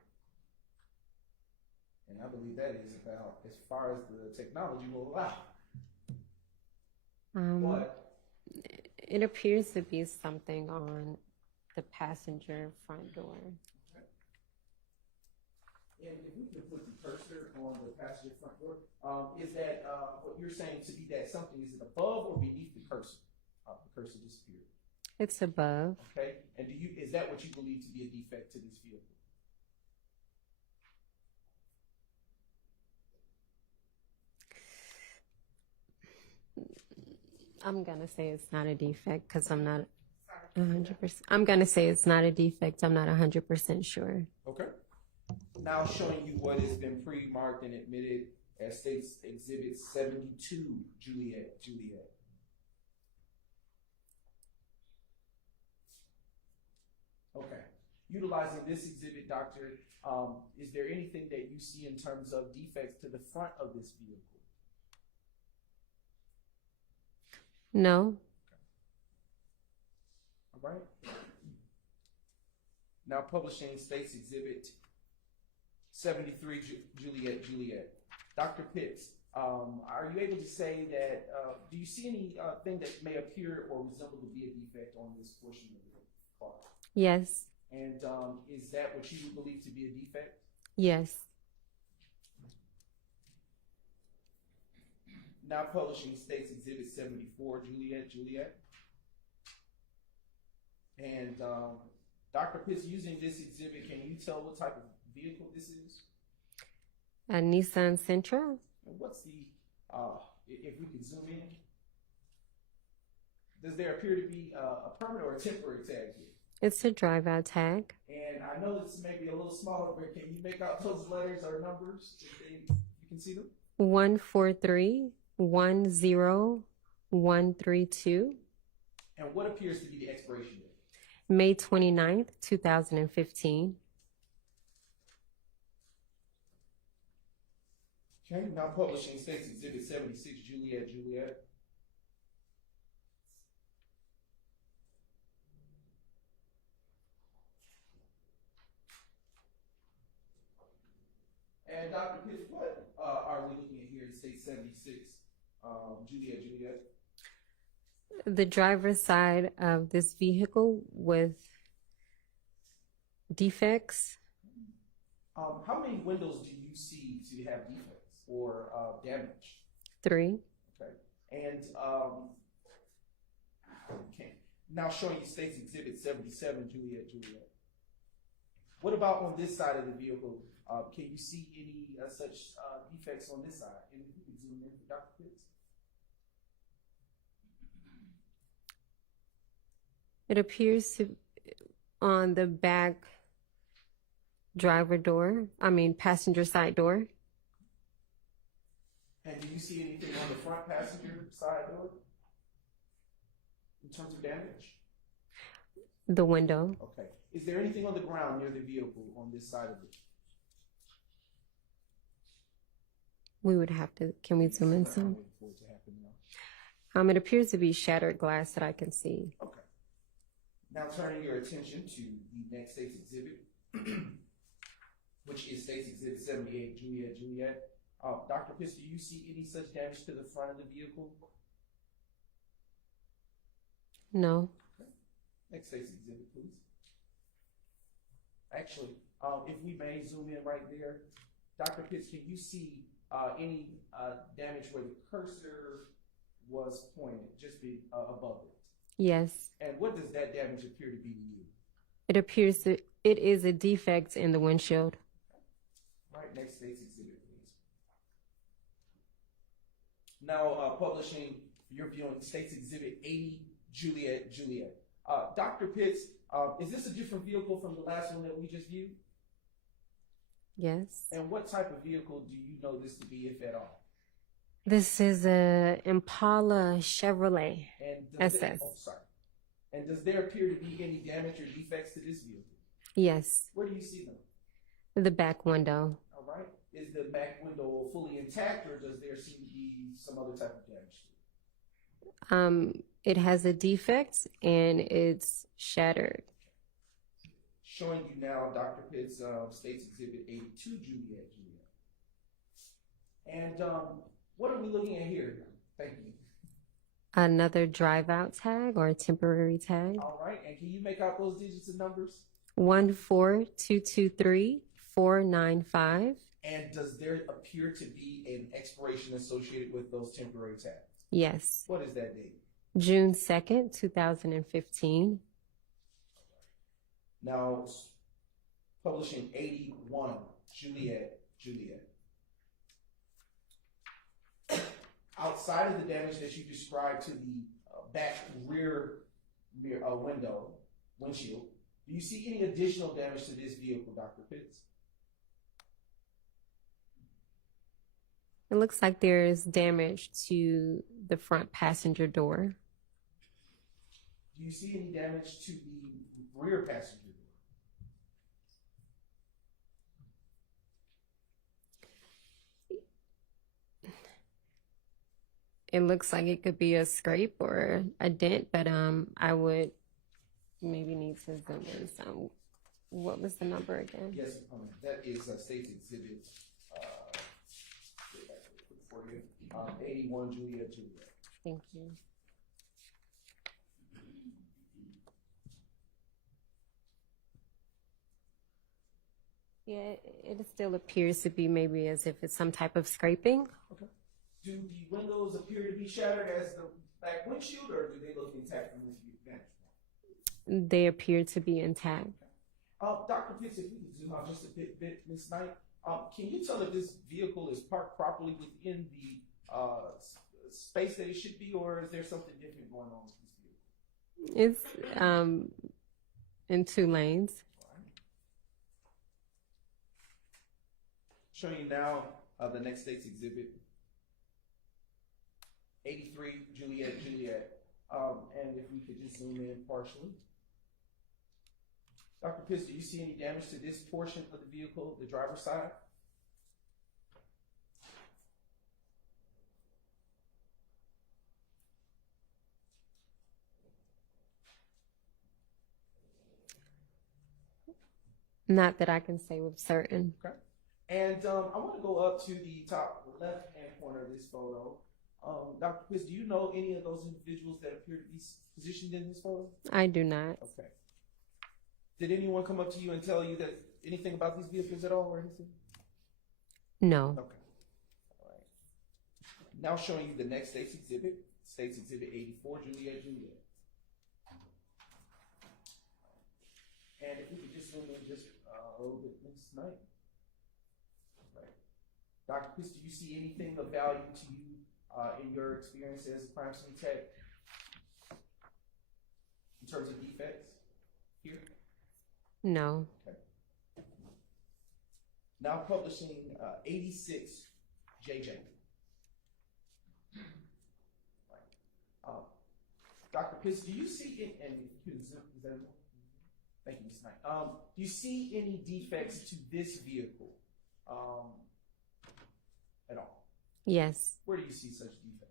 And I believe that is about as far as the technology will allow. It appears to be something on the passenger front door. And if we could put the cursor on the passenger front door, is that what you're saying to be that something? Is it above or beneath the cursor? The cursor disappeared. It's above. Okay. And is that what you believe to be a defect to this vehicle? I'm gonna say it's not a defect because I'm not 100%. I'm gonna say it's not a defect. I'm not 100% sure. Okay. Now showing you what has been pre-marked and admitted as State's Exhibit 72, Juliet. Okay. Utilizing this exhibit, Doctor, is there anything that you see in terms of defects to the front of this vehicle? No. All right. Now publishing State's Exhibit 73, Juliet. Dr. Pitts, are you able to say that, do you see anything that may appear or resemble to be a defect on this portion of the car? Yes. And is that what you would believe to be a defect? Yes. Now publishing State's Exhibit 74, Juliet. And Dr. Pitts, using this exhibit, can you tell what type of vehicle this is? A Nissan Sentra. And what's the, if we could zoom in, does there appear to be a permanent or a temporary tag here? It's a drive-out tag. And I know this may be a little smaller, but can you make out those letters or numbers? You can see them? 14310132. And what appears to be the expiration date? May 29th, 2015. Okay, now publishing State's Exhibit 76, Juliet. And Dr. Pitts, what are we looking at here in State 76, Juliet? The driver's side of this vehicle with defects. How many windows do you see to have defects or damage? 3. Okay. And okay. Now showing you State's Exhibit 77, Juliet. What about on this side of the vehicle? Can you see any such defects on this side? And if you could zoom in for Dr. Pitts. It appears to on the back passenger side door. And do you see anything on the front passenger side door in terms of damage? The window. Okay. Is there anything on the ground near the vehicle on this side of it? We would have to, can we zoom in some? It appears to be shattered glass that I can see. Okay. Now turning your attention to the next State's Exhibit, which is State's Exhibit 78, Juliet. Dr. Pitts, do you see any such damage to the front of the vehicle? No. Okay. Next State's Exhibit, please. Actually, if we may zoom in right there. Dr. Pitts, can you see any damage where the cursor was pointed, just above it? Yes. And what does that damage appear to be to you? It appears that it is a defect in the windshield. All right, next State's Exhibit, please. Now publishing your viewing State's Exhibit 80, Juliet. Dr. Pitts, is this a different vehicle from the last one that we just viewed? Yes. And what type of vehicle do you know this to be, if at all? This is a Impala Chevrolet SS. And does there appear to be any damage or defects to this vehicle? Yes. Where do you see them? The back window. All right. Is the back window fully intact, or does there seem to be some other type of damage to it? It has a defect and it's shattered. Showing you now Dr. Pitts' State's Exhibit 82, Juliet. And what are we looking at here? Thank you. Another drive-out tag or a temporary tag. All right, and can you make out those digits and numbers? 14223-495. And does there appear to be an expiration associated with those temporary tags? Yes. What is that date? June 2nd, 2015. Now, publishing 81, Juliet. Outside of the damage that you described to the back rear windshield, do you see any additional damage to this vehicle, Dr. Pitts? It looks like there's damage to the front passenger door. Do you see any damage to the rear passenger door? It looks like it could be a scrape or a dent, but I would maybe need to zoom in some. What was the number again? Yes, that is State's Exhibit for you. 81 Juliet. Thank you. Yeah, it still appears to be maybe as if it's some type of scraping. Okay. Do the windows appear to be shattered as the back windshield, or do they look intact from this vantage point? They appear to be intact. Dr. Pitts, if we could zoom out just a bit, Ms. Knight, can you tell if this vehicle is parked properly within the space that it should be, or is there something different going on with this vehicle? It's in 2 lanes. Showing you now the next State's Exhibit, 83 Juliet. And if we could just zoom in partially. Dr. Pitts, do you see any damage to this portion of the vehicle, the driver's side? Not that I can say with certain. Okay. And I want to go up to the top left-hand corner of this photo. Dr. Pitts, do you know any of those individuals that appear to be positioned in this photo? I do not. Okay. Did anyone come up to you and tell you that anything about these vehicles at all or anything? No. Okay. All right. Now showing you the next State's Exhibit, State's Exhibit 84, Juliet. And if we could just zoom in just a little bit this night. Right. Dr. Pitts, do you see anything of value to you in your experience as a crime scene tech in terms of defects here? No. Okay. Now publishing 86 JJ. Right. Dr. Pitts, do you see thank you, Ms. Knight. Do you see any defects to this vehicle at all? Yes. Where do you see such defects?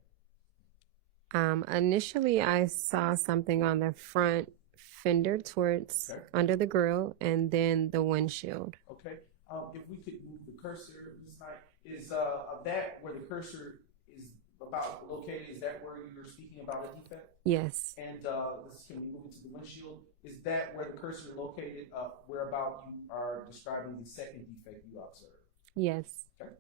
Initially, I saw something on the front fender towards under the grill, and then the windshield. Okay. If we could move the cursor, Ms. Knight, is that where the cursor is about located? Is that where you're speaking about a defect? Yes. And can we move into the windshield? Is that where the cursor located? Where about you are describing the second defect you observed? Yes. Okay.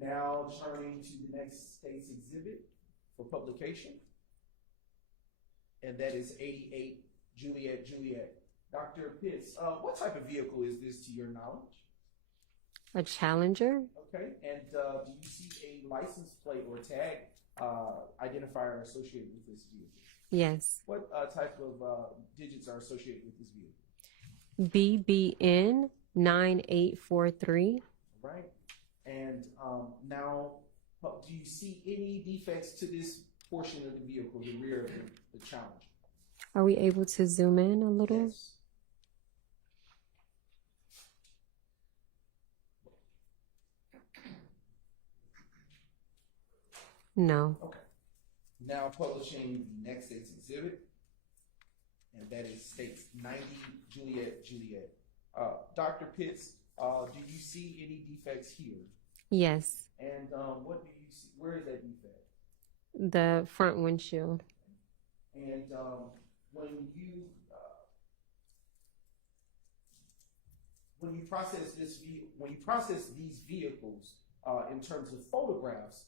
Now turning to the next State's Exhibit for publication, and that is 88 Juliet. Dr. Pitts, what type of vehicle is this to your knowledge? A Challenger. Okay, and do you see a license plate or tag identifier associated with this vehicle? Yes. What type of digits are associated with this vehicle? BBN 9843. Right. And now, do you see any defects to this portion of the vehicle, the rear of the Challenger? Are we able to zoom in a little? Yes. No. Okay. Now publishing the next State's Exhibit, and that is State's 90 Juliet. Dr. Pitts, do you see any defects here? Yes. And what do you see? Where is that defect? The front windshield. And when you process these vehicles in terms of photographs,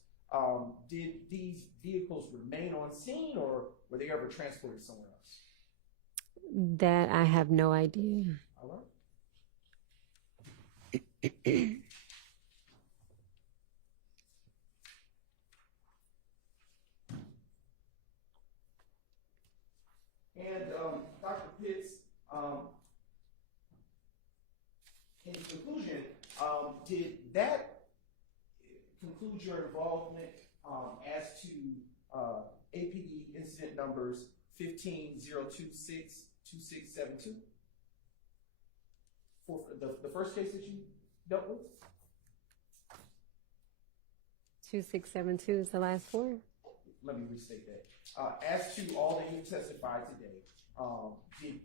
did these vehicles remain on scene, or were they ever transported somewhere else? That I have no idea. All right. And Dr. Pitts, in conclusion, did that conclude your involvement as to APD incident numbers 15-026-2672? For the first case that you dealt with? 2672 is the last four? Let me restate that. As to all that you testified today, did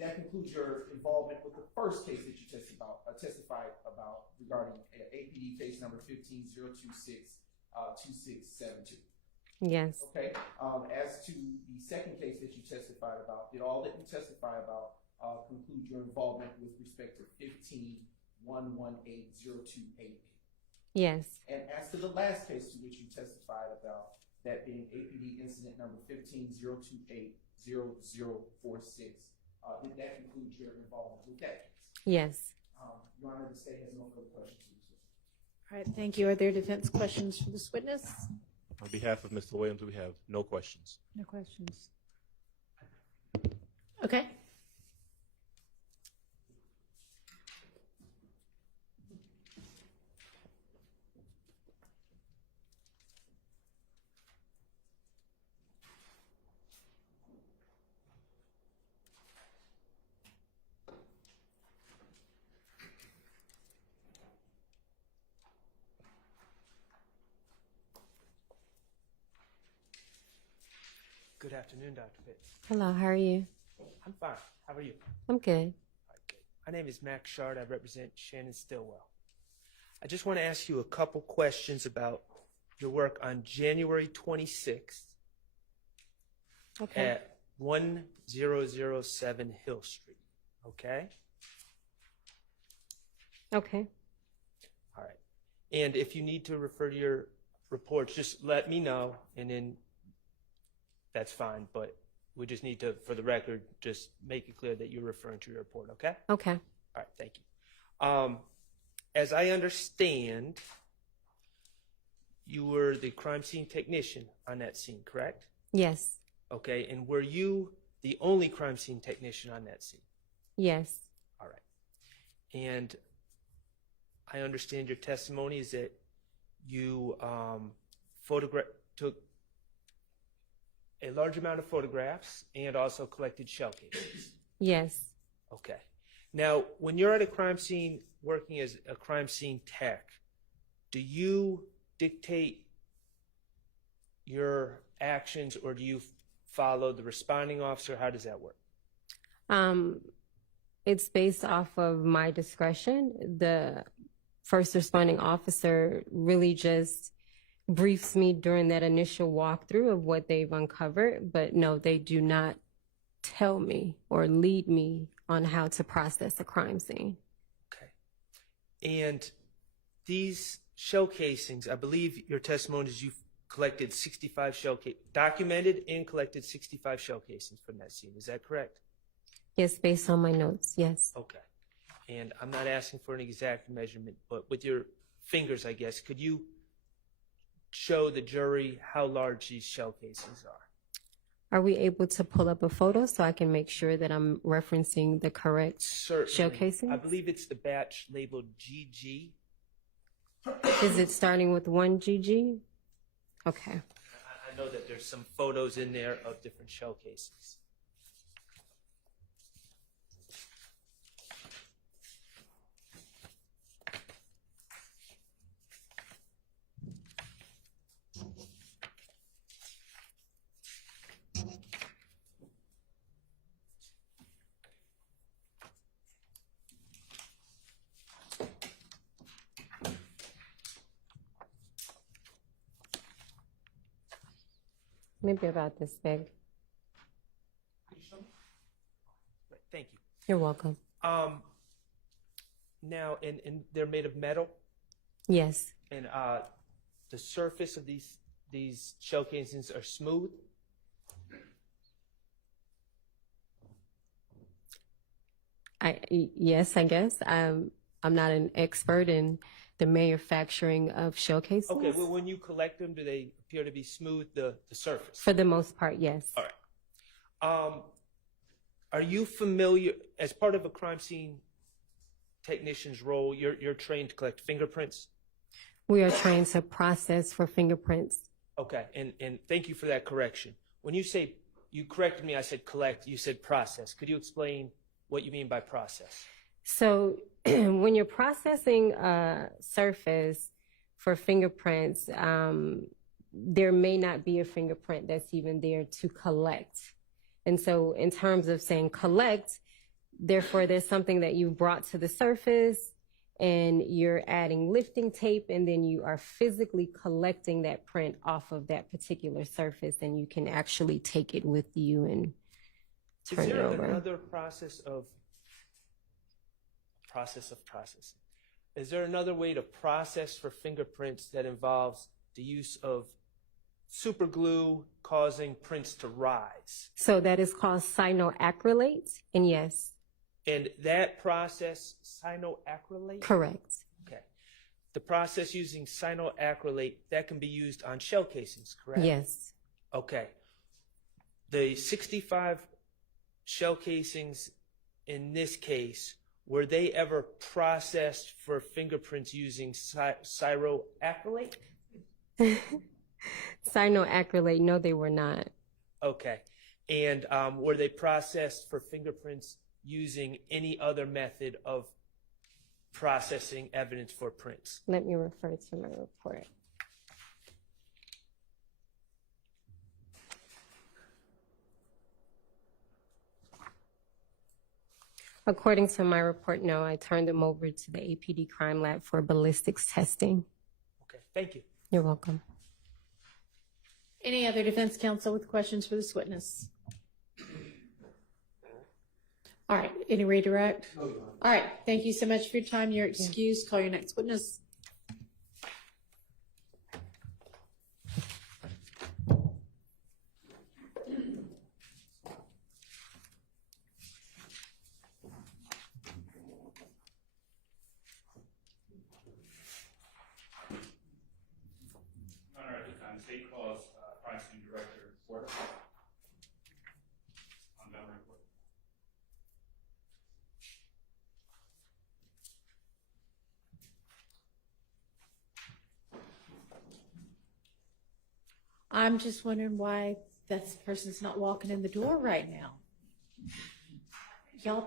that conclude your involvement with the first case that you testified about regarding APD case number 15-026-2672? Yes. Okay. As to the second case that you testified about, did all that you testified about conclude your involvement with respect to 15-118-028? Yes. And as to the last case to which you testified about, that being APD incident number 15-028-0046, did that conclude your involvement with that case? Yes. Your Honor, the state has no further questions for this witness. All right, thank you. Are there defense questions for this witness? On behalf of Mr. Williams, we have no questions. No questions. Okay. Good afternoon, Dr. Pitts. Hello, how are you? I'm fine. How are you? I'm good. My name is Max Shard. I represent Shannon Stillwell. I just want to ask you a couple questions about your work on January 26th at 1007 Hill Street. Okay? Okay. All right. And if you need to refer to your reports, just let me know, and then that's fine. But we just need to, for the record, just make it clear that you're referring to your report, okay? Okay. All right, thank you. As I understand, you were the crime scene technician on that scene, correct? Yes. Okay, and were you the only crime scene technician on that scene? Yes. All right. And I understand your testimony is that you took a large amount of photographs and also collected shell cases. Yes. Okay. Now, when you're at a crime scene working as a crime scene tech, do you dictate your actions or do you follow the responding officer? How does that work? It's based off of my discretion. The first responding officer really just briefs me during that initial walkthrough of what they've uncovered, but no, they do not tell me or lead me on how to process a crime scene. Okay. And these shell casings, I believe your testimony is you've collected 65 documented and collected 65 shell casings from that scene. Is that correct? Yes, based on my notes, yes. Okay. And I'm not asking for an exact measurement, but with your fingers, I guess, could you show the jury how large these shell casings are? Are we able to pull up a photo so I can make sure that I'm referencing the correct shell casings? I believe it's the batch labeled GG. Is it starting with 1 GG? Okay. I know that there's some photos in there of different shell casings. Maybe about this big. Thank you. You're welcome. Now, and they're made of metal, Yes. and the surface of these shell casings are smooth. Yes, I guess. I'm not an expert in the manufacturing of shell casings. Okay, well, when you collect them, do they appear to be smooth, the surface? For the most part, yes. All right. Are you familiar, as part of a crime scene technician's role, you're trained to collect fingerprints? We are trained to process for fingerprints. Okay, and thank you for that correction. When you say, you corrected me, I said collect, you said process. Could you explain what you mean by process? So when you're processing a surface for fingerprints, there may not be a fingerprint that's even there to collect. And so in terms of saying collect, therefore there's something that you've brought to the surface and you're adding lifting tape, and then you are physically collecting that print off of that particular surface, and you can actually take it with you and turn it over. Is there another process of processing? Is there another way to process for fingerprints that involves the use of super glue causing prints to rise? So that is called cyanoacrylate, and yes. And that process, cyanoacrylate? Correct. Okay. The process using cyanoacrylate, that can be used on shell casings, correct? Yes. Okay. The 65 shell casings in this case, were they ever processed for fingerprints using cyanoacrylate? Cyanoacrylate, no, they were not. Okay. And were they processed for fingerprints using any other method of processing evidence for prints? Let me refer to my report. According to my report, no, I turned them over to the APD crime lab for ballistics testing. Okay, thank you. You're welcome. Any other defense counsel with questions for this witness? All right, any redirect? All right, thank you so much for your time. You're excused. Call your next witness. Honor, at the time, State calls Crime Scene Director Porter on that report. I'm just wondering why that person's not walking in the door right now. Y'all,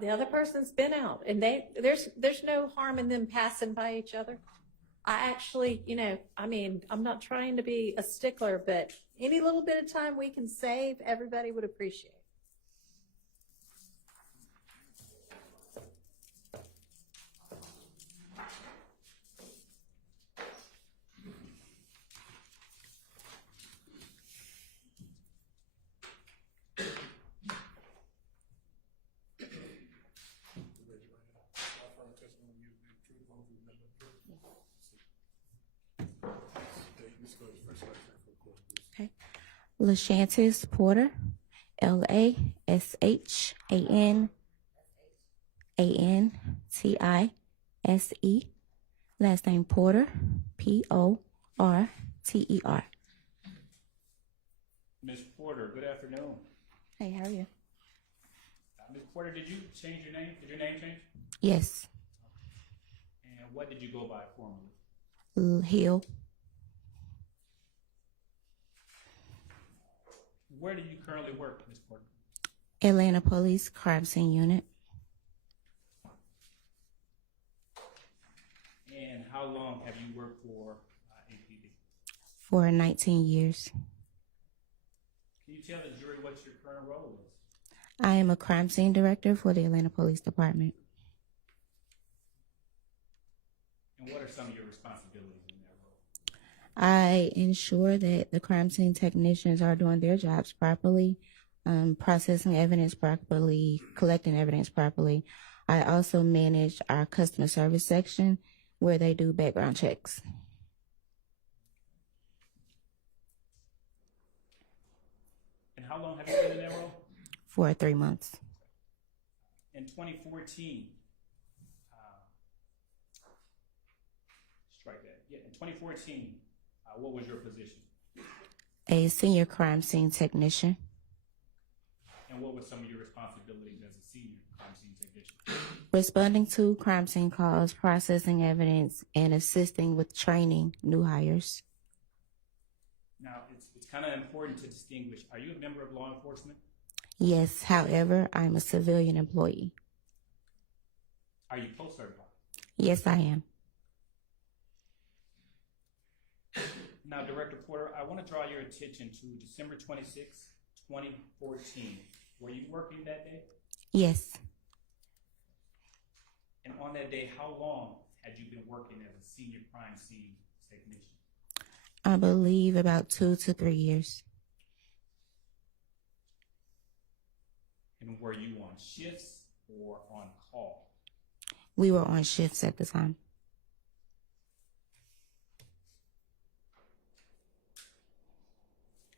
the other person's been out, and there's no harm in them passing by each other. I actually, I'm not trying to be a stickler, but any little bit of time we can save, everybody would appreciate. Okay. LaShantis Porter, LaShanTise. Last name Porter, Porter. Ms. Porter, good afternoon. Hey, how are you? Ms. Porter, did you change your name? Did your name change? Yes. And what did you go by formerly? Hill. Where do you currently work, Ms. Porter? Atlanta Police Crime Scene Unit. And how long have you worked for APD? For 19 years. Can you tell the jury what your current role is? I am a crime scene director for the Atlanta Police Department. And what are some of your responsibilities in that role? I ensure that the crime scene technicians are doing their jobs properly, processing evidence properly, collecting evidence properly. I also manage our customer service section where they do background checks. And how long have you been in that role? For 3 months. In 2014, strike that. Yeah, in 2014, what was your position? A senior crime scene technician. And what were some of your responsibilities as a senior crime scene technician? Responding to crime scene calls, processing evidence, and assisting with training new hires. Now, it's kind of important to distinguish. Are you a member of law enforcement? Yes, however, I'm a civilian employee. Are you post-certified? Yes, I am. Now, Director Porter, I want to draw your attention to December 26, 2014. Were you working that day? Yes. And on that day, how long had you been working as a senior crime scene technician? I believe about 2 to 3 years. And were you on shifts or on call? We were on shifts at the time.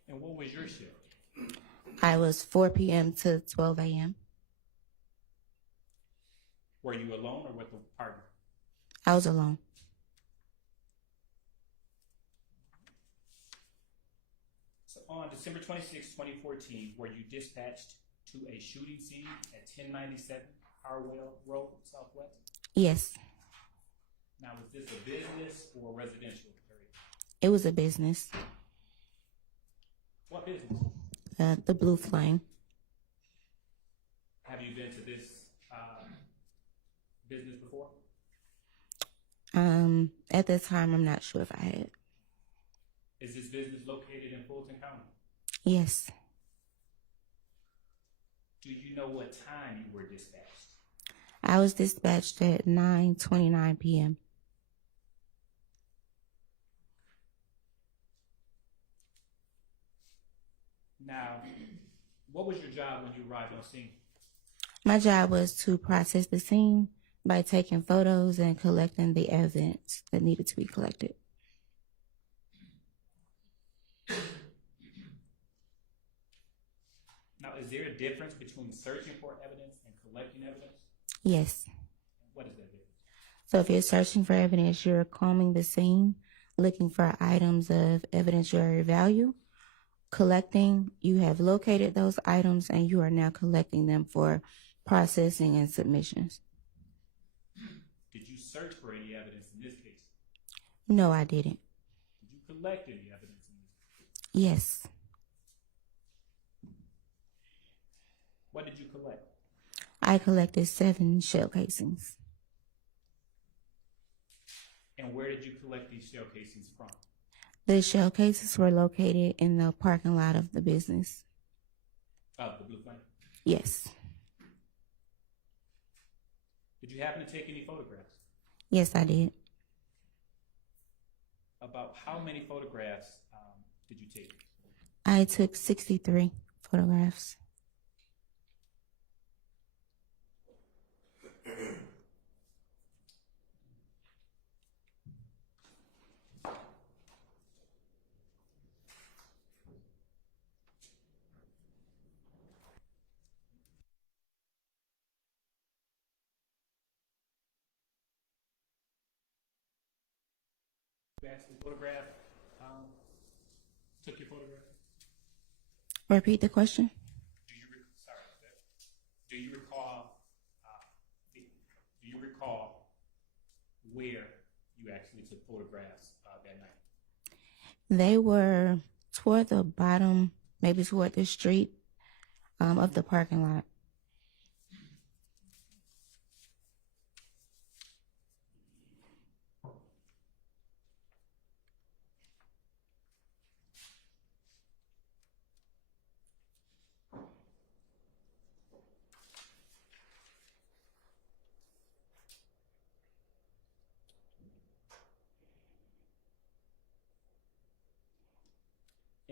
And what was your shift? I was 4 p.m. to 12 a.m. Were you alone or with a partner? I was alone. So on December 26, 2014, were you dispatched to a shooting scene at 1097 Harwell Road, Southwest? Yes. Now, was this a business or residential area? It was a business. What business? The Blue Flame. Have you been to this business before? At the time, I'm not sure if I had. Is this business located in Fulton County? Yes. Do you know what time you were dispatched? I was dispatched at 9:29 p.m. Now, what was your job when you arrived on scene? My job was to process the scene by taking photos and collecting the evidence that needed to be collected. Now, is there a difference between searching for evidence and collecting evidence? Yes. What is that difference? So if you're searching for evidence, you're combing the scene, looking for items of evidentiary value. Collecting, you have located those items and you are now collecting them for processing and submissions. Did you search for any evidence in this case? No, I didn't. Did you collect any evidence in this case? Yes. What did you collect? I collected 7 shell casings. And where did you collect these shell casings from? The shell cases were located in the parking lot of the business. Of the Blue Flame? Yes. Did you happen to take any photographs? Yes, I did. About how many photographs did you take? I took 63 photographs. Photograph, took your photograph? Repeat the question. Do you recall where you actually took photographs that night? They were toward the bottom, maybe toward the street of the parking lot.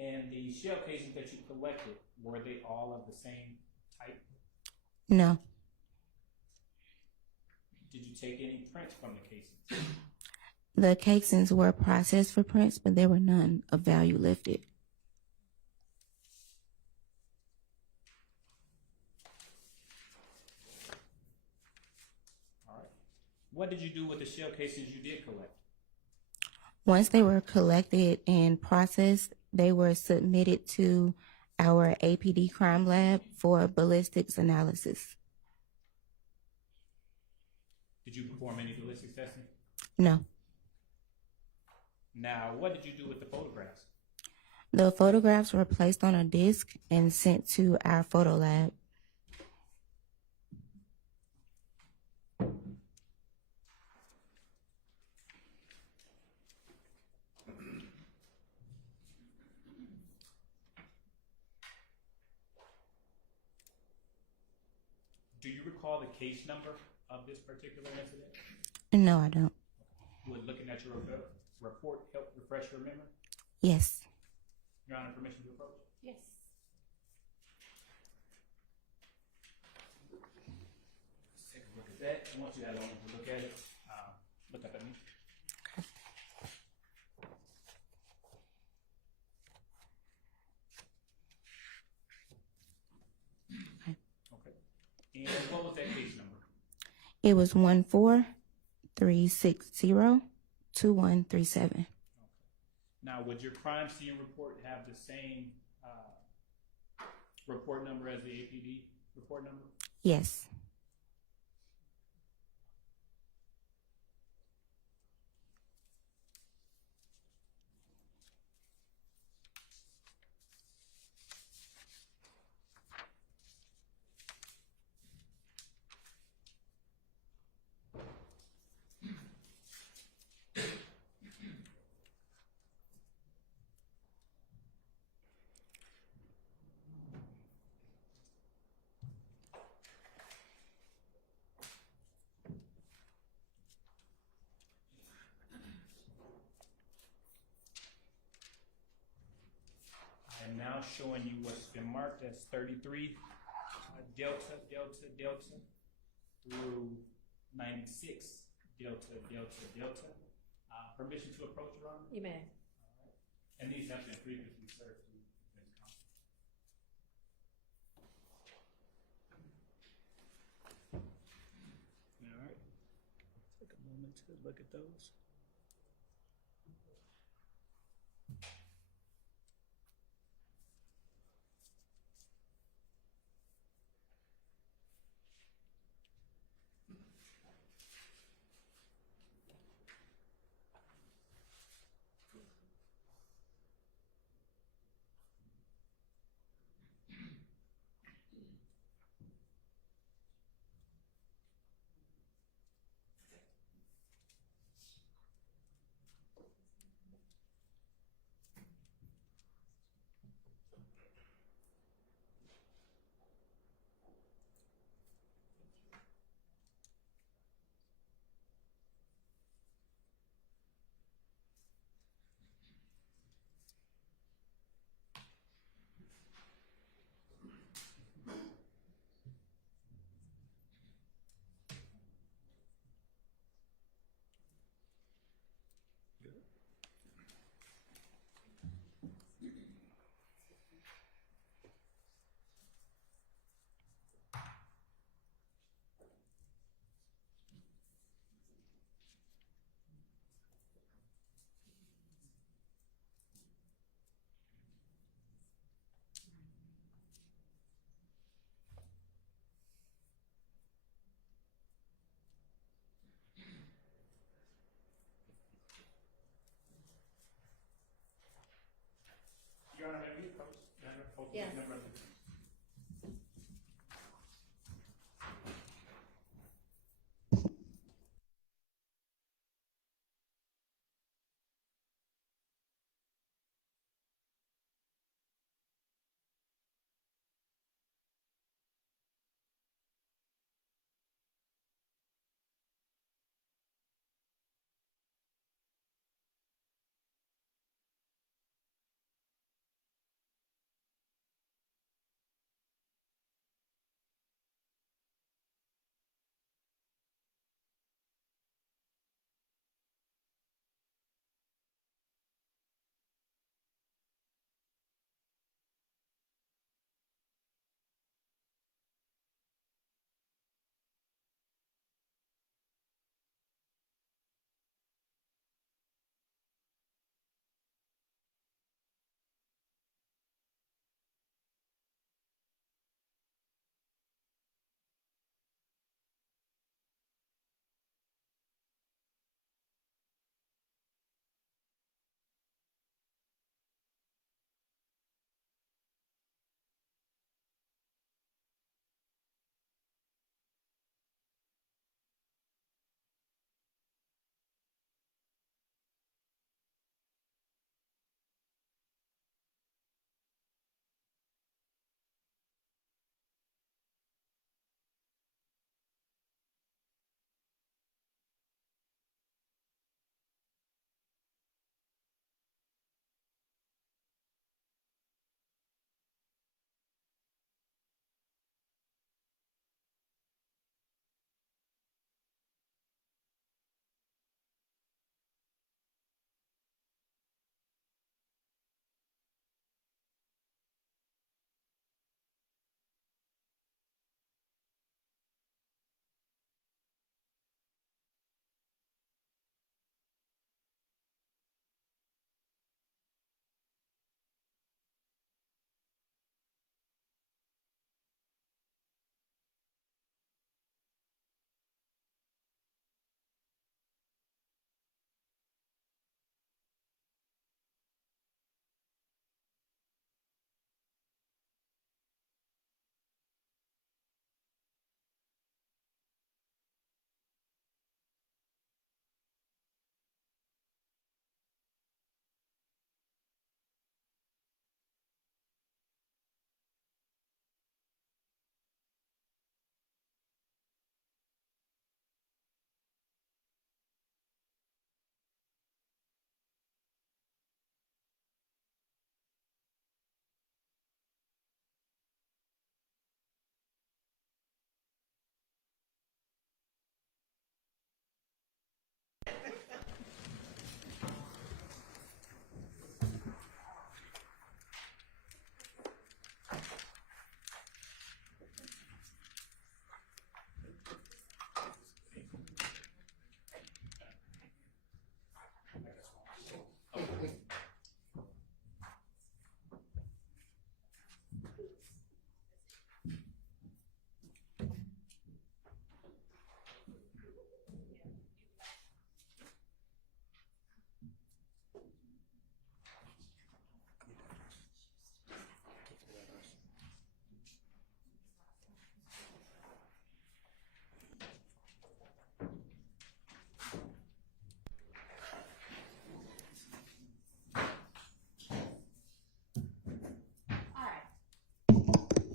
And the shell casings that you collected, were they all of the same type? No. Did you take any prints from the casings? The casings were processed for prints, but there were none of value lifted. All right. What did you do with the shell casings you did collect? Once they were collected and processed, they were submitted to our APD crime lab for ballistics analysis. Did you perform any ballistics testing? No. Now, what did you do with the photographs? The photographs were placed on a disc and sent to our photo lab. Do you recall the case number of this particular incident? No, I don't. Would looking at your report help refresh your memory? Yes. Your Honor, permission to approach? Yes. Let's take a look at that. I want you to have a moment to look at it. Look up at me. Okay. And what was that case number? It was 143602137. Now, would your crime scene report have the same report number as the APD report number? Yes. I am now showing you what's been marked as 33 Delta through 96 Delta. Permission to approach, Your Honor? You may. And these have been previously served to defense counsel. All right. Take a moment to look at those.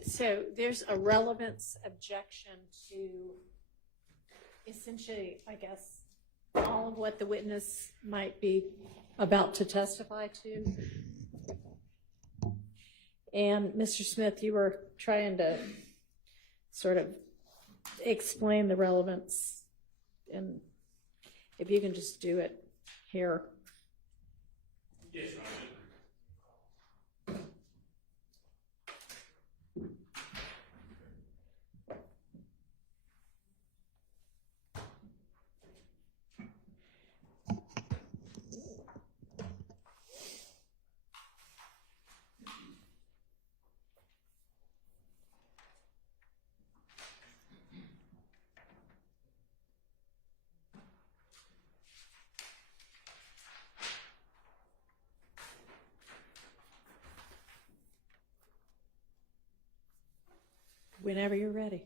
So there's a relevance objection to essentially, I guess, all of what the witness might be about to testify to. And Mr. Smith, you were trying to sort of explain the relevance, and if you can just do it here. Yes, Your Honor. Whenever you're ready.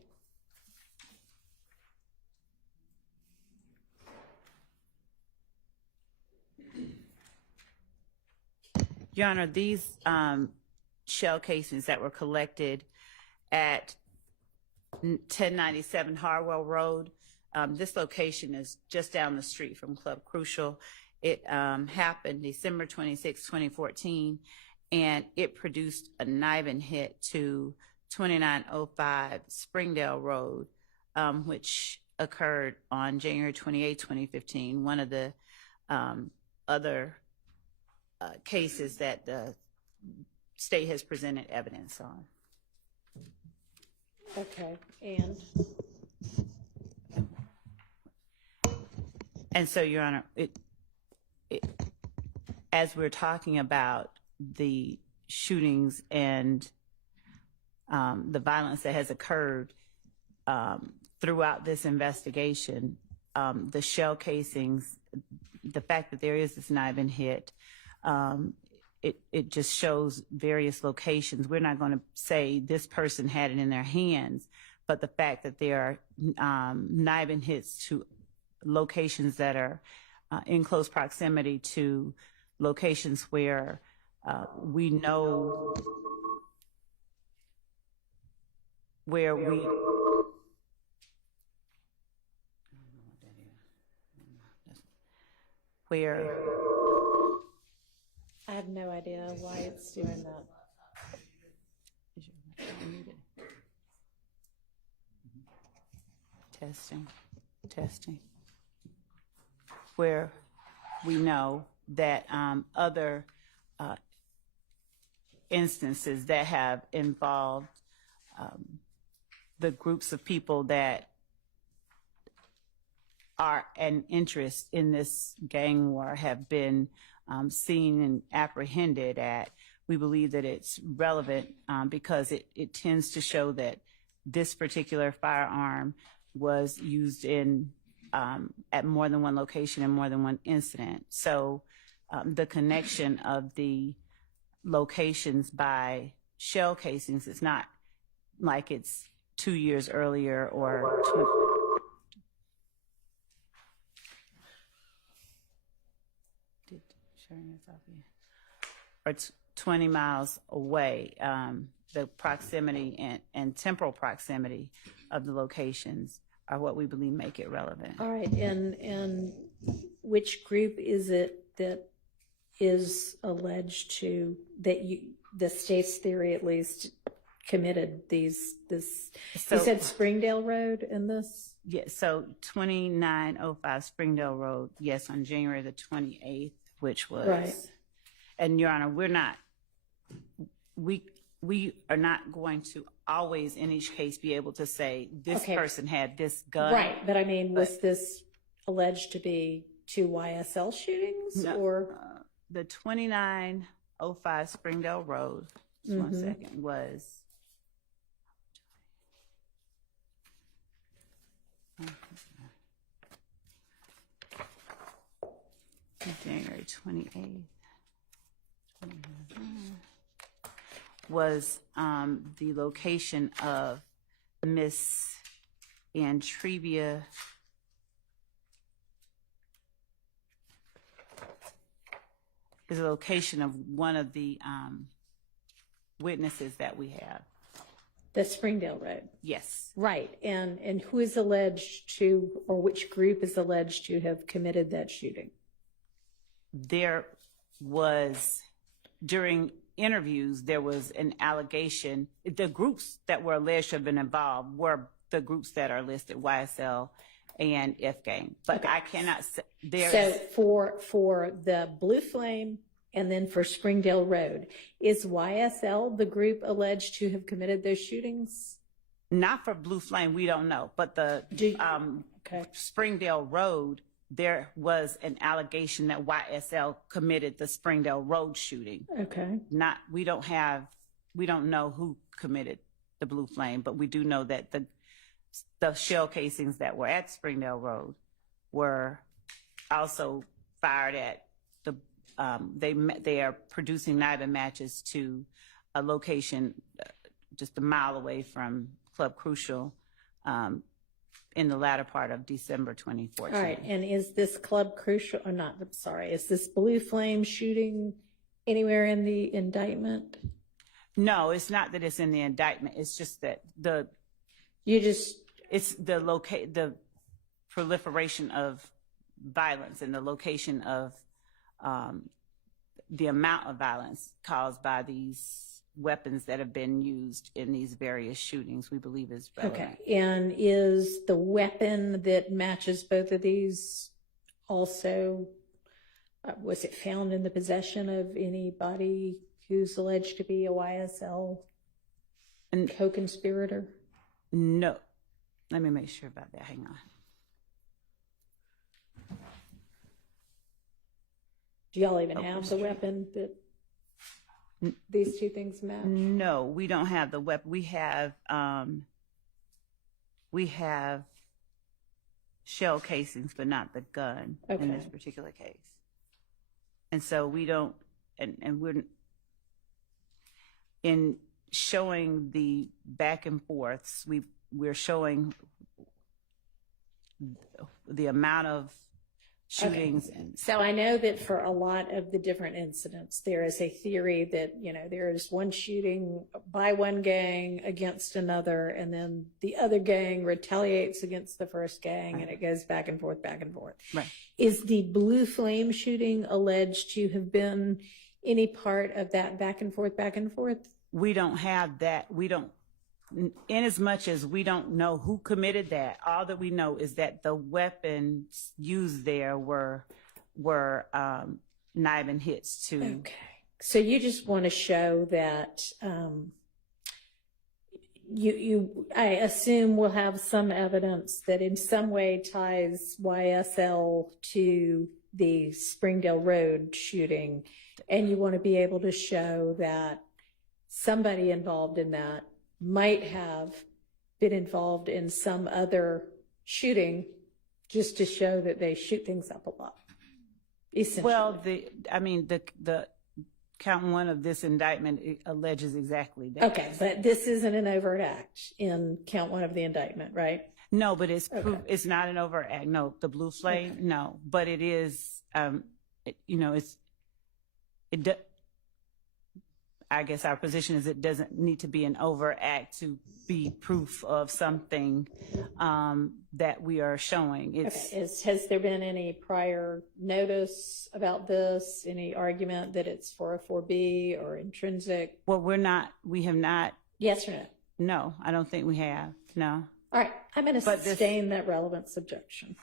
Your Honor, these shell casings that were collected at 1097 Harwell Road, this location is just down the street from Club Crucial. It happened December 26, 2014, and it produced a knifing hit to 2905 Springdale Road, which occurred on January 28, 2015. One of the other cases that the state has presented evidence on. Okay, and so, Your Honor, as we're talking about the shootings and the violence that has occurred throughout this investigation, the shell casings, the fact that there is this knifing hit, it just shows various locations. We're not going to say this person had it in their hands, but the fact that there are knifing hits to locations that are in close proximity to locations where we know where we I have no idea why it's doing that. Testing. Where we know that other instances that have involved the groups of people that are an interest in this gang war have been seen and apprehended at. We believe that it's relevant because it tends to show that this particular firearm was used in at more than one location and more than one incident. So the connection of the locations by shell casings is not like it's 2 years earlier or it's 20 miles away. The proximity and temporal proximity of the locations are what we believe make it relevant. All right, and which group is it that is alleged to, that you, the state's theory at least, committed this, So- you said Springdale Road in this? Yes, so 2905 Springdale Road, yes, on January the 28th, which was, Right. and Your Honor, we are not going to always in each case be able to say this Okay. person had this gun. Right, but I mean, was this alleged to be 2 YSL shootings No, or? the 2905 Springdale Road, just one Mhm. second, was January 28th. Was the location of Miss Antrevia is a location of one of the witnesses that we have. The Springdale Road. Yes. Right, and who is alleged to, or which group is alleged to have committed that shooting? There was, during interviews, there was an allegation. The groups that were alleged to have been involved were the groups that are listed, YSL and F-Gang. But Okay. I cannot say, So for the Blue Flame and then for Springdale Road, is YSL the group alleged to have committed those shootings? not for Blue Flame, we don't know, but the Okay. Springdale Road, there was an allegation that YSL committed the Springdale Road shooting. Okay. We don't know who committed the Blue Flame, but we do know that the shell casings that were at Springdale Road were also fired at the, they are producing knife matches to a location just a mile away from Club Crucial, in the latter part of December 2014. All right, and is this Club Crucial, or not, I'm sorry, is this Blue Flame shooting anywhere in the indictment? No, it's not that it's in the indictment. It's just that it's the proliferation of violence and the location of the amount of violence caused by these weapons that have been used in these various shootings, we believe is relevant. Okay, and is the weapon that matches both of these also, was it found in the possession of anybody who's alleged to be a YSL co-conspirator? No. Let me make sure about that. Hang on. Do y'all even have the weapon that these two things match? No, we don't have the weapon. We have shell casings, but not the gun in this particular case. And so we don't, and we're in showing the back and forths, we're showing the amount of shootings. Okay. So I know that for a lot of the different incidents, there is a theory that, there is one shooting by one gang against another, and then the other gang retaliates against the first gang, and it goes back and forth, back and forth. Right. Is the Blue Flame shooting alleged to have been any part of that back and forth, back and forth? We don't have that. We don't, in as much as we don't know who committed that, all that we know is that the weapons used there were knife and hits to. Okay. So you just want to show that I assume will have some evidence that in some way ties YSL to the Springdale Road shooting, and you want to be able to show that somebody involved in that might have been involved in some other shooting, just to show that they shoot things up a lot. Well, the count one of this indictment alleges exactly that. Okay, but this isn't an overt act in count one of the indictment, right? No, but it's it's not an overt act. No, the Blue Flame, no, but it is. I guess our position is it doesn't need to be an overt act to be proof of something that we are showing. Has there been any prior notice about this? Any argument that it's 404B or intrinsic? Well, we have not Yes or no? No, I don't think we have. No. All right, I'm going to But this- sustain that relevance objection.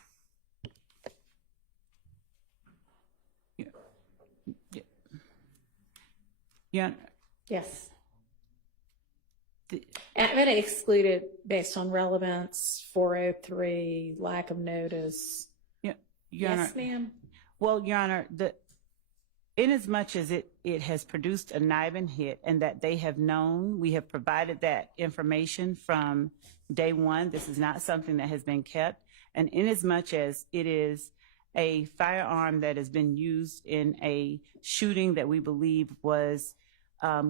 Yeah. Yes. I'm going to exclude it based on relevance, 403, lack of notice. Your Yes, Honor. ma'am. Well, Your Honor, in as much as it has produced a NIBIN hit and that they have known, we have provided that information from day one. This is not something that has been kept. And in as much as it is a firearm that has been used in a shooting that we believe was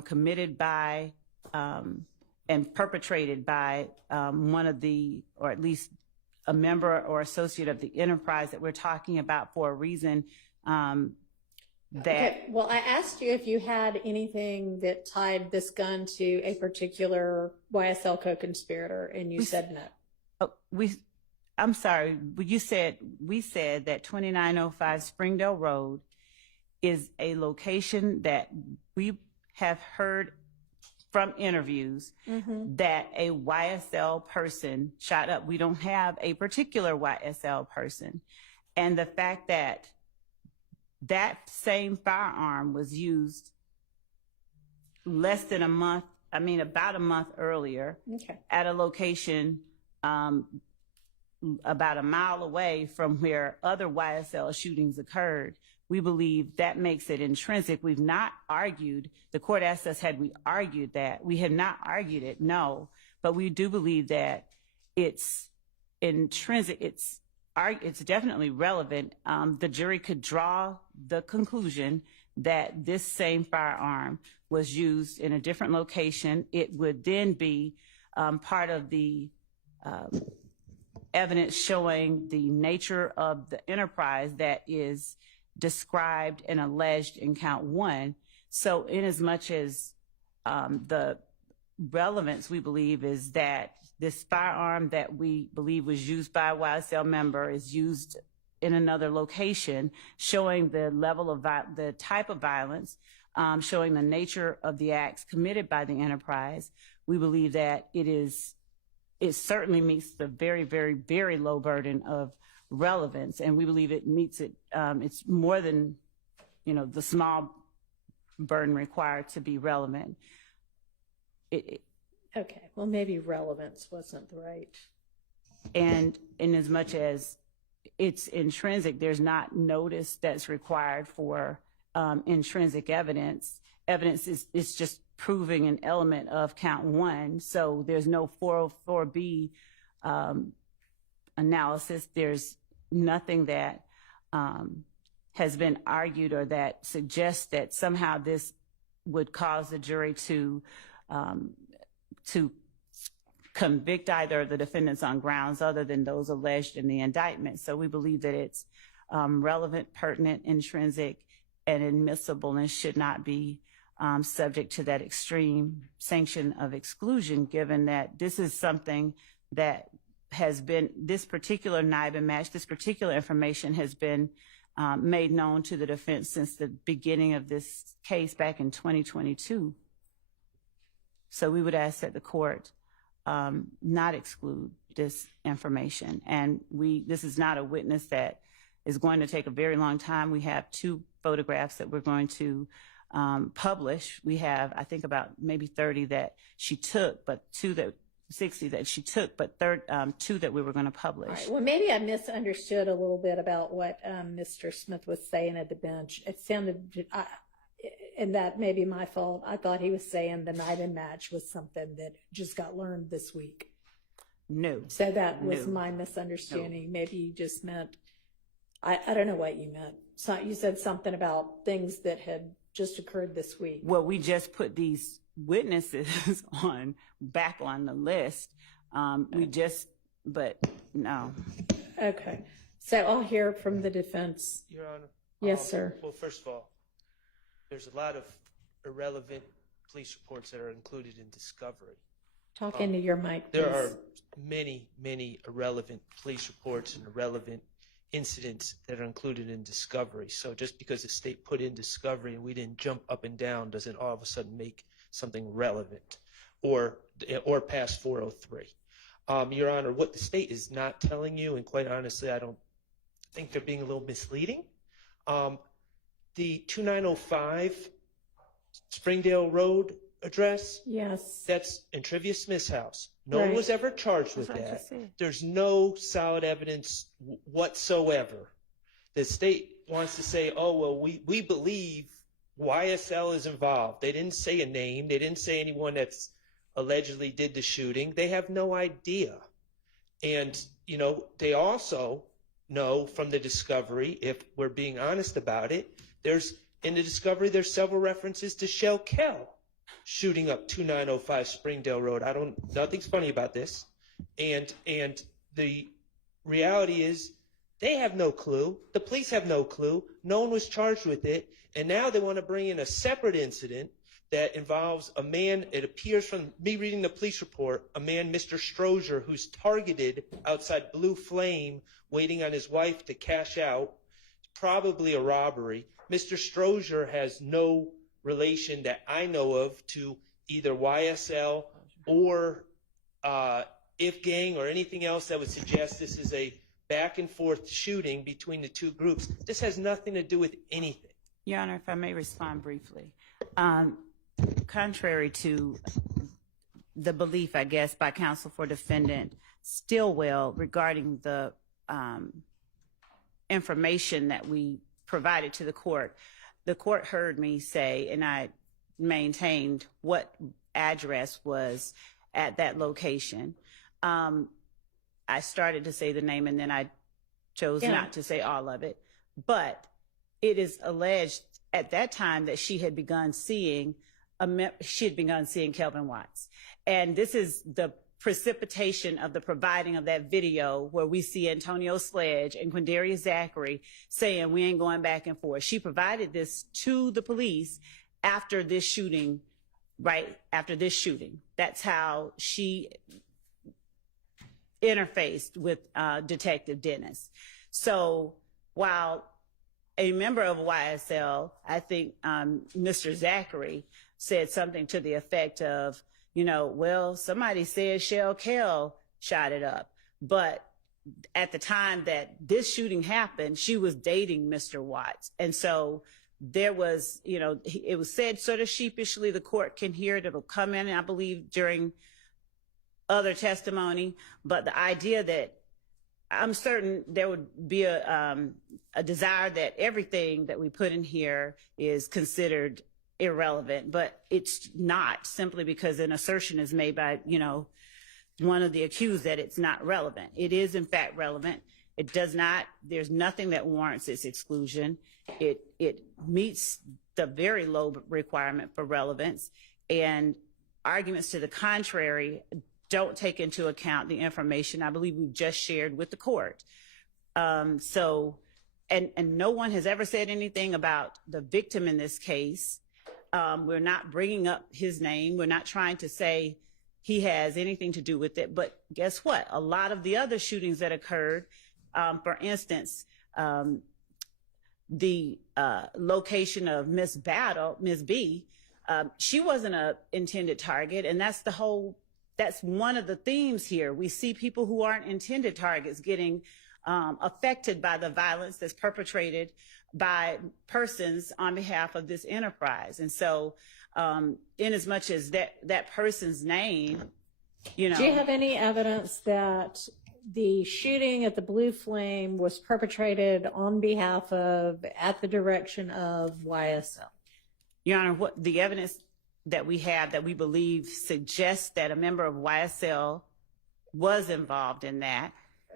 committed by and perpetrated by one of the, or at least a member or associate of the enterprise that we're talking about for a reason that. Okay. Well, I asked you if you had anything that tied this gun to a particular YSL co-conspirator, and you said no. I'm sorry, but we said that 2905 Springdale Road is a location that we have heard from interviews that a YSL person shot up. We don't have a particular YSL person. And the fact that that same firearm was used less than a month, about a month earlier at a location about a mile away from where other YSL shootings occurred, we believe that makes it intrinsic. We've not argued, the court asked us, had we argued that? We have not argued it, no, but we do believe that it's intrinsic, it's definitely relevant. The jury could draw the conclusion that this same firearm was used in a different location. It would then be part of the evidence showing the nature of the enterprise that is described and alleged in count one. So in as much as the relevance, we believe, is that this firearm that we believe was used by a YSL member is used in another location, showing the level of the type of violence, showing the nature of the acts committed by the enterprise. We believe that it certainly meets the very, very, very low burden of relevance, and we believe it meets it. It's more than, the small burden required to be relevant. Okay, well, maybe relevance wasn't the right. And in as much as it's intrinsic, there's not notice that's required for intrinsic evidence. Evidence is just proving an element of count one. So there's no 404B analysis. There's nothing that has been argued or that suggests that somehow this would cause the jury to convict either of the defendants on grounds other than those alleged in the indictment. So we believe that it's relevant, pertinent, intrinsic, and admissible, and should not be subject to that extreme sanction of exclusion, given that this is something that has been, this particular NIBIN match, this particular information has been made known to the defense since the beginning of this case back in 2022. So we would ask that the court not exclude this information. And this is not a witness that is going to take a very long time. We have 2 photographs that we're going to publish. We have, I think, about maybe 30 that she took, but 60 that she took, but 2 that we were going to publish. All right. Well, maybe I misunderstood a little bit about what Mr. Smith was saying at the bench. It sounded, and that may be my fault, I thought he was saying the NIBIN match was something that just got learned this week. No. So that was my misunderstanding. No. Maybe you just meant, I don't know what you meant. So you said something about things that had just occurred this week. Well, we just put these witnesses back on the list. But no. Okay. So I'll hear from the defense. Your Honor. Yes, sir. Well, first of all, there's a lot of irrelevant police reports that are included in discovery. Talk into your mic, please. There are many, many irrelevant police reports and irrelevant incidents that are included in discovery. So just because the state put in discovery and we didn't jump up and down doesn't all of a sudden make something relevant. or past 403. Your Honor, what the state is not telling you, and quite honestly, I don't think they're being a little misleading. The 2905 Springdale Road address, Yes. that's in Trivia Smith's house. No one was ever charged with That's what I that. just said. There's no solid evidence whatsoever. The state wants to say, oh, well, we believe YSL is involved. They didn't say a name. They didn't say anyone that's allegedly did the shooting. They have no idea. And, you know, they also know from the discovery, if we're being honest about it, in the discovery, there's several references to Shell Kell shooting up 2905 Springdale Road. Nothing's funny about this. And the reality is they have no clue. The police have no clue. No one was charged with it. And now they want to bring in a separate incident that involves a man, it appears from me reading the police report, a man, Mr. Strozier, who's targeted outside Blue Flame, waiting on his wife to cash out. Probably a robbery. Mr. Strozier has no relation that I know of to either YSL or If Gang or anything else that would suggest this is a back and forth shooting between the two groups. This has nothing to do with anything. Your Honor, if I may respond briefly. Contrary to the belief, I guess, by counsel for defendant Stillwell regarding the information that we provided to the court heard me say, and I maintained what address was at that location. I started to say the name and then I chose not to say all of it. But it is alleged at that time that she had begun seeing Kelvin Watts. And this is the precipitation of the providing of that video where we see Antonio Sledge and Quindarrius Zachary saying we ain't going back and forth. She provided this to the police after this shooting, right after this shooting. That's how she interfaced with Detective Dennis. So while a member of YSL, I think Mr. Zachary said something to the effect of, you know, well, somebody said Shell Kell shot it up. But at the time that this shooting happened, she was dating Mr. Watts. And so there was, you know, it was said sort of sheepishly, the court can hear it, it'll come in, I believe, during other testimony. But the idea that I'm certain there would be a desire that everything that we put in here is considered irrelevant, but it's not, simply because an assertion is made by, you know, one of the accused that it's not relevant. It is in fact relevant. It does not, there's nothing that warrants its exclusion. It meets the very low requirement for relevance, and arguments to the contrary don't take into account the information I believe we've just shared with the court. So, and no one has ever said anything about the victim in this case. We're not bringing up his name. We're not trying to say he has anything to do with it. But guess what? A lot of the other shootings that occurred, for instance, the location of Miss B, she wasn't an intended target. And that's one of the themes here. We see people who aren't intended targets getting affected by the violence that's perpetrated by persons on behalf of this enterprise. And so, in as much as that person's name, you know. Do you have any evidence that the shooting at the Blue Flame was perpetrated on behalf of, at the direction of YSL? Your Honor, what the evidence that we have that we believe suggests that a member of YSL was involved in that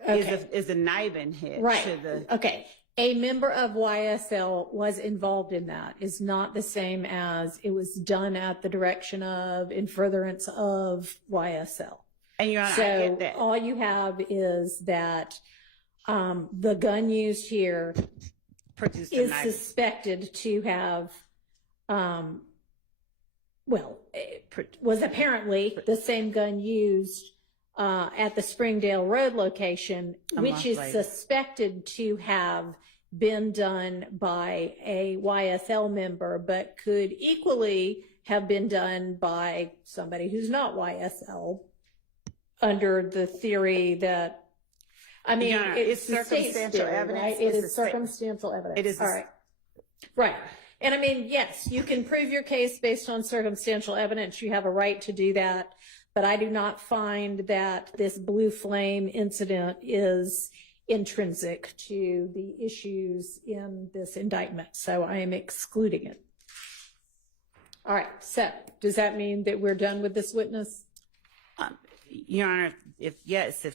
is a Nibin hit. Right. Okay. A member of YSL was involved in that is not the same as it was done at the direction of, in furtherance of YSL. And Your Honor, I so get that. all you have is that the gun used here is suspected to have, was apparently the same gun used at the Springdale Road location, which is suspected to have been done by a YSL member, but could equally have been done by somebody who's not YSL under the theory that, I mean, Your Honor, it's the state's circumstantial theory, evidence. right? It It's is the state- circumstantial evidence. It is the All right. Right. And I mean, yes, you can prove your case based on circumstantial evidence. You have a right to do that. But I do not find that this Blue Flame incident is intrinsic to the issues in this indictment. So I am excluding it. All right. So does that mean that we're done with this witness? Your Honor, if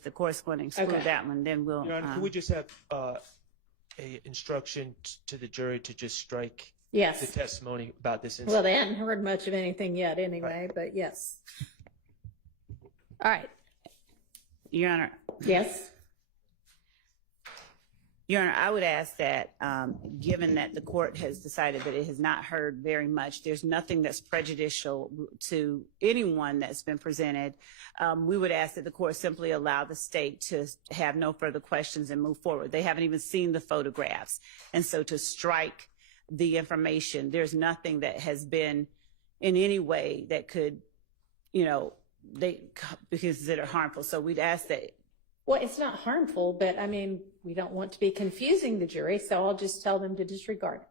the court's going to exclude Okay. that one, then we'll. Your Honor, can we just have a instruction to the jury to just strike Yes. the testimony about this incident? Well, they hadn't heard much of anything yet anyway, but yes. All right. Your Honor. Yes. Your Honor, I would ask that, given that the court has decided that it has not heard very much, there's nothing that's prejudicial to anyone that's been presented. We would ask that the court simply allow the state to have no further questions and move forward. They haven't even seen the photographs. And so to strike the information, there's nothing that has been in any way that could, they be considered harmful. So we'd ask that. Well, it's not harmful, but I mean, we don't want to be confusing the jury, so I'll just tell them to disregard it.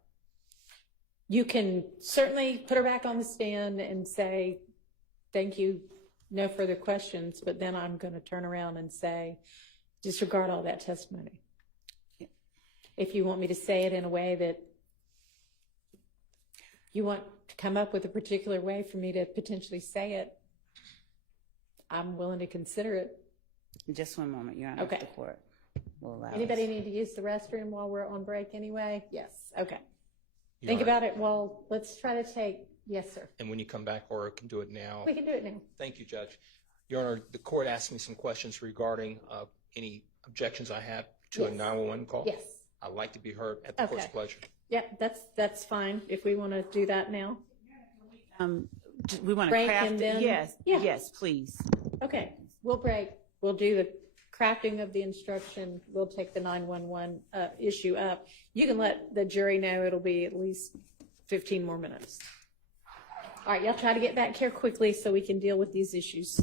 You can certainly put her back on the stand and say, thank you, no further questions, but then I'm going to turn around and say, disregard all that testimony. If you want me to say it in a way that you want to come up with a particular way for me to potentially say it, I'm willing to consider it. Just one moment, Your Honor. Okay. If the court will allow Anybody us. need to use the restroom while we're on break anyway? Yes. Okay. Your Think Honor. about it. Well, let's try to take, yes, sir. And when you come back, or can do it now. We can do it now. Thank you, Judge. Your Honor, the court asked me some questions regarding any objections I have to a Yes. 911 call. Yes. I'd like to be heard at the court's Okay. pleasure. Yeah, that's fine if we want to do that now. We want to Break craft and it. then- Yes. Yeah. Yes, please. Okay, we'll break. We'll do the crafting of the instruction. We'll take the 911 issue up. You can let the jury know it'll be at least 15 more minutes. All right, y'all try to get back here quickly so we can deal with these issues.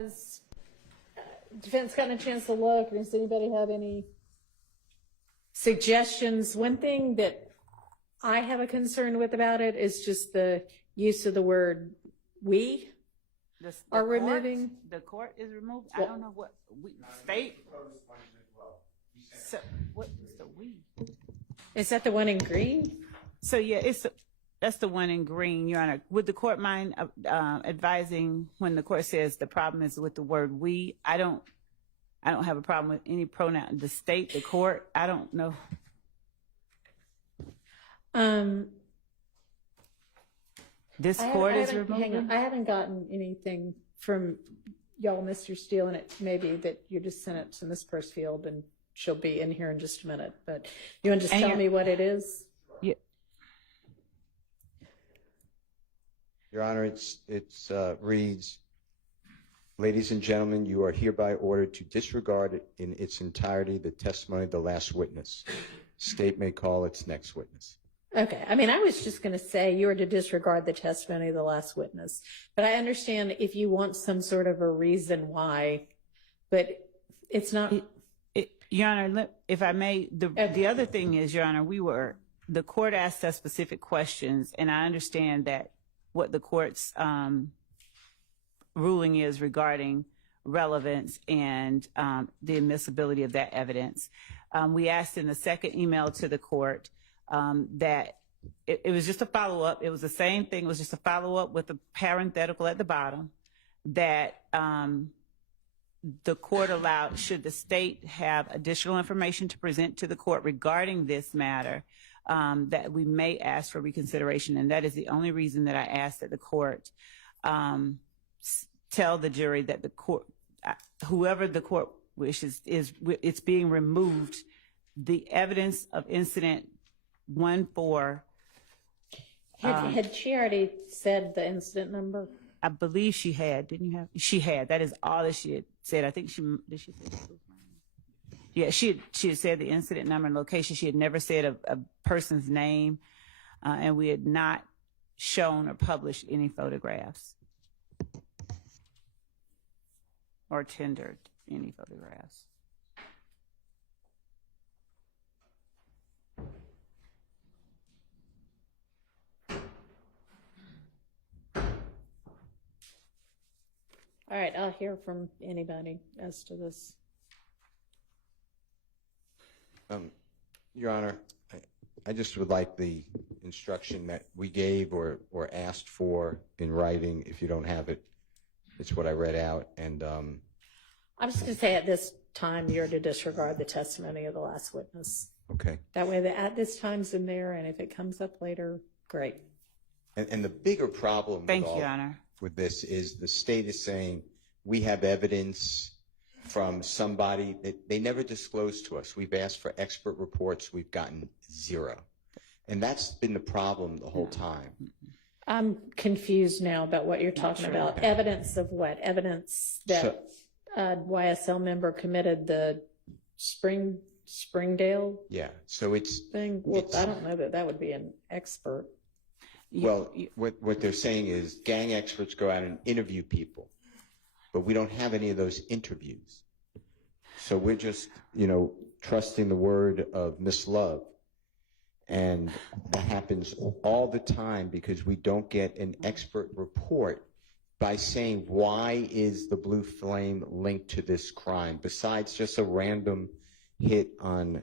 Has defense gotten a chance to look? Does anybody have any suggestions? One thing that I have a concern with about it is just the use of the word "we" are removing. The court is removed. I don't know what we state. So what is the we? Is that the one in green? So yeah, that's the one in green, Your Honor. Would the court mind advising when the court says the problem is with the word "we"? I don't have a problem with any pronoun. The state, the court, I don't know. This court is removing. Hang on, I haven't gotten anything from y'all, Mr. Steele, and it may be that you just sent it to Ms. Pursfield, and she'll be in here in just a minute. But you want to just tell me what it is? Yeah. Your Honor, it reads, ladies and gentlemen, you are hereby ordered to disregard in its entirety the testimony of the last witness. State may call its next witness. Okay. I mean, I was just going to say you are to disregard the testimony of the last witness. But I understand if you want some sort of a reason why, but it's not. Your Honor, if I may, the other thing is, Your Honor, the court asked us specific questions, and I understand that what the court's ruling is regarding relevance and the admissibility of that evidence. We asked in the second email to the court that it was just a follow-up. It was the same thing. It was just a follow-up with a parenthetical at the bottom that the court allowed, should the state have additional information to present to the court regarding this matter, that we may ask for reconsideration. And that is the only reason that I asked that the court tell the jury that the court, whoever the court wishes, it's being removed. The evidence of incident 1-4. Had she already said the incident number? I believe she had. Didn't you have? She had. That is all that she had said. I think did she say? Yeah, she had said the incident number and location. She had never said a person's name, and we had not shown or published any photographs or tendered any photographs. All right, I'll hear from anybody as to this. Your Honor, I just would like the instruction that we gave or asked for in writing. If you don't have it, it's what I read out. And I'm just going to say at this time, you're to disregard the testimony of the last witness. okay. That way, the at this time's in there, and if it comes up later, great. And the bigger problem Thank you, Your Honor. with this is the state is saying we have evidence from somebody that they never disclosed to us. We've asked for expert reports. We've gotten zero. And that's been the problem the whole time. I'm confused now about what you're talking about. Evidence of what? Evidence that a YSL member committed the Springdale Yeah. So it's thing? Well, I don't know that would be an expert. Well, what they're saying is gang experts go out and interview people, but we don't have any of those interviews. So we're just, trusting the word of Miss Love. And that happens all the time because we don't get an expert report by saying, why is the blue flame linked to this crime, besides just a random hit on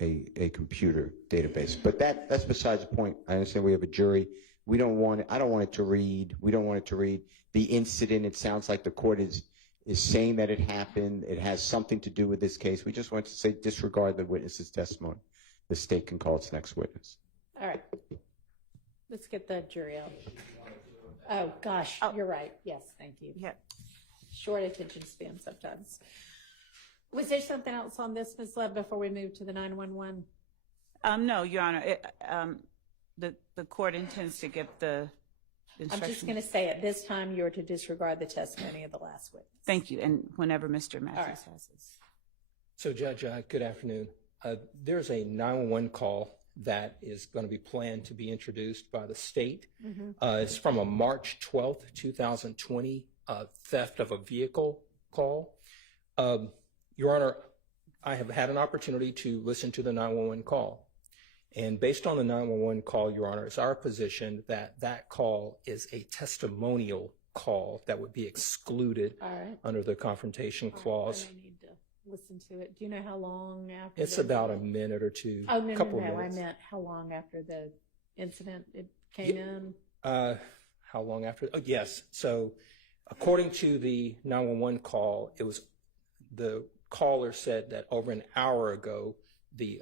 a computer database. But that's besides the point. I understand we have a jury. We don't want it. I don't want it to read. We don't want it to read the incident. It sounds like the court is saying that it happened. It has something to do with this case. We just want to say disregard the witness's testimony. The state can call its next witness. All right. Let's get the jury out. Oh, gosh. You're right. Yes, thank you. Yeah. Short attention span sometimes. Was there something else on this, Ms. Love, before we move to the 911? No, Your Honor. The court intends to get the instruction. I'm just going to say at this time you're to disregard the testimony of the last witness. Thank you. And whenever Mr. Matthews has his. So, Judge, good afternoon. There's a 911 call that is going to be planned to be introduced by the state. It's from a March 12th, 2020 theft of a vehicle call. Your Honor, I have had an opportunity to listen to the 911 call. And based on the 911 call, Your Honor, it's our position that that call is a testimonial call that would be excluded under the Confrontation Clause. I may need to listen to it. Do you know how long after? It's about a minute or two. Oh, no, couple no, no. I minutes. meant how long after the incident it came in? How long after? Oh, yes. So according to the 911 call, it was the caller said that over an hour ago, the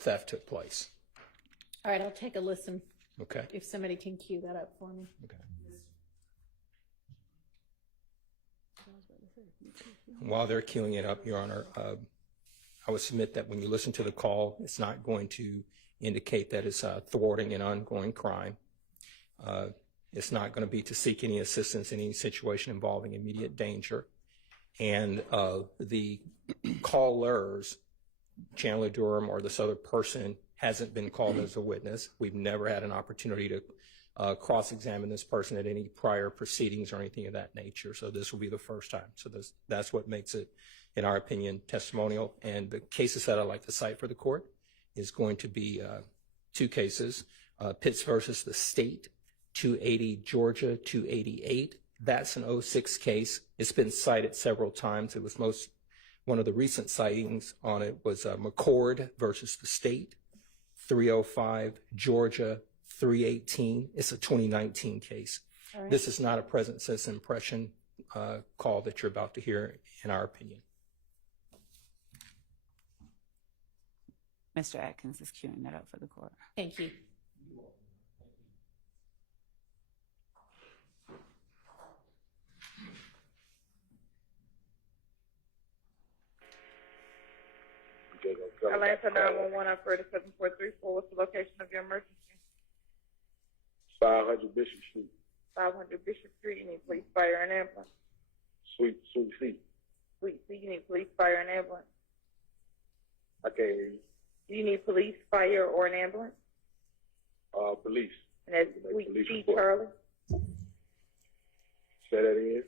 theft took place. All right, I'll take a listen. Okay. If somebody can cue that up for me. Okay. While they're queuing it up, Your Honor, I would submit that when you listen to the call, it's not going to indicate that it's thwarting an ongoing crime. It's not going to be to seek any assistance in any situation involving immediate danger. And the callers, Chandler Durham or this other person, hasn't been called as a witness. We've never had an opportunity to cross-examine this person at any prior proceedings or anything of that nature. So this will be the first time. So that's what makes it, in our opinion, testimonial. And the cases that I'd like to cite for the court is going to be two cases, Pitts versus the state, 280 Georgia, 288. That's an 06 case. It's been cited several times. It was one of the recent sightings on it was McCord versus the state, 305 Georgia, 318. It's a 2019 case. Right. This is not a present citizen impression call that you're about to hear, in our opinion. Mr. Atkins is queuing that up for the court. Thank you. Atlanta 911, operator 7434. What's the location of your emergency? 500 Bishop Street. 500 Bishop Street. You need police, fire, and ambulance. Sweet C. Sweet C. You need police, fire, and ambulance. I can't hear you. Do you need police, fire, or an ambulance? Police. And that's Sweet C, Charlie. Say that again.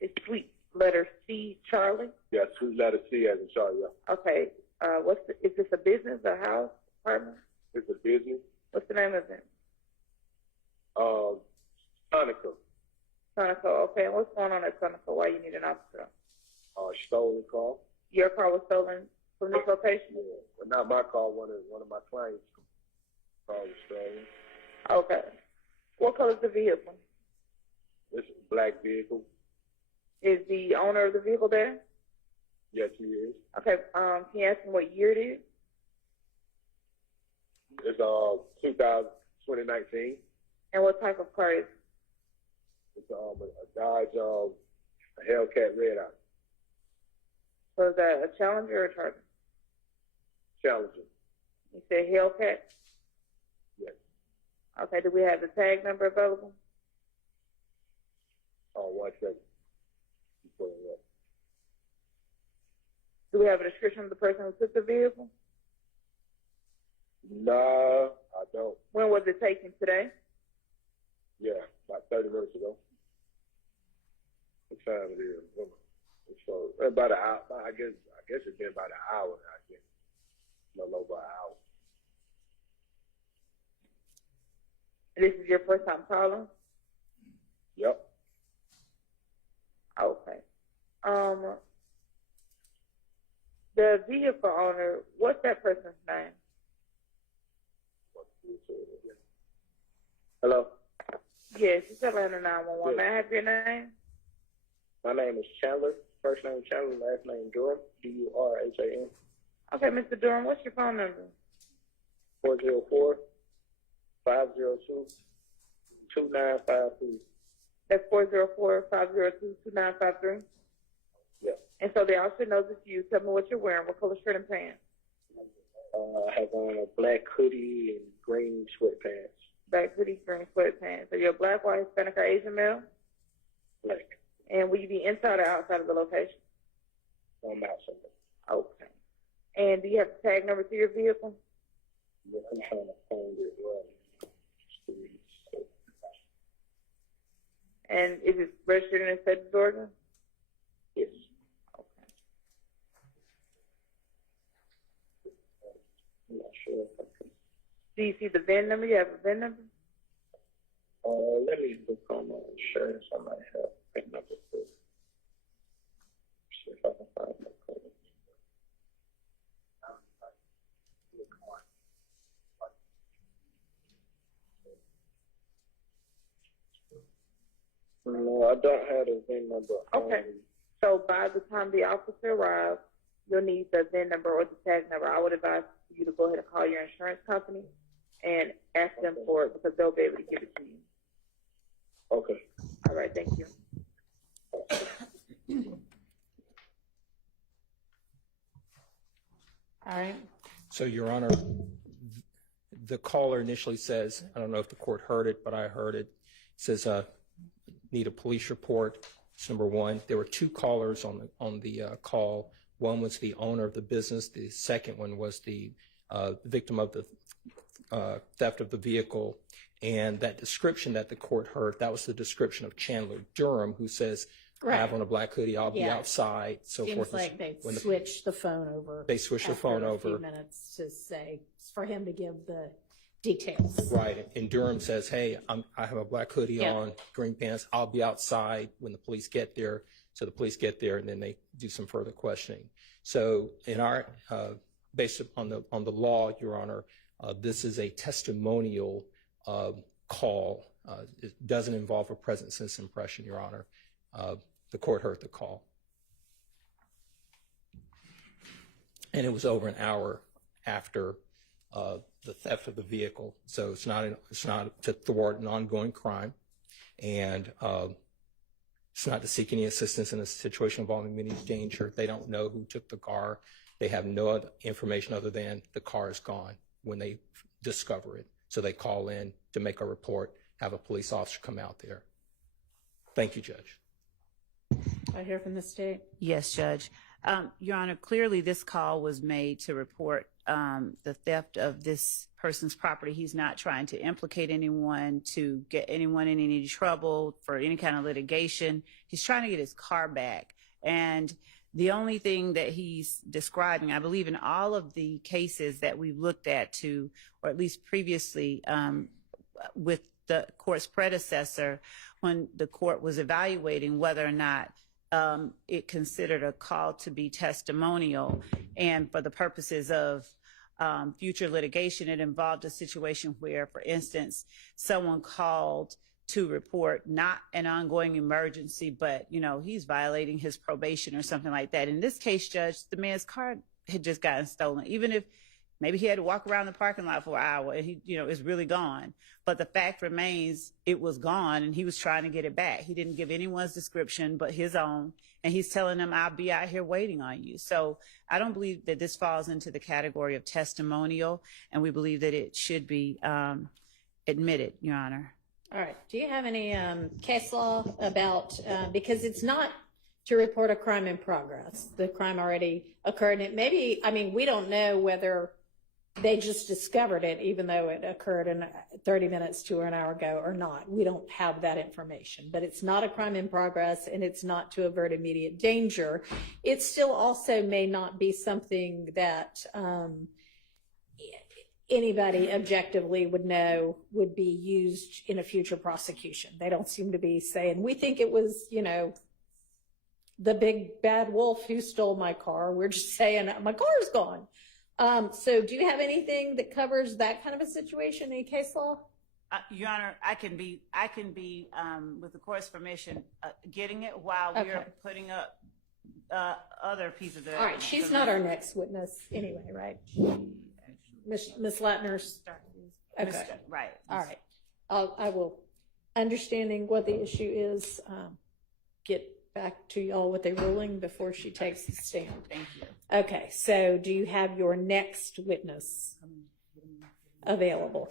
It's Sweet letter C, Charlie. Yeah, sweet letter C as in Charlie. Yeah. Okay. Is this a business, a house, apartment? It's a business. What's the name of it? Sonica. Sonica, okay. And what's going on at Sonica? Why you need an officer? Stolen car. Your car was stolen from this location? Yeah, but not my car. One of my clients' car was stolen. Okay. What color is the vehicle? It's a black vehicle. Is the owner of the vehicle there? Yes, he is. Okay. Can you ask him what year it is? It's 2019. And what type of car is it? It's a Dodge a Hellcat Red Eye. So is that a Challenger or a Charger? Challenger. You said Hellcat? Yes. Okay. Do we have the tag number available? 1 second. Do we have a description of the person who took the vehicle? No, I don't. When was it taken? Today? Yeah, about 30 minutes ago. What time it is? So about an hour. I guess it's been about an hour. I guess a little over an hour. This is your first time calling? Yep. Okay. The vehicle owner, what's that person's name? Hello? Yes, it's Atlanta 911. Yes. May I have your name? My name is Chandler. First name Chandler, last name Durham, Durhan. Okay, Mr. Durham, what's your phone number? 404-502-2953. That's 404-502-2953? Yeah. And so they all should know this you. Tell me what you're wearing. What color shirt and pants? I have on a black hoodie and green sweatpants. Black hoodie, green sweatpants. So you're a black, white, Hispanic, or Asian male? Black. And will you be inside or outside of the location? I'm outside. Okay. And do you have the tag number to your vehicle? Yeah, I'm trying to find it. And is it registered in the state of Georgia? Yes. I'm not sure. Do you see the VIN number? You have a VIN number? Let me look on my insurance. I might have a number for it. See if I can find my code. No, I don't have the VIN number. Okay. So by the time the officer arrives, you'll need the VIN number or the tag number. I would advise you to go ahead and call your insurance company and ask them for it because they'll be able to give it to you. Okay. All right, thank you. All right. So, Your Honor, the caller initially says, I don't know if the court heard it, but I heard it, says, need a police report. It's number one. There were two callers on the call. One was the owner of the business. The second one was the victim of the theft of the vehicle. And that description that the court heard, that was the description of Chandler Durham, who says, I have on a black hoodie, I'll be outside, so Seems forth. like they switched the phone over. They switched the phone after a over. few minutes to say, for him to give the details. Right, and Durham says, hey, I have a black hoodie on, green pants, I'll be outside when the police get there. So the police get there and then they do some further questioning. So in our, based on the law, Your Honor, this is a testimonial call. It doesn't involve a present sense impression, Your Honor. The court heard the call. And it was over an hour after the theft of the vehicle. So it's not to thwart an ongoing crime. And it's not to seek any assistance in a situation involving immediate danger. They don't know who took the car. They have no other information other than the car is gone when they discover it. So they call in to make a report, have a police officer come out there. Thank you, Judge. I hear from the state. Yes, Judge. Your Honor, clearly this call was made to report the theft of this person's property. He's not trying to implicate anyone, to get anyone in any trouble for any kind of litigation. He's trying to get his car back. And the only thing that he's describing, I believe in all of the cases that we've looked at to, or at least previously with the court's predecessor, when the court was evaluating whether or not it considered a call to be testimonial, and for the purposes of future litigation, it involved a situation where, for instance, someone called to report not an ongoing emergency, but, you know, he's violating his probation or something like that. In this case, Judge, the man's car had just gotten stolen. Even if maybe he had to walk around the parking lot for an hour and he, you know, is really gone. But the fact remains it was gone and he was trying to get it back. He didn't give anyone's description but his own. And he's telling them, I'll be out here waiting on you. So I don't believe that this falls into the category of testimonial, and we believe that it should be admitted, Your Honor. All right. Do you have any case law about, because it's not to report a crime in progress. The crime already occurred. And it maybe, I mean, we don't know whether they just discovered it, even though it occurred in 30 minutes to an hour ago or not. We don't have that information, but it's not a crime in progress and it's not to avert immediate danger. It still also may not be something that anybody objectively would know would be used in a future prosecution. They don't seem to be saying, we think it was, you know, the big bad wolf who stole my car. We're just saying my car's gone. So do you have anything that covers that kind of a situation in case law? Your Honor, I can be with the court's permission, getting it while we're putting up other pieces of. All right, she's not our next witness anyway, right? Miss Latner's. Okay, right. All right, I will, understanding what the issue is, get back to y'all with a ruling before she takes the stand. Thank you. Okay, so do you have your next witness available?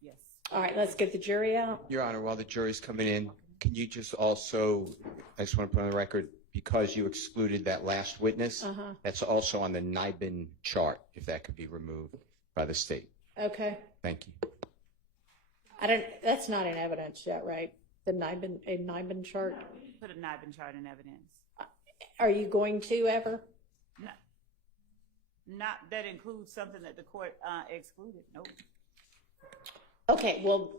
Yes. All right, let's get the jury out. Your Honor, while the jury's coming in, can you just also, I just want to put on the record, because you excluded that last witness, that's also on the NIBIN chart, if that could be removed by the state. Okay. Thank you. That's not in evidence yet, right? The NIBIN chart? No, we didn't put a NIBIN chart in evidence. Are you going to ever? No. Not that includes something that the court excluded. Nope. Okay, well,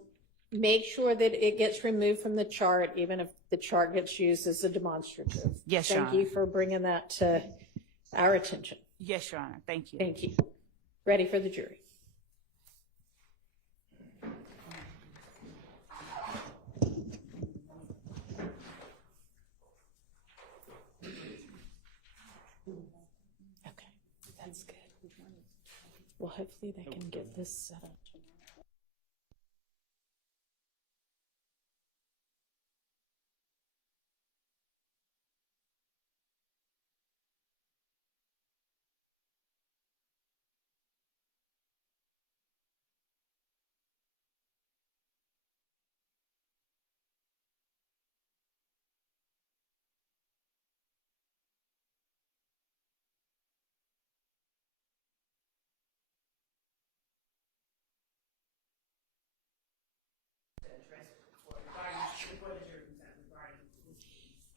make sure that it gets removed from the chart, even if the chart gets used as a demonstrative. Yes, Your Thank Honor. you for bringing that to our attention. Yes, Your Honor. Thank you. Thank you. Ready for the jury. Okay, that's good. Well, hopefully they can get this set up.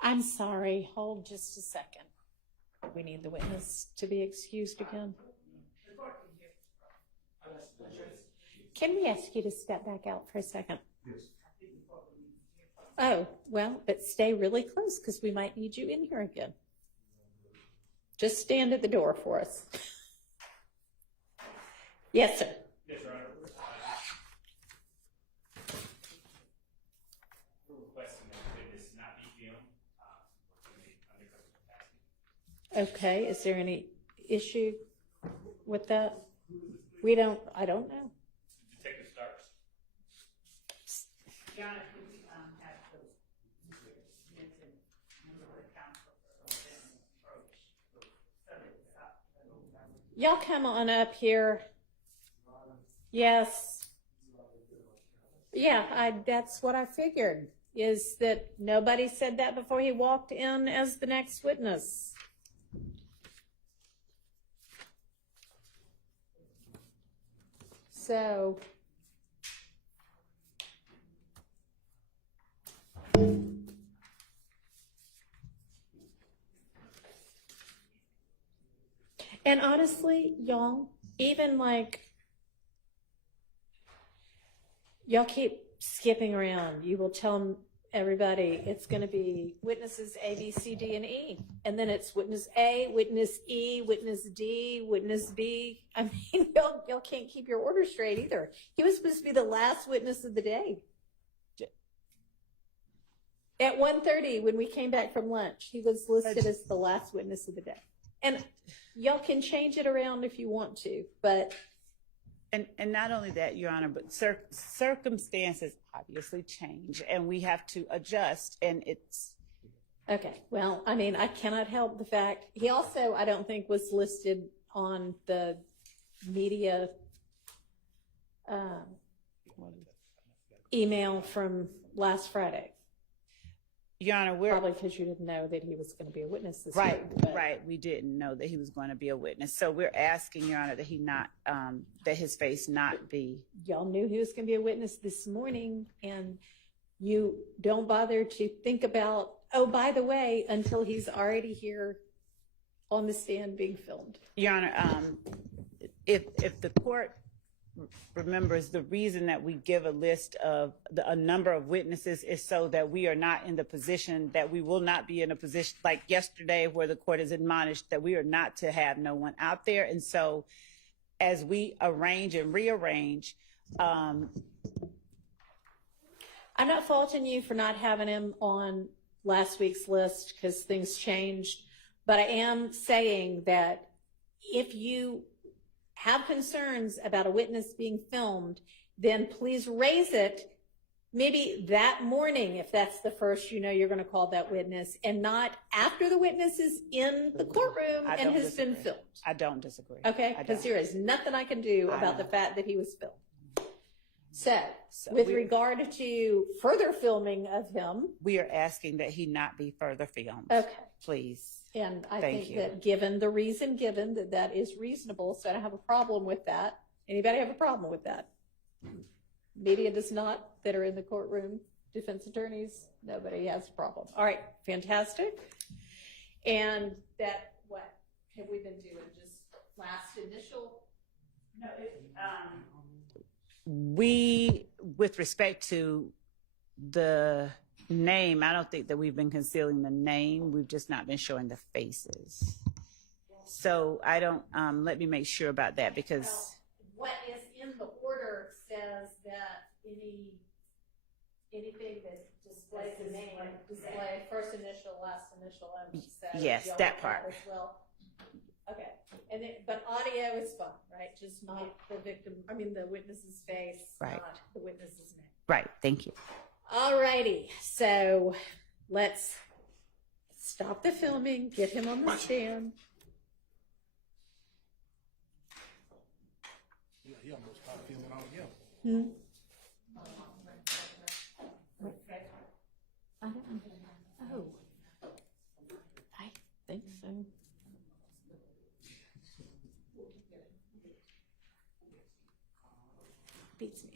I'm sorry, hold just a second. We need the witness to be excused again. Can we ask you to step back out for a second? Yes. Oh, well, but stay really close because we might need you in here again. Just stand at the door for us. Yes, sir. Yes, Your Honor. We're requesting that this not be filmed. Okay, is there any issue with that? I don't know. Detective Starks. Your Honor, could we have the Vincent, member of the council, Y'all come on up here. Yes. Yeah, that's what I figured, is that nobody said that before he walked in as the next witness. So, and honestly, y'all, even like, y'all keep skipping around. You will tell everybody it's going to be witnesses A, B, C, D, and E. And then it's witness A, witness E, witness D, witness B. I mean, y'all can't keep your order straight either. He was supposed to be the last witness of the day. At 1:30, when we came back from lunch, he was listed as the last witness of the day. And y'all can change it around if you want to, but... And not only that, Your Honor, but circumstances obviously change, and we have to adjust, and it's... Okay, well, I mean, I cannot help the fact, he also, I don't think, was listed on the media email from last Friday. Your Honor, we're... Probably because you didn't know that he was going to be a witness this Right, week. right. We didn't know that he was going to be a witness. So we're asking, Your Honor, that he not, that his face not be... Y'all knew he was going to be a witness this morning, and you don't bother to think about, oh, by the way, until he's already here on the stand being filmed. Your Honor, if the court remembers, the reason that we give a list of a number of witnesses is so that we are not in the position, that we will not be in a position like yesterday where the court has admonished that we are not to have no one out there. And so as we arrange and rearrange, I'm not faulting you for not having him on last week's list because things changed, but I am saying that if you have concerns about a witness being filmed, then please raise it maybe that morning if that's the first you know you're going to call that witness, and not after the witness is in the courtroom and has been filmed. I don't disagree. Okay, because there is nothing I can do about the fact that he was filmed. So with regard to further filming of him, we are asking that he not be further filmed. Okay. Please. And I Thank think you. that given the reason given, that is reasonable, so I don't have a problem with that. Anybody have a problem with that? Media does not, that are in the courtroom? defense attorneys? Nobody has a problem. All right, fantastic. And that, what have we been doing? Just last initial? No, we, with respect to the name, I don't think that we've been concealing the name. We've just not been showing the faces. So I don't, let me make sure about that because. What is in the order says that anything that displays the name, display first initial, last initial, I would say. Yes, you'll that have part. As well. Okay, and then, but audio is fine, right? Just not the victim, I mean, the witness's face, Right. not the witness's name. Right, thank you. All righty, so let's stop the filming, get him on the stand. Yeah, he almost stopped filming altogether. Hmm? I don't know. Oh, I think so. Beats me.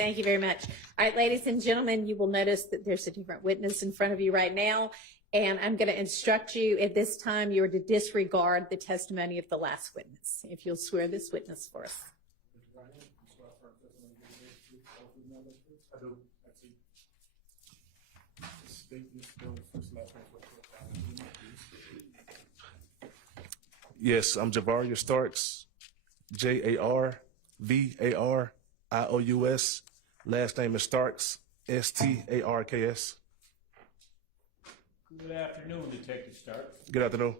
Thank you very much. All right, ladies and gentlemen, you will notice that there's a different witness in front of you right now, and I'm going to instruct you at this time you are to disregard the testimony of the last witness. If you'll swear this witness for us. Yes, I'm Javarius Starks, Jarvarious. Last name is Starks, Starks. Good afternoon, Detective Starks. Good afternoon.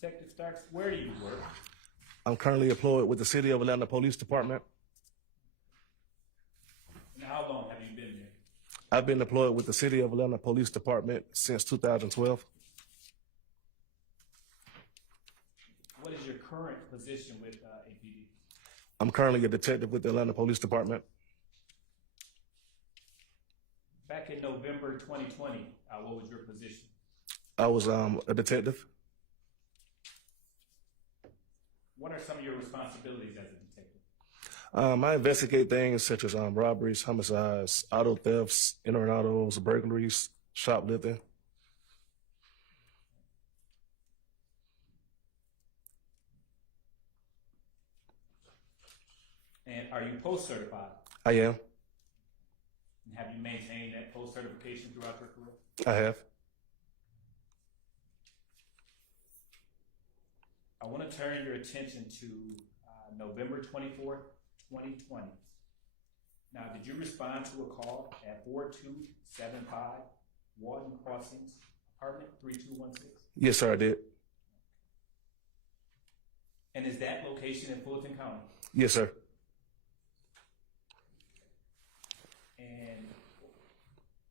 Detective Starks, where do you work? I'm currently employed with the City of Atlanta Police Department. And how long have you been there? I've been employed with the City of Atlanta Police Department since 2012. What is your current position with APD? I'm currently a detective with the Atlanta Police Department. Back in November 2020, what was your position? I was a detective. What are some of your responsibilities as a detective? I investigate things such as robberies, homicides, auto thefts, entering autos, burglaries, shoplifting. And are you post-certified? I am. And have you maintained that post-certification throughout your career? I have. I want to turn your attention to November 24th, 2020. Now, did you respond to a call at 4275 Walton Crossings, apartment 3216? Yes, sir, I did. And is that location in Fulton County? Yes, sir. And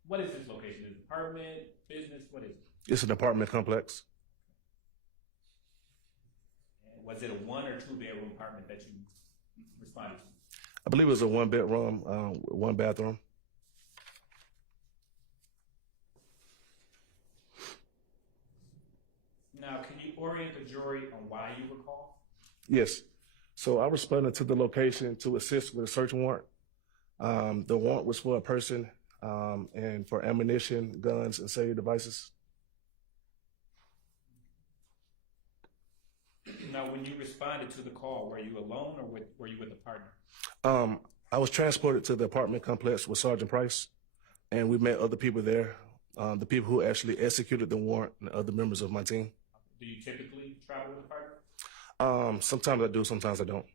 what is this location? Is it apartment, business? What is it? It's an apartment complex. And was it a 1 or 2 bedroom apartment that you responded to? I believe it was a 1 bedroom, 1 bathroom. Now, can you orient the jury on why you were called? Yes. So I responded to the location to assist with a search warrant. The warrant was for a person and for ammunition, guns, and cellular devices. Now, when you responded to the call, were you alone or were you with a partner? I was transported to the apartment complex with Sergeant Price, and we met other people there, the people who actually executed the warrant and other members of my team. Do you typically travel with a partner? Sometimes I do, sometimes I don't.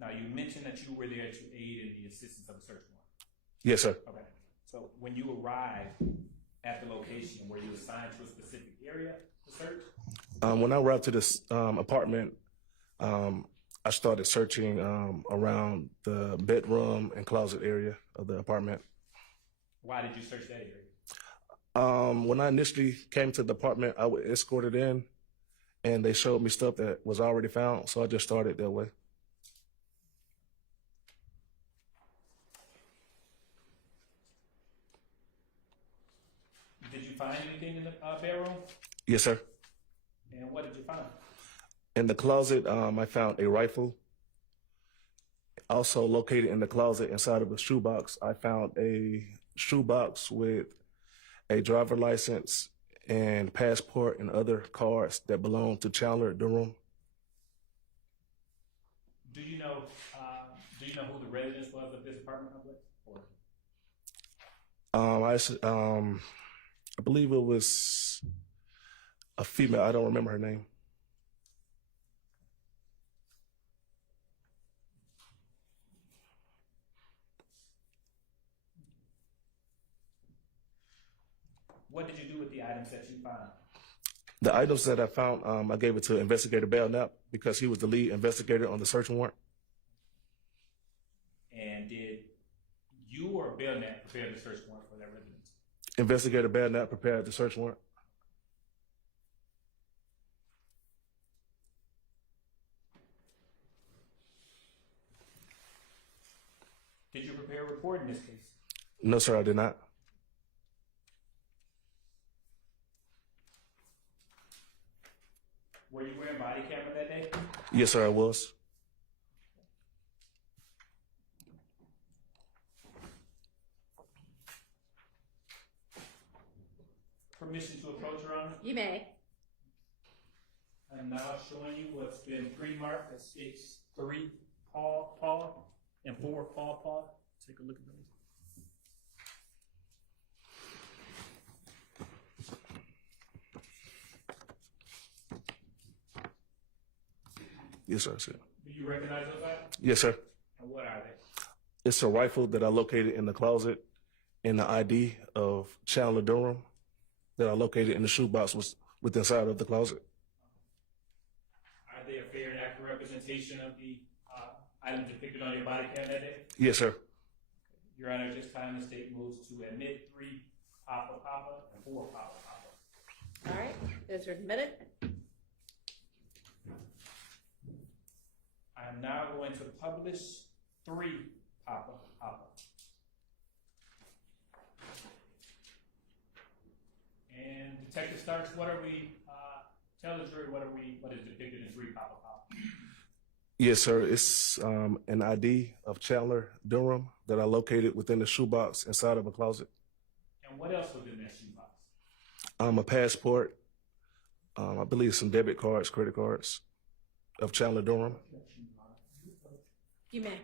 Now, you mentioned that you were there to aid in the assistance of a search warrant. Yes, sir. Okay. So when you arrived at the location, were you assigned to a specific area to search? When I arrived to this apartment, I started searching around the bedroom and closet area of the apartment. Why did you search that area? When I initially came to the apartment, I was escorted in, and they showed me stuff that was already found, so I just started that way. Did you find anything in the bedroom? Yes, sir. And what did you find? In the closet, I found a rifle. Also located in the closet inside of a shoebox, I found a shoebox with a driver license and passport and other cards that belong to Chandler Durham. Do you know who the residence was of this apartment complex? I believe it was a female. I don't remember her name. What did you do with the items that you found? The items that I found, I gave it to Investigator Belknap because he was the lead investigator on the search warrant. And did you or Belknap prepare the search warrant for that residence? Investigator Belknap prepared the search warrant. Did you prepare a report in this case? No, sir, I did not. Were you wearing body camera that day? Yes, sir, I was. Permission to approach, Your Honor? You may. I'm now showing you what's been pre-marked as 6-3 Paul, and 4 Paul. Take a look at those. Yes, sir. Sir. Do you recognize those items? Yes, sir. And what are they? It's a rifle that I located in the closet, and the ID of Chandler Durham that I located in the shoebox was within inside of the closet. Are they a fair and accurate representation of the items depicted on your body cam that day? Yes, sir. Your Honor, this time the state moves to admit 3 Papa and 4 Papa. All right, those are admitted. I am now going to publish 3 Papa. And Detective Starks, what are we? Tell the jury what is depicted in 3 Papa. Yes, sir. It's an ID of Chandler Durham that I located within the shoebox inside of a closet. And what else was in that shoebox? A passport, I believe some debit cards, credit cards of Chandler Durham. You may.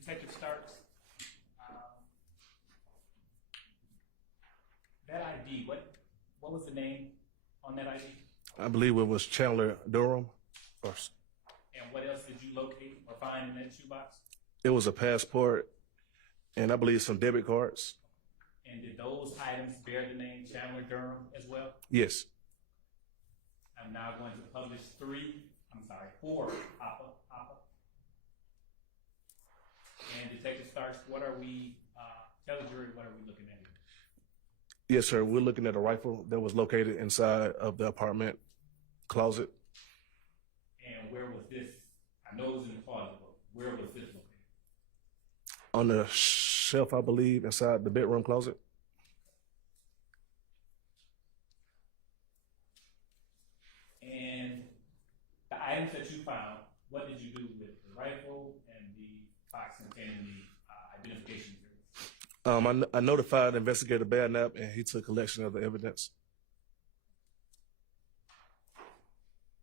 Detective Starks, that ID, what was the name on that ID? I believe it was Chandler Durham. Or, And what else did you locate or find in that shoebox? it was a passport, and I believe some debit cards. And did those items bear the name Chandler Durham as well? Yes. I'm now going to publish four Hopper. And Detective Starks, what are we, tell the jury what are we looking at here? Yes, sir. We're looking at a rifle that was located inside of the apartment closet. And where was this? I know it was in the closet, but where was this located? On the shelf, I believe, inside the bedroom closet. And the items that you found, what did you do with the rifle and the box containing the identification materials? I notified Investigator Badnap, and he took collection of the evidence.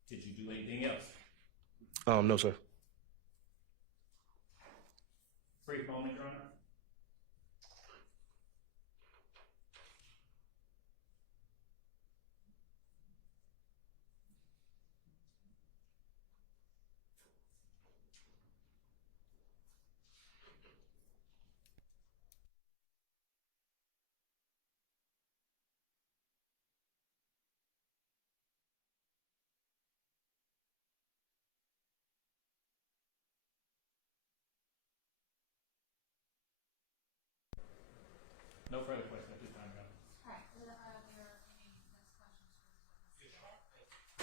Did you do anything else? No, sir. Brief moment, Your Honor. No further questions at this time, Your Honor. All right. Are there any next questions for the witness?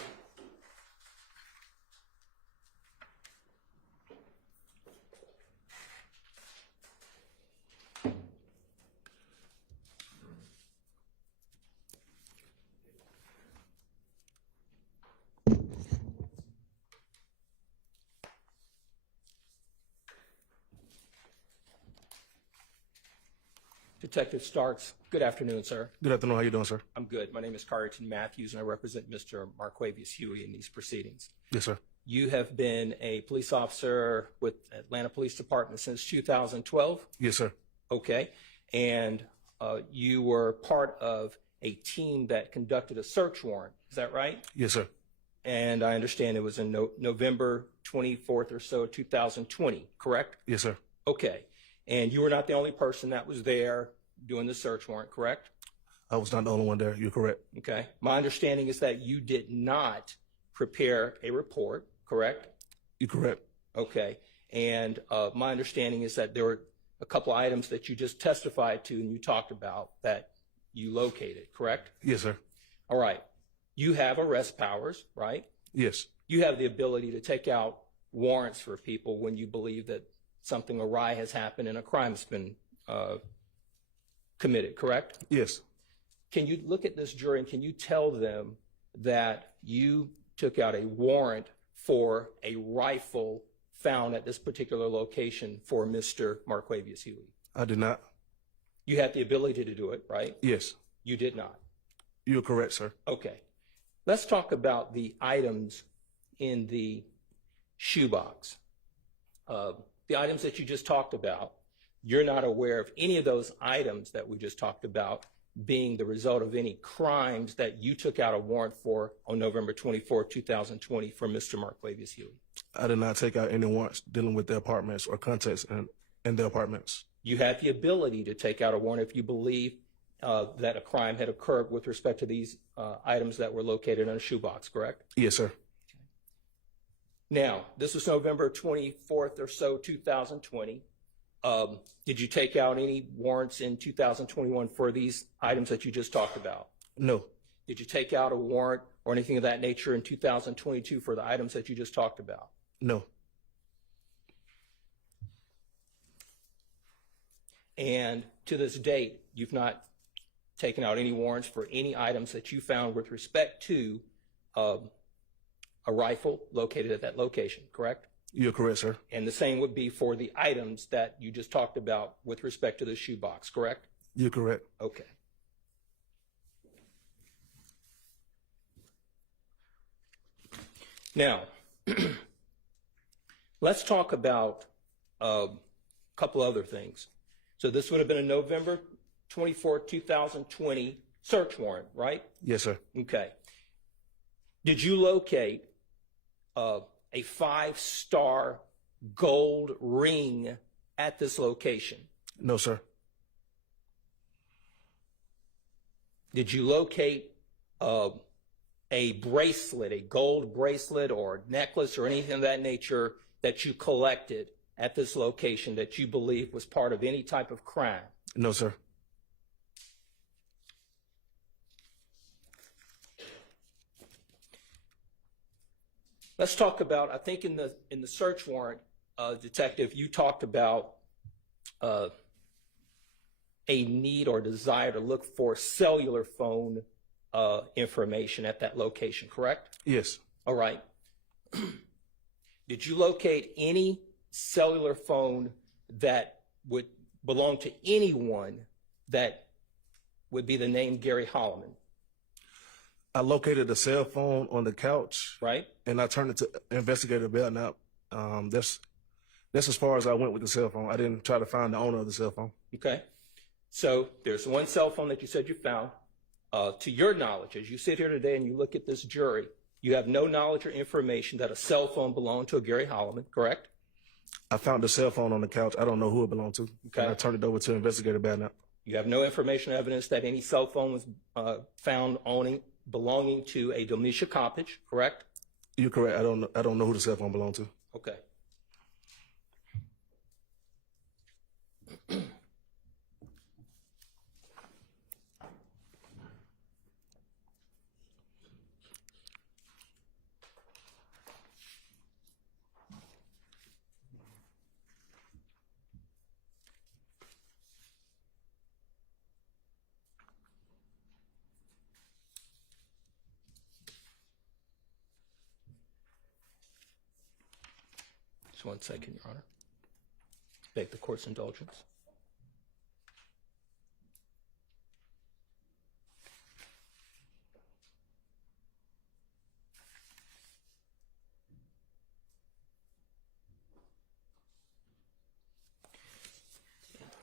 Detective Starks, good afternoon, sir. Good afternoon. How you doing, sir? I'm good. My name is Carrington Matthews, and I represent Mr. Marquavius Huey in these proceedings. Yes, sir. You have been a police officer with Atlanta Police Department since 2012? Yes, sir. Okay. And you were part of a team that conducted a search warrant. Is that right? Yes, sir. And I understand it was in November 24th or so, 2020, correct? Yes, sir. Okay. And you were not the only person that was there doing the search warrant, correct? I was not the only one there. You're correct. Okay. My understanding is that you did not prepare a report, correct? You're correct. Okay. And my understanding is that there were a couple items that you just testified to and you talked about that you located, correct? Yes, sir. All right. You have arrest powers, right? Yes. You have the ability to take out warrants for people when you believe that something awry has happened and a crime's been committed, correct? Yes. Can you look at this jury and can you tell them that you took out a warrant for a rifle found at this particular location for Mr. Marquavius Huey? I did not. You had the ability to do it, right? Yes. You did not. You're correct, sir. Okay. Let's talk about the items in the shoebox. The items that you just talked about, you're not aware of any of those items that we just talked about being the result of any crimes that you took out a warrant for on November 24, 2020 for Mr. Marquavius Huey. I did not take out any warrants dealing with the apartments or contacts in the apartments. You had the ability to take out a warrant if you believe that a crime had occurred with respect to these items that were located in a shoebox, correct? Yes, sir. Now, this was November 24th or so, 2020. Did you take out any warrants in 2021 for these items that you just talked about? No. Did you take out a warrant or anything of that nature in 2022 for the items that you just talked about? No. And to this date, you've not taken out any warrants for any items that you found with respect to a rifle located at that location, correct? You're correct, sir. And the same would be for the items that you just talked about with respect to the shoebox, correct? You're correct. Okay. Now, let's talk about couple other things. So this would have been a November 24, 2020 search warrant, right? Yes, sir. Okay. Did you locate a 5-star gold ring at this location? No, sir. Did you locate a bracelet, a gold bracelet or necklace or anything of that nature that you collected at this location that you believe was part of any type of crime? No, sir. Let's talk about, I think in the search warrant, Detective, you talked about a need or desire to look for cellular phone information at that location, correct? Yes. All right. Did you locate any cellular phone that would belong to anyone that would be the name Gary Holloman? I located a cell phone on the couch. Right. And I turned it to Investigator Belknap. That's as far as I went with the cell phone. I didn't try to find the owner of the cell phone. Okay. So there's one cell phone that you said you found. To your knowledge, as you sit here today and you look at this jury, you have no knowledge or information that a cell phone belonged to a Gary Holloman, correct? I found the cell phone on the couch. I don't know who it belonged to. Okay. And I turned it over to Investigator Belknap. You have no information or evidence that any cell phone was found belonging to a Domitia Coppage, correct? You're correct. I don't know who the cell phone belonged to. Okay. Just 1 second, Your Honor. Beg the court's indulgence.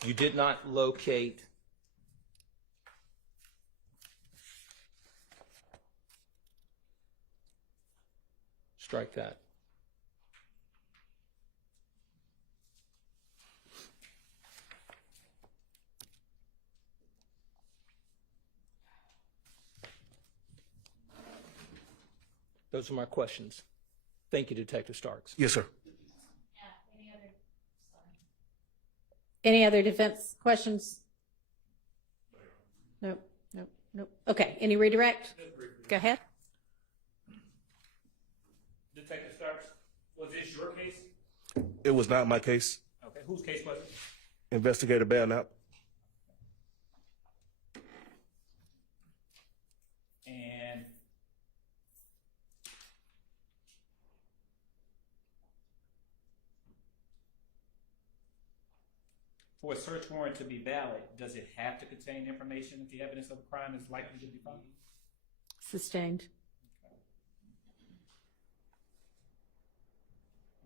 You did not locate strike that. Those are my questions. Thank you, Detective Starks. Yes, sir. Any other defense questions? Nope, nope, nope. Okay, any redirect? Go ahead. Detective Starks, was this your case? It was not my case. Okay, whose case was it? Investigator Belknap. And for a search warrant to be valid, does it have to contain information that the evidence of a crime is likely to be found? Sustained.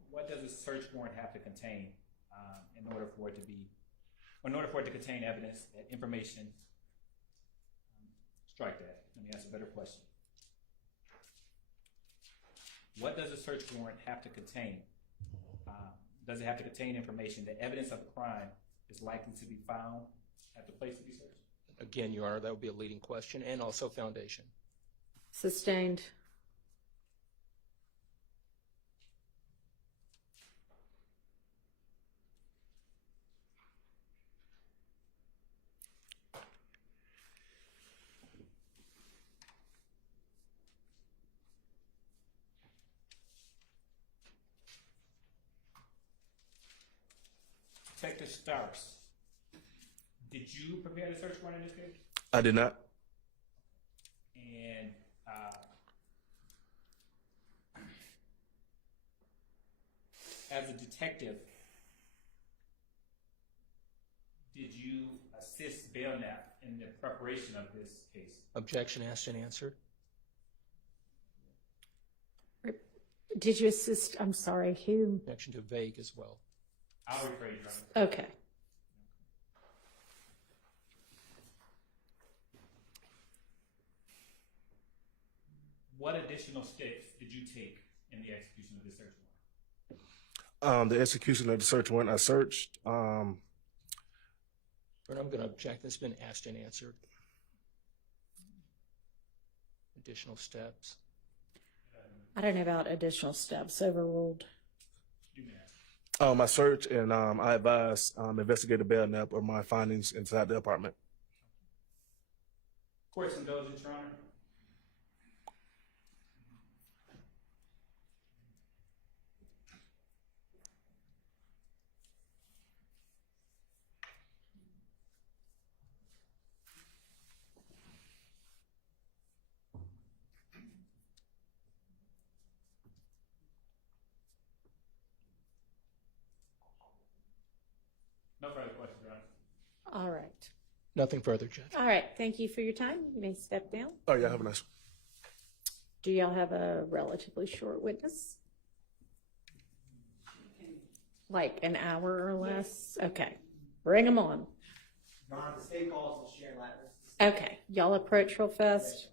What does a search warrant have to contain in order for it to contain evidence, that information? Strike that. Let me ask a better question. What does a search warrant have to contain? Does it have to contain information that evidence of a crime is likely to be found at the place to be searched? Again, Your Honor, that would be a leading question and also foundation. Sustained. Detective Starks, did you prepare the search warrant in this case? I did not. And as a detective, did you assist Belknap in the preparation of this case? Objection asked and answered. Did you assist? I'm sorry, who? Objection to vague as well. I'll rephrase, Your Honor. Okay. What additional steps did you take in the execution of this search warrant? The execution of the search warrant, I searched. But I'm going to object. That's been asked and answered. Additional steps. I don't know about additional steps. Overruled. I searched and I advised Investigator Belknap of my findings inside the apartment. Court's indulgence, Your Honor. No further questions, Your Honor. All right. Nothing further, Judge. All right. Thank you for your time. You may step down. Oh, yeah, have a nice one. Do y'all have a relatively short witness? Like an hour or less? Okay. Bring them on. Your Honor, the state calls will share letters. Okay. Y'all approach real fast.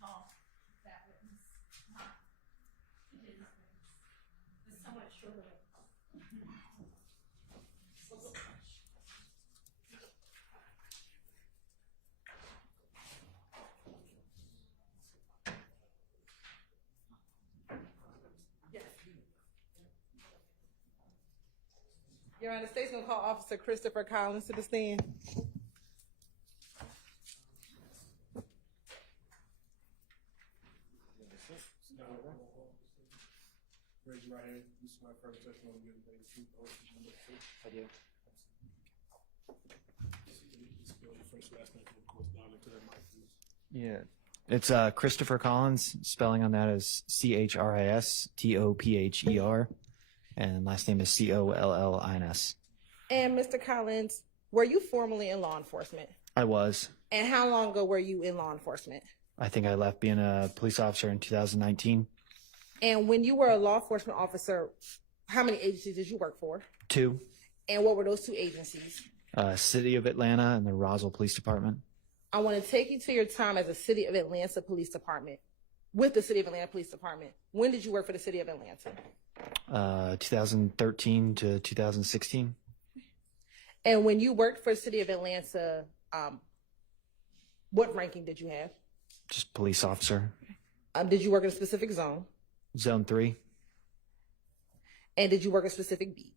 call that witness, not his witness. It's somewhat shorter. Your Honor, the state's gonna call Officer Christopher Collins to the stand. Raise your right hand. This is my first testimony given today. The truth, the whole truth, and nothing but the truth. I do. Spell your first last name for the court's down into that mic, please. Yeah. It's Christopher Collins. Spelling on that is CHRISTOPHER. And last name is COLLINS. And Mr. Collins, were you formerly in law enforcement? I was. And how long ago were you in law enforcement? I think I left being a police officer in 2019. And when you were a law enforcement officer, how many agencies did you work for? 2. And what were those 2 agencies? City of Atlanta and the Roswell Police Department. I want to take you to your time as a City of Atlanta Police Department, with the City of Atlanta Police Department. When did you work for the City of Atlanta? 2013 to 2016. And when you worked for the City of Atlanta, what ranking did you have? Just police officer. Did you work in a specific zone? Zone 3. And did you work a specific beat?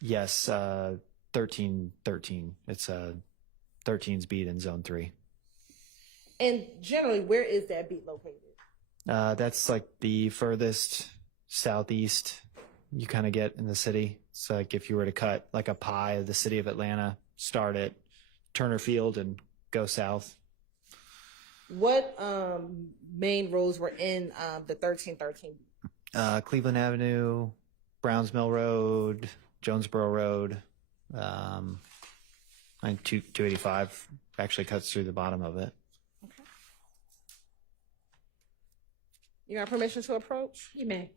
Yes, 1313. It's 13's beat in Zone 3. And generally, where is that beat located? That's like the furthest southeast you kind of get in the city. It's like if you were to cut like a pie of the city of Atlanta, start at Turner Field and go south. What main roads were in the 1313 beat? Cleveland Avenue, Browns Mill Road, Jonesboro Road. I think 285 actually cuts through the bottom of it. You got permission to approach? You may.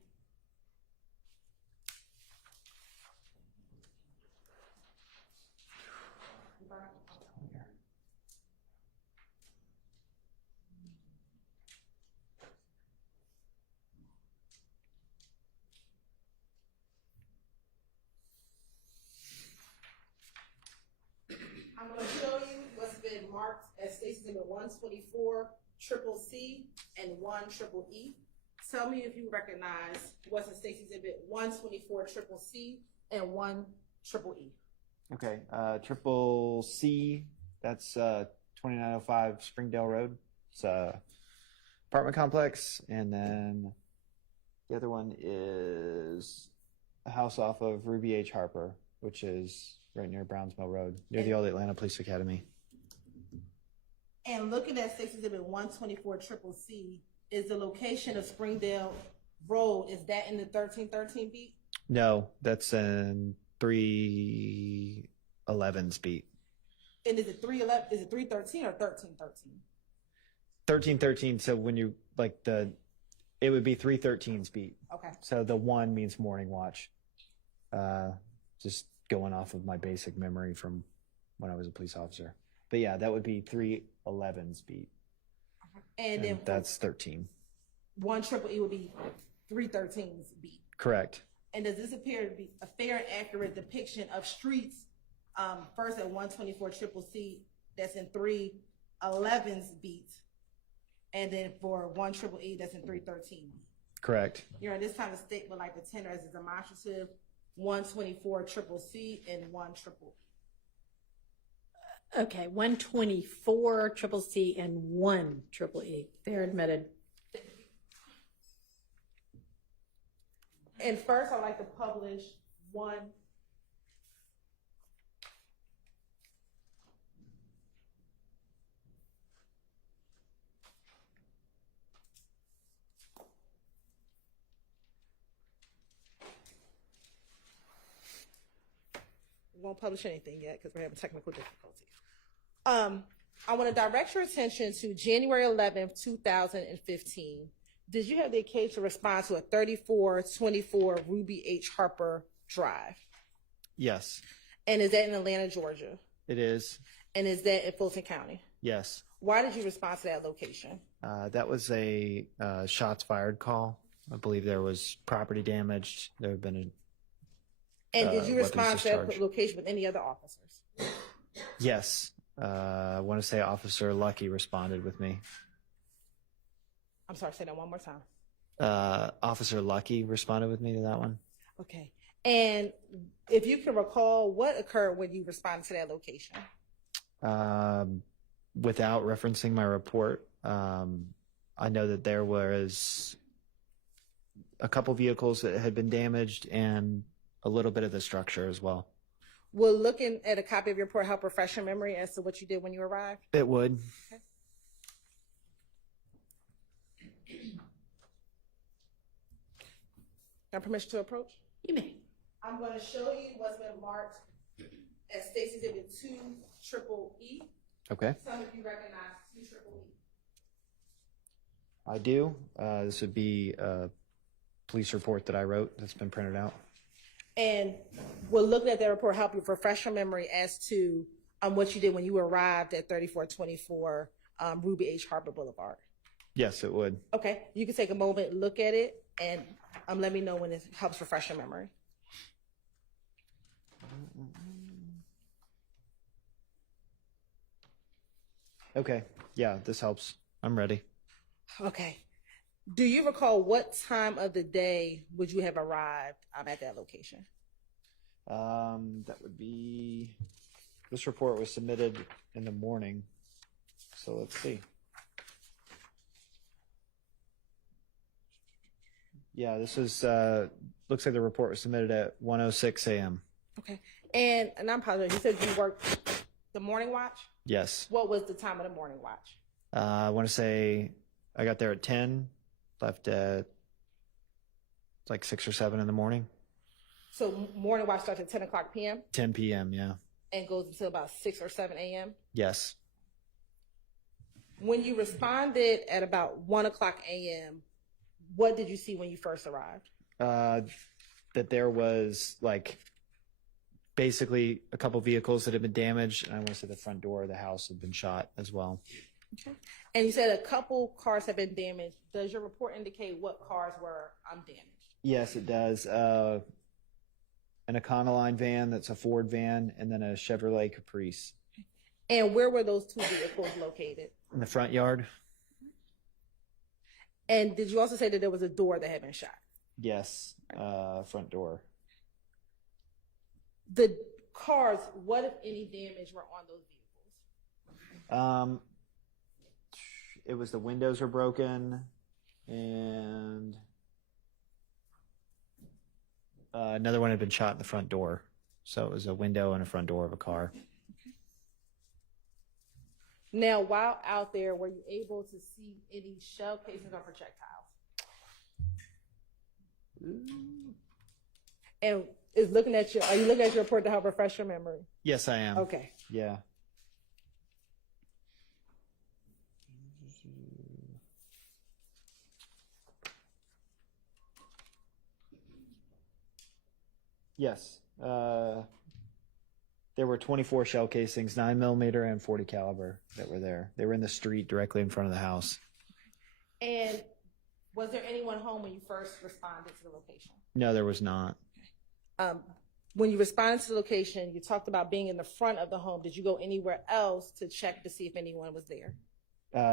I'm going to show you what's been marked as Stacy Exhibit 124 Triple C and 1 Triple E. Tell me if you recognize what's in Stacy Exhibit 124 Triple C and 1 Triple E. Okay, Triple C, that's 2905 Springdale Road. It's a apartment complex, and then the other one is a house off of Ruby H. Harper, which is right near Browns Mill Road, near the old Atlanta Police Academy. And looking at Stacy Exhibit 124 Triple C, is the location of Springdale Road, is that in the 1313 beat? No, that's in 311's beat. And is it 311? Is it 313 or 1313? 1313, so when you, like it would be 313's beat. Okay. So the 1 means morning watch. Just going off of my basic memory from when I was a police officer. But yeah, that would be 311's beat. And then that's 13. 1 Triple E would be 313's beat. Correct. And does this appear to be a fair and accurate depiction of streets? First at 124 Triple C, that's in 311's beat. And then for 1 Triple E, that's in 313. Correct. You're at this time the state would like to tender as a demonstrative 124 Triple C and 1 Triple E. Okay, 124 Triple C and 1 Triple E. They're admitted. And first, I'd like to publish 1. We won't publish anything yet because we're having technical difficulties. I want to direct your attention to January 11th, 2015. Did you have the occasion to respond to a 3424 Ruby H. Harper Drive? Yes, And is that in Atlanta, Georgia? it is. And is that in Fulton County? Yes. Why did you respond to that location? That was a shots fired call. I believe there was property damage. There had been And did you weapons respond to discharge. that location with any other officers? Yes. I want to say Officer Lucky responded with me. I'm sorry, say that one more time. Officer Lucky responded with me to that one. Okay. And if you can recall, what occurred when you responded to that location? Without referencing my report, I know that there was a couple vehicles that had been damaged and a little bit of the structure as well. Will looking at a copy of your report help refresh your memory as to what you did when you arrived? It would. Okay. Got permission to approach? You may. I'm going to show you what's been marked as Stacy's Exhibit 2 Triple E. Okay. Some of you recognize 2 Triple E. I do. This would be a police report that I wrote that's been printed out. And will looking at that report help you refresh your memory as to what you did when you arrived at 3424 Ruby H. Harper Boulevard? Yes, it would. Okay, you can take a moment, look at it, and let me know when it helps refresh your memory. Okay. Yeah, this helps. I'm ready. Okay. Do you recall what time of the day would you have arrived at that location? That would be, this report was submitted in the morning. So let's see. Yeah, this was, looks like the report was submitted at 1:06 a.m. Okay. And I apologize, you said you worked the morning watch? Yes. What was the time of the morning watch? I want to say I got there at 10, left at like 6 or 7 in the morning. So morning watch starts at 10 o'clock p.m. 10 p.m., yeah. and goes until about 6 or 7 a.m. Yes. When you responded at about 1 o'clock a.m., what did you see when you first arrived? That there was like basically a couple vehicles that had been damaged, and I want to say the front door of the house had been shot as well. Okay. And you said a couple cars have been damaged. Does your report indicate what cars were damaged? Yes, it does. An Econoline van that's a Ford van, and then a Chevrolet Caprice. And where were those 2 vehicles located? In the front yard? And did you also say that there was a door that had been shot? Yes, front door. The cars, what if any damage were on those vehicles? It was the windows were broken, and another one had been shot in the front door. So it was a window and a front door of a car. Now, while out there, were you able to see any shell casings or projectiles? And are you looking at your report to help refresh your memory? Yes, I am. Okay. Yeah. Yes. There were 24 shell casings, 9mm and 40 caliber that were there. They were in the street directly in front of the house. And was there anyone home when you first responded to the location? No, there was not. When you responded to the location, you talked about being in the front of the home. Did you go anywhere else to check to see if anyone was there?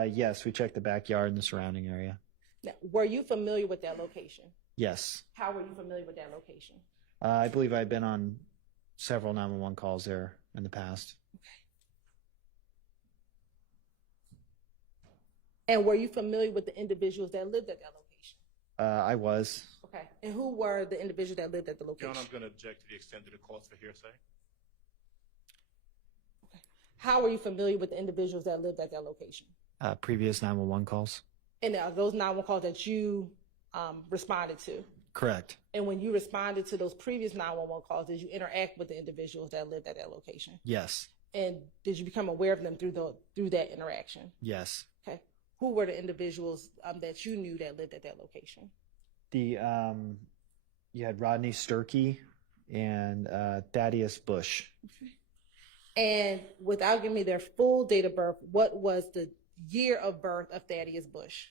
Yes, we checked the backyard and the surrounding area. Now, were you familiar with that location? Yes. How were you familiar with that location? I believe I've been on several 911 calls there in the past. And were you familiar with the individuals that lived at that location? I was. Okay. And who were the individuals that lived at the location? John, I'm going to object to the extent that it calls for hearsay. Okay. How were you familiar with the individuals that lived at that location? Previous 911 calls. And those 911 calls that you responded to? Correct. And when you responded to those previous 911 calls, did you interact with the individuals that lived at that location? Yes. And did you become aware of them through that interaction? Yes. Okay. Who were the individuals that you knew that lived at that location? You had Rodney Sturkey and Thaddeus Bush. Okay. And without giving me their full date of birth, what was the year of birth of Thaddeus Bush?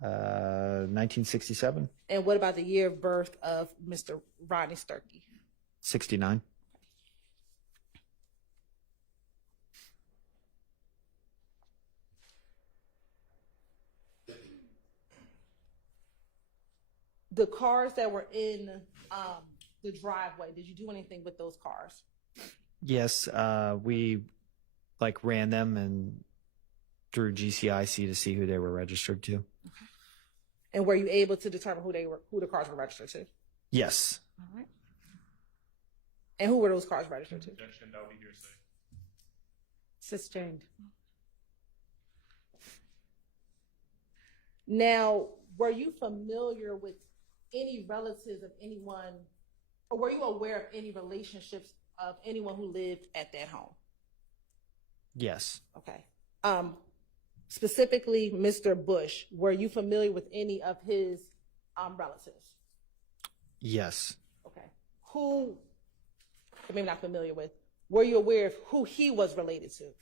1967, And what about the year of birth of Mr. Rodney Sturkey? 69. The cars that were in the driveway, did you do anything with those cars? Yes, we ran them and through GCIC to see who they were registered to. And were you able to determine who the cars were registered to? Yes. All right. And who were those cars registered to? Objection, that will be hearsay. Sustained. Now, were you familiar with any relatives of anyone, or were you aware of any relationships of anyone who lived at that home? Yes. Okay. Specifically, Mr. Bush, were you familiar with any of his relatives? Yes. Okay. Who, maybe not familiar with, were you aware of who he was related to?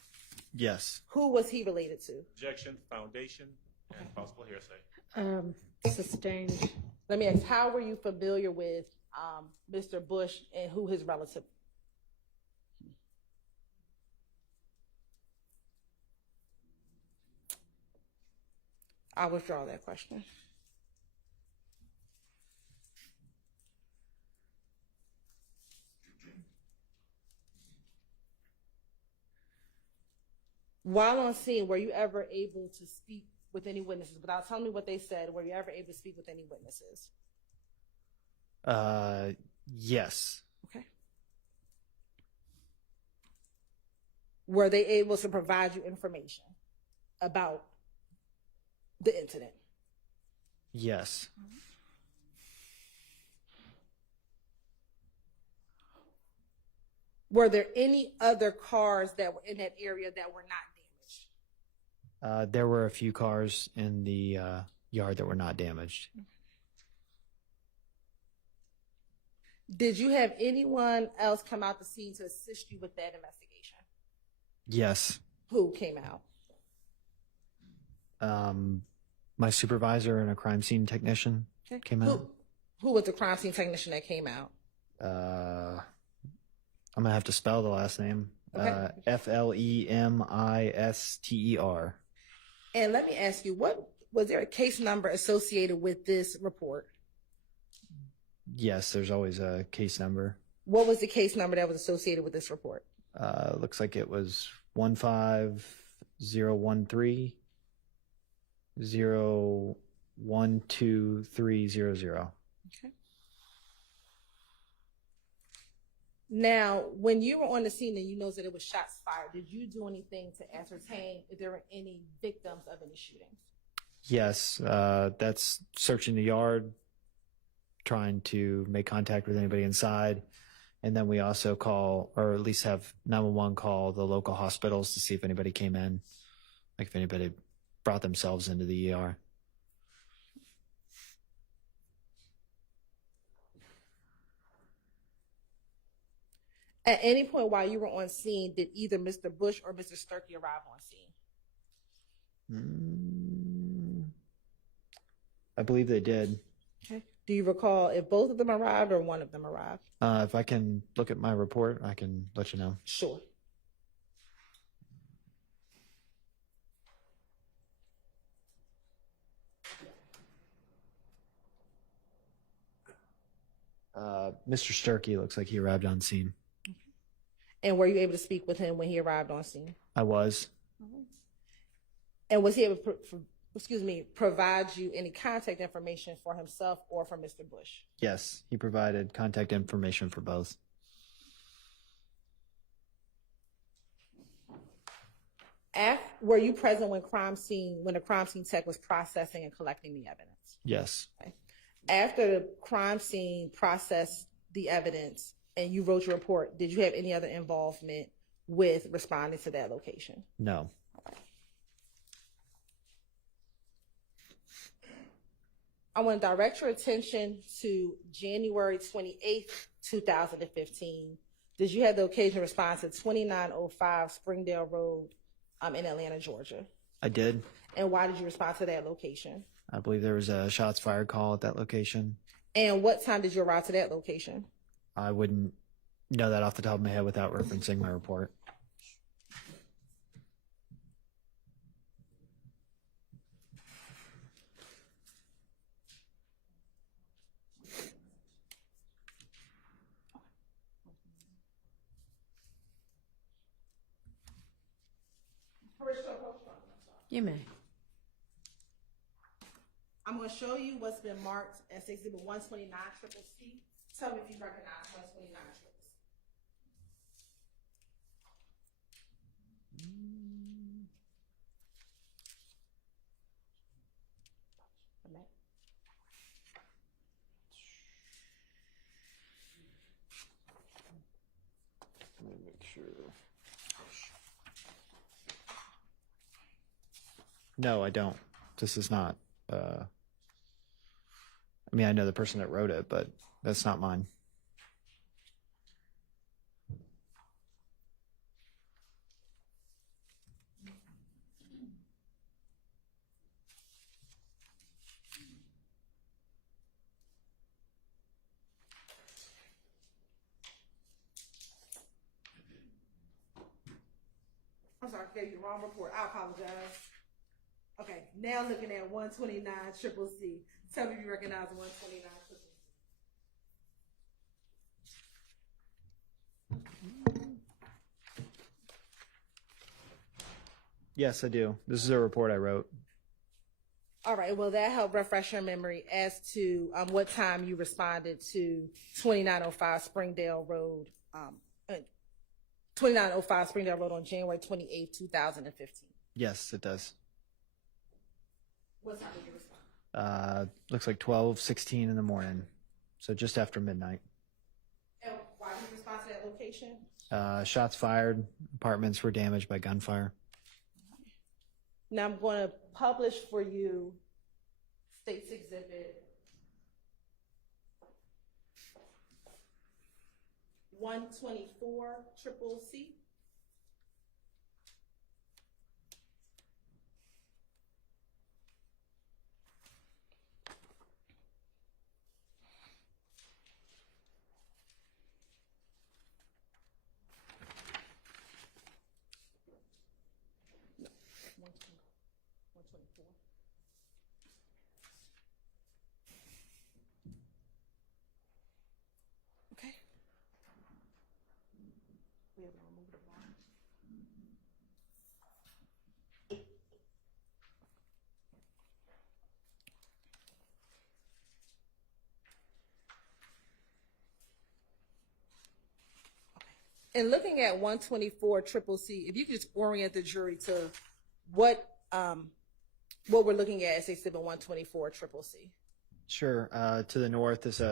Yes. Who was he related to? Objection, foundation, and possible hearsay. Sustained. Let me ask, how were you familiar with Mr. Bush and who his relative? I'll withdraw that question. While on scene, were you ever able to speak with any witnesses? Without telling me what they said, were you ever able to speak with any witnesses? Yes. Okay. Were they able to provide you information about the incident? Yes. Were there any other cars that were in that area that were not damaged? There were a few cars in the yard that were not damaged. Did you have anyone else come out the scene to assist you with that investigation? Yes. Who came out? My supervisor and a crime scene technician came out. Who was the crime scene technician that came out? I'm gonna have to spell the last name. Okay. FLEMISTER. And let me ask you, what was there a case number associated with this report? Yes, there's always a case number. What was the case number that was associated with this report? Looks like it was 15013 012300. Okay. Now, when you were on the scene and you know that it was shots fired, did you do anything to ascertain if there were any victims of any shootings? Yes, that's searching the yard, trying to make contact with anybody inside. And then we also call, or at least have 911 call the local hospitals to see if anybody came in, like if anybody brought themselves into the ER. At any point while you were on scene, did either Mr. Bush or Mr. Sturkey arrive on scene? I believe they did. Okay. Do you recall if both of them arrived or one of them arrived? If I can look at my report, I can let you know. Sure. Mr. Sturkey looks like he arrived on scene. And were you able to speak with him when he arrived on scene? I was. And was he able to, provide you any contact information for himself or for Mr. Bush? Yes, he provided contact information for both. Were you present when the crime scene tech was processing and collecting the evidence? Yes. Okay. After the crime scene processed the evidence and you wrote your report, did you have any other involvement with responding to that location? No. I want to direct your attention to January 28th, 2015. did you have the occasion to respond to 2905 Springdale Road in Atlanta, Georgia? I did. And why did you respond to that location? I believe there was a shots fired call at that location. And what time did you arrive to that location? I wouldn't know that off the top of my head without referencing my report. You may. I'm going to show you what's been marked as Exhibit 129 Triple C. Tell me if you recognize 129 Triple C. Let me make sure. No, I don't. This is not. I mean, I know the person that wrote it, but that's not mine. I'm sorry, I gave you the wrong report. I apologize. Okay, now looking at 129 Triple C. Tell me if you recognize 129 Triple C. Yes, I do. This is a report I wrote. All right, well, that helped refresh your memory as to what time you responded to 2905 Springdale Road, 2905 Springdale Road on January 28, 2015. Yes, it does. What time did you respond? Looks like 12:16 in the morning, so just after midnight. And why did you respond to that location? Shots fired. Apartments were damaged by gunfire. Now I'm going to publish for you State's Exhibit 124 Triple C. No, 124. Okay. We have to remove the bar. And looking at 124 Triple C, if you could just orient the jury to what we're looking at as Exhibit 124 Triple C. Sure. To the north is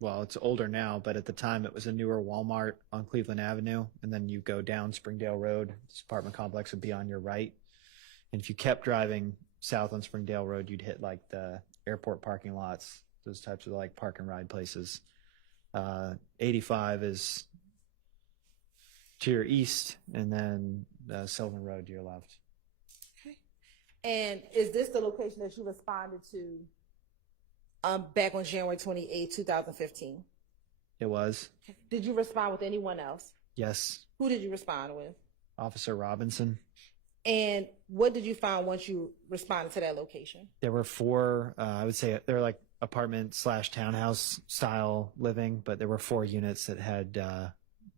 well, it's older now, but at the time it was a newer Walmart on Cleveland Avenue. And then you go down Springdale Road. This apartment complex would be on your right. And if you kept driving south on Springdale Road, you'd hit like the airport parking lots, those types of like park and ride places. 85 is to your east, and then Sylvan Road to your left. Okay. And is this the location that you responded to back on January 28, 2015? It was. Did you respond with anyone else? Yes. Who did you respond with? Officer Robinson. And what did you find once you responded to that location? There were four, I would say they're like apartment / townhouse style living, but there were 4 units that had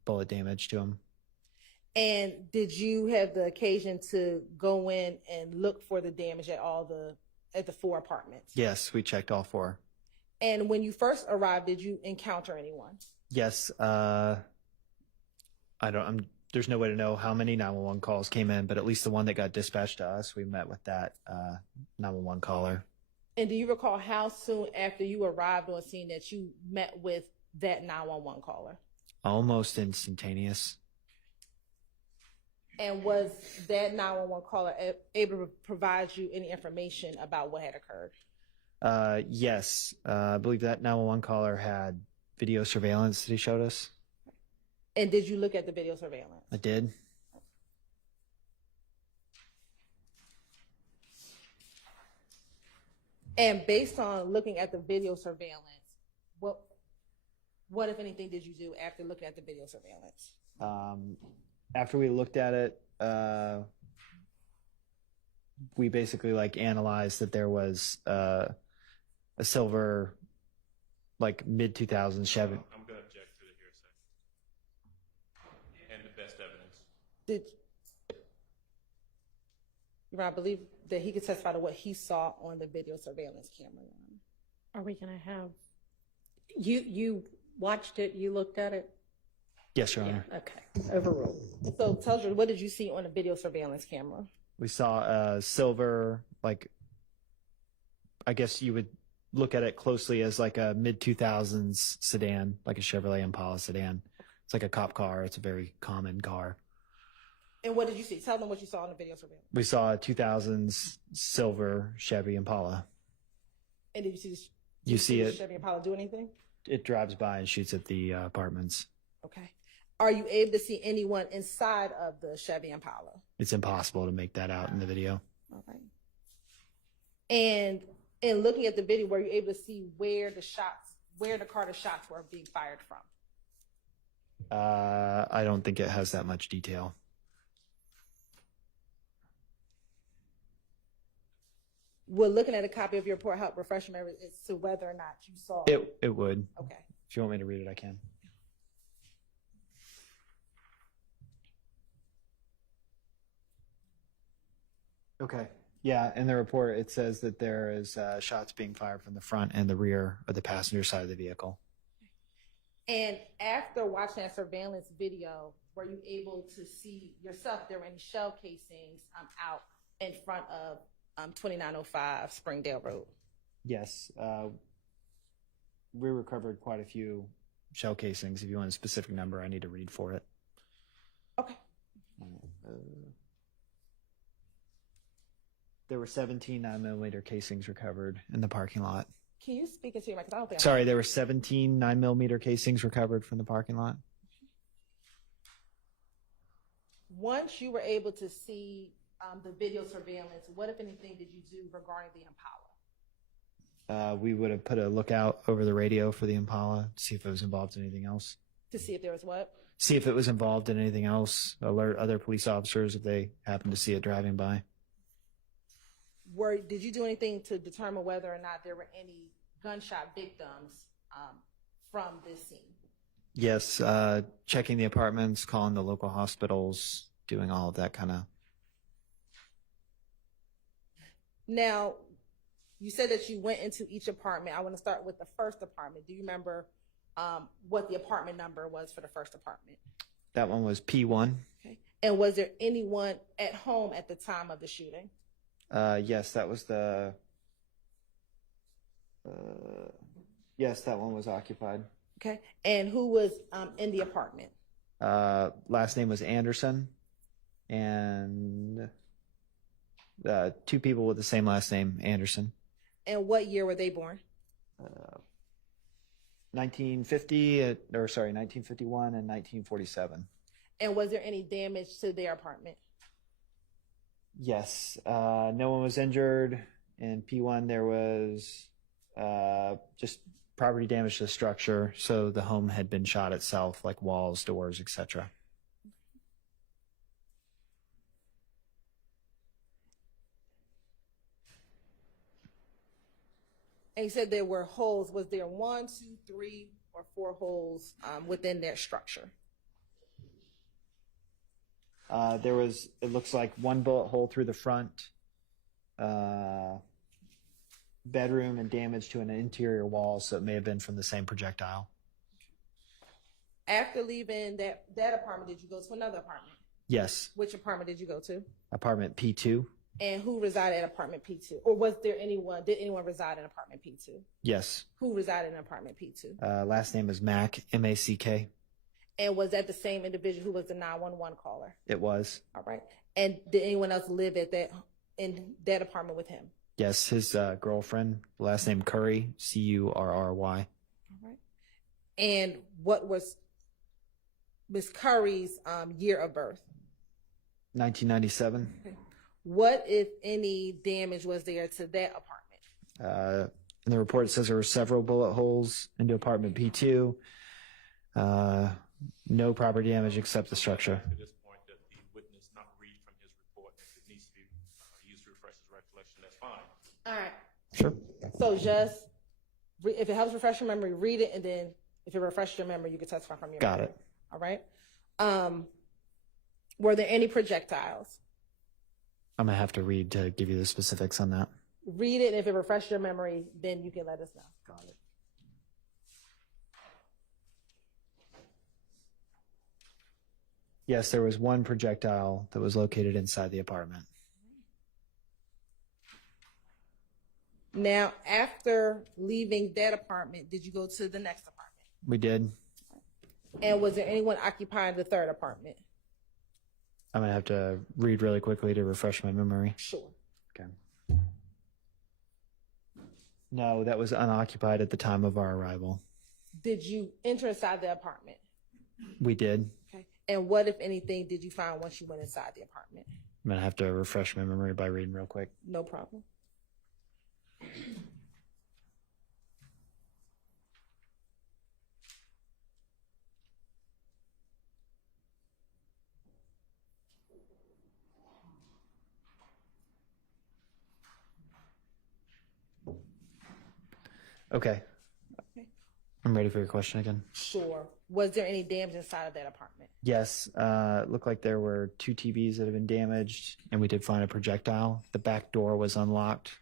bullet damage to them. And did you have the occasion to go in and look for the damage at the 4 apartments? Yes, we checked all 4. And when you first arrived, did you encounter anyone? Yes. There's no way to know how many 911 calls came in, but at least the one that got dispatched to us, we met with that 911 caller. And do you recall how soon after you arrived on scene that you met with that 911 caller? Almost instantaneous. And was that 911 caller able to provide you any information about what had occurred? Yes. I believe that 911 caller had video surveillance that he showed us. And did you look at the video surveillance? I did. And based on looking at the video surveillance, what if anything did you do after looking at the video surveillance? After we looked at it, we basically like analyzed that there was a silver, like mid 2000s Chevy. I'm going to object to the hearsay and the best evidence. Did I believe that he could testify to what he saw on the video surveillance camera? Are we going to have you watched it? You looked at it? Yes, Your Honor. Okay, overruled. So tell us, what did you see on the video surveillance camera? We saw a silver, like, I guess you would look at it closely as like a mid 2000s sedan, like a Chevrolet Impala sedan. It's like a cop car. It's a very common car. And what did you see? Tell them what you saw on the video surveillance. We saw a 2000s silver Chevy Impala. And did you see this? You see the it. Chevy Impala do anything? It drives by and shoots at the apartments. Okay. Are you able to see anyone inside of the Chevy Impala? It's impossible to make that out in the video. All right. And in looking at the video, were you able to see where the Carter shots were being fired from? I don't think it has that much detail. Will looking at a copy of your report help refresh your memory as to whether or not you saw It would. Okay. If you want me to read it, I can. Okay. Yeah, in the report, it says that there is shots being fired from the front and the rear of the passenger side of the vehicle. And after watching that surveillance video, were you able to see yourself if there were any shell casings out in front of 2905 Springdale Road? Yes. We recovered quite a few shell casings. If you want a specific number, I need to read for it. Okay. There were 17 9mm casings recovered in the parking lot. Can you speak into your mic? 'Cause I don't think Sorry, there were 17 9mm casings recovered from the parking lot. Once you were able to see the video surveillance, what, if anything, did you do regarding the Impala? We would have put a lookout over the radio for the Impala to see if it was involved in anything else. To see if there was what? See if it was involved in anything else. Alert other police officers if they happen to see it driving by. Did you do anything to determine whether or not there were any gunshot victims from this scene? Yes, checking the apartments, calling the local hospitals, doing all of that kind of. Now, you said that you went into each apartment. I want to start with the first apartment. Do you remember what the apartment number was for the first apartment? That one was P1. Okay. And was there anyone at home at the time of the shooting? Yes, that was the. Yes, that one was occupied. Okay. And who was in the apartment? Last name was Anderson, and two people with the same last name, Anderson. And what year were they born? 1951 and 1947. And was there any damage to their apartment? Yes, no one was injured. In P1, there was just property damage to the structure, so the home had been shot itself, like walls, doors, etc. And you said there were holes. Was there 1, 2, 3, or 4 holes within their structure? There was, it looks like, one bullet hole through the front bedroom and damage to an interior wall, so it may have been from the same projectile. After leaving that apartment, did you go to another apartment? Yes. Which apartment did you go to? Apartment P2. And who resided in apartment P2? Or did anyone reside in apartment P2? Yes. Who resided in apartment P2? Last name is Mack, M-A-C-K. And was that the same individual who was the 911 caller? It was. All right. And did anyone else live in that apartment with him? Yes, his girlfriend, last name Curry, C-U-R-R-Y. All right. And what was Miss Curry's year of birth? 1997. What, if any, damage was there to that apartment? In the report, it says there were several bullet holes into apartment P2. No property damage except the structure. At this point, that the witness not read from his report, if it needs to be used to refresh his recollection, that's fine. All right. Sure. So just, if it helps refresh your memory, read it, and then if it refreshes your memory, you can testify from your Got memory. it. All right. Were there any projectiles? I'm gonna have to read to give you the specifics on that. Read it, and if it refreshes your memory, then you can let us know. Got it. Yes, there was one projectile that was located inside the apartment. Now, after leaving that apartment, did you go to the next apartment? We did. And was there anyone occupying the third apartment? I'm gonna have to read really quickly to refresh my memory. Sure. Okay. No, that was unoccupied at the time of our arrival. Did you enter inside the apartment? We did. Okay. And what, if anything, did you find once you went inside the apartment? I'm gonna have to refresh my memory by reading real quick. No problem. Okay. I'm ready for your question again. Sure. Was there any damage inside of that apartment? Yes, it looked like there were 2 TVs that had been damaged, and we did find a projectile. The back door was unlocked.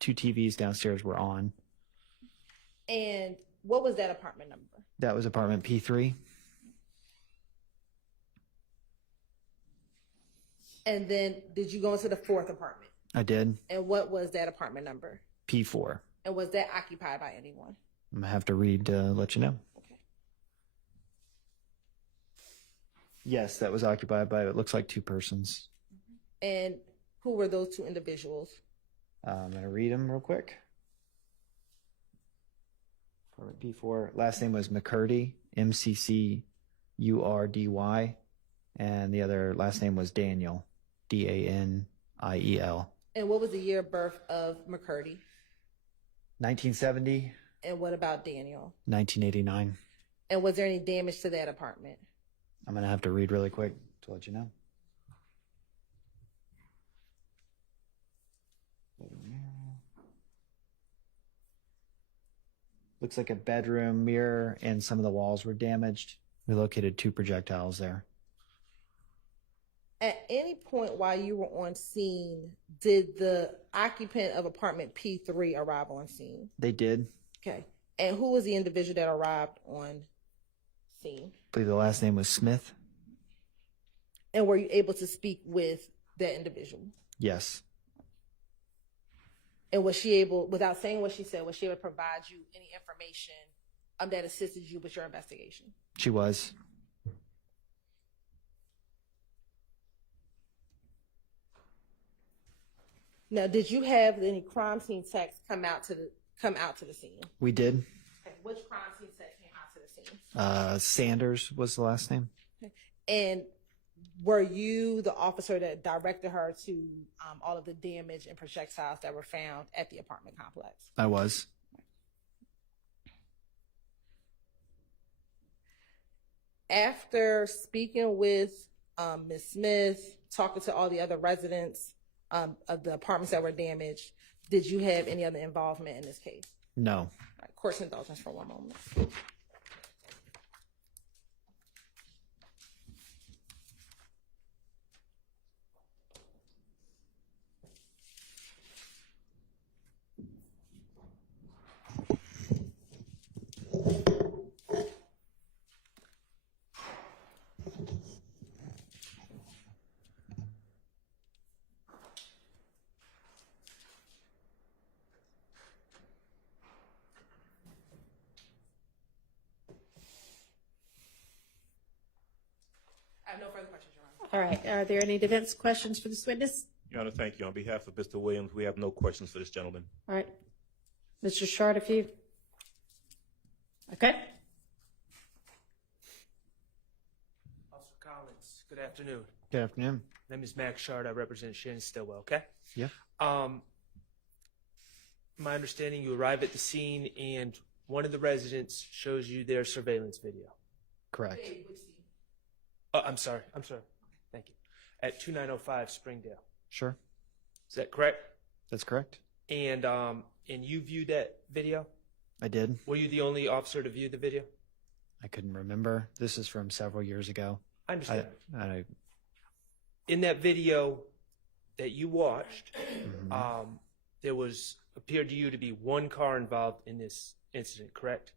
2 TVs downstairs were on. And what was that apartment number? That was apartment P3. And then did you go into the fourth apartment? I did. And what was that apartment number? P4. And was that occupied by anyone? I'm gonna have to read to let you know. Okay. Yes, that was occupied by, it looks like 2 persons. And who were those 2 individuals? I'm gonna read them real quick. Apartment P4, last name was McCurdy, MCCURDY, and the other last name was Daniel, DANIEL. And what was the year of birth of McCurdy? 1970, And what about Daniel? 1989. And was there any damage to that apartment? I'm gonna have to read really quick to let you know. Looks like a bedroom mirror and some of the walls were damaged. We located 2 projectiles there. At any point while you were on scene, did the occupant of apartment P3 arrive on scene? They did. Okay. And who was the individual that arrived on scene? I believe the last name was Smith. And were you able to speak with that individual? Yes. And was she able, without saying what she said, was she able to provide you any information that assisted you with your investigation? She was. Now, did you have any crime scene techs come out to the scene? We did. Okay. Which crime scene tech came out to the scene? Sanders was the last name. Okay. And were you the officer that directed her to all of the damage and projectiles that were found at the apartment complex? I was. After speaking with Ms. Smith, talking to all the other residents of the apartments that were damaged, did you have any other involvement in this case? No. All right, court's indulgence for one moment. I have no further questions, Your Honor. All right. Are there any defense questions for this witness? Your Honor, thank you. On behalf of Mr. Williams, we have no questions for this gentleman. All right. Mr. Short, if you. Okay. Good afternoon. Good afternoon. My name is Max Shard. I represent Shannon Stillwell, okay? Yeah. My understanding, you arrive at the scene and one of the residents shows you their surveillance video. Correct. Oh, I'm sorry. Thank you. At 2905 Springdale. Sure. Is that correct? That's correct. And you viewed that video? I did. Were you the only officer to view the video? I couldn't remember. This is from several years ago. I understand. I In that video that you watched, mm-hmm. there appeared to you to be one car involved in this incident, correct?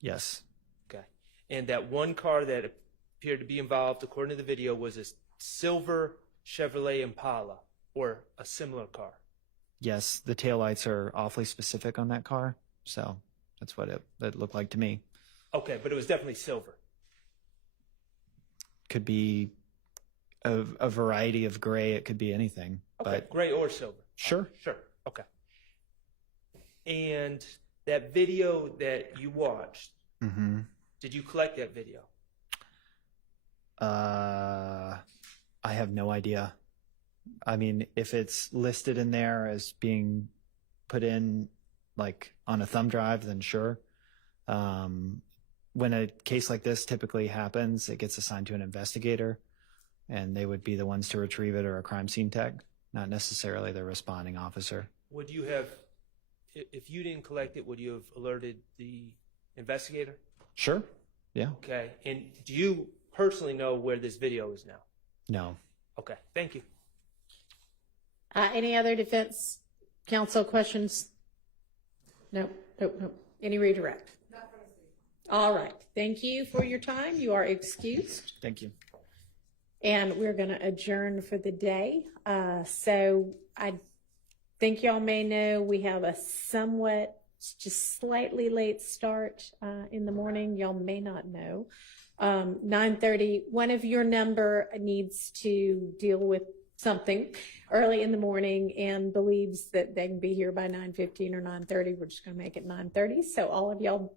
Yes. Okay. And that one car that appeared to be involved, according to the video, was a silver Chevrolet Impala or a similar car. Yes, the taillights are awfully specific on that car, so that's what it looked like to me. Okay, but it was definitely silver. Could be a variety of gray. It could be anything. Okay, But gray or silver. sure. Sure. Okay. And that video that you watched, Mm-hmm. did you collect that video? I have no idea. I mean, if it's listed in there as being put in like on a thumb drive, then sure. When a case like this typically happens, it gets assigned to an investigator, and they would be the ones to retrieve it, or a crime scene tech, not necessarily the responding officer. Would you have, if you didn't collect it, would you have alerted the investigator? Sure. Yeah. Okay. And do you personally know where this video is now? No. Okay. Thank you. Any other defense counsel questions? Nope. Any redirect? All right. Thank you for your time. You are excused. Thank you. And we're going to adjourn for the day. So I think y'all may know we have a somewhat, just slightly late start in the morning. Y'all may not know. 9:30, one of your number needs to deal with something early in the morning and believes that they can be here by 9:15 or 9:30. We're just going to make it 9:30. So all of y'all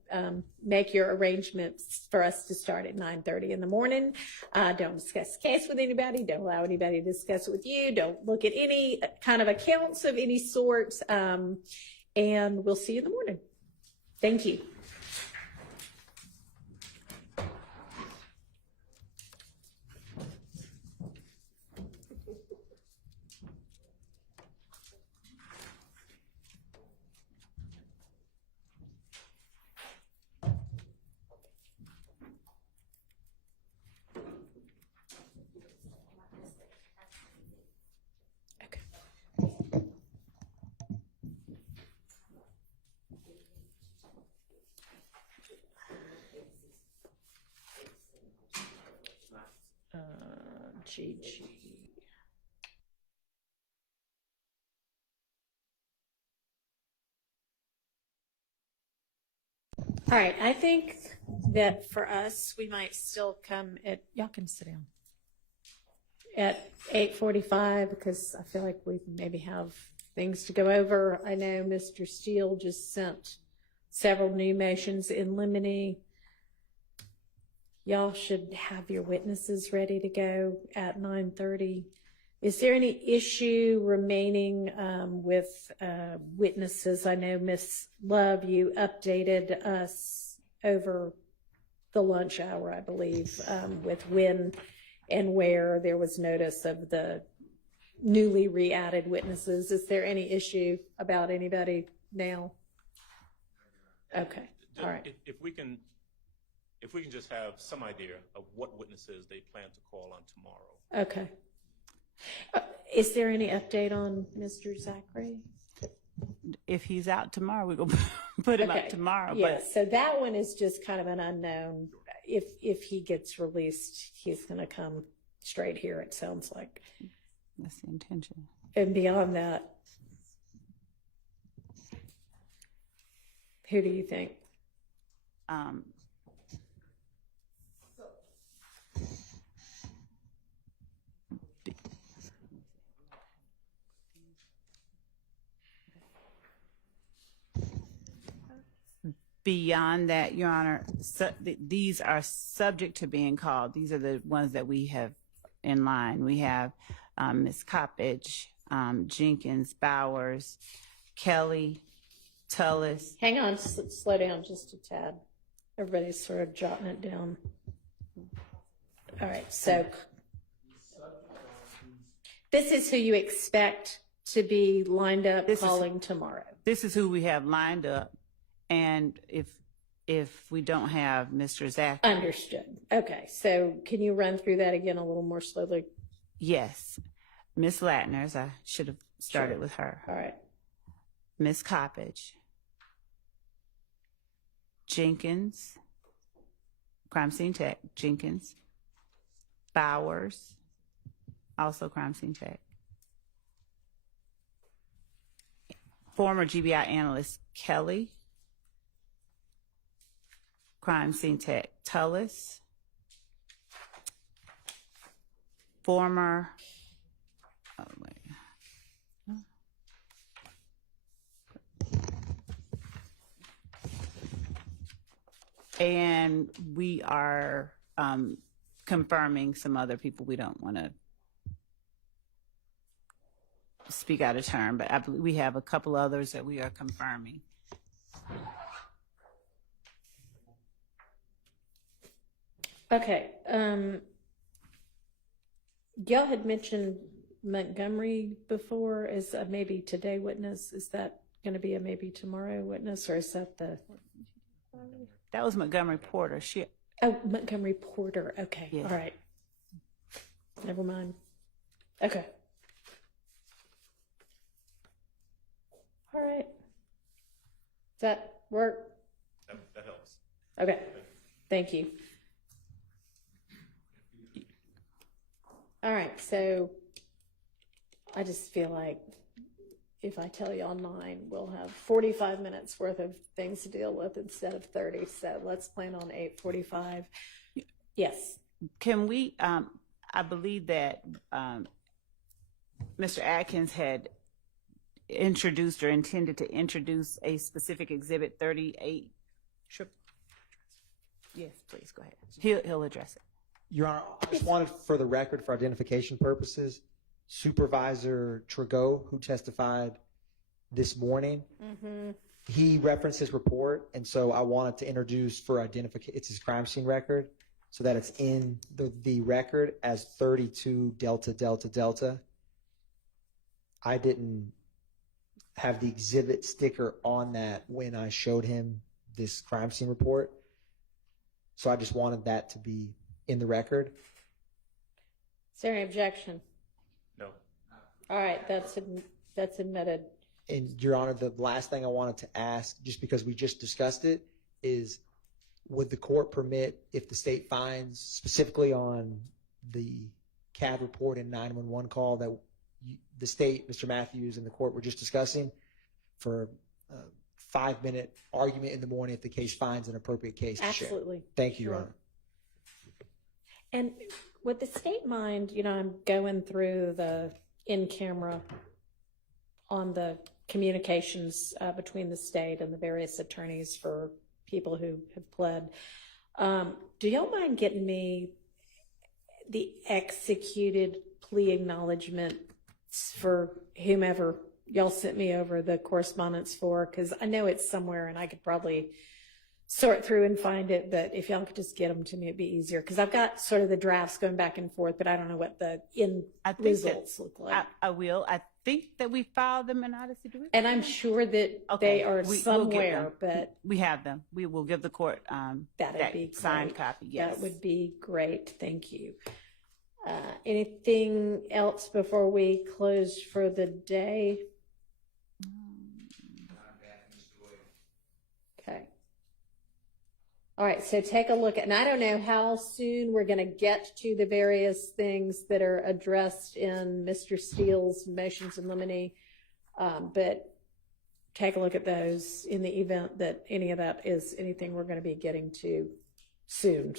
make your arrangements for us to start at 9:30 in the morning. Don't discuss the case with anybody. Don't allow anybody to discuss it with you. Don't look at any kind of accounts of any sort. And we'll see you in the morning. Thank you. GG. All right, I think that for us, we might still come at, y'all can sit down, at 8:45 because I feel like we maybe have things to go over. I know Mr. Steele just sent several new motions in limine. Y'all should have your witnesses ready to go at 9:30. Is there any issue remaining with witnesses? I know, Ms. Love, you updated us over the lunch hour, I believe, with when and where there was notice of the newly re-added witnesses. Is there any issue about anybody now? Okay, all right. If we can just have some idea of what witnesses they plan to call on tomorrow. Okay. Is there any update on Mr. Zachary? If he's out tomorrow, we're going to put him out tomorrow. Yeah, so that one is just kind of an unknown. If he gets released, he's going to come straight here, it sounds like. That's the intention. And beyond that, who do you think? Beyond that, Your Honor, these are subject to being called. These are the ones that we have in line. We have Ms. Coppedge, Jenkins, Bowers, Kelly, Tullis. Hang on, slow down just a tad. Everybody's sort of jotting it down. All right, so this is who you expect to be lined up calling tomorrow. This is who we have lined up, and if we don't have Mr. Zachary. Understood. Okay, so can you run through that again a little more slowly? Yes. Miss Latners, I should have started Sure. with her. All right. Miss Coppedge, Jenkins, crime scene tech, Jenkins, Bowers, also crime scene tech, former GBI analyst Kelly, crime scene tech Tullis, former and we are confirming some other people. We don't want to speak out of turn, but I believe we have a couple others that we are confirming. Okay. Y'all had mentioned Montgomery before as a maybe today witness. Is that going to be a maybe tomorrow witness, or is that the? That was Montgomery Porter. Oh, Montgomery Porter. Okay. Yes. All right. Never mind. Okay. All right. Does that work? That helps. Okay. Thank you. All right. So I just feel like if I tell y'all 9, we'll have 45 minutes worth of things to deal with instead of 30. So let's plan on 8:45. Yes. Can we, I believe that Mr. Atkins had introduced or intended to introduce a specific exhibit 38. Yes, please go ahead. He'll address it. Your Honor, I just wanted for the record, for identification purposes, Supervisor Tregot, who testified this morning, he referenced his report, and so I wanted to introduce for identification, it's his crime scene record, so that it's in the record as 32 Delta Delta Delta. I didn't have the exhibit sticker on that when I showed him this crime scene report, so I just wanted that to be in the record. Is there any objection? No. All right. That's admitted. And Your Honor, the last thing I wanted to ask, just because we just discussed it, is would the court permit, if the state finds specifically on the CAD report and 911 call that the state, Mr. Matthews, and the court were just discussing, for a 5-minute argument in the morning if the case finds an appropriate case to share? Absolutely. Thank you, Your Sure. Honor. And would the state mind, I'm going through the in-camera on the communications between the state and the various attorneys for people who have pled. Do y'all mind getting me the executed plea acknowledgement for whomever y'all sent me over the correspondence for? Because I know it's somewhere and I could probably sort through and find it, but if y'all could just get them to me, it'd be easier. Because I've got sort of the drafts going back and forth, but I don't know what the results look like. I will. I think that we filed them in Odyssey. Do we? And I'm sure that they are we'll get somewhere, them. but we have them. We will give the court that'd be signed great. copy. Yes, That would be great. Thank you. Anything else before we close for the day? Okay. All right, so take a look at, and I don't know how soon we're going to get to the various things that are addressed in Mr. Steele's motions in limine, but take a look at those in the event that any of that is anything we're going to be getting to soon.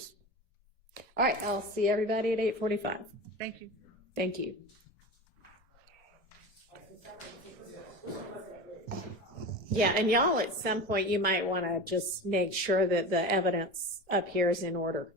All right, I'll see everybody at 8:45. Thank you. Thank you. Yeah, and y'all, at some point, you might want to just make sure that the evidence up here is in order.